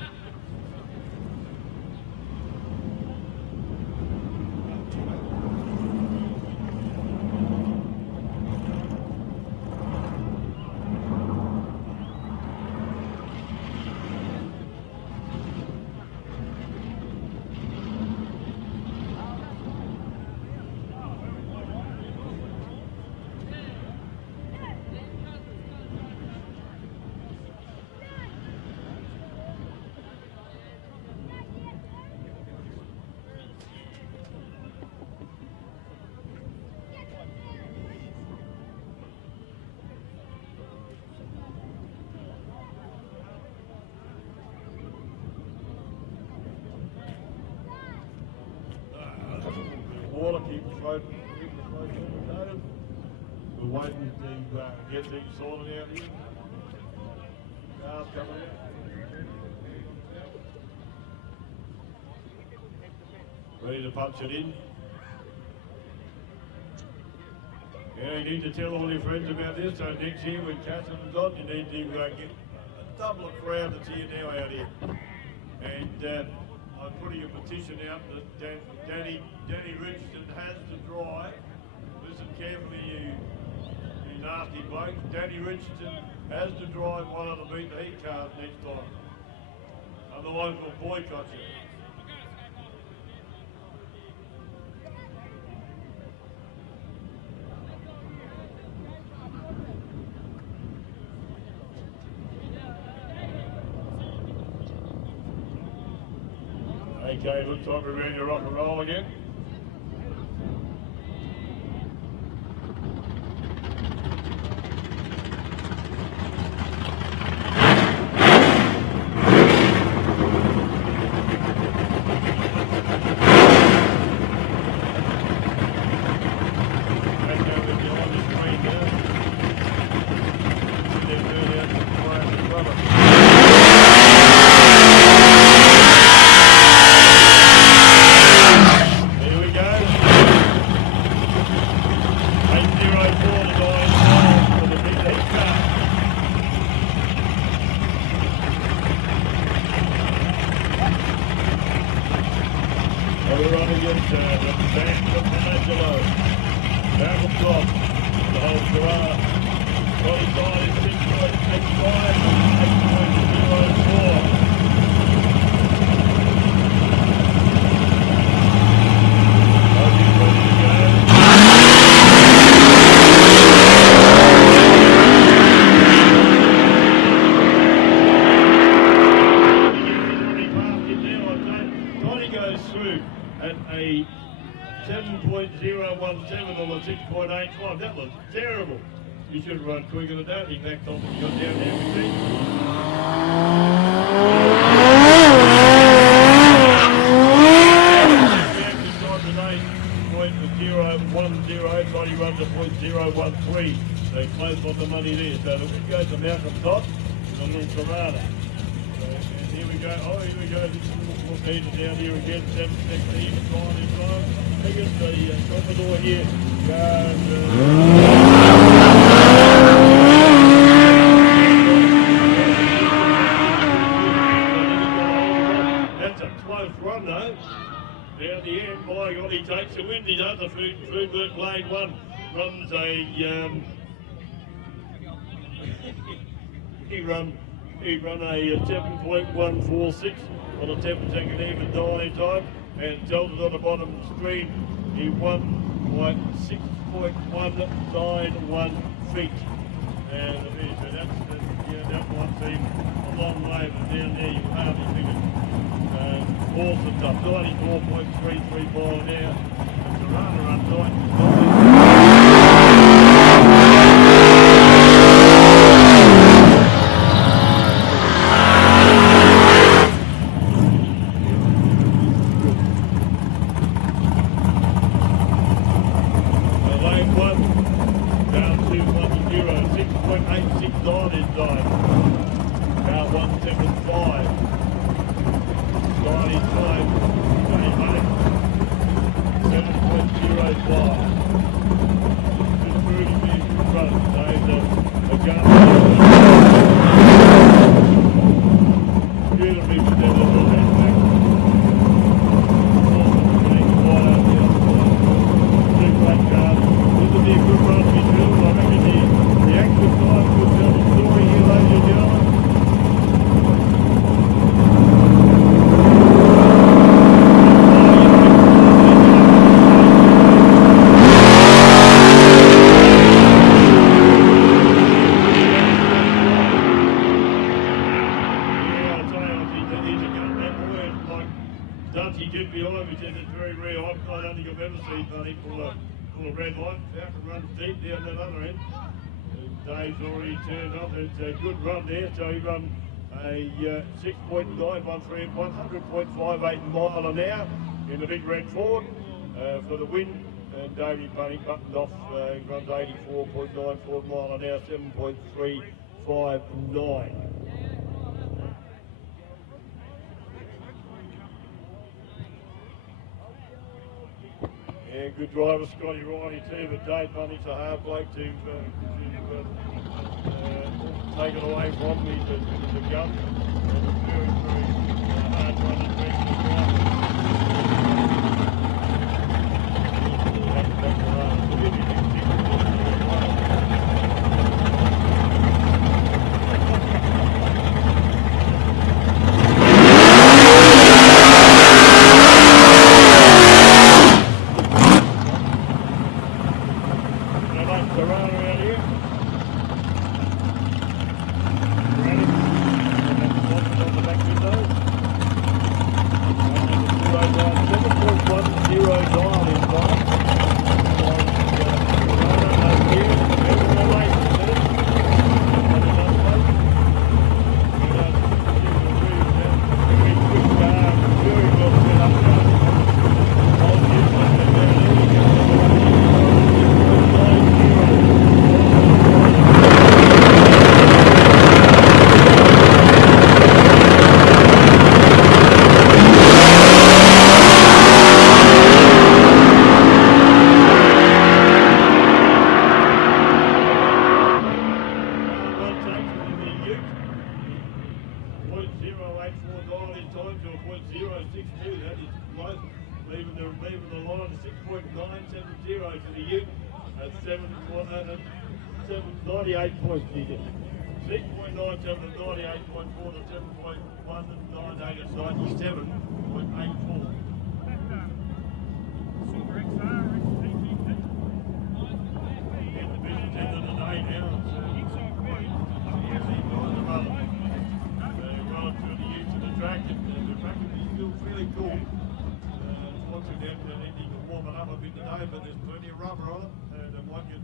Water, keep the smoke, We're waiting to get things sorted out here. Cars coming out. Ready to punch it in. Yeah, you need to tell all your friends about this. So next year when Casterton's on, you need to get a double of crowd that's here now out here. And I'm putting a petition out that Danny Richardson has to drive. Listen carefully, you nasty bloke. Danny Richardson has to drive one of the Beat the Heat cars next time. Otherwise we'll boycott you. Okay, looks like we're ready to rock and roll again. That was terrible. You should have run quicker than that. He backed off and got down there with me. .010, Toddy runs a .013. So close on the money there. So the wind goes to Malcolm Top and a little Corrada. And here we go. Oh, here we go. This is more meters down here again. 7 seconds even time in time. I think it's the Commodore here. That's a close run though. Down the end, by God, he takes the wind. He does. The Foodwork Lane 1 runs a he run a 7.146 on a 10-second even dive time, and tells us on the bottom screen he won by 6.191 feet. And that might seem a long way, but down there you hardly think it. Awesome stuff, 94.33 mile an hour. It's a runner up tight. Dave's already turned up. It's a good run there. So he run a 6.913, 100.58 mile an hour in the big red Ford for the win. And Davey Bunny buttoned off, runs 84.94 mile an hour, 7.359. Yeah, good driver, Scotty Riley too, but Dave Bunny's a hard bloke to take it away from. He's a gun, and a very, very hard running regular driver. Leaving the line at 6.970 to the Ute at 98 points. 6.97 to 98.4 to 7.1 and 98 at 97.84. Super XR, And the business end of the day now. Well through the use of the track, and the track is still fairly cool. Unfortunately, they're needing to warm it up a bit today, but there's plenty of rubber on it, and they might get a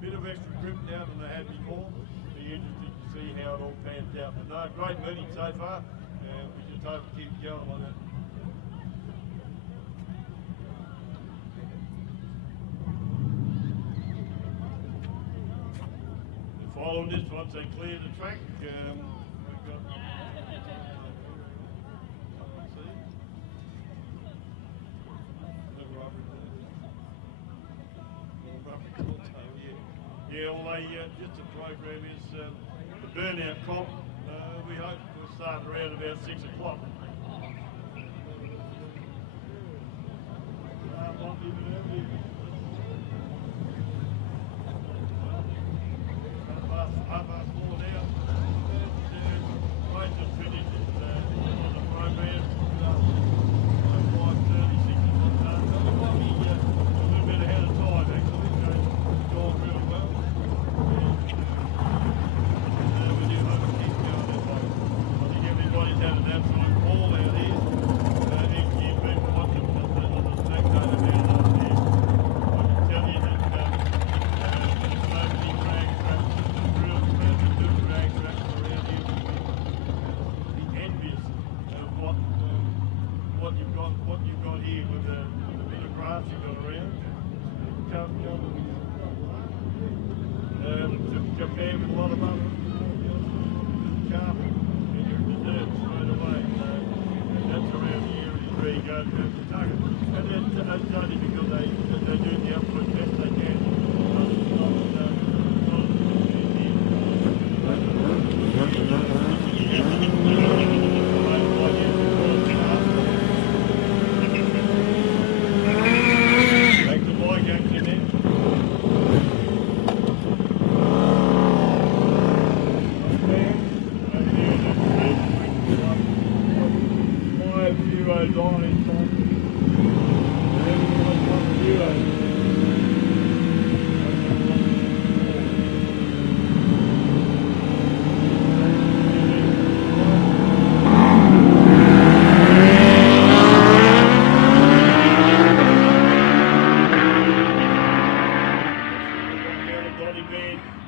bit of extra grip now than they had before. Be interesting to see how it all pans out. But no, great meeting so far, and we just hope to keep going like that. Following this, once they clear the track, we've got yeah, well, just the program is the burnout comp. We hope we'll start around about 6 o'clock. What you've got here with the bit of grass you've got around, compared with a lot of other carpet, and you're deserved straight away. That's around the area where you go to have the target. And that's only because they do the upward best they can.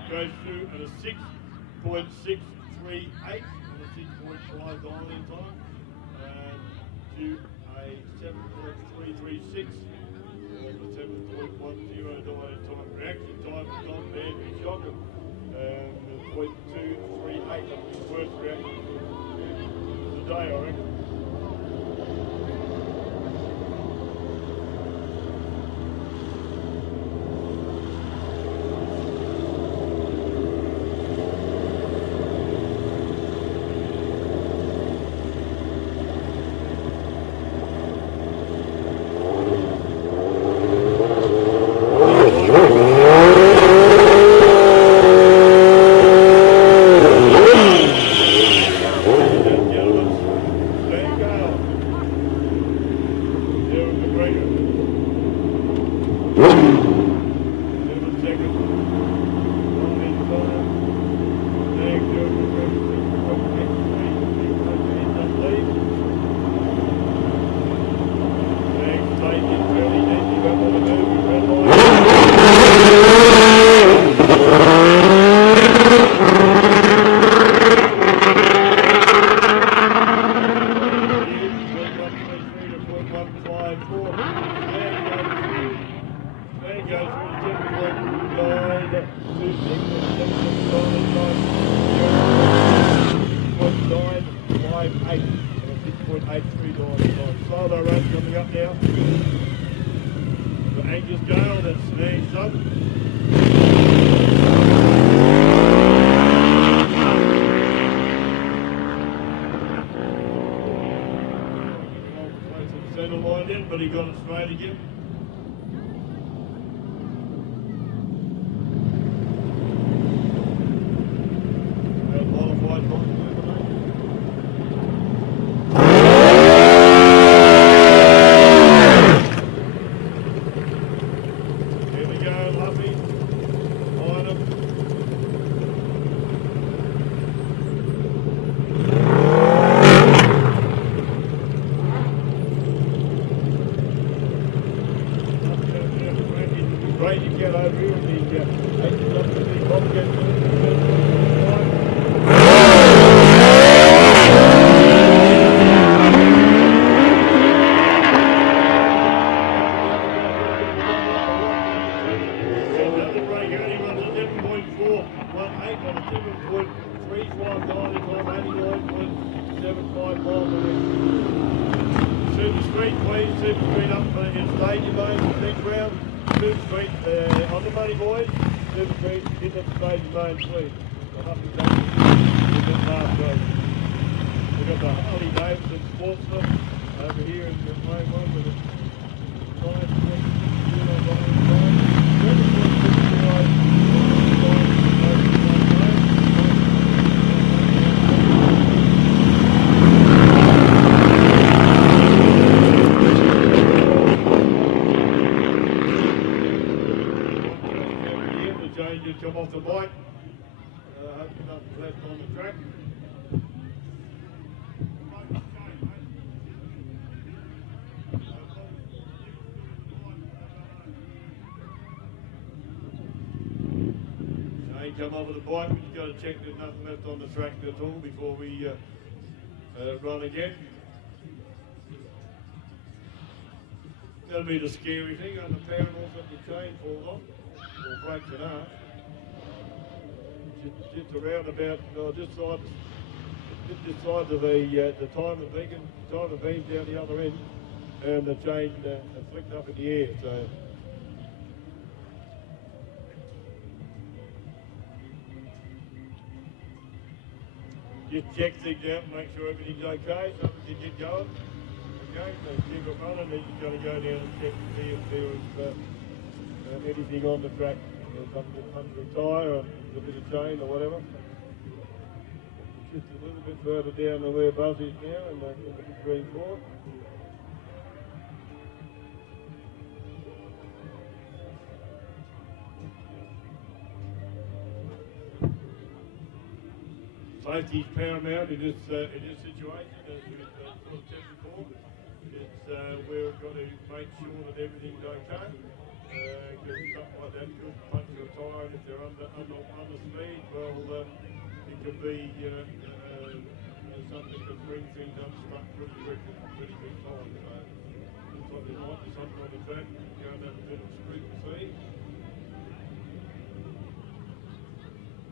Goes through at a 6.638 on a 6.5 dialing time to a 7.336 7.10 time. Reaction time is not bad, we shock him. 0.238, that's his worst reaction of the day, I reckon. But he got it straight again. Modified here we go, Luffy. Behind him. Great to get over here and the another break only runs at 11.418 on a 7.359 miles an hour. Super Street, please. Super Street up against Stadium Main next round. Super Street on the money, boys. Super Street in the Stadium Main, please. I'm up and down in that last race. We've got the Harley Davidson Sportsman over here in the main one with a 9.9. Changes come off the bike. Hope nothing's left on the track. Shane come off of the bike. We've got to check there's nothing left on the track at all before we run again. That'll be the scary thing on the panels that the chain falls off. Or breaks it up. Just around about this side of the timer beacon, timer beam down the other end, and the chain flicked up in the air. So just check things out and make sure everything's okay, so we can get going. Okay, so keep it running, then you've got to go down and check to see if there was anything on the track, something under the tyre or a bit of chain or whatever. Just a little bit further down than where Buzz is now in the big green floor. Safety is paramount in this situation, as we've sort of said before. It's we've got to make sure that everything's okay. Because something like that could punch your tyre, and if they're under speed, well, it could be something that brings things unstuck pretty quick, pretty big time. So or there might be something on the track, go and have a bit of street and see.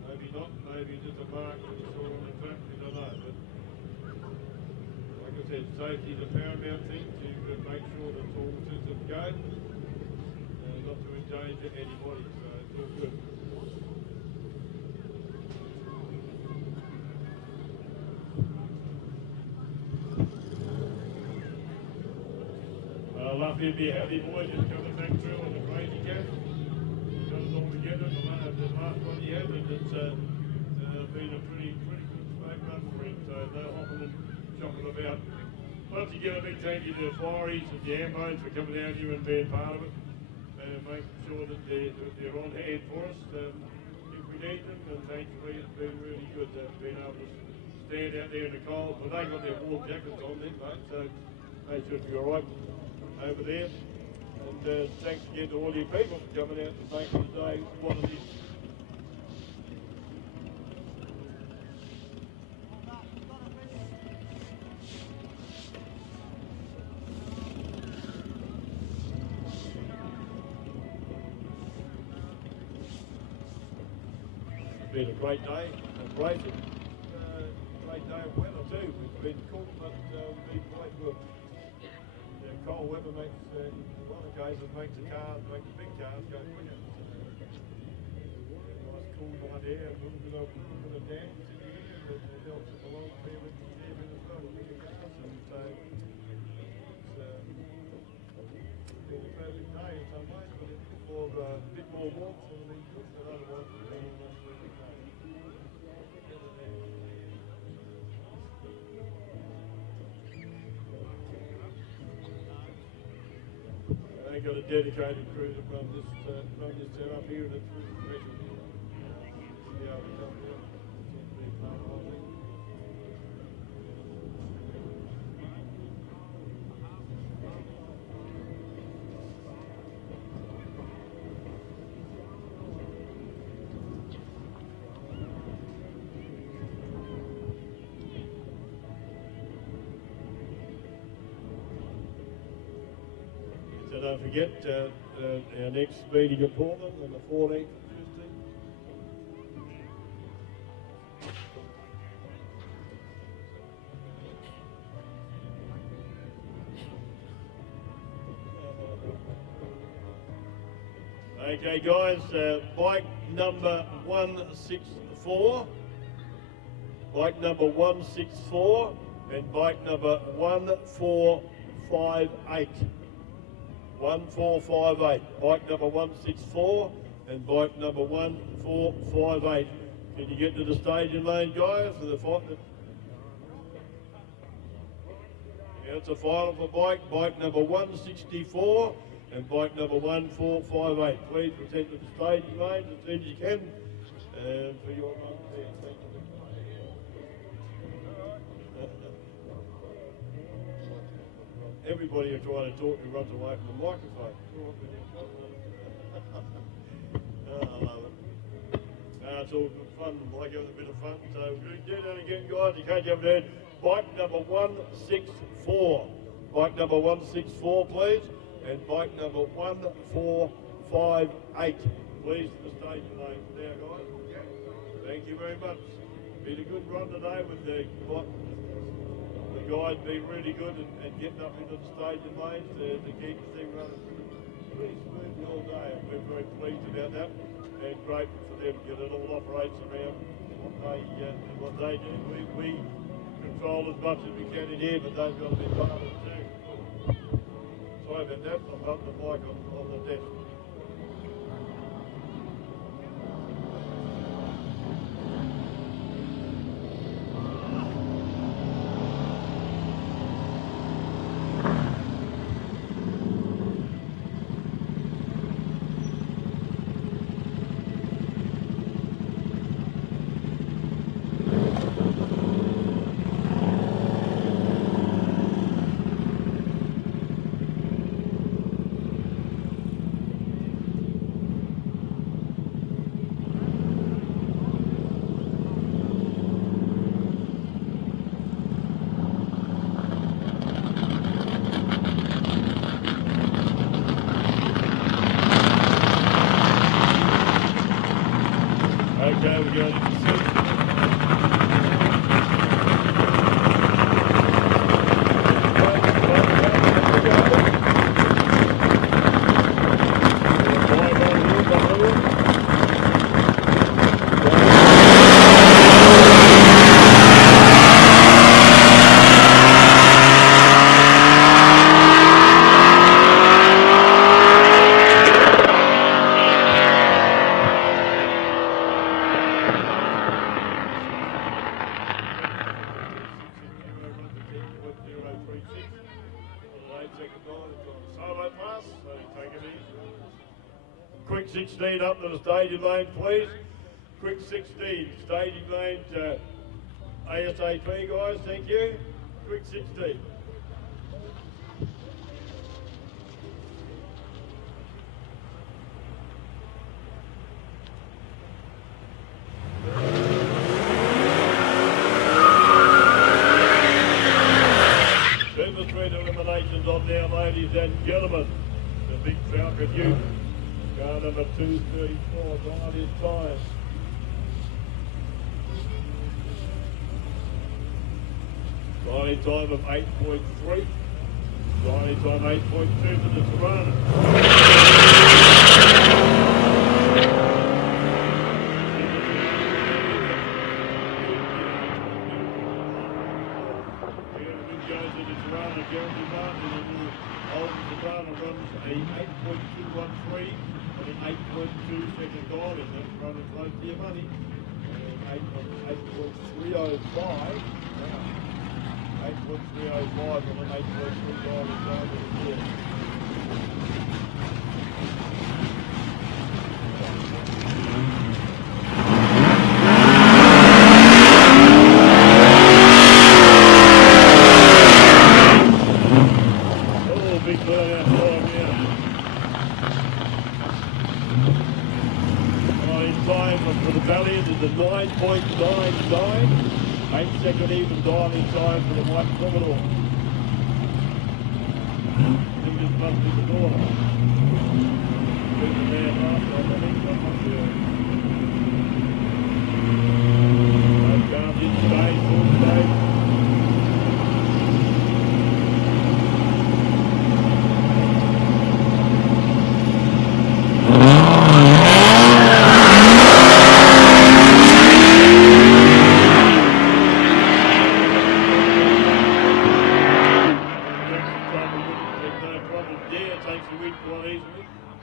Maybe not, maybe just a mark that you saw on the track, we don't know, but like I said, safety is a paramount thing to make sure that all the systems go, not to endanger anybody, so it's all good. Love to be happy boys just coming back through on the crazy cat. Got us all together, the last one you had, and it's been a pretty good smoke run for him, so no hopping and chopping about. Once again, a big thank you to the Fireys and the Ambos for coming down here and being part of it, and making sure that they're on hand for us if we need them, and thankfully it's been really good being able to stand out there in the cold. Well, they got their warm jackets on then, mate, so they should be alright over there. And thanks again to all you people for coming out and making the day what it is. It's been a great day of racing. Great day of weather too. It's been cool, but we've been quite good. Cold weather makes, in a lot of cases, makes the big cars go quicker. Nice cool night air, a little bit of damp in the air, but it helps it along there with the air as well, with bigger cars. And so it's been a perfect day in some ways, but it's a bit more warmth than we could, but otherwise it's been a perfect day. They got a dedicated crew that run this setup here, and it's really special. To be able to come here, it's a big part of the whole thing. So don't forget our next meeting at Portland on the 14th of Tuesday. Okay guys, bike number 164, bike number 164 and bike number 1458. 1458, bike number 164 and bike number 1458. Can you get to the staging lane, guys? For the fight? Yeah, it's a final for bike number 164 and bike number 1458. Please present to the staging lane as soon as you can for your run there. Thank you. Everybody who tries to talk to runs away from the microphone. I love it. It's all good fun, like having a bit of fun. So we'll do that again, guys, in case you haven't heard. Bike number 164. Bike number 164, please. And bike number 1458. Please to the stage lane now, guys. Thank you very much. Been a good run today with the guys being really good and getting up into the staging lanes to keep the thing running pretty smoothly all day. And we're very pleased about that and grateful for them to get it all operates around what they do. We control as much as we can in here, but they've got to be part of it too. Sorry about that, I bumped the mic on the desk. Okay, we're going to Quick 16 up to the staging lane, please. Quick 16, staging lane to ASAP, guys, thank you. Quick 16. Super Street eliminations on now, ladies and gentlemen. The big Falcon Youth. Car number 234, on his time. Riding time of 8.3. Riding time 8.2 for the Serrano. Jeremy Martin, the new old Serrano runs a 8.213 and an 8.2 second diamond. That's running close to your money. 8.305. 8.305 and an 8.3 diamond diamond here. Big burnout time here. Time for the Valiant is a 9.99. 8 second even diving time for the White Commodore. I think this must be the daughter. There's the man last time, I think, I'm not sure. I can't hit stage, full stage.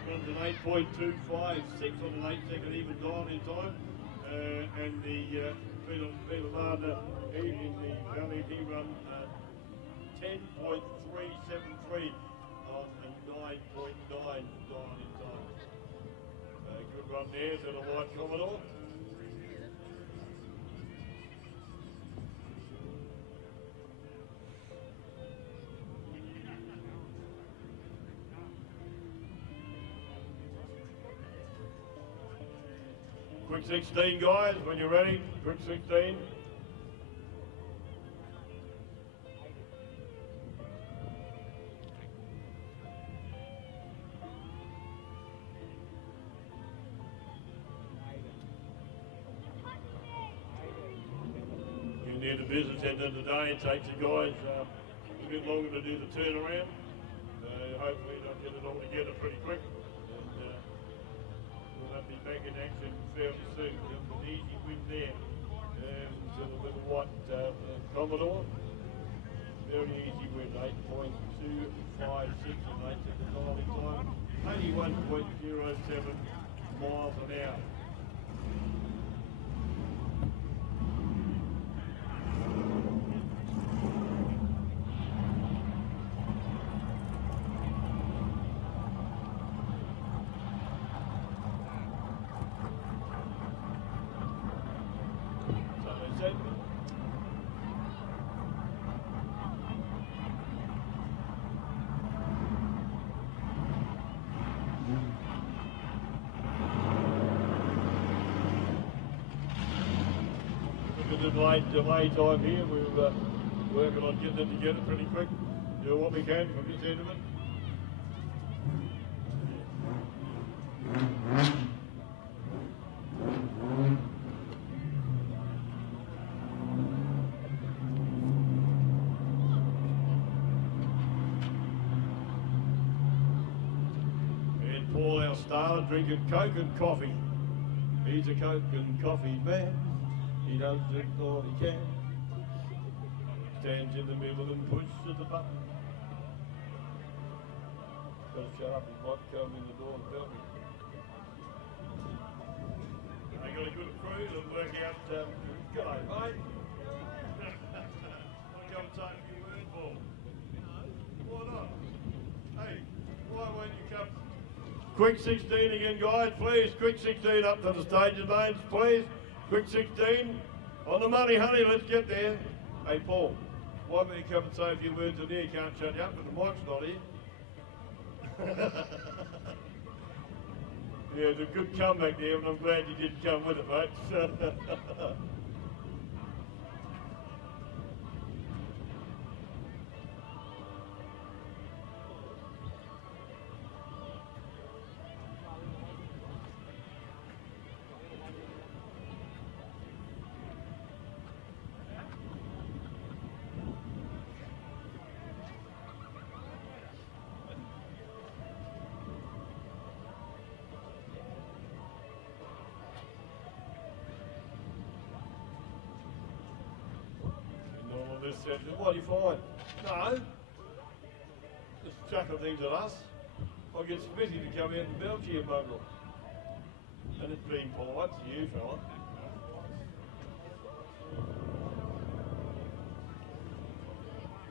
Runs an 8.256 on an 8 second even diving time. And the Peter Lardner in the Valley, he run 10.373 on a 9.9 diving time. Good run there to the White Commodore. Quick 16, guys, when you're ready. Quick 16. You're near the business end of the day. It takes you guys a bit longer to do the turnaround. Hopefully they'll get it all together pretty quick. We'll be back in action fairly soon. An easy win there to the little White Commodore. Very easy win, 8.256 and 8 second diving time. 81.07 miles an hour. Delay time here. We're working on getting it together pretty quick. Do what we can from this end of it. drinking Coke and coffee. He's a Coke and coffee man. He does it all he can. Stands in the middle and pushes the button. Gotta shut up, he might come in the door and tell me. I got a good crew to work out, g'day mate. I'll come and say a few words for him. Why not? Hey, why won't you come? Quick 16 again, guys, please. Quick 16 up to the stage of names, please. Quick 16. On the money, honey, let's get there. Hey, Paul, why don't you come and say a few words in here? Can't shut you up, but the mic's not here. Yeah, it's a good comeback there, and I'm glad you didn't come with it, mate. What do you find? No. Just chucking things at us. I get Smithy to come out and belch here, bugger. And it's been polite to you, fella.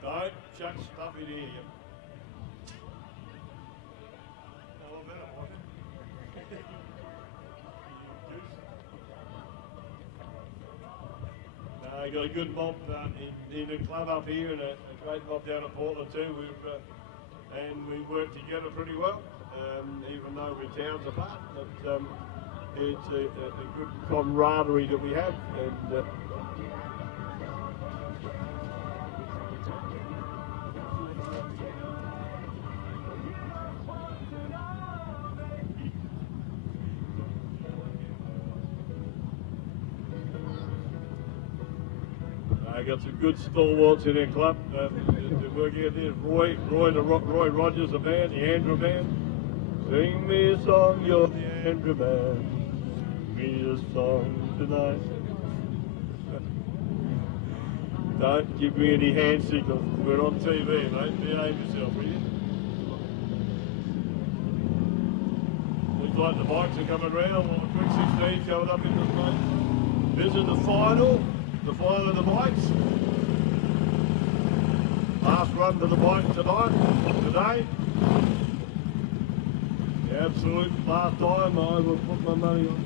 Don't chuck stuff in here. Oh, I better watch it. You got a good mob in the club up here and a great mob down at Portland too. And we work together pretty well, even though we're towns apart. But it's a good camaraderie that we have. And I got some good stalwarts in their club. They're working out there. Roy Rogers, the band, the Andrew band. Sing me a song, you're the Andrew band. Sing me a song tonight. Don't give me any hand signals. We're on TV, mate. Behave yourself, will you? Looks like the bikes are coming round. Well, quick 16 coming up in this place. This is the final of the bikes. Last run to the bike today. The absolute last time I will put my money on.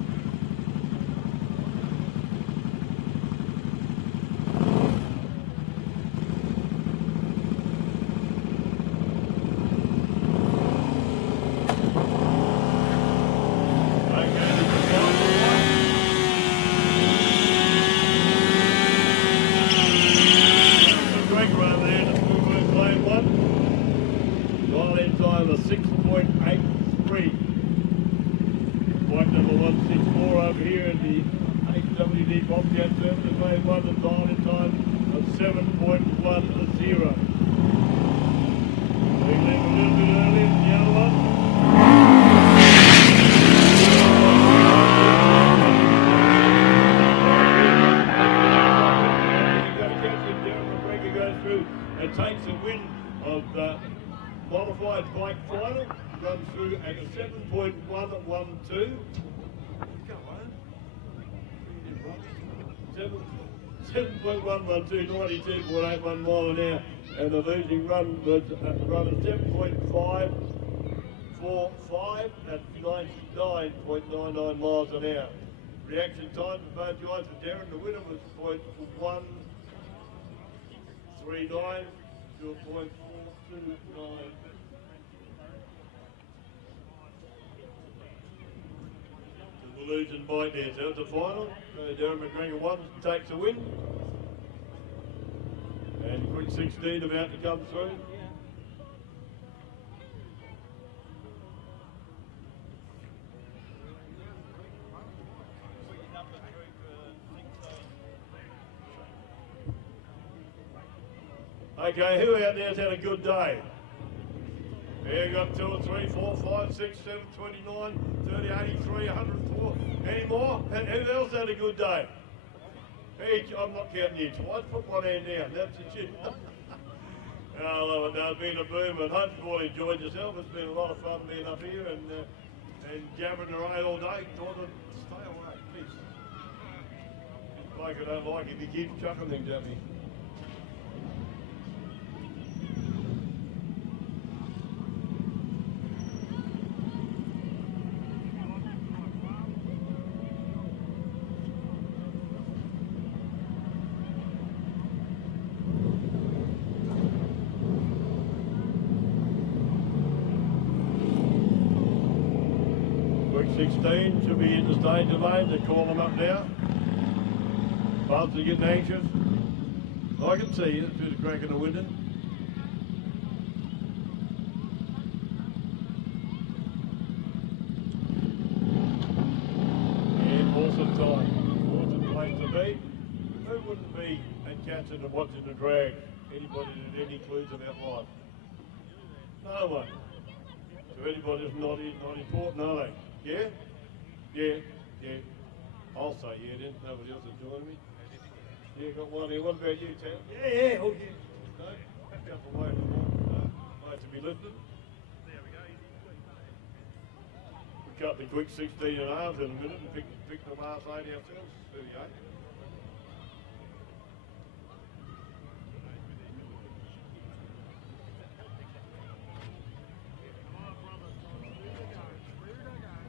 At a 7.112. Come on. 7.112, 92.81 mile an hour. And the losing run was a run of 7.545 at 99.99 miles an hour. Reaction time for both guys for Darren. The winner was 0.139 to a 0.429. Losing bike there, so it's the final. Darren McGregor won, takes the win. And quick 16 about to come through. Okay, who out there's had a good day? Yeah, you got 2 or 3, 4, 5, 6, 7, 29, 30, 83, 104. Any more? Who else had a good day? Hey, I'm not counting you twice. Put one hand down. That's the chin. I love it. No, it's been a boom, and hope you've all enjoyed yourself. It's been a lot of fun being up here and jabbering around all day. Thought I'd stay away, please. Like I don't like if you keep chucking things at me. Week 16 should be in the stage of lane. They call them up now. Buzz are getting anxious. I can see you through the crack in the window. Yeah, awesome time. Awesome place to be. Who wouldn't be at Casterton and watching the drag? Anybody that any clues about life? No one. So anybody's not important, are they? Yeah? Yeah, yeah. I'll say yeah then. Nobody else is joining me. Yeah, got one here. What about you, Tam? Yeah, oh yeah. No? Back up away from one. Like to be lifted. We cut the quick 16 and a half in a minute and pick the last 8 ourselves. 38.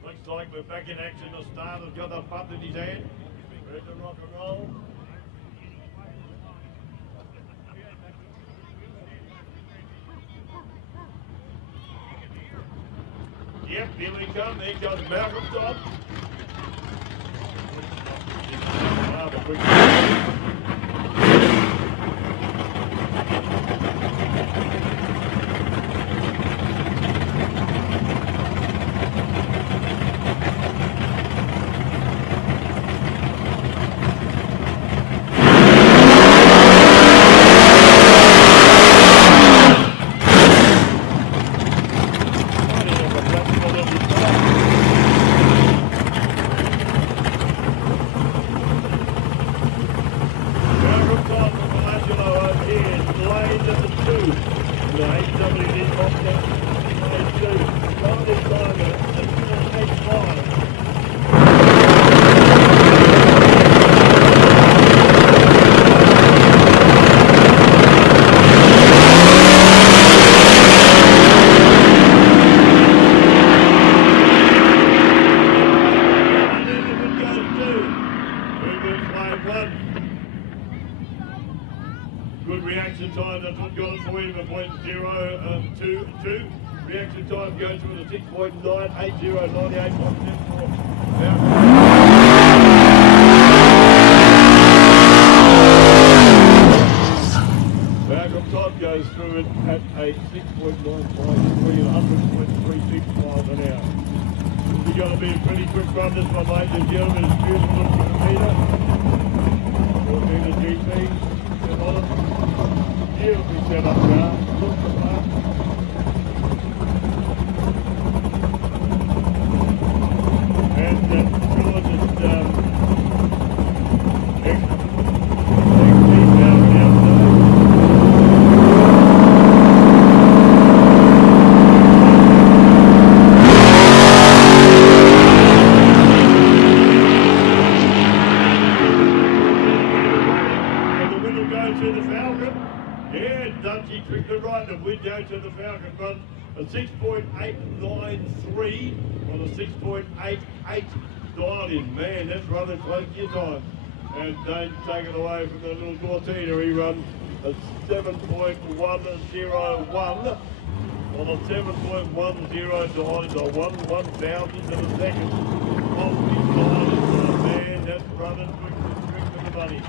Looks like we're back in action. The starter's got a punt in his hand. Ready to rock and roll. Yep, here we come. There goes Malcolm Todd. Good reaction time, that's what got it for you, 0.022. Reaction time goes with a 6.98098.74. Malcolm Todd goes through it at a 6.953 and 100.36 miles an hour. We're going to be a pretty quick run this one, ladies and gentlemen. It's beautiful for the meter. 14 GP. Beautifully set up now. Look at that. And George is down the outside. Dutchie tricked it right, and we go to the Falcon run a 6.893 on a 6.88 dialed in. Man, that's running close to your time. And don't take it away from the little Gortina. He run a 7.101 on a 7.10 dialed to 1/1000th of a second. Off his dialed. Man, that's running quick to the money.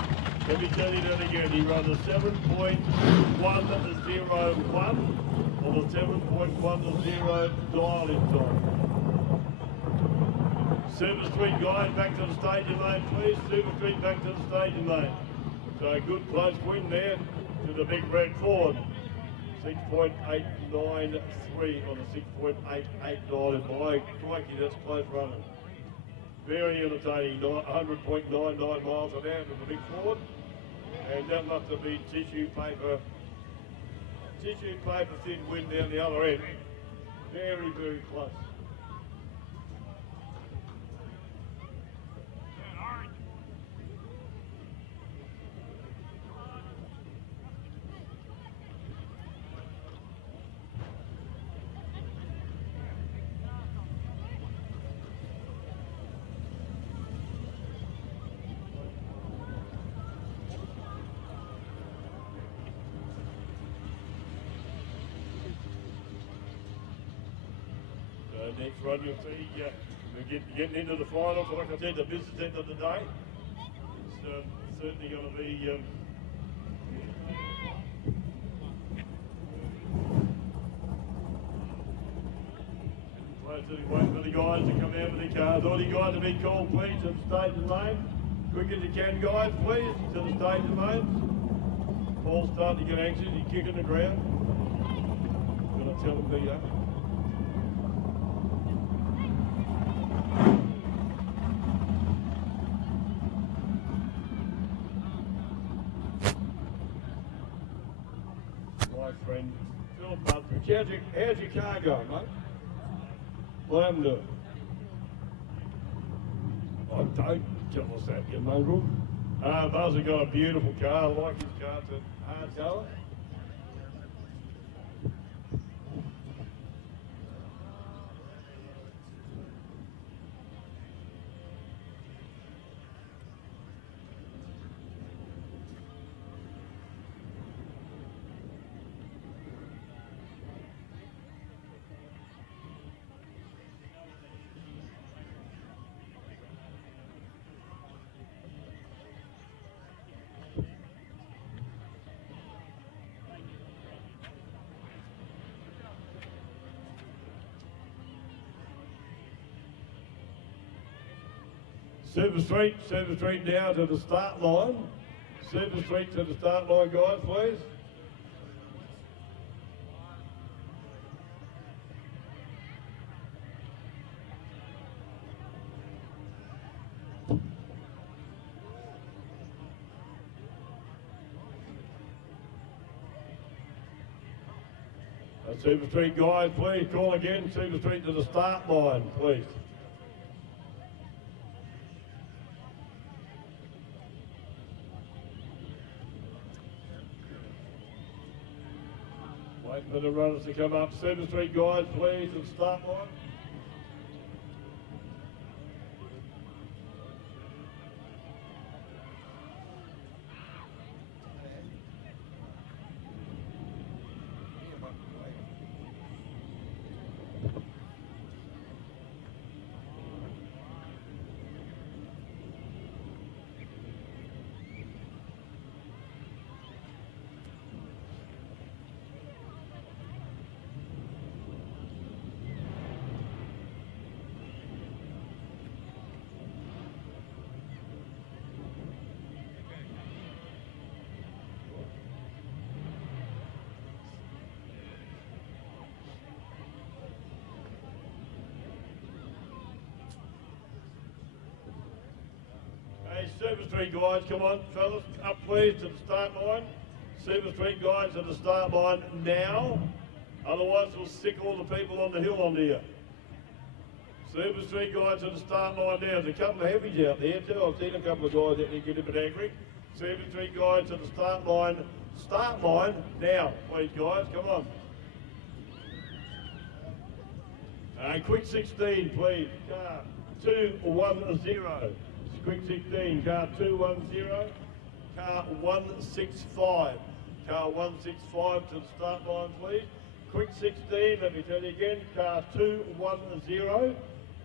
Let me tell you that again. He ran a 7.101 on a 7.10 dial-in time. Super Street guys back to the staging lane, please. Super Street back to the staging lane. So a good close win there to the big red Ford. 6.893 on the 6.889 by crikey, that's close running. Very entertaining, 100.99 miles an hour to the big Ford, and that must have been tissue paper thin wind down the other end. Very, very close. Next run you'll see we're getting into the finals. Like I said, the business end of the day. It's certainly going to be waiting for the guys to come out with their cars. All you guys have been called, please, to the stage and lane. Quick as you can, guys, please, to the stage and lanes. Paul's starting to get anxious. He's kicking the ground. Gonna tell him be that. Friend Philip Buttrick. How's your car going, mate? What happened to it? Oh, don't tell us that, you mongrel. Buzz has got a beautiful car. I like his car. It's a hard colour. Super Street now to the start line. Super Street to the start line, guys, please. Super Street guys, please call again. Super Street to the start line, please. Waiting for the runners to come up. Super Street guys, please, to the start line. Super Street guys, come on, fellas, up please to the start line. Super Street guys to the start line now. Otherwise we'll sick all the people on the hill onto you. Super Street guys to the start line now. There's a couple of heavies out there too. I've seen a couple of guys that get a bit angry. Super Street guys to the start line. Start line now, please guys, come on. Quick 16 please, car 210. Quick 16, car 210, car 165. Car 165 to the start line, please. Quick 16, let me tell you again, car 210,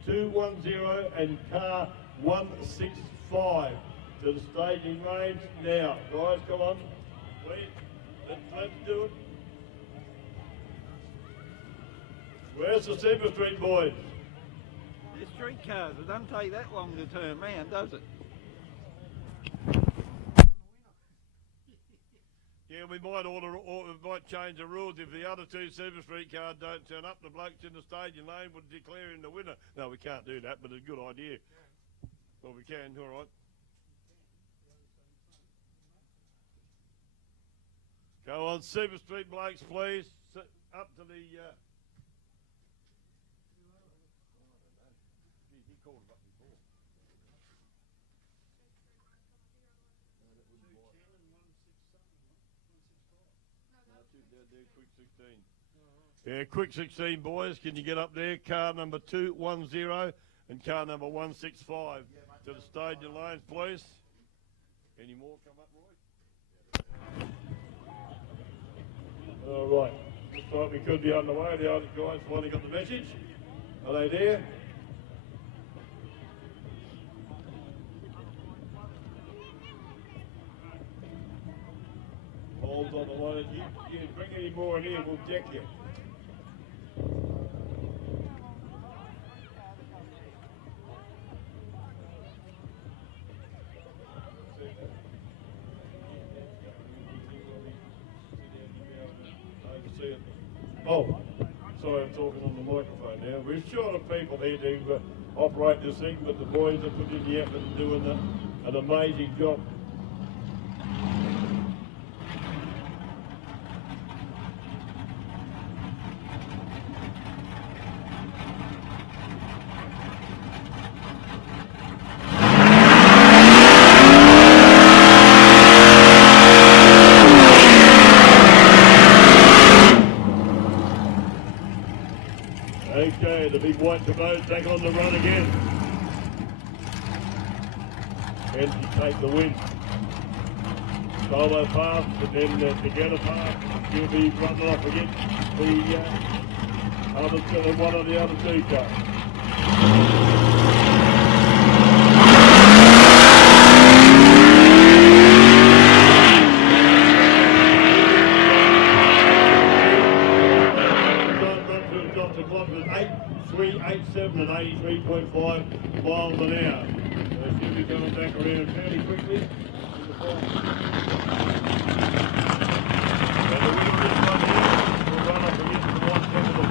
210 and car 165 to the staging range now. Guys, come on, please, let's do it. Where's the Super Street boys? The street cars, it doesn't take that long to turn round, does it? Yeah, we might order, or we might change the rules. If the other two Super Street cars don't turn up, the blokes in the stadium lane would declare him the winner. No, we can't do that, but it's a good idea. Well, we can, all right. Go on, Super Street blokes, please. Up to the... He called him up before. Quick 16. Yeah, quick 16, boys. Can you get up there? Car number 210 and car number 165 to the stadium lanes, please. Any more come up, Roy? All right. Looks like we could be on the way. The other guys finally got the message. Are they there? Hold on the line. You bring any more in here, we'll deck you. Oh, sorry, I'm talking on the microphone now. We're short of people here to operate this thing, but the boys have put in the effort and doing an amazing job. Okay, the big white commode back on the run again. And to take the win. Solo pass, and then together pass. He'll be running off against the one of the other two cars. And 83.5 miles an hour. So she'll be coming back around fairly quickly. And the wind just run here. We'll run up against the white capital.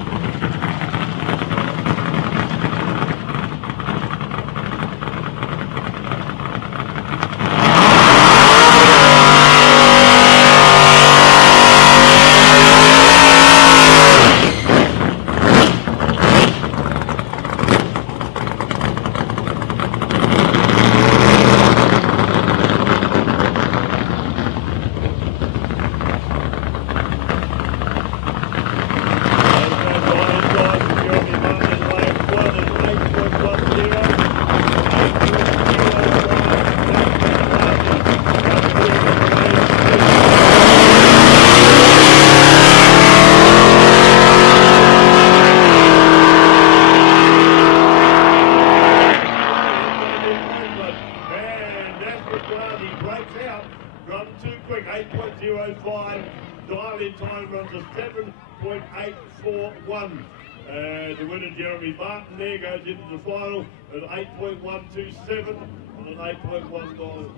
There goes into the final at 8.127 and an 8.1.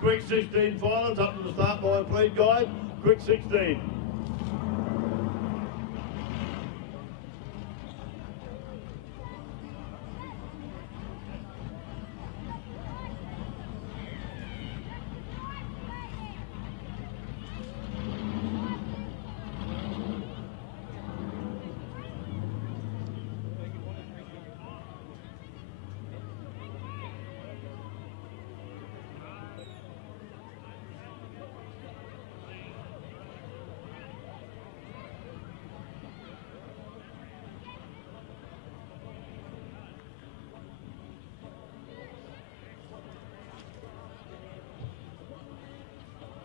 Quick 16 finals up to the start by lead guide. Quick 16.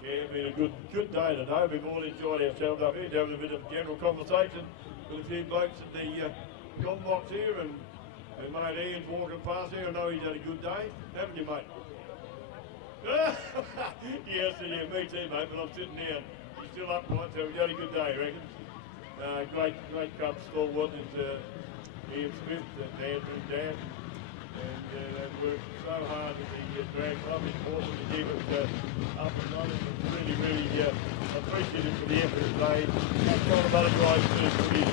Yeah, it's been a good day today. We've all enjoyed ourselves up here, having a bit of general conversation with a few blokes at the com box here, and mate Ian's walking past here. I know he's had a good day, haven't you, mate? Yes, yeah, me too, mate, but I'm sitting down. He's still up, mate, so we've had a good day, I reckon. Great club stalwart is Ian Smith and Andrew Dan, and they've worked so hard at the drag club. It's important to keep it up and running. It's really appreciative for the effort it's made. That kind of other guys do footy.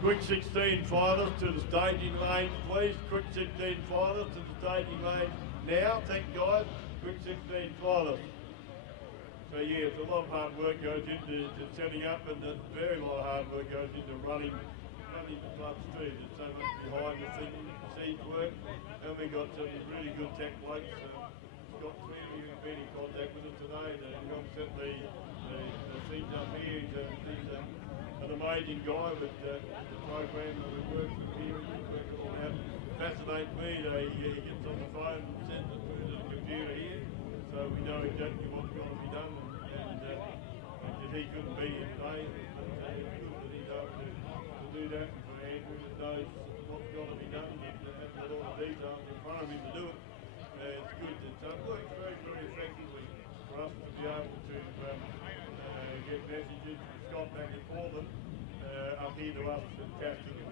Quick 16 finalists to the staging lane, please. Quick 16 finalists to the staging lane now. Thank God. Quick 16 finalists. So yeah, it's a lot of hard work goes into setting up, and a very lot of hard work goes into running the club street. There's so much behind the scenes work, and we got some really good tech blokes. Scott Cleary, who's been in contact with us today, that helped set the scenes up here. He's an amazing guy with the program that we work with here. We work it all out. Fascinates me. He gets on the phone and sends it through to the computer here, so we know exactly what's got to be done. And he couldn't be here today. It's good that he's able to do that. For Andrew that knows what's got to be done and has got all the details in front of him to do it. It's good. It works very, very effectively for us to be able to get messages from Scott back and forth up here to us at Casterton.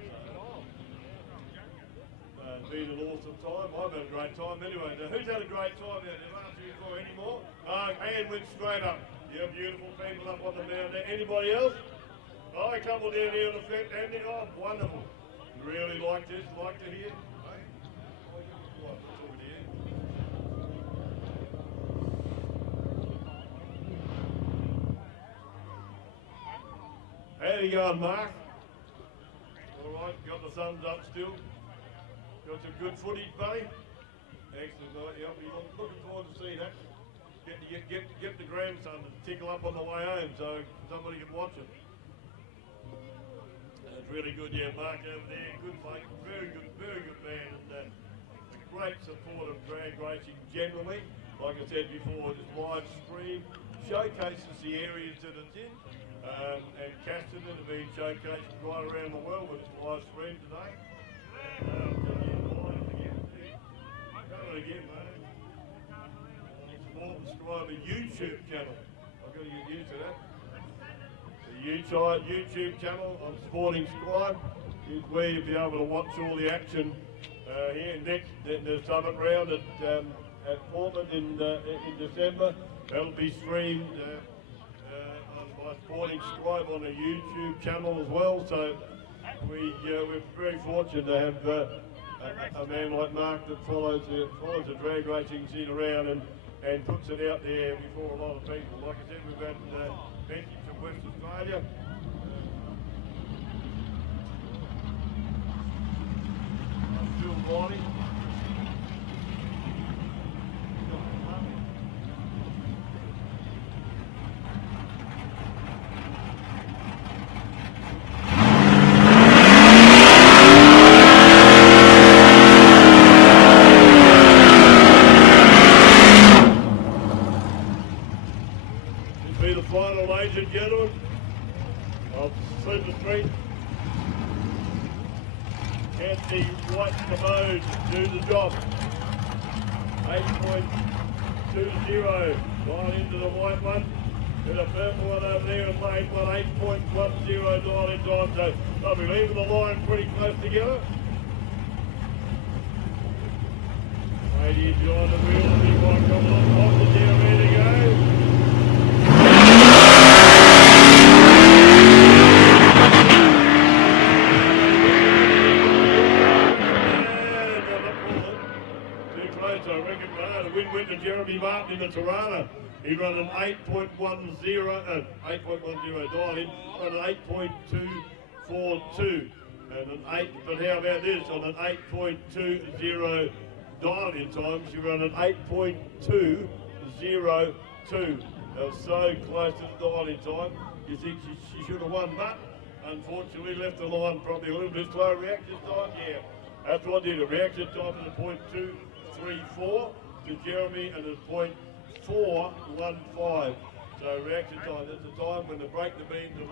It's been an awesome time. I've had a great time anyway. Now, who's had a great time out there? Aren't you for any more? Hand went straight up. Yeah, beautiful people up on the mound there. Anybody else? Oh, a couple down here on the front ending. Oh, wonderful. Really like this. Like to hear. How you going, Mark? All right, got the thumbs up still. Got some good footage, buddy. Excellent. Yep, looking forward to seeing that. Get the grandson to tickle up on the way home so somebody can watch it. That's really good, yeah, Mark over there. Good mate, very good man, and a great support of drag racing generally. Like I said before, this live stream showcases the areas that it's in. And Casterton have been showcased right around the world with this live stream today. Again, mate. Subscribe to YouTube channel. I've got to get used to that. The YouTube channel on Sporting Squad is where you'll be able to watch all the action here. Next, the Summit Round at Portland in December. That'll be streamed by Sporting Squad on the YouTube channel as well. So we're very fortunate to have a man like Mark that follows the drag racing scene around and puts it out there before a lot of people. Like I said, we've had Benji from West Australia. Phil Riley. Ladies and gentlemen of Casterton Street, can the white commode do the job? 8.20, dial into the white one, and a purple one over there and lane one, 8.10 dial in time, so they'll be leaving the line pretty close together. Lady behind the wheel, the white coming on top, the deer ready to go. Win to Jeremy Martin in the Tirana. He ran an 8.10 dial in, ran an 8.242, and an 8. But how about this? On an 8.20 dial in time, she ran an 8.202. That was so close to the dial in time. You think she should have won, but unfortunately left the line probably a little bit slow react this time. Yeah. That's what did it. Reaction time is .234 to Jeremy, and it's .415. So reaction time, that's the time when they break the beam to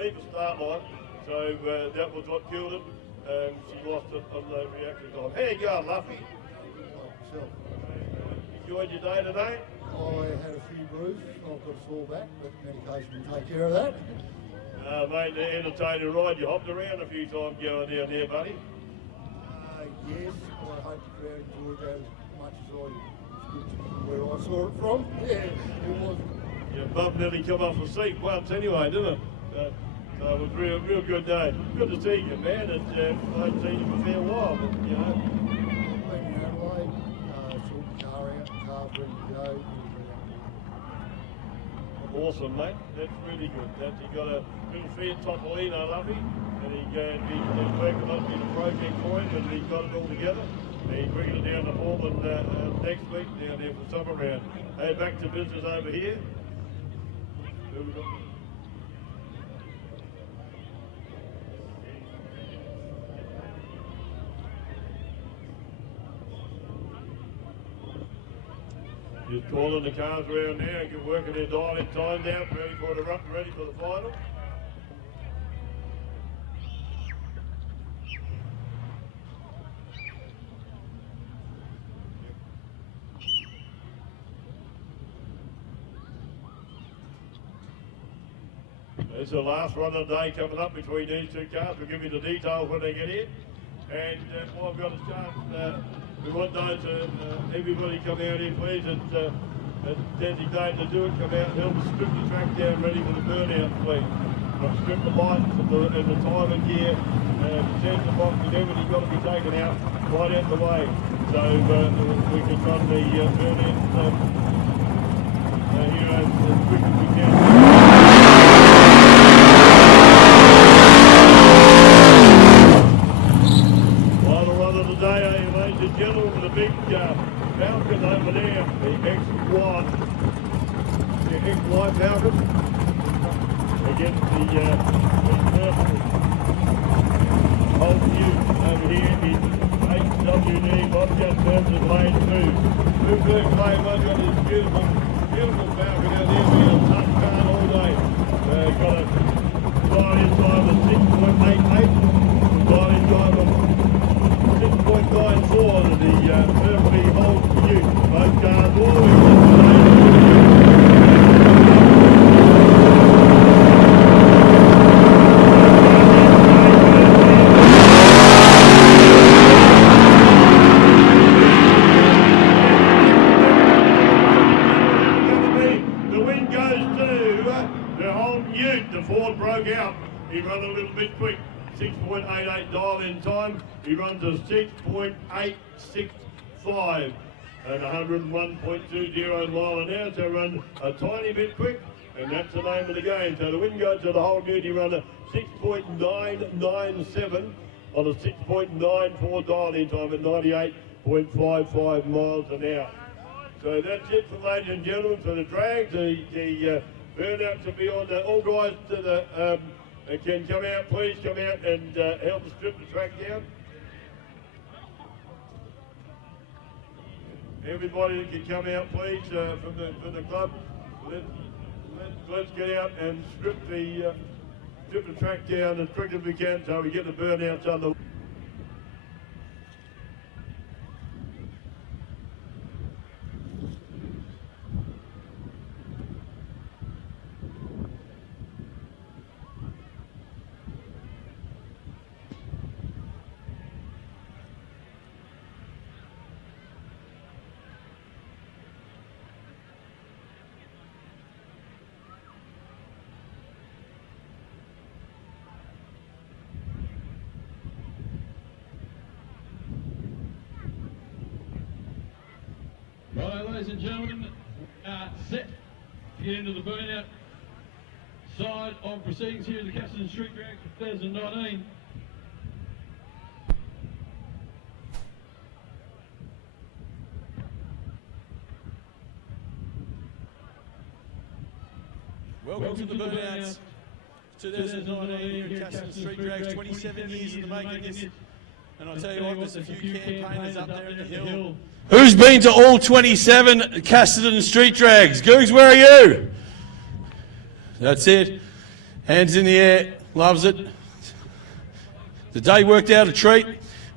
leave the start line. So that was what killed it. She lost it on the reaction time. How you going, Luffy? Enjoyed your day today? I had a few bruises. I've got a sore back, but medication will take care of that. Mate, the entertaining ride. You hopped around a few times going down there, buddy. Yes, I hope the crowd enjoyed that as much as where I saw it from. Yeah, it was. Your bum nearly come off the seat once anyway, didn't it? So it was a real good day. Good to see you, man. And I haven't seen you for a fair while, but you know. I've been in Adelaide, sorted the car out, the car's ready to go. Awesome, mate. That's really good. You got a little Fiat Topolino, Luffy, and he's working on a project for him, and he's got it all together. He's bringing it down to Portland next week down there for summer round. Hey, back to business over here. Who we got? Just calling the cars around now and get working their dialing time down, ready for the final. It's the last run of the day coming up between these two cars. We'll give you the details when they get in. And while I've got a chance, we want those, everybody come out here please. It's designated to do it. Come out and help us strip the track down ready for the burnout please. Strip the lights and the timing gear, sensor box and everything got to be taken out right out the way. So we can run the burnout here as quick as we can. Today, ladies and gentlemen, the big Falcon over there, the XY Falcon against the old view over here in HWD Bobcat versus Lane 2. Bluebird Clay one got this beautiful Falcon out there, we got a tough car all day. Got a flying time of 6.88, flying time of 6.94 to the Murphy Hold View. Both cars always the wind goes to the Hold Ute. The Ford broke out. He ran a little bit quick. 6.88 dial in time. He runs a 6.865 at 101.20 mile an hour. So run a tiny bit quick, and that's the name of the game. So the wind goes to the whole duty. Run a 6.997 on a 6.94 dial in time at 98.55 miles an hour. So that's it for ladies and gentlemen for the drags. The burnouts will be on. All guys to the can come out, please come out and help us strip the track down. Everybody that can come out, please, from the club. Let's get out and strip the track down as quick as we can so we get the burnouts on the. Right, ladies and gentlemen, set to get into the burnout side of proceedings here at the Casterton Street Drags 2019. Welcome to the burnouts 2019 here at Casterton Street Drags. 27 years in the making. This And I'll tell you what, there's a few campaigners up there in the hill. Who's been to all 27 Casterton Street Drags? Googs, where are you? That's it. Hands in the air. Loves it. The day worked out a treat.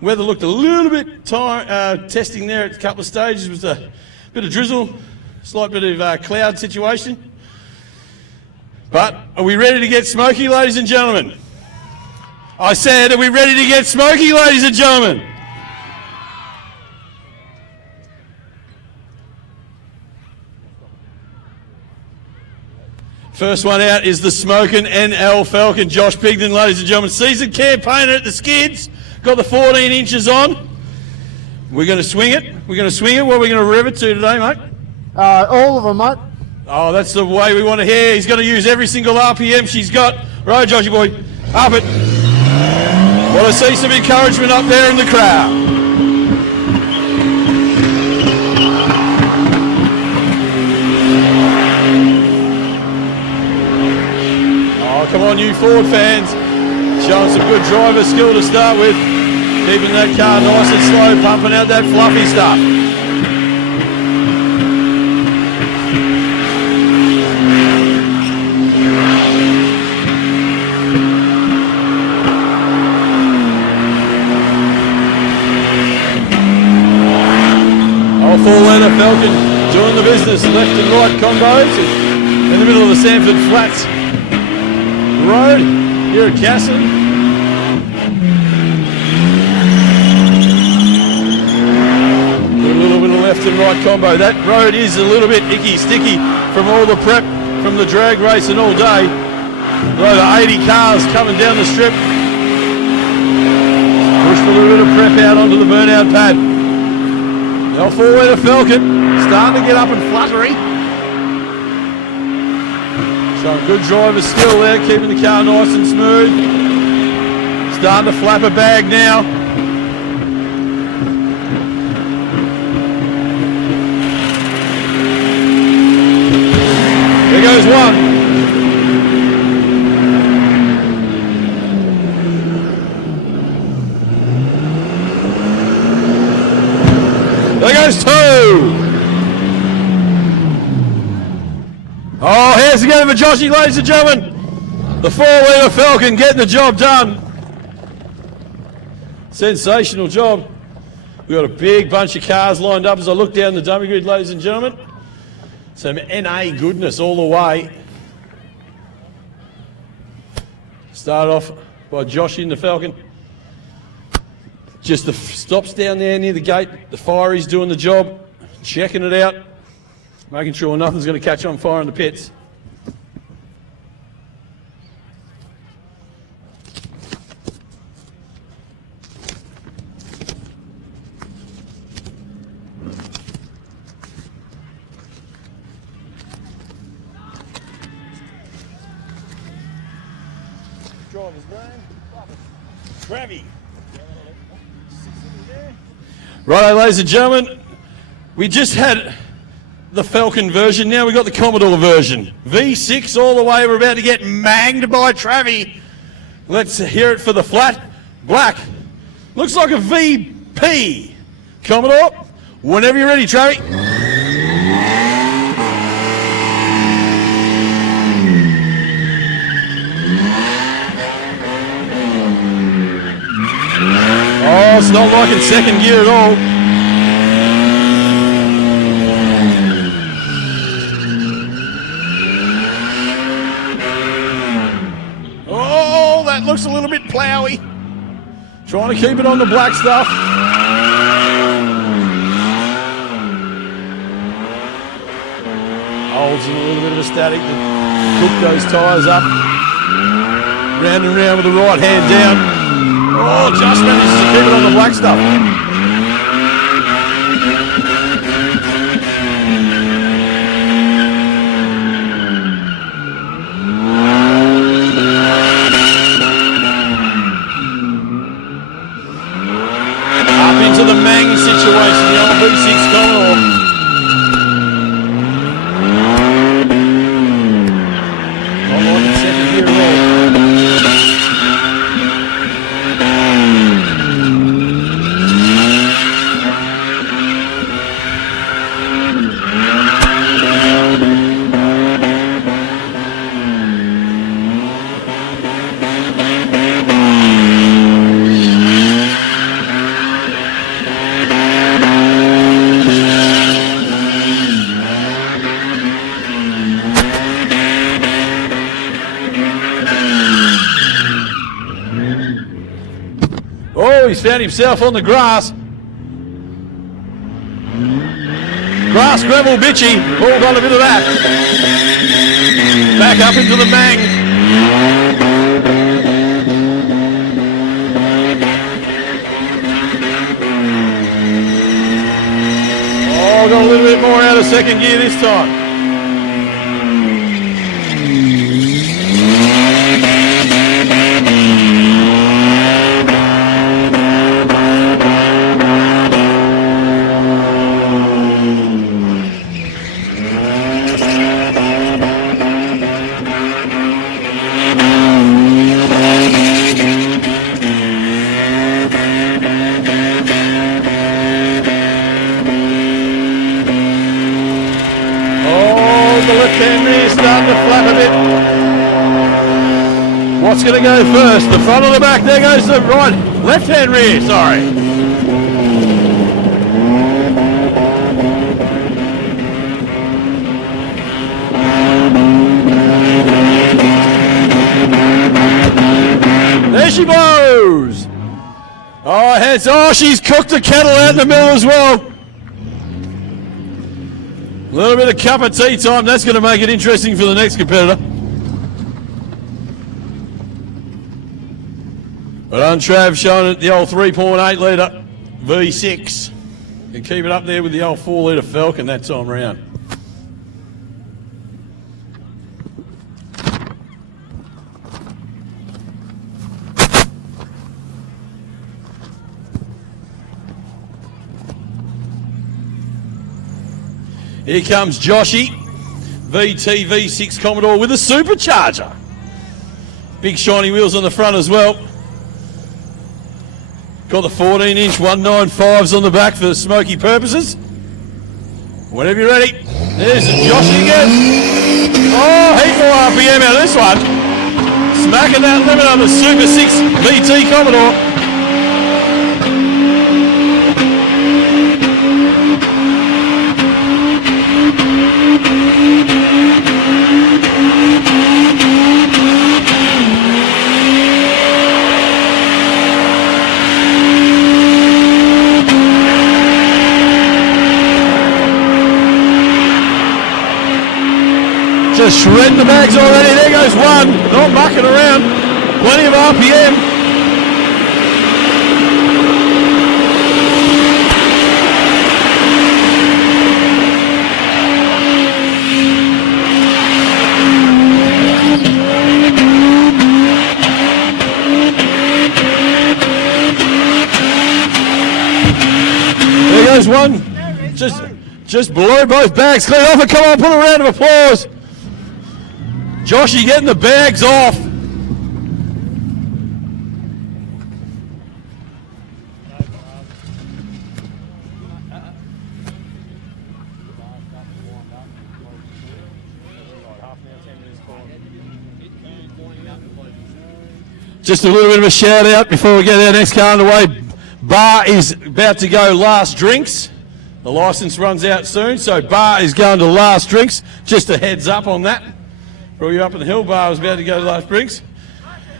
Weather looked a little bit testing there at a couple of stages. It was a bit of drizzle, slight bit of cloud situation. But are we ready to get smoky, ladies and gentlemen? I said, are we ready to get smoky, ladies and gentlemen? First one out is the smoking NL Falcon, Josh Pigden, ladies and gentlemen. Seasoned campaigner at the skids. Got the 14 inches on. We're going to swing it. We're going to swing it. What are we going to rev it to today, mate? All of them, mate. Oh, that's the way we want to hear. He's going to use every single RPM she's got. Right, Joshy boy. Up it. Want to see some encouragement up there in the crowd. Oh, come on, you Ford fans. Showing some good driver skill to start with. Keeping that car nice and slow, pumping out that fluffy stuff. Oh, four-letter Falcon doing the business, left and right combos in the middle of the Sanford Flats Road here at Casterton. A little bit of left and right combo. That road is a little bit icky, sticky from all the prep from the drag racing all day. Over 80 cars coming down the strip. Pushed a little bit of prep out onto the burnout pad. The four-wheeler Falcon starting to get up and fluttery. Showing good driver skill there, keeping the car nice and smooth. Starting to flap a bag now. There goes one. There goes two. Oh, here's again for Joshy, ladies and gentlemen. The four-wheeler Falcon getting the job done. Sensational job. We've got a big bunch of cars lined up as I look down the dummy grid, ladies and gentlemen. Some NA goodness all the way. Start off by Joshy in the Falcon. Just the stops down there near the gate. The Fiery's doing the job, checking it out, making sure nothing's going to catch on fire in the pits. Driver's name? Travi. Righto, ladies and gentlemen, we just had the Falcon version, now we've got the Commodore version. V6 all the way, we're about to get manged by Travi. Let's hear it for the flat black. Looks like a VP. Commodore, whenever you're ready, Travi. Oh, it's not like in second gear at all. Oh, that looks a little bit plowy. Trying to keep it on the black stuff. Holds in a little bit of a static to cook those tyres up. Round and round with the right hand down. Oh, just manages to keep it on the black stuff. Up into the Mang situation, the old V6 Commodore. Not like in second gear at all. He's found himself on the grass. Grass, gravel, bitchy. All got a bit of that. Back up into the bang. Oh, got a little bit more out of second gear this time. Starting to flap a bit. What's going to go first? The front or the back? There goes the right. Left-hand rear, sorry. There she blows. Oh, she's cooked the kettle out in the middle as well. A little bit of cup of tea time. That's going to make it interesting for the next competitor. But Untrav showing it the old 3.8 litre V6. Can keep it up there with the old 4 litre Falcon that time round. Here comes Joshy, VT V6 Commodore with a supercharger. Big shiny wheels on the front as well. Got the 14-inch 195s on the back for smoky purposes. Whenever you're ready, there's Joshy again. Oh, heap more RPM out of this one. Smacking that limit on the Super 6 VT Commodore. Just shredding the bags already. There goes one. Not mucking around. Plenty of RPM. There goes one. Just blow both bags clean off and come on, put a round of applause. Joshy getting the bags off. Just a little bit of a shout out before we get our next car underway. Bar is about to go last drinks. The license runs out soon, so Bar is going to last drinks. Just a heads up on that. Brought you up in the hill. Bar was about to go to last drinks.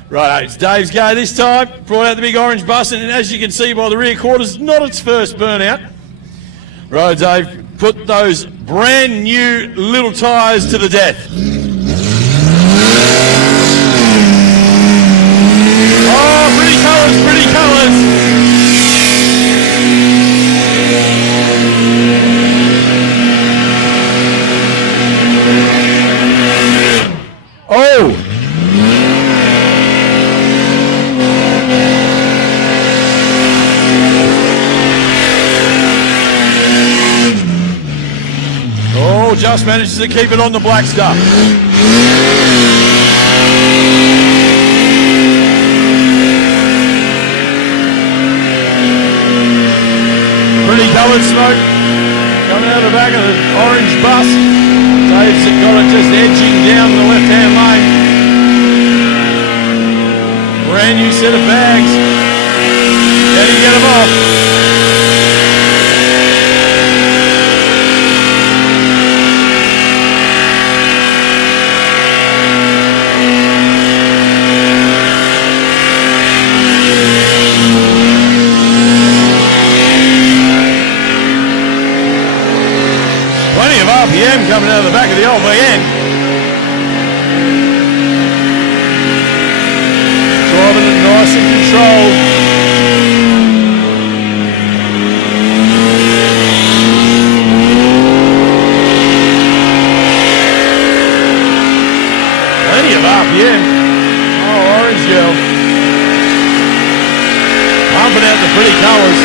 Right, it's Dave's go this time. Brought out the big orange bus, and as you can see by the rear quarters, not its first burnout. Right, Dave, put those brand new little tyres to the death. Oh, pretty colours, pretty colours. Oh! Oh, just manages to keep it on the black stuff. Pretty coloured smoke coming out of the back of the orange bus. Dave's got it just edging down the left-hand lane. Brand new set of bags. Can he get them off? of RPM coming out of the back of the old BN. Driving it nice and controlled. Plenty of RPM. Oh, orange girl. Pumping out the pretty colours.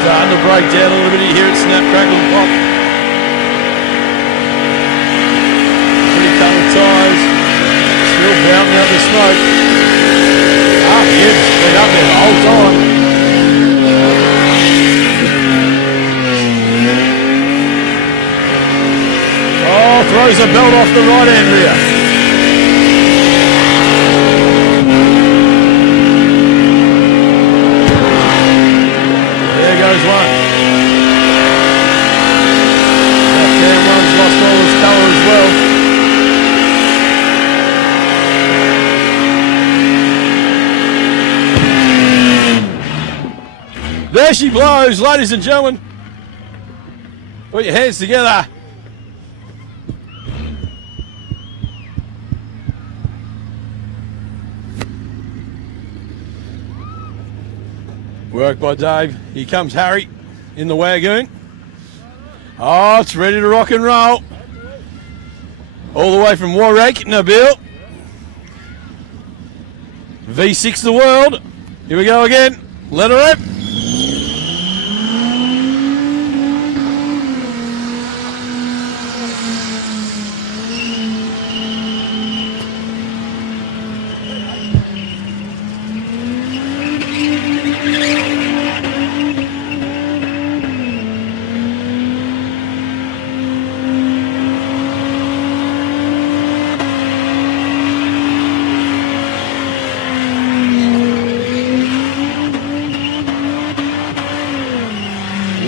Starting to break down a little bit. You hear it snap, crackle, and pop. Pretty coloured tyres. Still bouncing out the smoke. RPM's been up there the whole time. Oh, throws a belt off the right hand rear. There goes one. Left-hand one's lost all his colour as well. There she blows, ladies and gentlemen. Put your hands together. Work by Dave. Here comes Harry in the wagon. Oh, it's ready to rock and roll. All the way from Warwick, Nabil. V6 the world. Here we go again. Let her rip.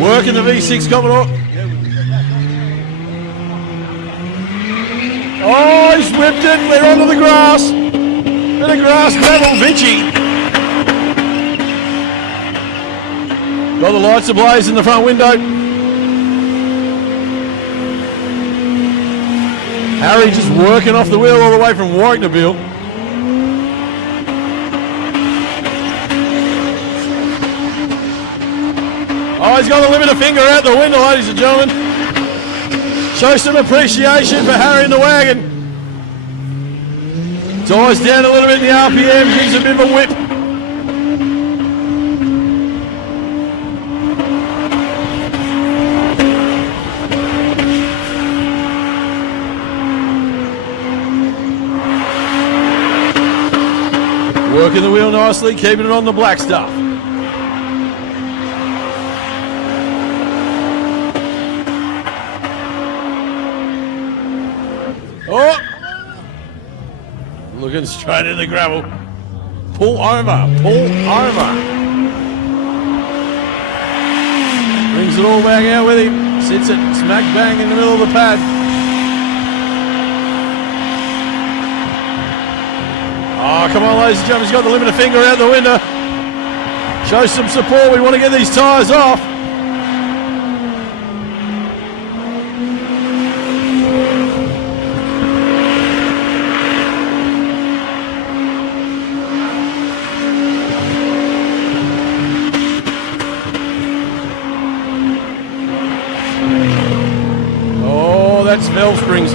Working the V6 Commodore. Oh, he's whipped it. We're onto the grass. Bit of grass gravel, Vinci. Got the lights ablaze in the front window. Harry just working off the wheel all the way from Warwick, Nabil. Oh, he's got the limiter finger out the window, ladies and gentlemen. Show some appreciation for Harry in the wagon. Dies down a little bit in the RPM, gives a bit of a whip. Working the wheel nicely, keeping it on the black stuff. Oh! Looking straight in the gravel. Pull over, pull over. Brings it all back out with him. Sits it smack bang in the middle of the pad. Oh, come on, ladies and gentlemen. He's got the limiter finger out the window. Show some support. We want to get these tyres off. That's valve springs.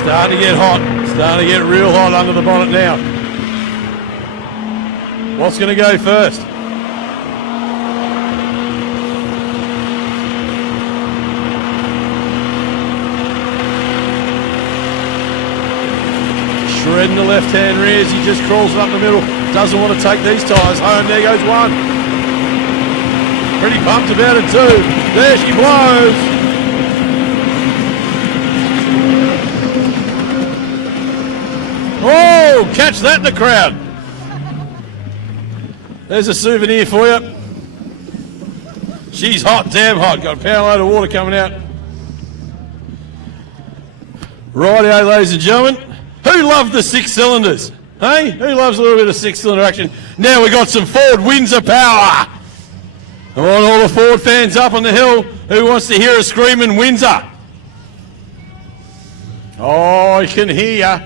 Starting to get hot. Starting to get real hot under the bonnet now. What's going to go first? Shredding the left-hand rears. He just crawls up the middle. Doesn't want to take these tyres home. There goes one. Pretty pumped about it too. There she blows. Oh, catch that in the crowd. There's a souvenir for you. She's hot, damn hot. Got a pound load of water coming out. Rightio, ladies and gentlemen. Who loved the 6 cylinders? Hey, who loves a little bit of 6-cylinder action? Now we got some Ford Windsor power. I want all the Ford fans up on the hill. Who wants to hear a screaming Windsor? Oh, I can hear ya.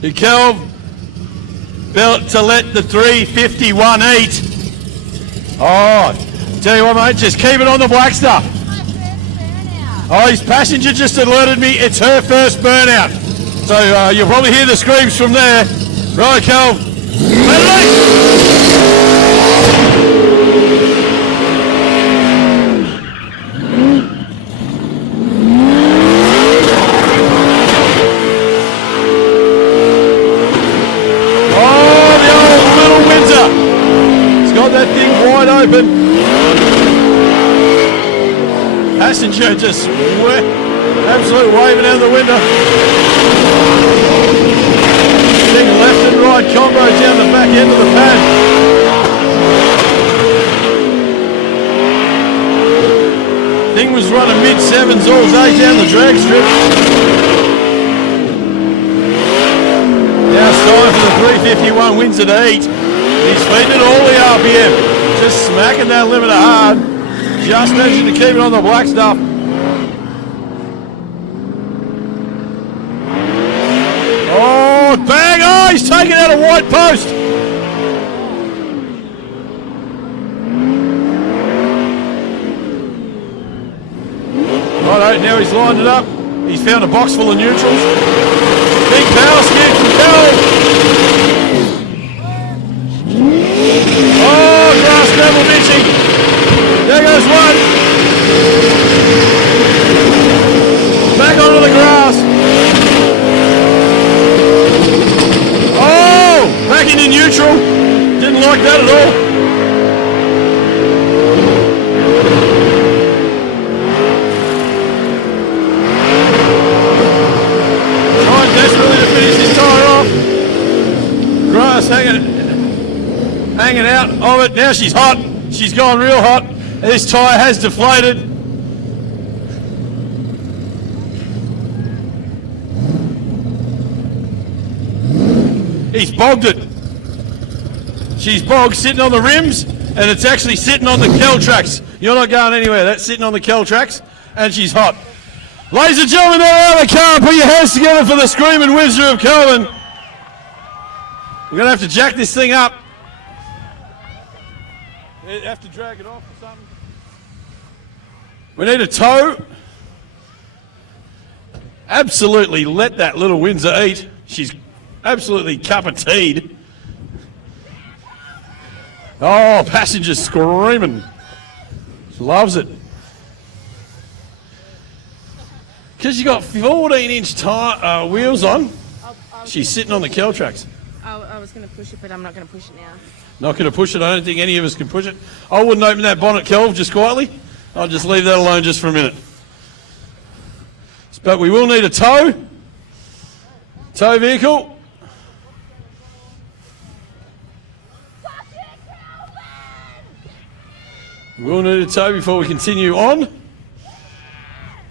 You Kelv, built to let the 351 eat. Oh, tell you what, mate, just keep it on the black stuff. Oh, his passenger just alerted me it's her first burnout. So you'll probably hear the screams from there. Right, Kelv. Let it Oh, the old little Windsor. It's got that thing wide open. Passenger just absolute waving out the window. Thing left and right combo down the back end of the pad. Thing was running mid-7s all day down the drag strip. Now it's time for the 351 Windsor to eat. He's feeding it all the RPM. Just smacking that limiter hard. Just managing to keep it on the black stuff. Oh, bang! Oh, he's taking out a white post. Righto, now he's lined it up. He's found a box full of neutrals. Big power skid from Cal. Oh, grass gravel ditching. There goes one. Back onto the grass. Oh, back into neutral. Didn't like that at all. Trying desperately to finish his tyre off. Grass hanging out of it. Now she's hot. She's gone real hot. This tyre has deflated. He's bogged it. She's bogged, sitting on the rims, and it's actually sitting on the Kel tracks. You're not going anywhere. That's sitting on the Kel tracks, and she's hot. Ladies and gentlemen, they're out of the car. Put your hands together for the screaming Windsor of Kelvin. We're going to have to jack this thing up. You have to drag it off or something. We need a tow. Absolutely let that little Windsor eat. She's absolutely cup of tea'd. Oh, passenger screaming. She loves it. Because you got 14-inch wheels on, she's sitting on the Kel tracks. I was going to push it, but I'm not going to push it now. Not going to push it. I don't think any of us can push it. I wouldn't open that bonnet, Kelv, just quietly. I'll just leave that alone just for a minute. But we will need a tow vehicle. We'll need a tow before we continue on.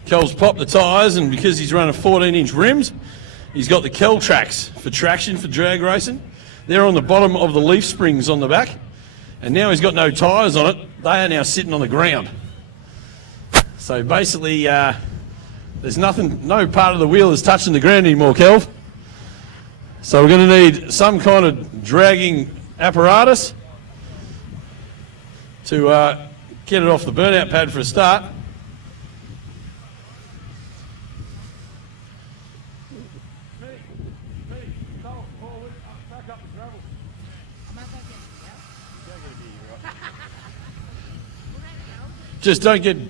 Kel's popped the tyres, and because he's running 14-inch rims, he's got the Kel tracks for traction for drag racing. They're on the bottom of the leaf springs on the back, and now he's got no tyres on it. They are now sitting on the ground. So basically, there's nothing, no part of the wheel is touching the ground anymore, Kelv. So we're going to need some kind of dragging apparatus to get it off the burnout pad for a start. Just don't get burned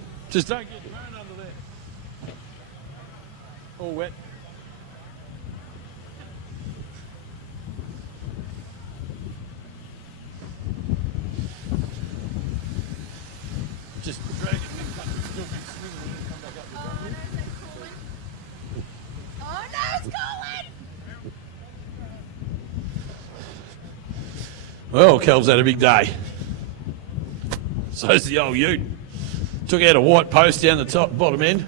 under there. All wet. Just drag it and then cut the still big swing and then come back up the Well, Kelv's had a big day. So's the old ute. Took out a white post down the top bottom end.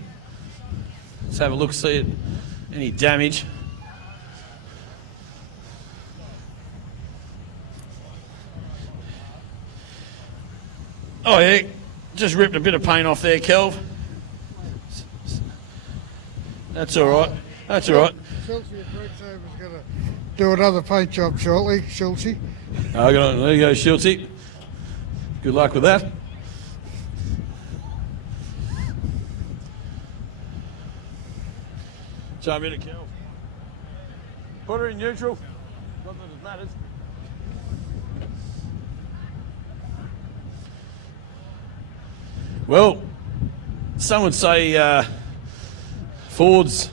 Let's have a look, see it. Any damage. Oh yeah, just ripped a bit of paint off there, Kelv. That's all right. That's all right. Schultz was going to do another paint job shortly, Schultz. Oh, there you go, Schultzy. Good luck with that. So a bit of Kelv. Put her in neutral. Not that it matters. Well, some would say Ford's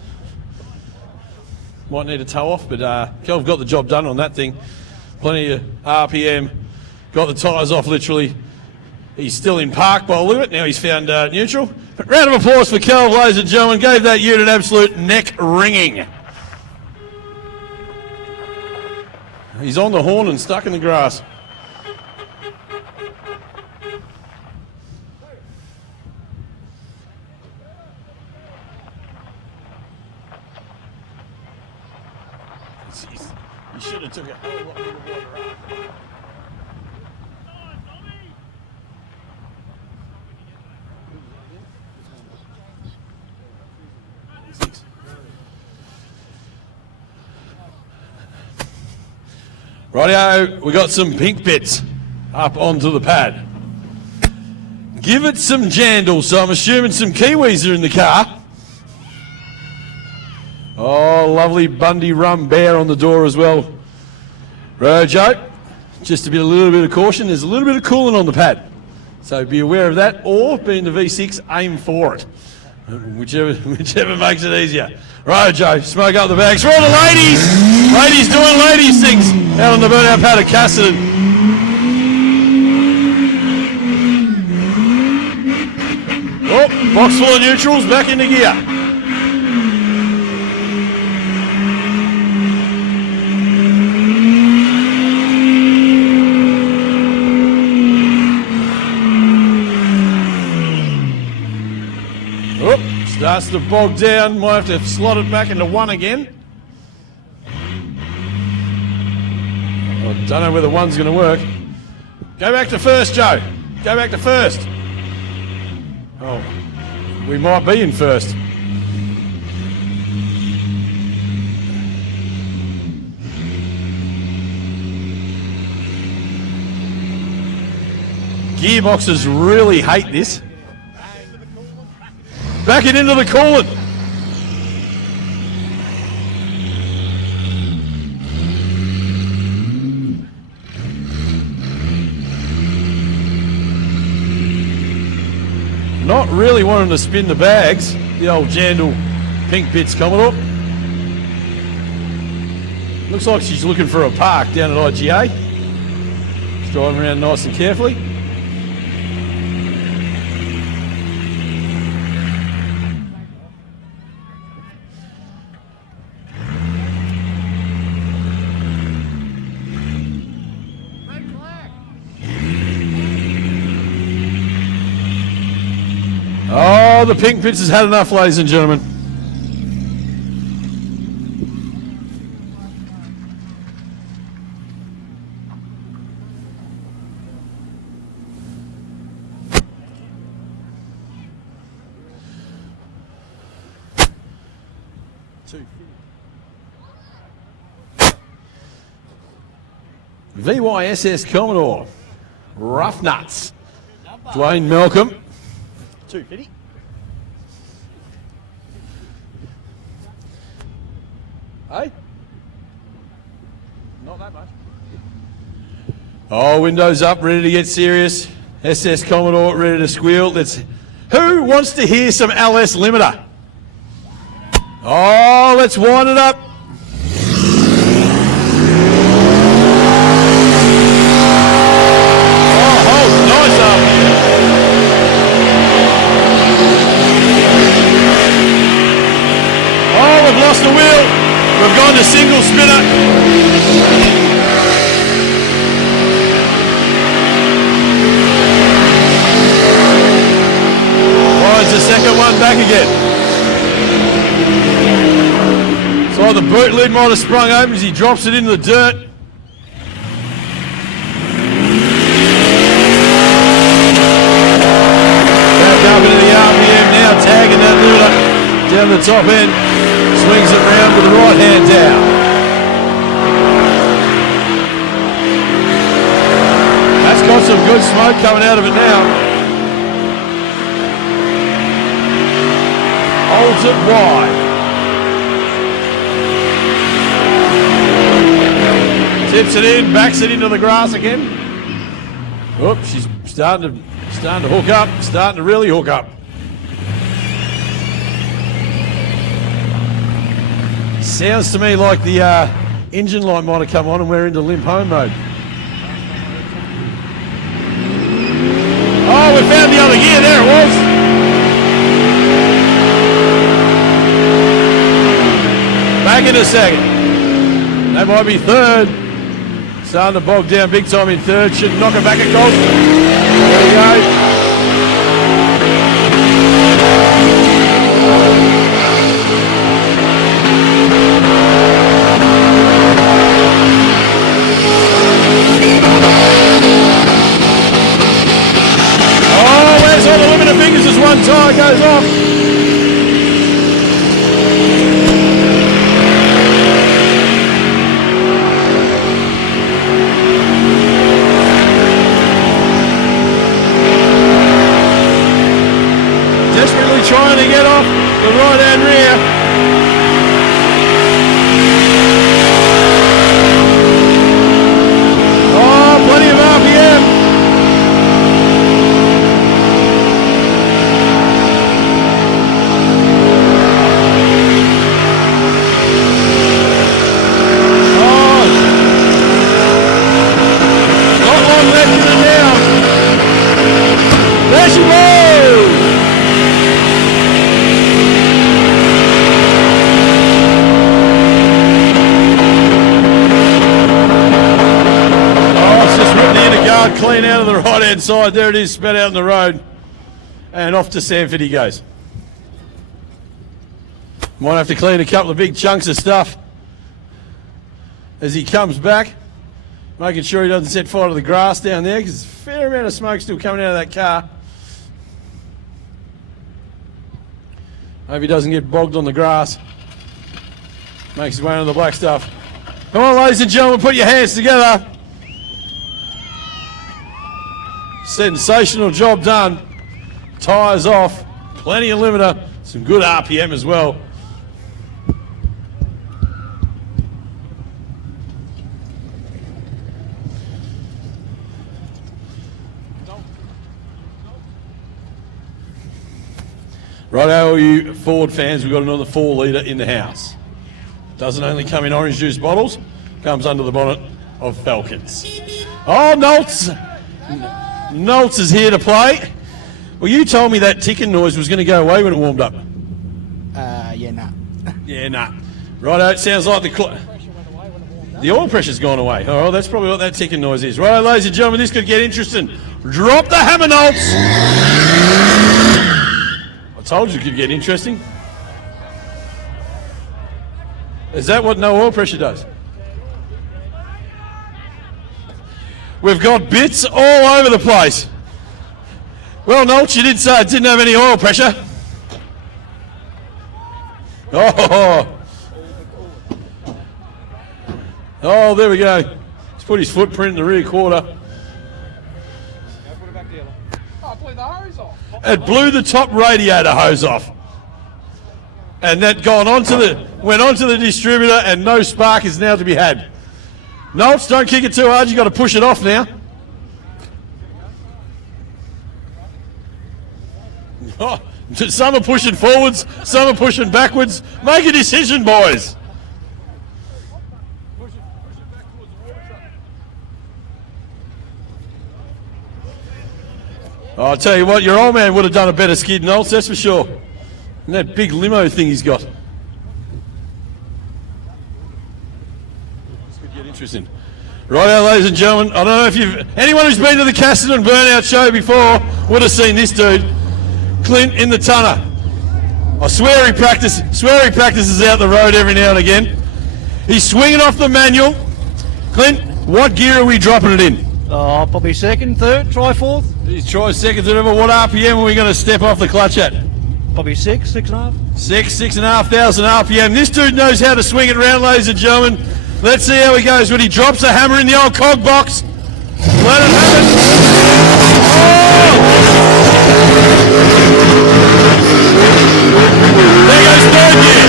might need a toe off, but Kelv got the job done on that thing. Plenty of RPM, got the tyres off literally. He's still in park by the look of it. Now he's found neutral. But round of applause for Kelv, ladies and gentlemen. Gave that unit an absolute neck wringing. He's on the horn and stuck in the grass. He should have took a hell of a lot more water after. Rightio, we got some pink bits up onto the pad. Give it some jandal, so I'm assuming some Kiwis are in the car. Oh, lovely Bundy Rum Bear on the door as well. Rojo, just a little bit of caution. There's a little bit of coolant on the pad. So be aware of that, or being the V6, aim for it. Whichever makes it easier. Rojo, smoke up the bags. For all the ladies! Ladies doing ladies things out on the burnout pad at Casterton. Oh, box full of neutrals, back into gear. Starts to bog down, might have to slot it back into one again. I don't know whether one's going to work. Go back to first, Joe. Go back to first. Oh, we might be in first. Gearboxes really hate this. Back it into the coolant. Not really wanting to spin the bags, the old Jandal pink bits Commodore. Looks like she's looking for a park down at IGA. She's driving around nice and carefully. Oh, the pink bits has had enough, ladies and gentlemen. VYSS Commodore, Rough Nuts, Dwayne Malcolm. 250. Hey? Not that much. Oh, windows up, ready to get serious. SS Commodore ready to squeal. Who wants to hear some LS limiter? Oh, let's wind it up. Oh, nice up. Oh, we've lost the wheel. We've gone to single spinner. lid might have sprung open as he drops it into the dirt. Back up into the RPM now, tagging that limiter down the top end. Swings it round with the right hand down. That's got some good smoke coming out of it now. Holds it wide. Tips it in, backs it into the grass again. Oop, she's starting to hook up, starting to really hook up. Sounds to me like the engine light might have come on and we're into limp home mode. Oh, we found the other gear, there it was. Back in a second. That might be third. Starting to bog down big time in third. Should knock it back a goal. There we go. Oh, where's all the limiter fingers as one tire goes off? Trying to get off the right hand rear. Oh, plenty of RPM. Oh, not long left in it now. There she goes. Clean out of the right hand side. There it is, spat out in the road. And off to Sanford he goes. Might have to clean a couple of big chunks of stuff as he comes back, making sure he doesn't set fire to the grass down there because there's a fair amount of smoke still coming out of that car. Hope he doesn't get bogged on the grass. Makes his way into the black stuff. Come on, ladies and gentlemen, put your hands together. Sensational job done. Tyres off, plenty of limiter, some good RPM as well. Righto, all you Ford fans, we've got another 4 litre in the house. Doesn't only come in orange juice bottles, comes under the bonnet of Falcons. Oh, Nolts is here to play. Well, you told me that ticking noise was going to go away when it warmed up. Yeah, nah. Yeah, nah. Righto, it sounds like the oil pressure's gone away. Oh, well, that's probably what that ticking noise is. Righto, ladies and gentlemen, this could get interesting. Drop the hammer, Nolts. I told you it could get interesting. Is that what no oil pressure does? We've got bits all over the place. Well, Nolts, you did say it didn't have any oil pressure. Oh, there we go. He's put his footprint in the rear quarter. It blew the top radiator hose off. And that went onto the distributor, and no spark is now to be had. Nolts, don't kick it too hard, you've got to push it off now. Oh, some are pushing forwards, some are pushing backwards. Make a decision, boys. Oh, I'll tell you what, your old man would have done a better skid, Nolts, that's for sure. And that big limo thing he's got. This could get interesting. Righto, ladies and gentlemen, I don't know if anyone who's been to the Casterton Burnout show before would have seen this dude, Clint in the tonner. I swear he practices out the road every now and again. He's swinging off the manual. Clint, what gear are we dropping it in? Probably second, third, try fourth. He's try second, third. What RPM are we going to step off the clutch at? Probably 6.5. 6,500 RPM. This dude knows how to swing it round, ladies and gentlemen. Let's see how he goes when he drops a hammer in the old cog box. Let it happen. Oh! There goes third gear.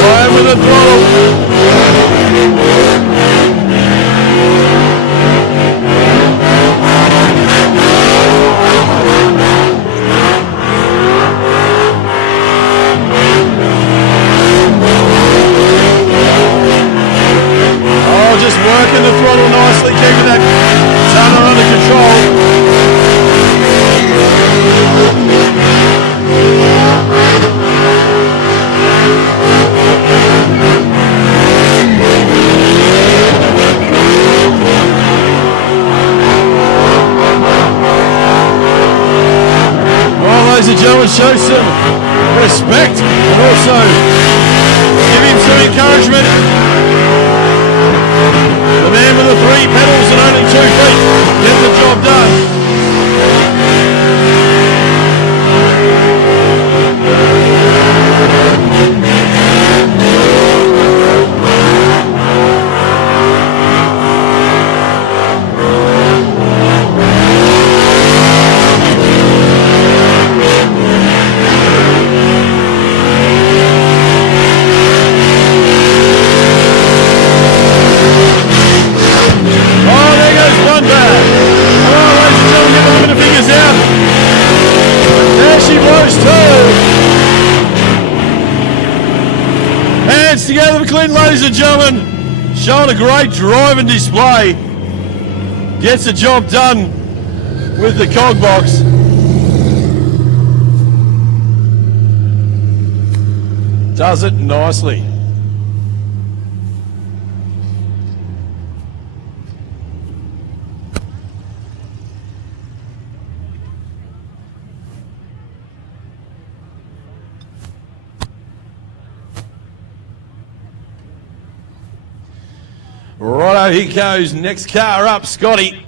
Right with the throttle. Just working the throttle nicely, keeping that tonner under control. Well, ladies and gentlemen, show some respect and also give him some encouragement. The man with the 3 pedals and only 2 feet gets the job done. Together for Clinton, ladies and gentlemen, showing a great driving display, gets the job done with the cog box. Does it nicely. Righto, here goes next car up, Scotty.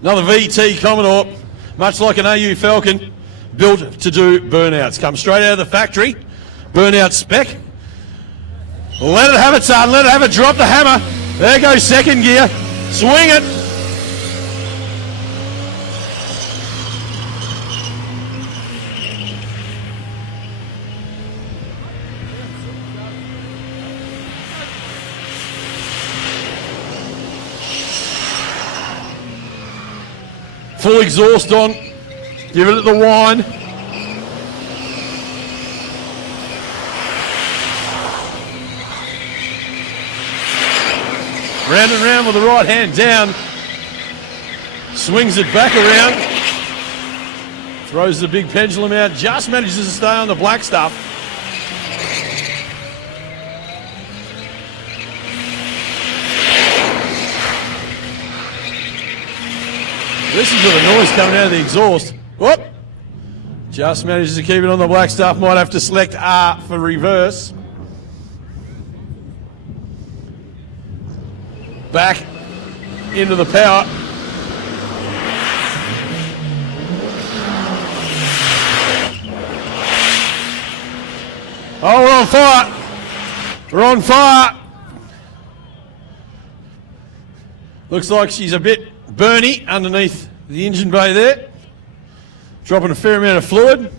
Another VT Commodore, much like an AU Falcon, built to do burnouts. Comes straight out of the factory, burnout spec. Let it have it, son, let it have it, drop the hammer. There goes second gear, swing it. Full exhaust on, give it the whine. Round and round with the right hand down, swings it back around, throws the big pendulum out, just manages to stay on the black stuff. Listen to the noise coming out of the exhaust. Whoop! Just manages to keep it on the black stuff. Might have to select R for reverse. Back into the power. Oh, we're on fire. We're on fire. Looks like she's a bit burny underneath the engine bay there. Dropping a fair amount of fluid.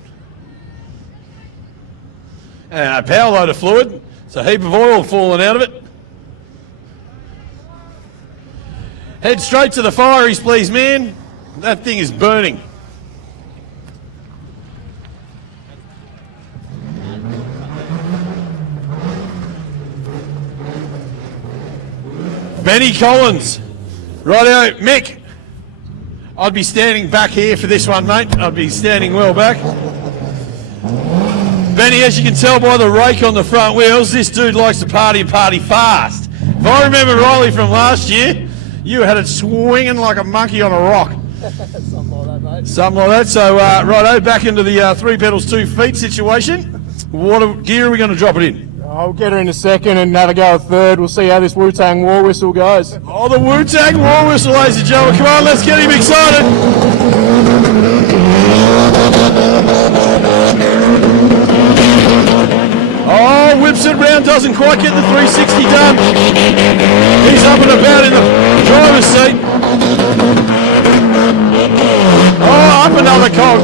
And a power load of fluid. It's a heap of oil falling out of it. Head straight to the fireys, please, man. That thing is burning. Benny Collins. Righto, Mick. I'd be standing back here for this one, mate. I'd be standing well back. Benny, as you can tell by the rake on the front wheels, this dude likes to party and party fast. If I remember rightly from last year, you had it swinging like a monkey on a rock. Something like that, mate. Something like that. So, righto, back into the 3 pedals, 2 feet situation. What gear are we going to drop it in? I'll get her in a second and have a go at third. We'll see how this Wu-Tang war whistle goes. Oh, the Wu-Tang war whistle, ladies and gentlemen. Come on, let's get him excited. Oh, whips it round, doesn't quite get the 360 done. He's up and about in the driver's seat. Oh, up another cog.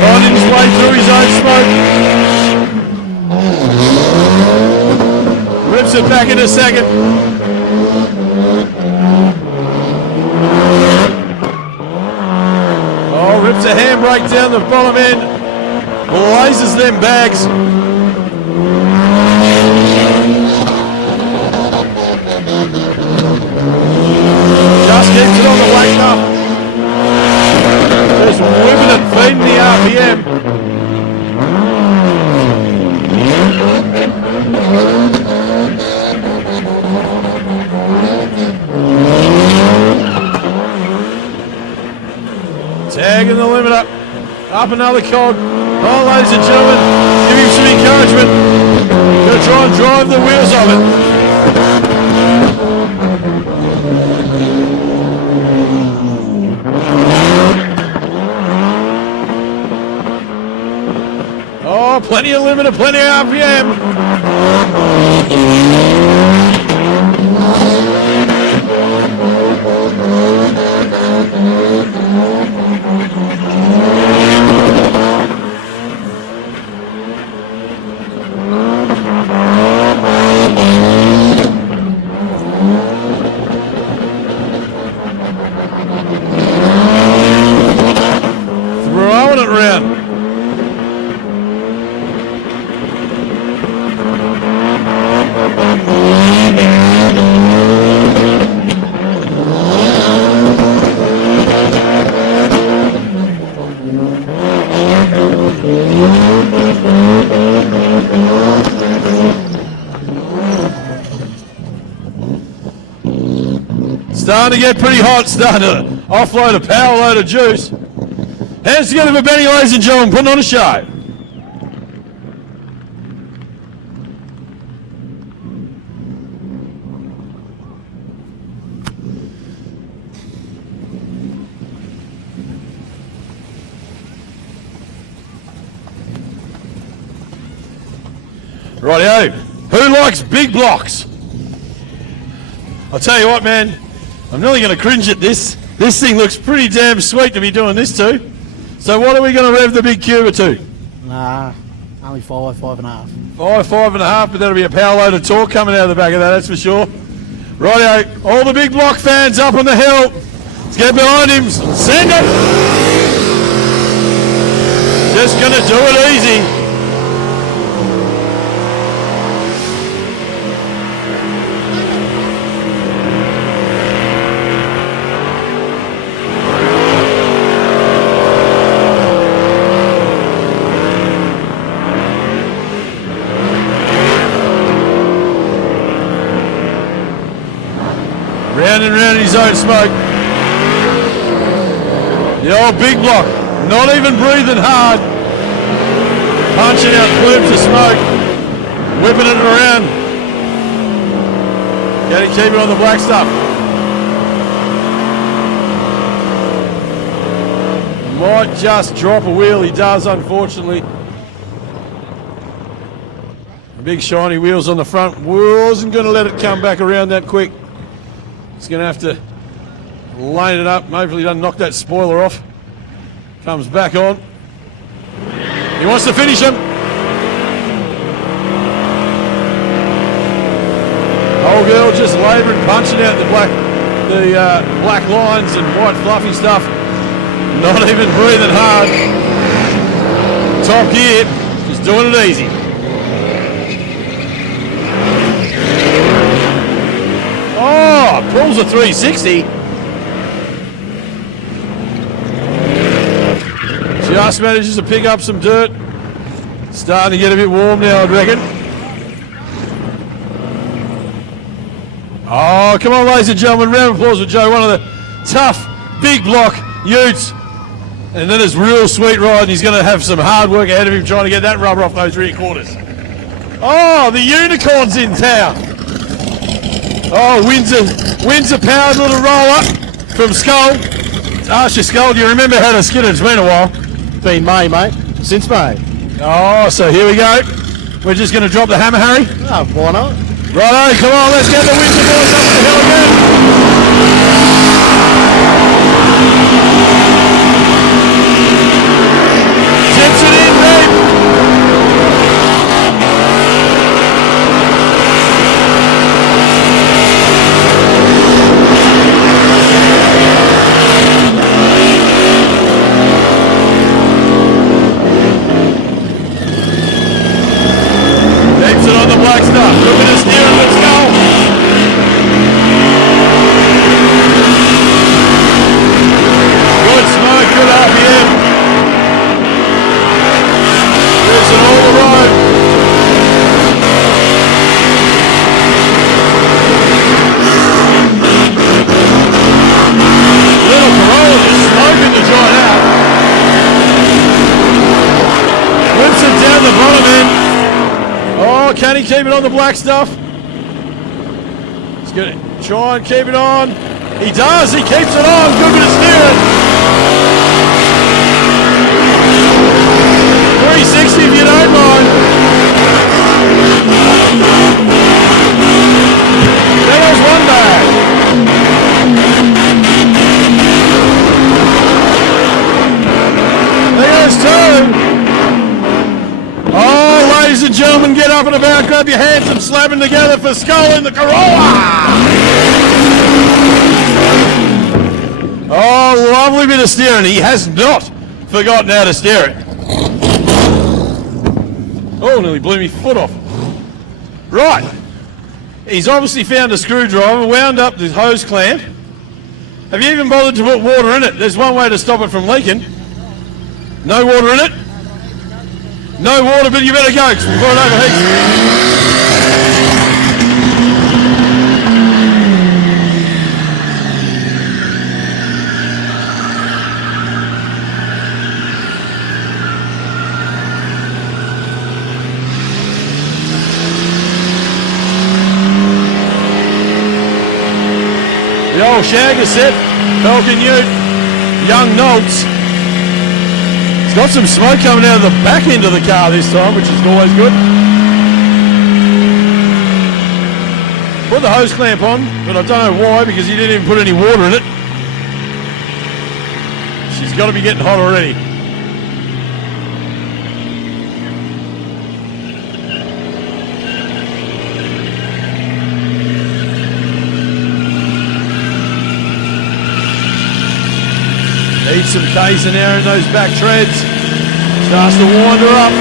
Finding his way through his own smoke. Rips it back in a second. Oh, rips a handbrake down the bottom end. Blazes them bags. Just keeps it on the wax up. Just whipping it, feeding the RPM. Tagging the limiter. Up another cog. Oh, ladies and gentlemen, give him some encouragement. Gonna try and drive the wheels of it. Oh, plenty of limiter, plenty of RPM. Throwing it around. Starting to get pretty hot, starting to offload a power load of juice. Hands together for Benny, ladies and gentlemen, putting on a show. Rightio, who likes big blocks? I'll tell you what, man, I'm nearly going to cringe at this. This thing looks pretty damn sweet to be doing this to. So what are we going to rev the big Cuba to? Nah, only 5.5. 5.5, but that'll be a power load of torque coming out of the back of that, that's for sure. Rightio, all the big block fans up on the hill. Let's get behind him, send it. Just going to do it easy. Round and round in his own smoke. The old big block, not even breathing hard. Punching out plumes of smoke. Whipping it around. Got to keep it on the black stuff. Might just drop a wheel, he does, unfortunately. The big shiny wheels on the front. Wasn't going to let it come back around that quick. He's going to have to lane it up. Hopefully he doesn't knock that spoiler off. Comes back on. He wants to finish him. Old girl just labouring, punching out the black lines and white fluffy stuff. Not even breathing hard. Top gear, just doing it easy. Oh, pulls a 360. Just manages to pick up some dirt. Starting to get a bit warm now, I'd reckon. Oh, come on, ladies and gentlemen. Round of applause for Joe, one of the tough, big block utes. And then it's real sweet ride, and he's going to have some hard work ahead of him trying to get that rubber off those rear quarters. Oh, the unicorn's in town. Oh, wins a powered little roller from Skull. Ask your Skull, do you remember how to skid it? It's been a while. Been May, mate. Since May. Oh, so here we go. We're just going to drop the hammer, Harry. Oh, why not? Righto, come on, let's get the Windsor boys up the hill again. Tips it in deep. Keeps it on the black stuff. Look at us steering, let's go. Good smoke, good RPM. Cruising all the road. Little Corolla just smoking the joint out. Whips it down the bottom end. Oh, can he keep it on the black stuff? He's going to try and keep it on. He does, he keeps it on. Good bit of steering. 360 if you don't mind. There goes one bag. There goes two. Oh, ladies and gentlemen, get up and about, grab your hands and slap them together for Skull in the Corolla. Oh, lovely bit of steering. He has not forgotten how to steer it. Oh, nearly blew me foot off. Right. He's obviously found a screwdriver, wound up the hose clamp. Have you even bothered to put water in it? There's one way to stop it from leaking. No water in it. No water, but you better go before it overheats. The old shagger set, Falcon Ute, young Nolts. It's got some smoke coming out of the back end of the car this time, which is always good. Put the hose clamp on, but I don't know why, because he didn't even put any water in it. She's got to be getting hot already. Needs some K's in there in those back treads. Starts to wind her up.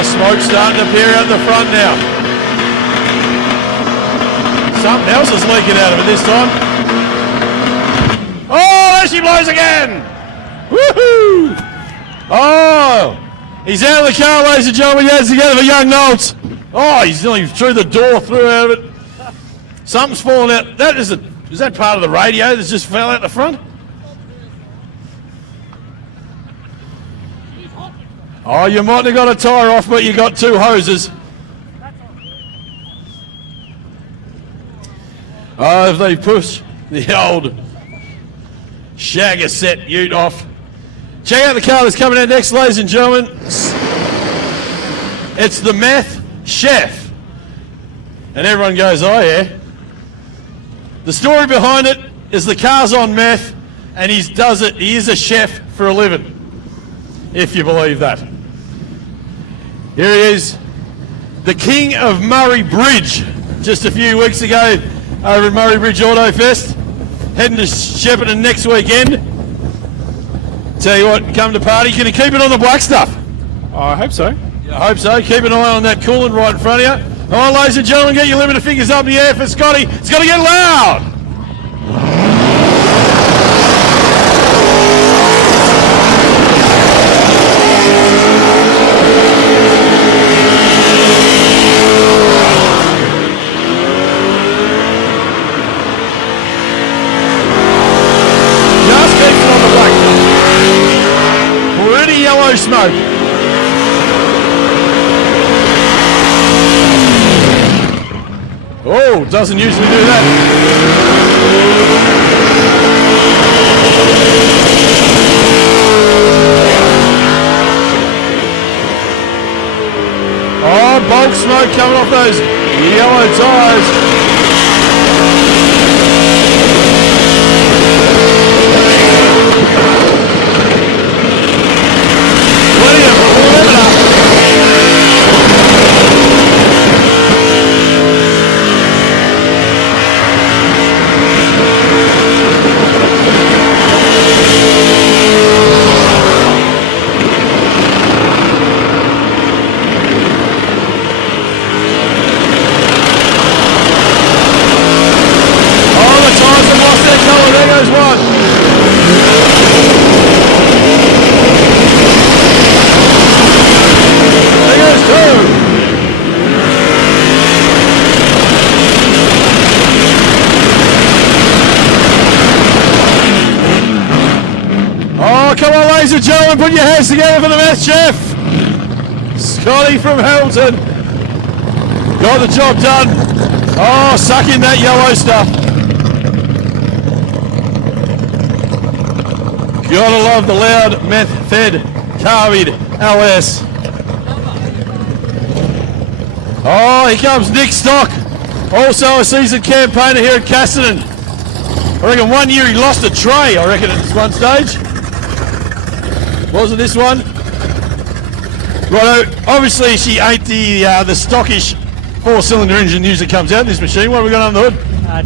Smoke starting to appear out the front now. Something else is leaking out of it this time. Oh, there she blows again! Woohoo! Oh, he's out of the car, ladies and gentlemen. He has together for young Knowles. Oh, he's nearly through the door, through out of it. Something's fallen out. Is that part of the radio that's just fell out the front? Oh, you might have got a tyre off, but you got two hoses. Oh, if they push the old shagger set ute off. Check out the car that's coming out next, ladies and gentlemen. It's the Meth Chef. And everyone goes, oh yeah. The story behind it is the car's on meth, and he is a chef for a living. if you believe that. Here he is, the king of Murray Bridge, just a few weeks ago over at Murray Bridge Auto Fest, heading to Shepparton next weekend. Tell you what, come to party. Can you keep it on the black stuff? I hope so. I hope so. Keep an eye on that coolant right in front of you. All right, ladies and gentlemen, get your limited fingers up in the air for Scotty. It's got to get loud. Just keeps it on the black. Pretty yellow smoke. Oh, doesn't usually do that. Oh, bulk smoke coming off those yellow tyres. Plenty of limiter. There goes one. There goes two. Oh, come on, ladies and gentlemen, put your hands together for the best chef. Scotty from Hamilton. Got the job done. Oh, suck in that yellow stuff. Gotta love the loud meth-fed carbied LS. Oh, here comes Nick Stock, also a seasoned campaigner here at Casterton. I reckon 1 year he lost a tray, I reckon, at one stage. Wasn't this one? Righto, obviously she ain't the stockish 4-cylinder engine usually comes out in this machine. What have we got on the hood?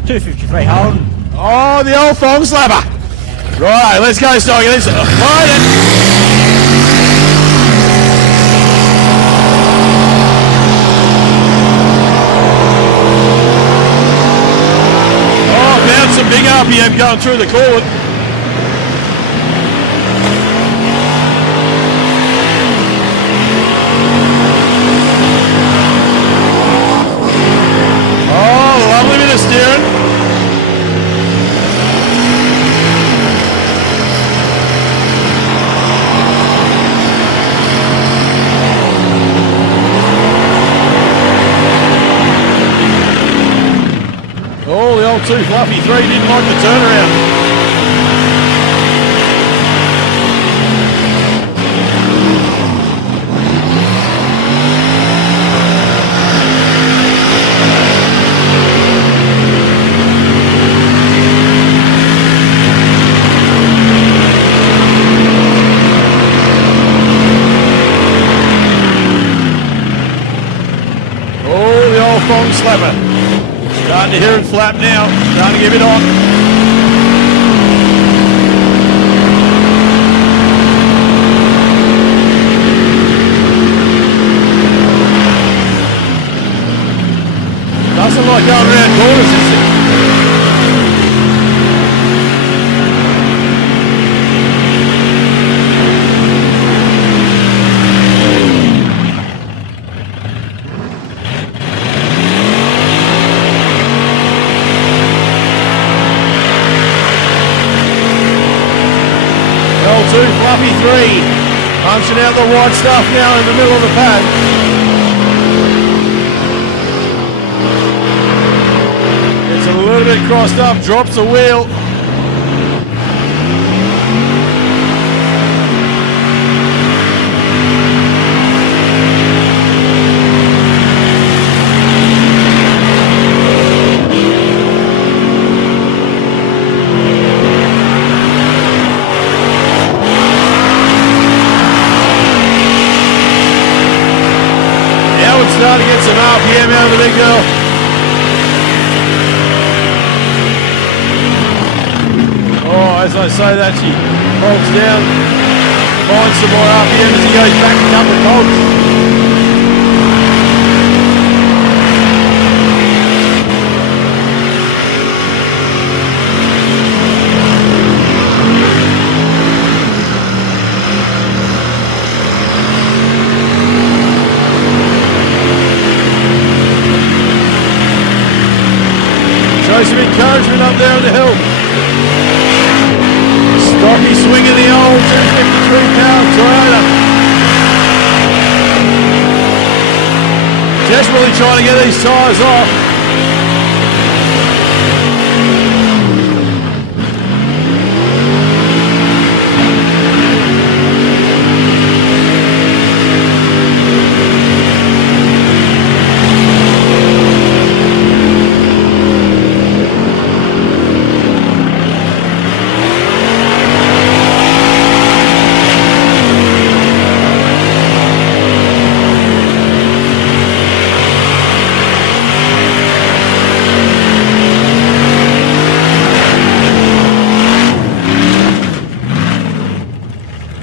253 Holden. Oh, the old thong slapper. Right, let's go, Stocky. Let's ride it. Oh, found some big RPM going through the cord. Oh, lovely bit of steering. Oh, the old too fluffy 3 didn't like the turnaround. Oh, the old thong slapper. Starting to hear it flap now, starting to give it on. Doesn't like going around corners, this thing. L2 Fluffy 3, punching out the white stuff now in the middle of the pad. It's a little bit crossed up, drops a wheel. I say that, she holds down, finds some more RPM as he goes back a couple of cogs. Show some encouragement up there on the hill. Stocky swinging the old 253-pound Toyota. Desperately trying to get these tyres off.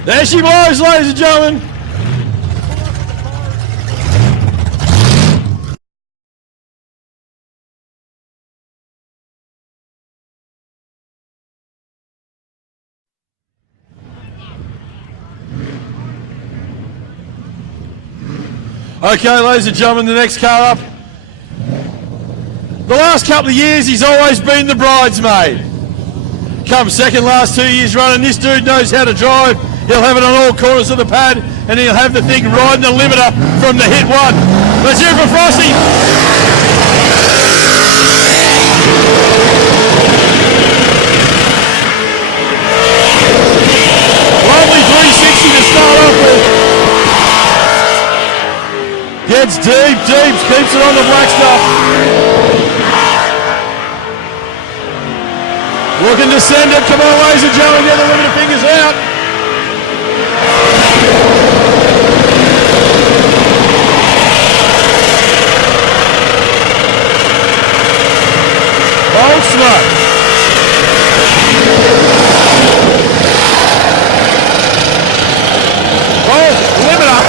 There she blows, ladies and gentlemen. Okay, ladies and gentlemen, the next car up. The last couple of years, he's always been the bridesmaid. Come second last 2 years running, this dude knows how to drive. He'll have it on all corners of the pad, and he'll have the thing riding the limiter from the hit one. Let's hear it for Frosty. Lovely 360 to start off with. Gets deep, keeps it on the black stuff. Looking to send it. Come on, ladies and gentlemen, get the limiter fingers out. Old smoke. Oh, limiter.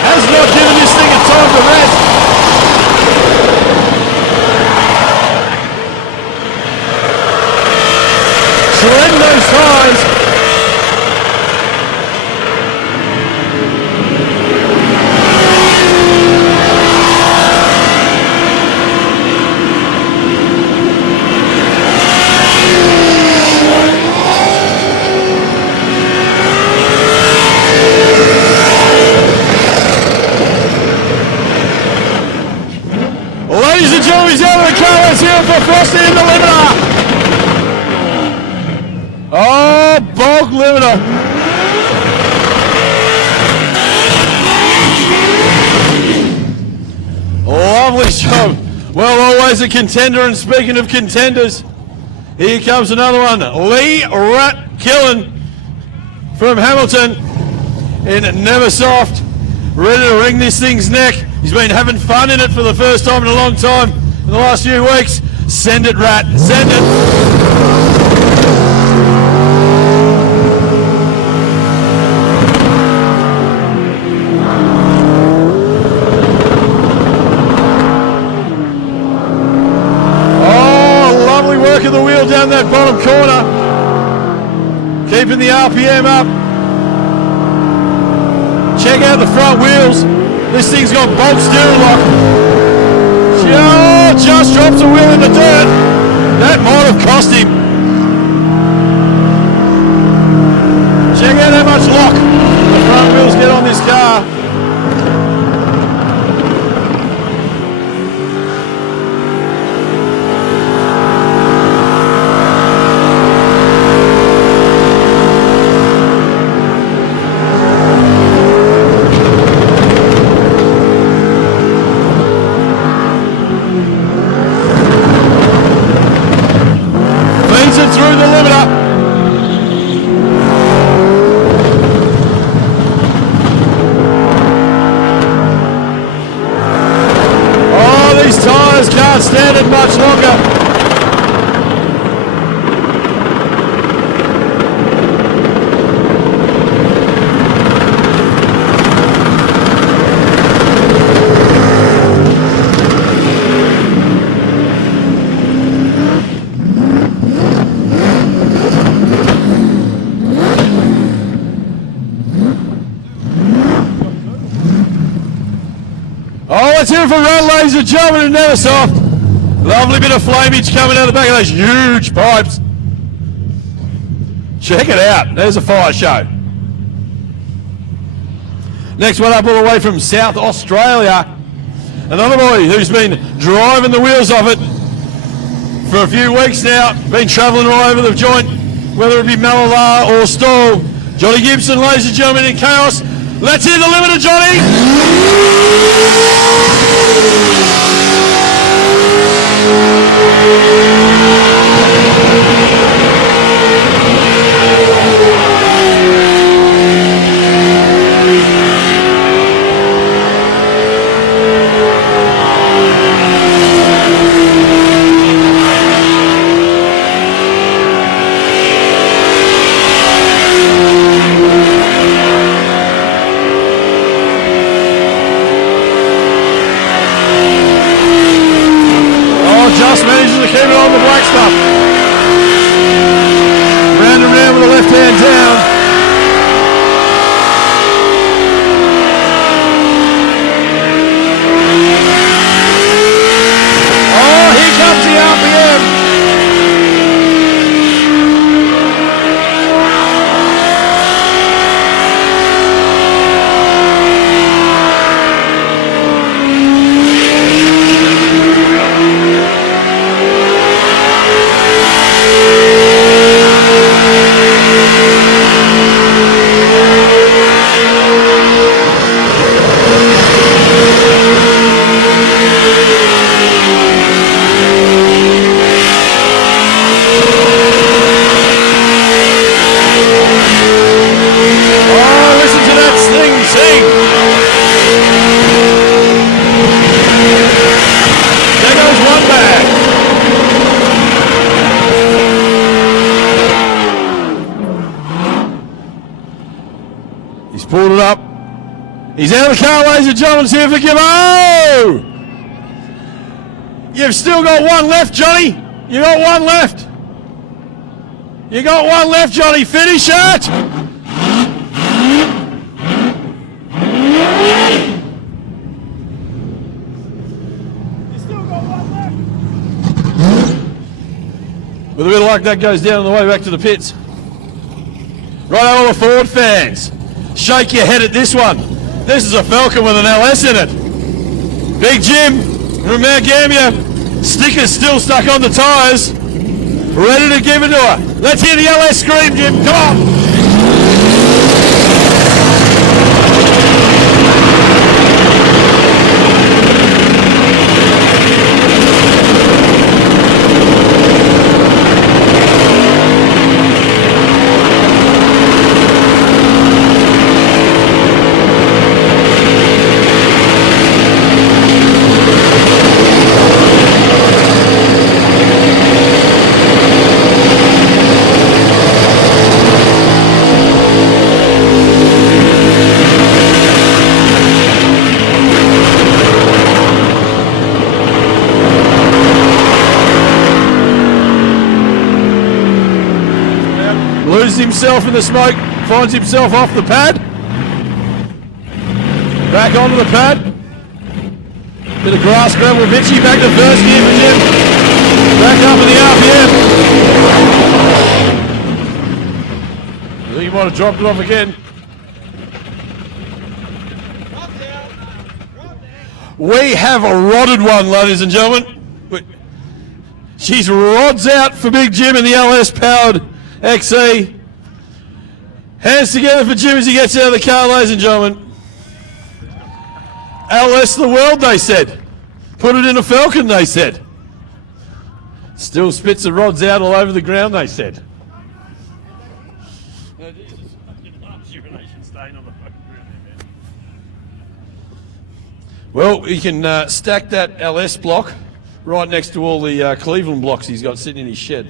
Has not given this thing a time to rest. Shredding those tires. Ladies and gentlemen, he's out of the car. Let's hear it for Frosty in the limiter. Oh, bulk limiter. Lovely job. Well, always a contender, and speaking of contenders, here comes another one. Lee Rat Killen from Hamilton in Neversoft, ready to wring this thing's neck. He's been having fun in it for the first time in a long time in the last few weeks. Send it, Rat, send it. Of the wheel down that bottom corner, keeping the RPM up. Check out the front wheels. This thing's got bolt steering lock. Just drops a wheel in the dirt. That might have cost him. Check out how much lock the front wheels get on this car. beautiful run, ladies and gentlemen, in Neversoft. Lovely bit of flamage coming out the back of those huge pipes. Check it out. There's a fire show. Next one up all the way from South Australia. Another boy who's been driving the wheels off it for a few weeks now. Been travelling all over the joint, whether it be Malala or Stall. Johnny Gibson, ladies and gentlemen, in chaos. Let's hear the limiter, Johnny! Just manages to keep it on the black stuff. Round and round with the left hand down. Oh, here comes the RPM. Pulled it up. He's out of the car, ladies and gentlemen. See if we give. Oh! You've still got one left, Johnny. You got one left. You got one left, Johnny. Finish it. You still got one left. With a bit of luck, that goes down on the way back to the pits. Right, all the Ford fans. Shake your head at this one. This is a Falcon with an LS in it. Big Jim from Mount Gambier. Stickers still stuck on the tyres. Ready to give it to her. Let's hear the LS scream, Jim. Come on. Loses himself in the smoke, finds himself off the pad. Back onto the pad. Bit of grass gravel, Mitchie back to first gear for Jim. Back up in the RPM. I think he might have dropped it off again. We have a rodded one, ladies and gentlemen. She's rods out for Big Jim in the LS powered XE. Hands together for Jim as he gets out of the car, ladies and gentlemen. LS the world, they said. Put it in a Falcon, they said. Still spits the rods out all over the ground, they said. Well, you can stack that LS block right next to all the Cleveland blocks he's got sitting in his shed.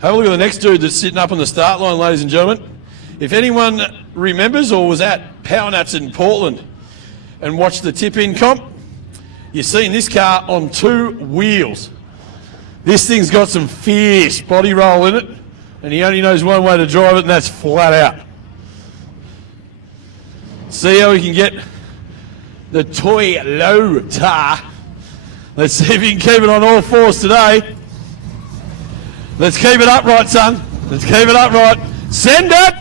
Have a look at the next dude that's sitting up on the start line, ladies and gentlemen. If anyone remembers or was at Power Nuts in Portland and watched the tip-in comp, you've seen this car on 2 wheels. This thing's got some fierce body roll in it, and he only knows one way to drive it, and that's flat out. See how we can get the Toyota. Let's see if you can keep it on all fours today. Let's keep it upright, son. Let's keep it upright. Send it!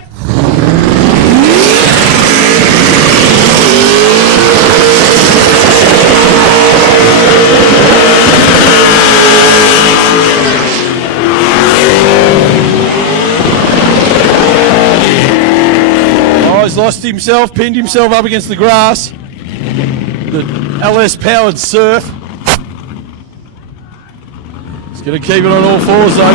Oh, he's lost himself, pinned himself up against the grass. The LS powered surf. He's going to keep it on all fours though.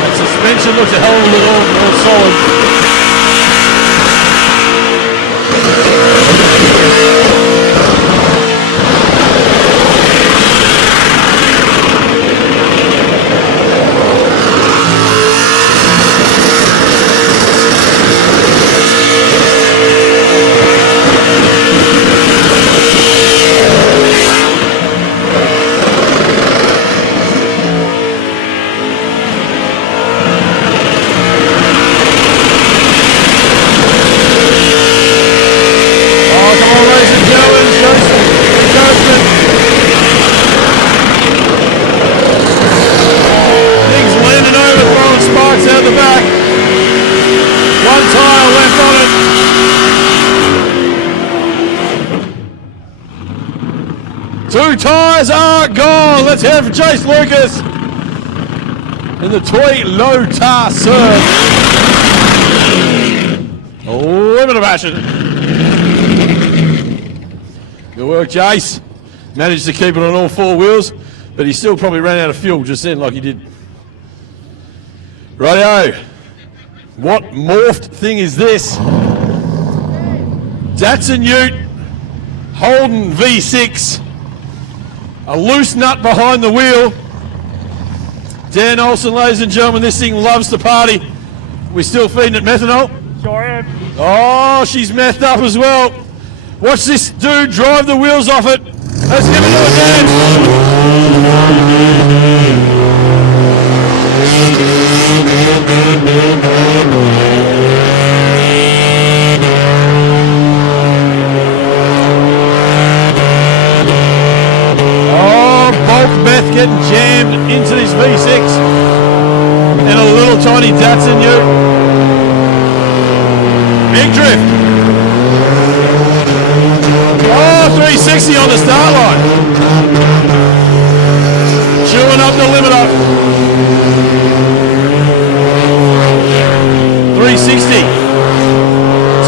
That suspension looks a hell of a lot more solid. Two tyres are gone. Let's hear it for Chase Lucas in the Toyota Surf. A limit of action. Good work, Chase. Managed to keep it on all four wheels, but he still probably ran out of fuel just then like he did. Rightio. What morphed thing is this? Datsun Ute, Holden V6. A loose nut behind the wheel. Dan Olsen, ladies and gentlemen, this thing loves to party. We're still feeding it methanol. Sure am. Oh, she's methed up as well. Watch this dude drive the wheels off it. Let's give it to it, Meth getting jammed into this V6 in a little tiny Datsun Ute. Big drift. Oh, 360 on the start line. Chewing up the limiter. 360.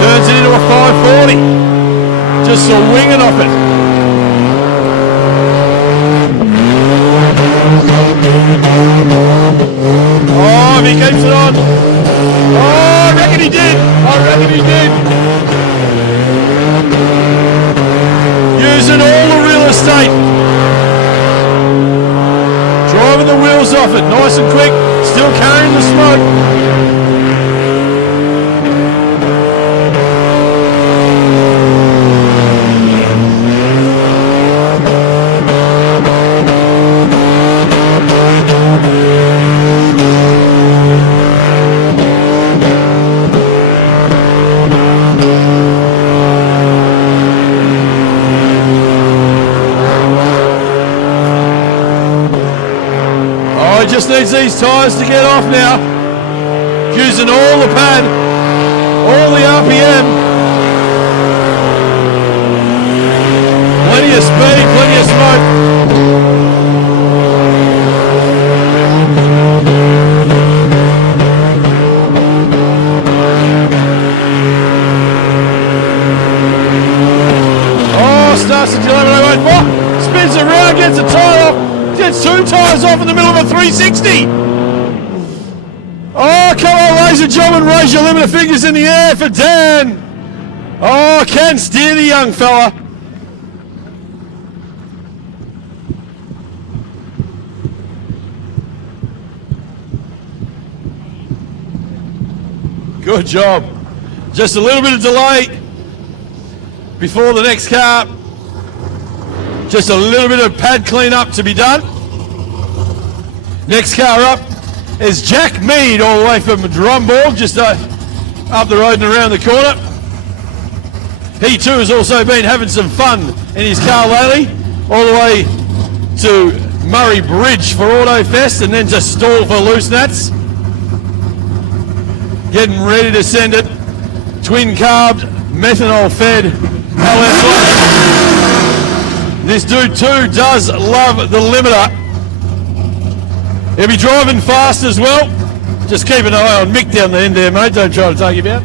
Turns it into a 540. Just swinging off it. Oh, if he keeps it on. Oh, I reckon he did. Using all the real estate. Driving the wheels off it, nice and quick. Still carrying the smoke. Just needs these tyres to get off now. Using all the pad, all the RPM. Plenty of speed, plenty of smoke. Oh, starts to deliver. Spins around, gets a tyre off. Gets two tyres off in the middle of a 360. Oh, come on, ladies and gentlemen, raise your limiter fingers in the air for Dan. Oh, can steer the young fella. Good job. Just a little bit of delay before the next car. Just a little bit of pad clean up to be done. Next car up is Jack Mead, all the way from Drumborg, just up the road and around the corner. He too has also been having some fun in his car lately, all the way to Murray Bridge for Auto Fest and then to Stall for Loose Nats. Getting ready to send it. Twin carbed, methanol fed LS1. This dude too does love the limiter. He'll be driving fast as well. Just keep an eye on Mick down the end there, mate. Don't try to take him out.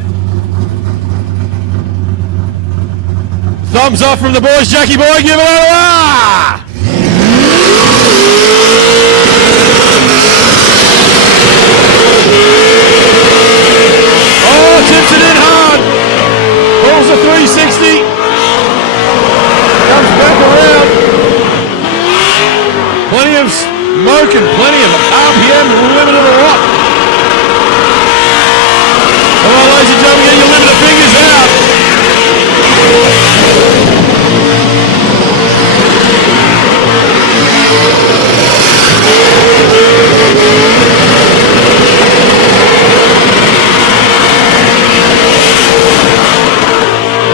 Thumbs up from the boys. Jackie boy, give it over. Oh, tips it in hard. Pulls a 360. Comes back around. Plenty of smoke and plenty of RPM limit of the lot. Come on, ladies and gentlemen, get your limiter fingers out.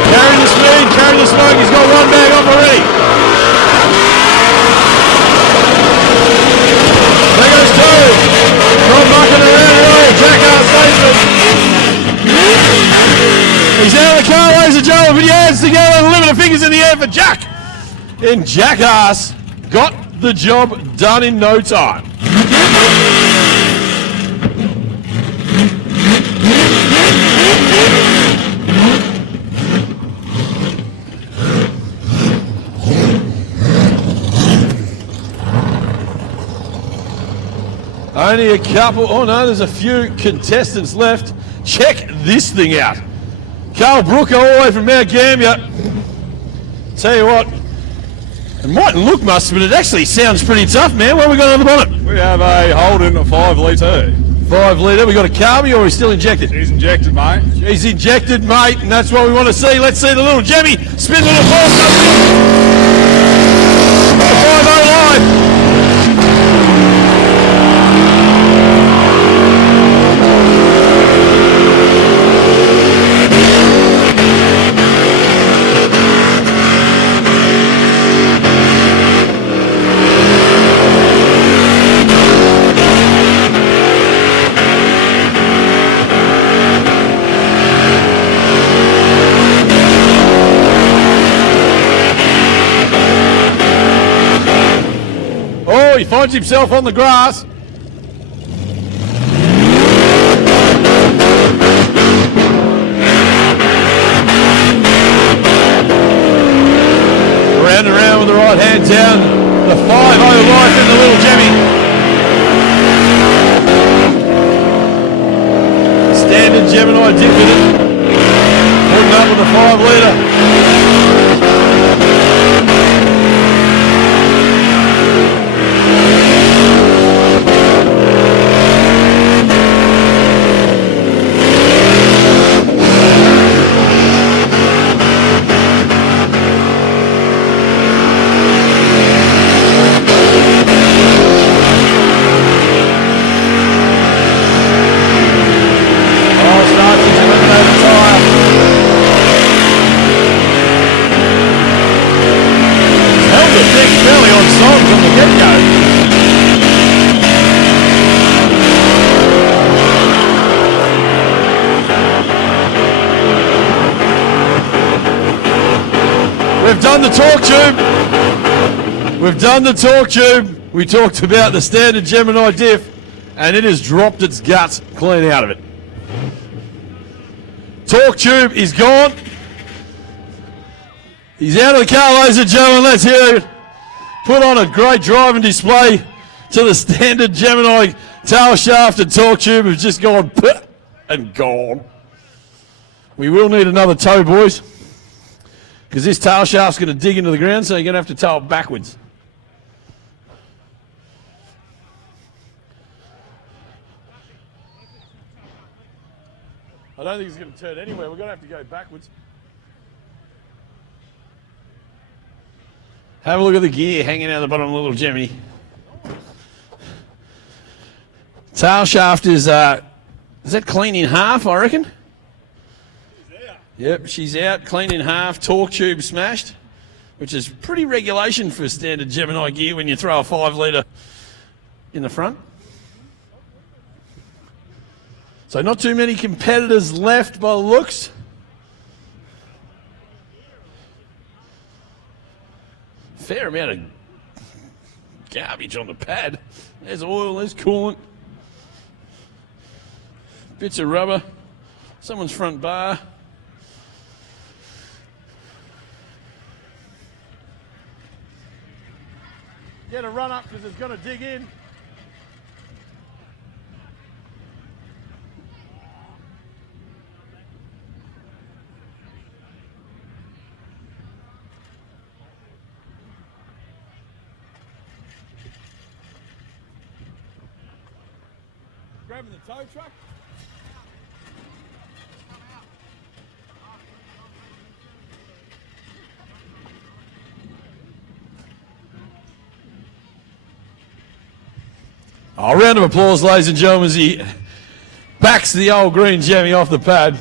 Carrying the speed, carrying the smoke. He's got one bag off already. There goes two. Not mucking around at all. Jackass basement. He's out of the car, ladies and gentlemen. Put your hands together and limit the fingers in the air for Jack. And Jackass got the job done in no time. Only a couple, oh no, there's a few contestants left. Check this thing out. Carl Brooker all the way from Mount Gambier. Tell you what, it mightn't look much, but it actually sounds pretty tough, man. What have we got on the bonnet? We have a Holden 5 litre. 5 litre. We got a carby or he's still injected? He's injected, mate. He's injected, mate, and that's what we want to see. Let's see the little Jemmy spin the little ball. 5-0 line. He finds himself on the grass. Round and round with the right hand down. The 5-0 life in the little Jemmy. Standard Gemini dip with it. Putting up with the 5 litre. We've done the torque tube. We've done the torque tube. We talked about the standard Gemini diff, and it has dropped its guts clean out of it. Torque tube is gone. He's out of the car, ladies and gentlemen. Let's hear it. Put on a great driving display to the standard Gemini tail shaft and torque tube have just gone and gone. We will need another tow, boys, because this tail shaft's going to dig into the ground, so you're going to have to tow it backwards. I don't think it's going to turn anywhere. We're going to have to go backwards. Have a look at the gear hanging out the bottom of the little Gemini. Tail shaft is that clean in half, I reckon? Yep, she's out, clean in half, torque tube smashed, which is pretty regulation for standard Gemini gear when you throw a 5 litre in the front. So not too many competitors left by the looks. Fair amount of garbage on the pad. There's oil, there's coolant, bits of rubber, someone's front bar. Get a run up because it's going to dig in. Grabbing the tow truck. A round of applause, ladies and gentlemen, as he backs the old green Jemmy off the pad.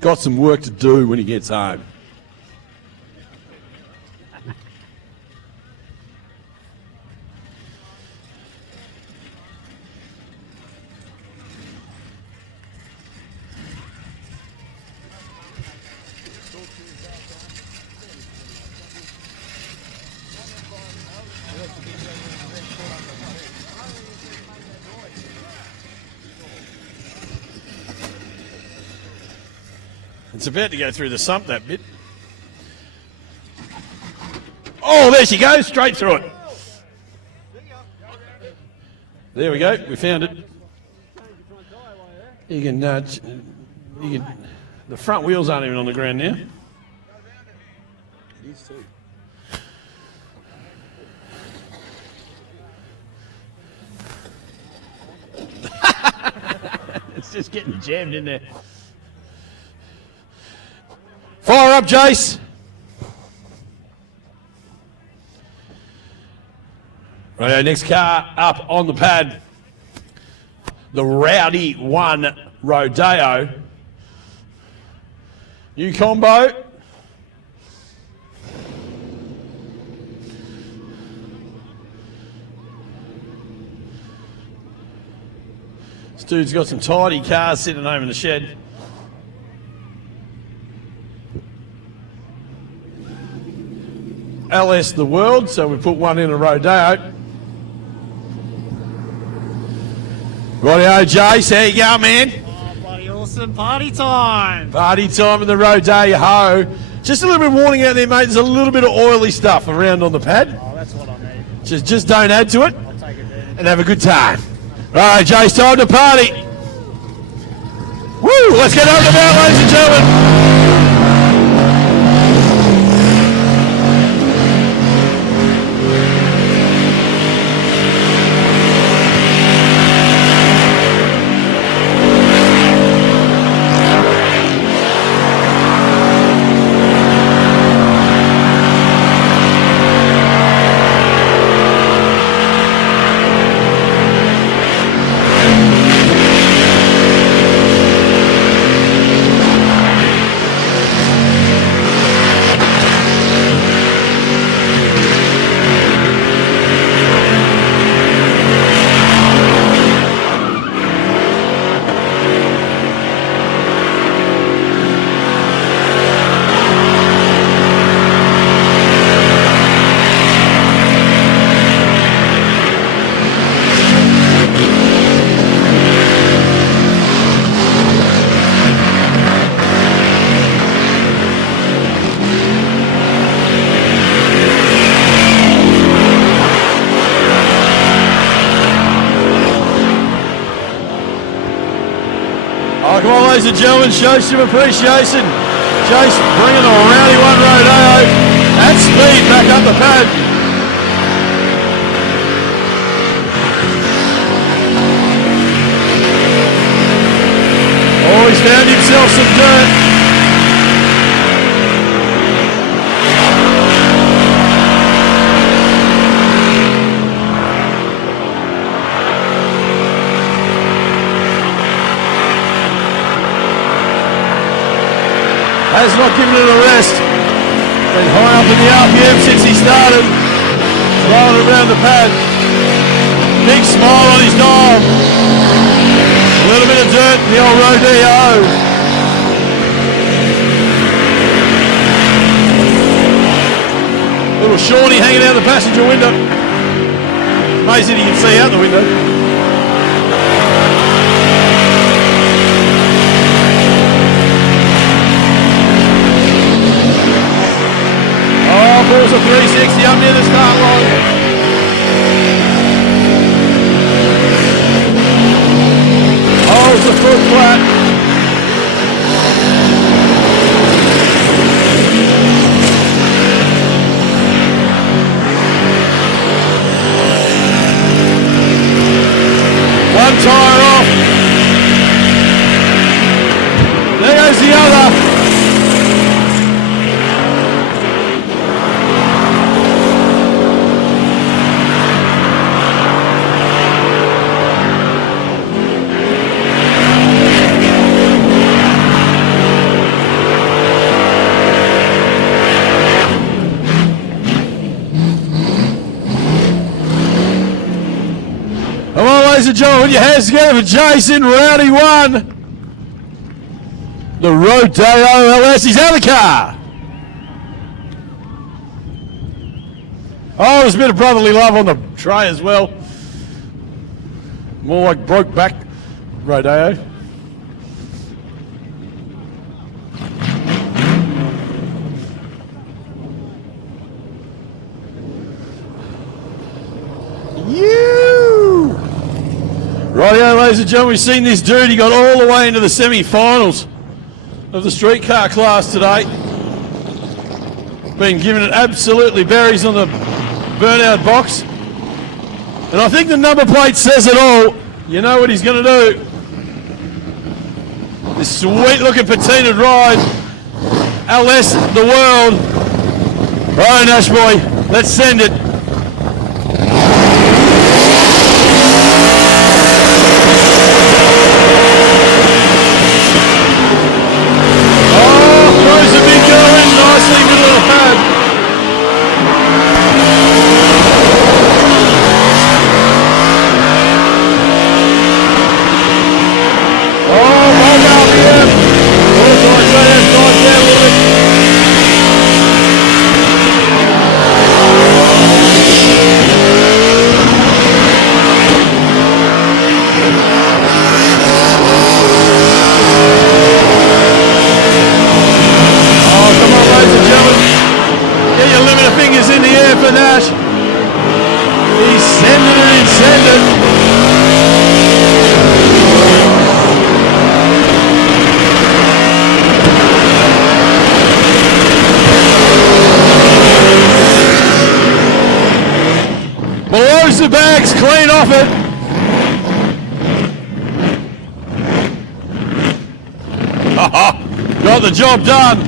Got some work to do when he gets home. It's about to go through the sump, that bit. Oh, there she goes, straight through it. There we go, we found it. You can, the front wheels aren't even on the ground now. These two. It's just getting jammed in there. Fire up, Jace. Right, next car up on the pad. The Rowdy 1 Rodeo. New combo. This dude's got some tidy cars sitting over in the shed. LS the world, so we put one in a Rodeo. Rightio, Jace, how you going, man? Oh, bloody awesome. Party time. Party time in the Rodeo, ho. Just a little bit of warning out there, mate. There's a little bit of oily stuff around on the pad. Oh, that's what I need. Just don't add to it. I'll take it there. And have a good time. Right, Jace, time to party. Woo! Let's get over the bout, ladies and gentlemen. Come on, ladies and gentlemen, show some appreciation. Jace bringing the Rowdy 1 Rodeo at speed back up the pad. Oh, he's found himself some dirt. Has not given it a rest. Been high up in the RPM since he started. Rolling around the pad. Big smile on his knob. A little bit of dirt in the old rodeo. Little Shawnee hanging out the passenger window. Amazing he can see out the window. Oh, pulls a 360 up near the start line. Holds the foot flat. One tyre off. There goes the other. Come on, ladies and gentlemen, your hands together for Jason, Rowdy 1. The Rodeo LS, he's out of the car. Oh, there's a bit of brotherly love on the tray as well. More like broke back Rodeo. Rightio, ladies and gentlemen, we've seen this dude. He got all the way into the semi-finals of the streetcar class today. Been given it absolutely berries on the burnout box. And I think the number plate says it all. You know what he's going to do. This sweet-looking patinaed ride. LS the world. Right, Nash boy, let's send it. The bags clean off it. Got the job done.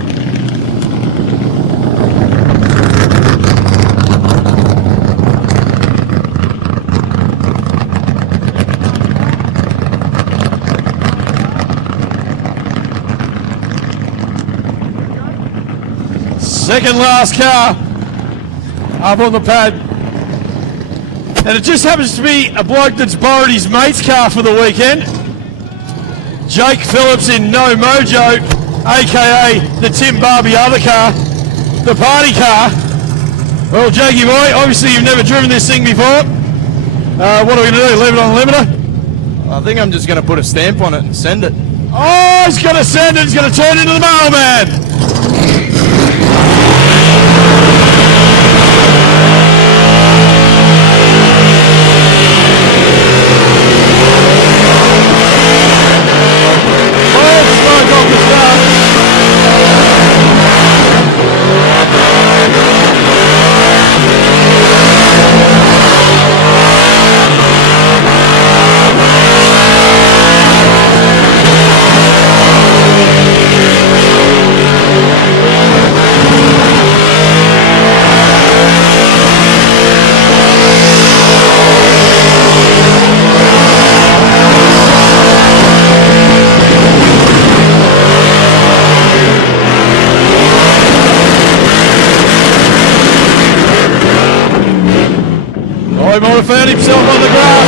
Second last car up on the pad. And it just happens to be a bloke that's borrowed his mate's car for the weekend. Jake Phillips in No Mojo, aka the Tim Barbie other car, the party car. Well, Jakey boy, obviously you've never driven this thing before. What are we going to do, leave it on the limiter? I think I'm just going to put a stamp on it and send it. Oh, he's going to send it, he's going to turn into the mailman. found himself on the grass.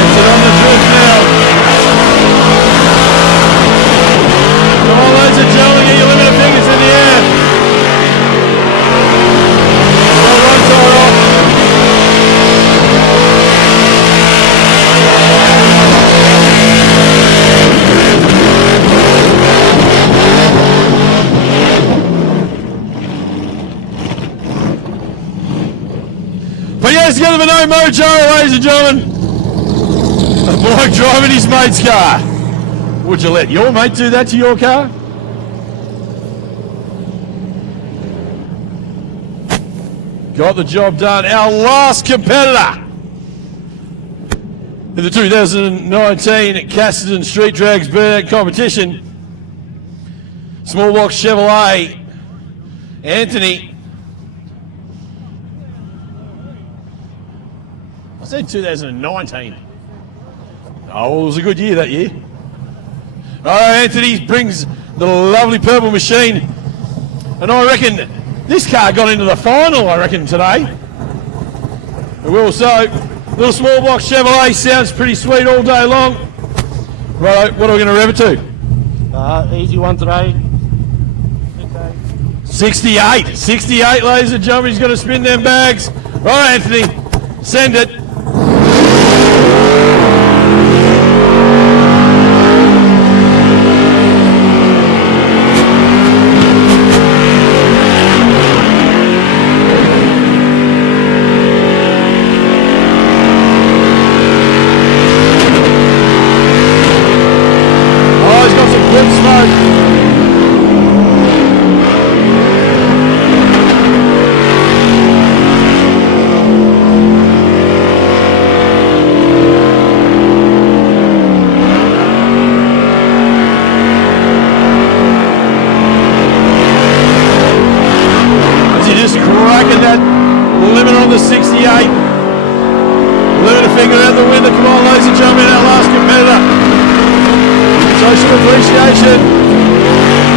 Exit on the drift now. Come on, ladies and gentlemen, get your limit of fingers in the air. Well done, Tyrell. But yes, together for no mojo, ladies and gentlemen. A bloke driving his mate's car. Would you let your mate do that to your car? Got the job done. Our last competitor in the 2019 Casterton Street Drags burnout competition. Small box Chevrolet, Anthony. I said 2019. Oh, well, it was a good year that year. Anthony brings the lovely purple machine. And I reckon this car got into the final, I reckon, today. It will so. Little small box Chevrolet sounds pretty sweet all day long. Right, what are we going to rev it to? Easy one today. 68. 68, ladies and gentlemen. He's going to spin them bags. Right, Anthony, send it.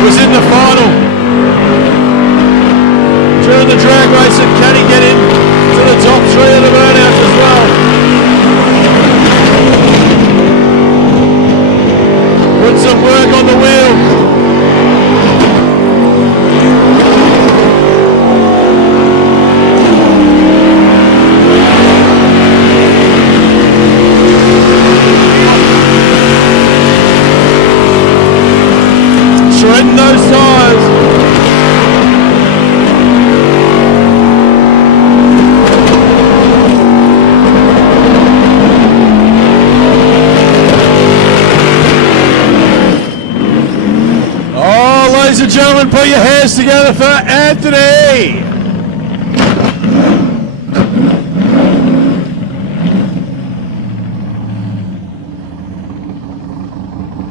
Was in the final during the drag race, and can he get in to the top three of the burnouts as well? Put some work on the wheel. Shredding those tires. Oh, ladies and gentlemen, put your hands together for Anthony.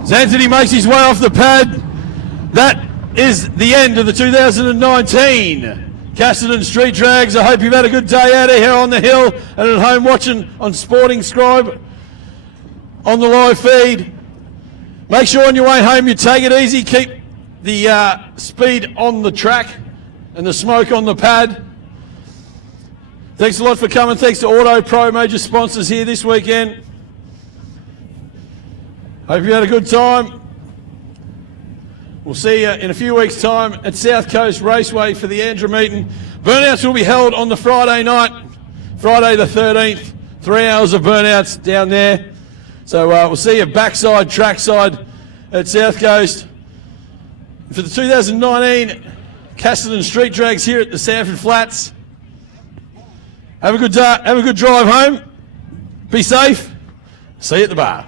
As Anthony makes his way off the pad, that is the end of the 2019 Casterton Street Drags. I hope you've had a good day out here on the hill and at home watching on Sporting Scribe on the live feed. Make sure on your way home you take it easy, keep the speed on the track and the smoke on the pad. Thanks a lot for coming. Thanks to Auto Pro, major sponsors here this weekend. Hope you had a good time. We'll see you in a few weeks' time at South Coast Raceway for the Andrew meeting. Burnouts will be held on the Friday night, Friday the 13th. 3 hours of burnouts down there. So we'll see you backside, trackside at South Coast. For the 2019 Casterton Street Drags here at the Sanford Flats. Have a good day, have a good drive home. Be safe. See you at the bar.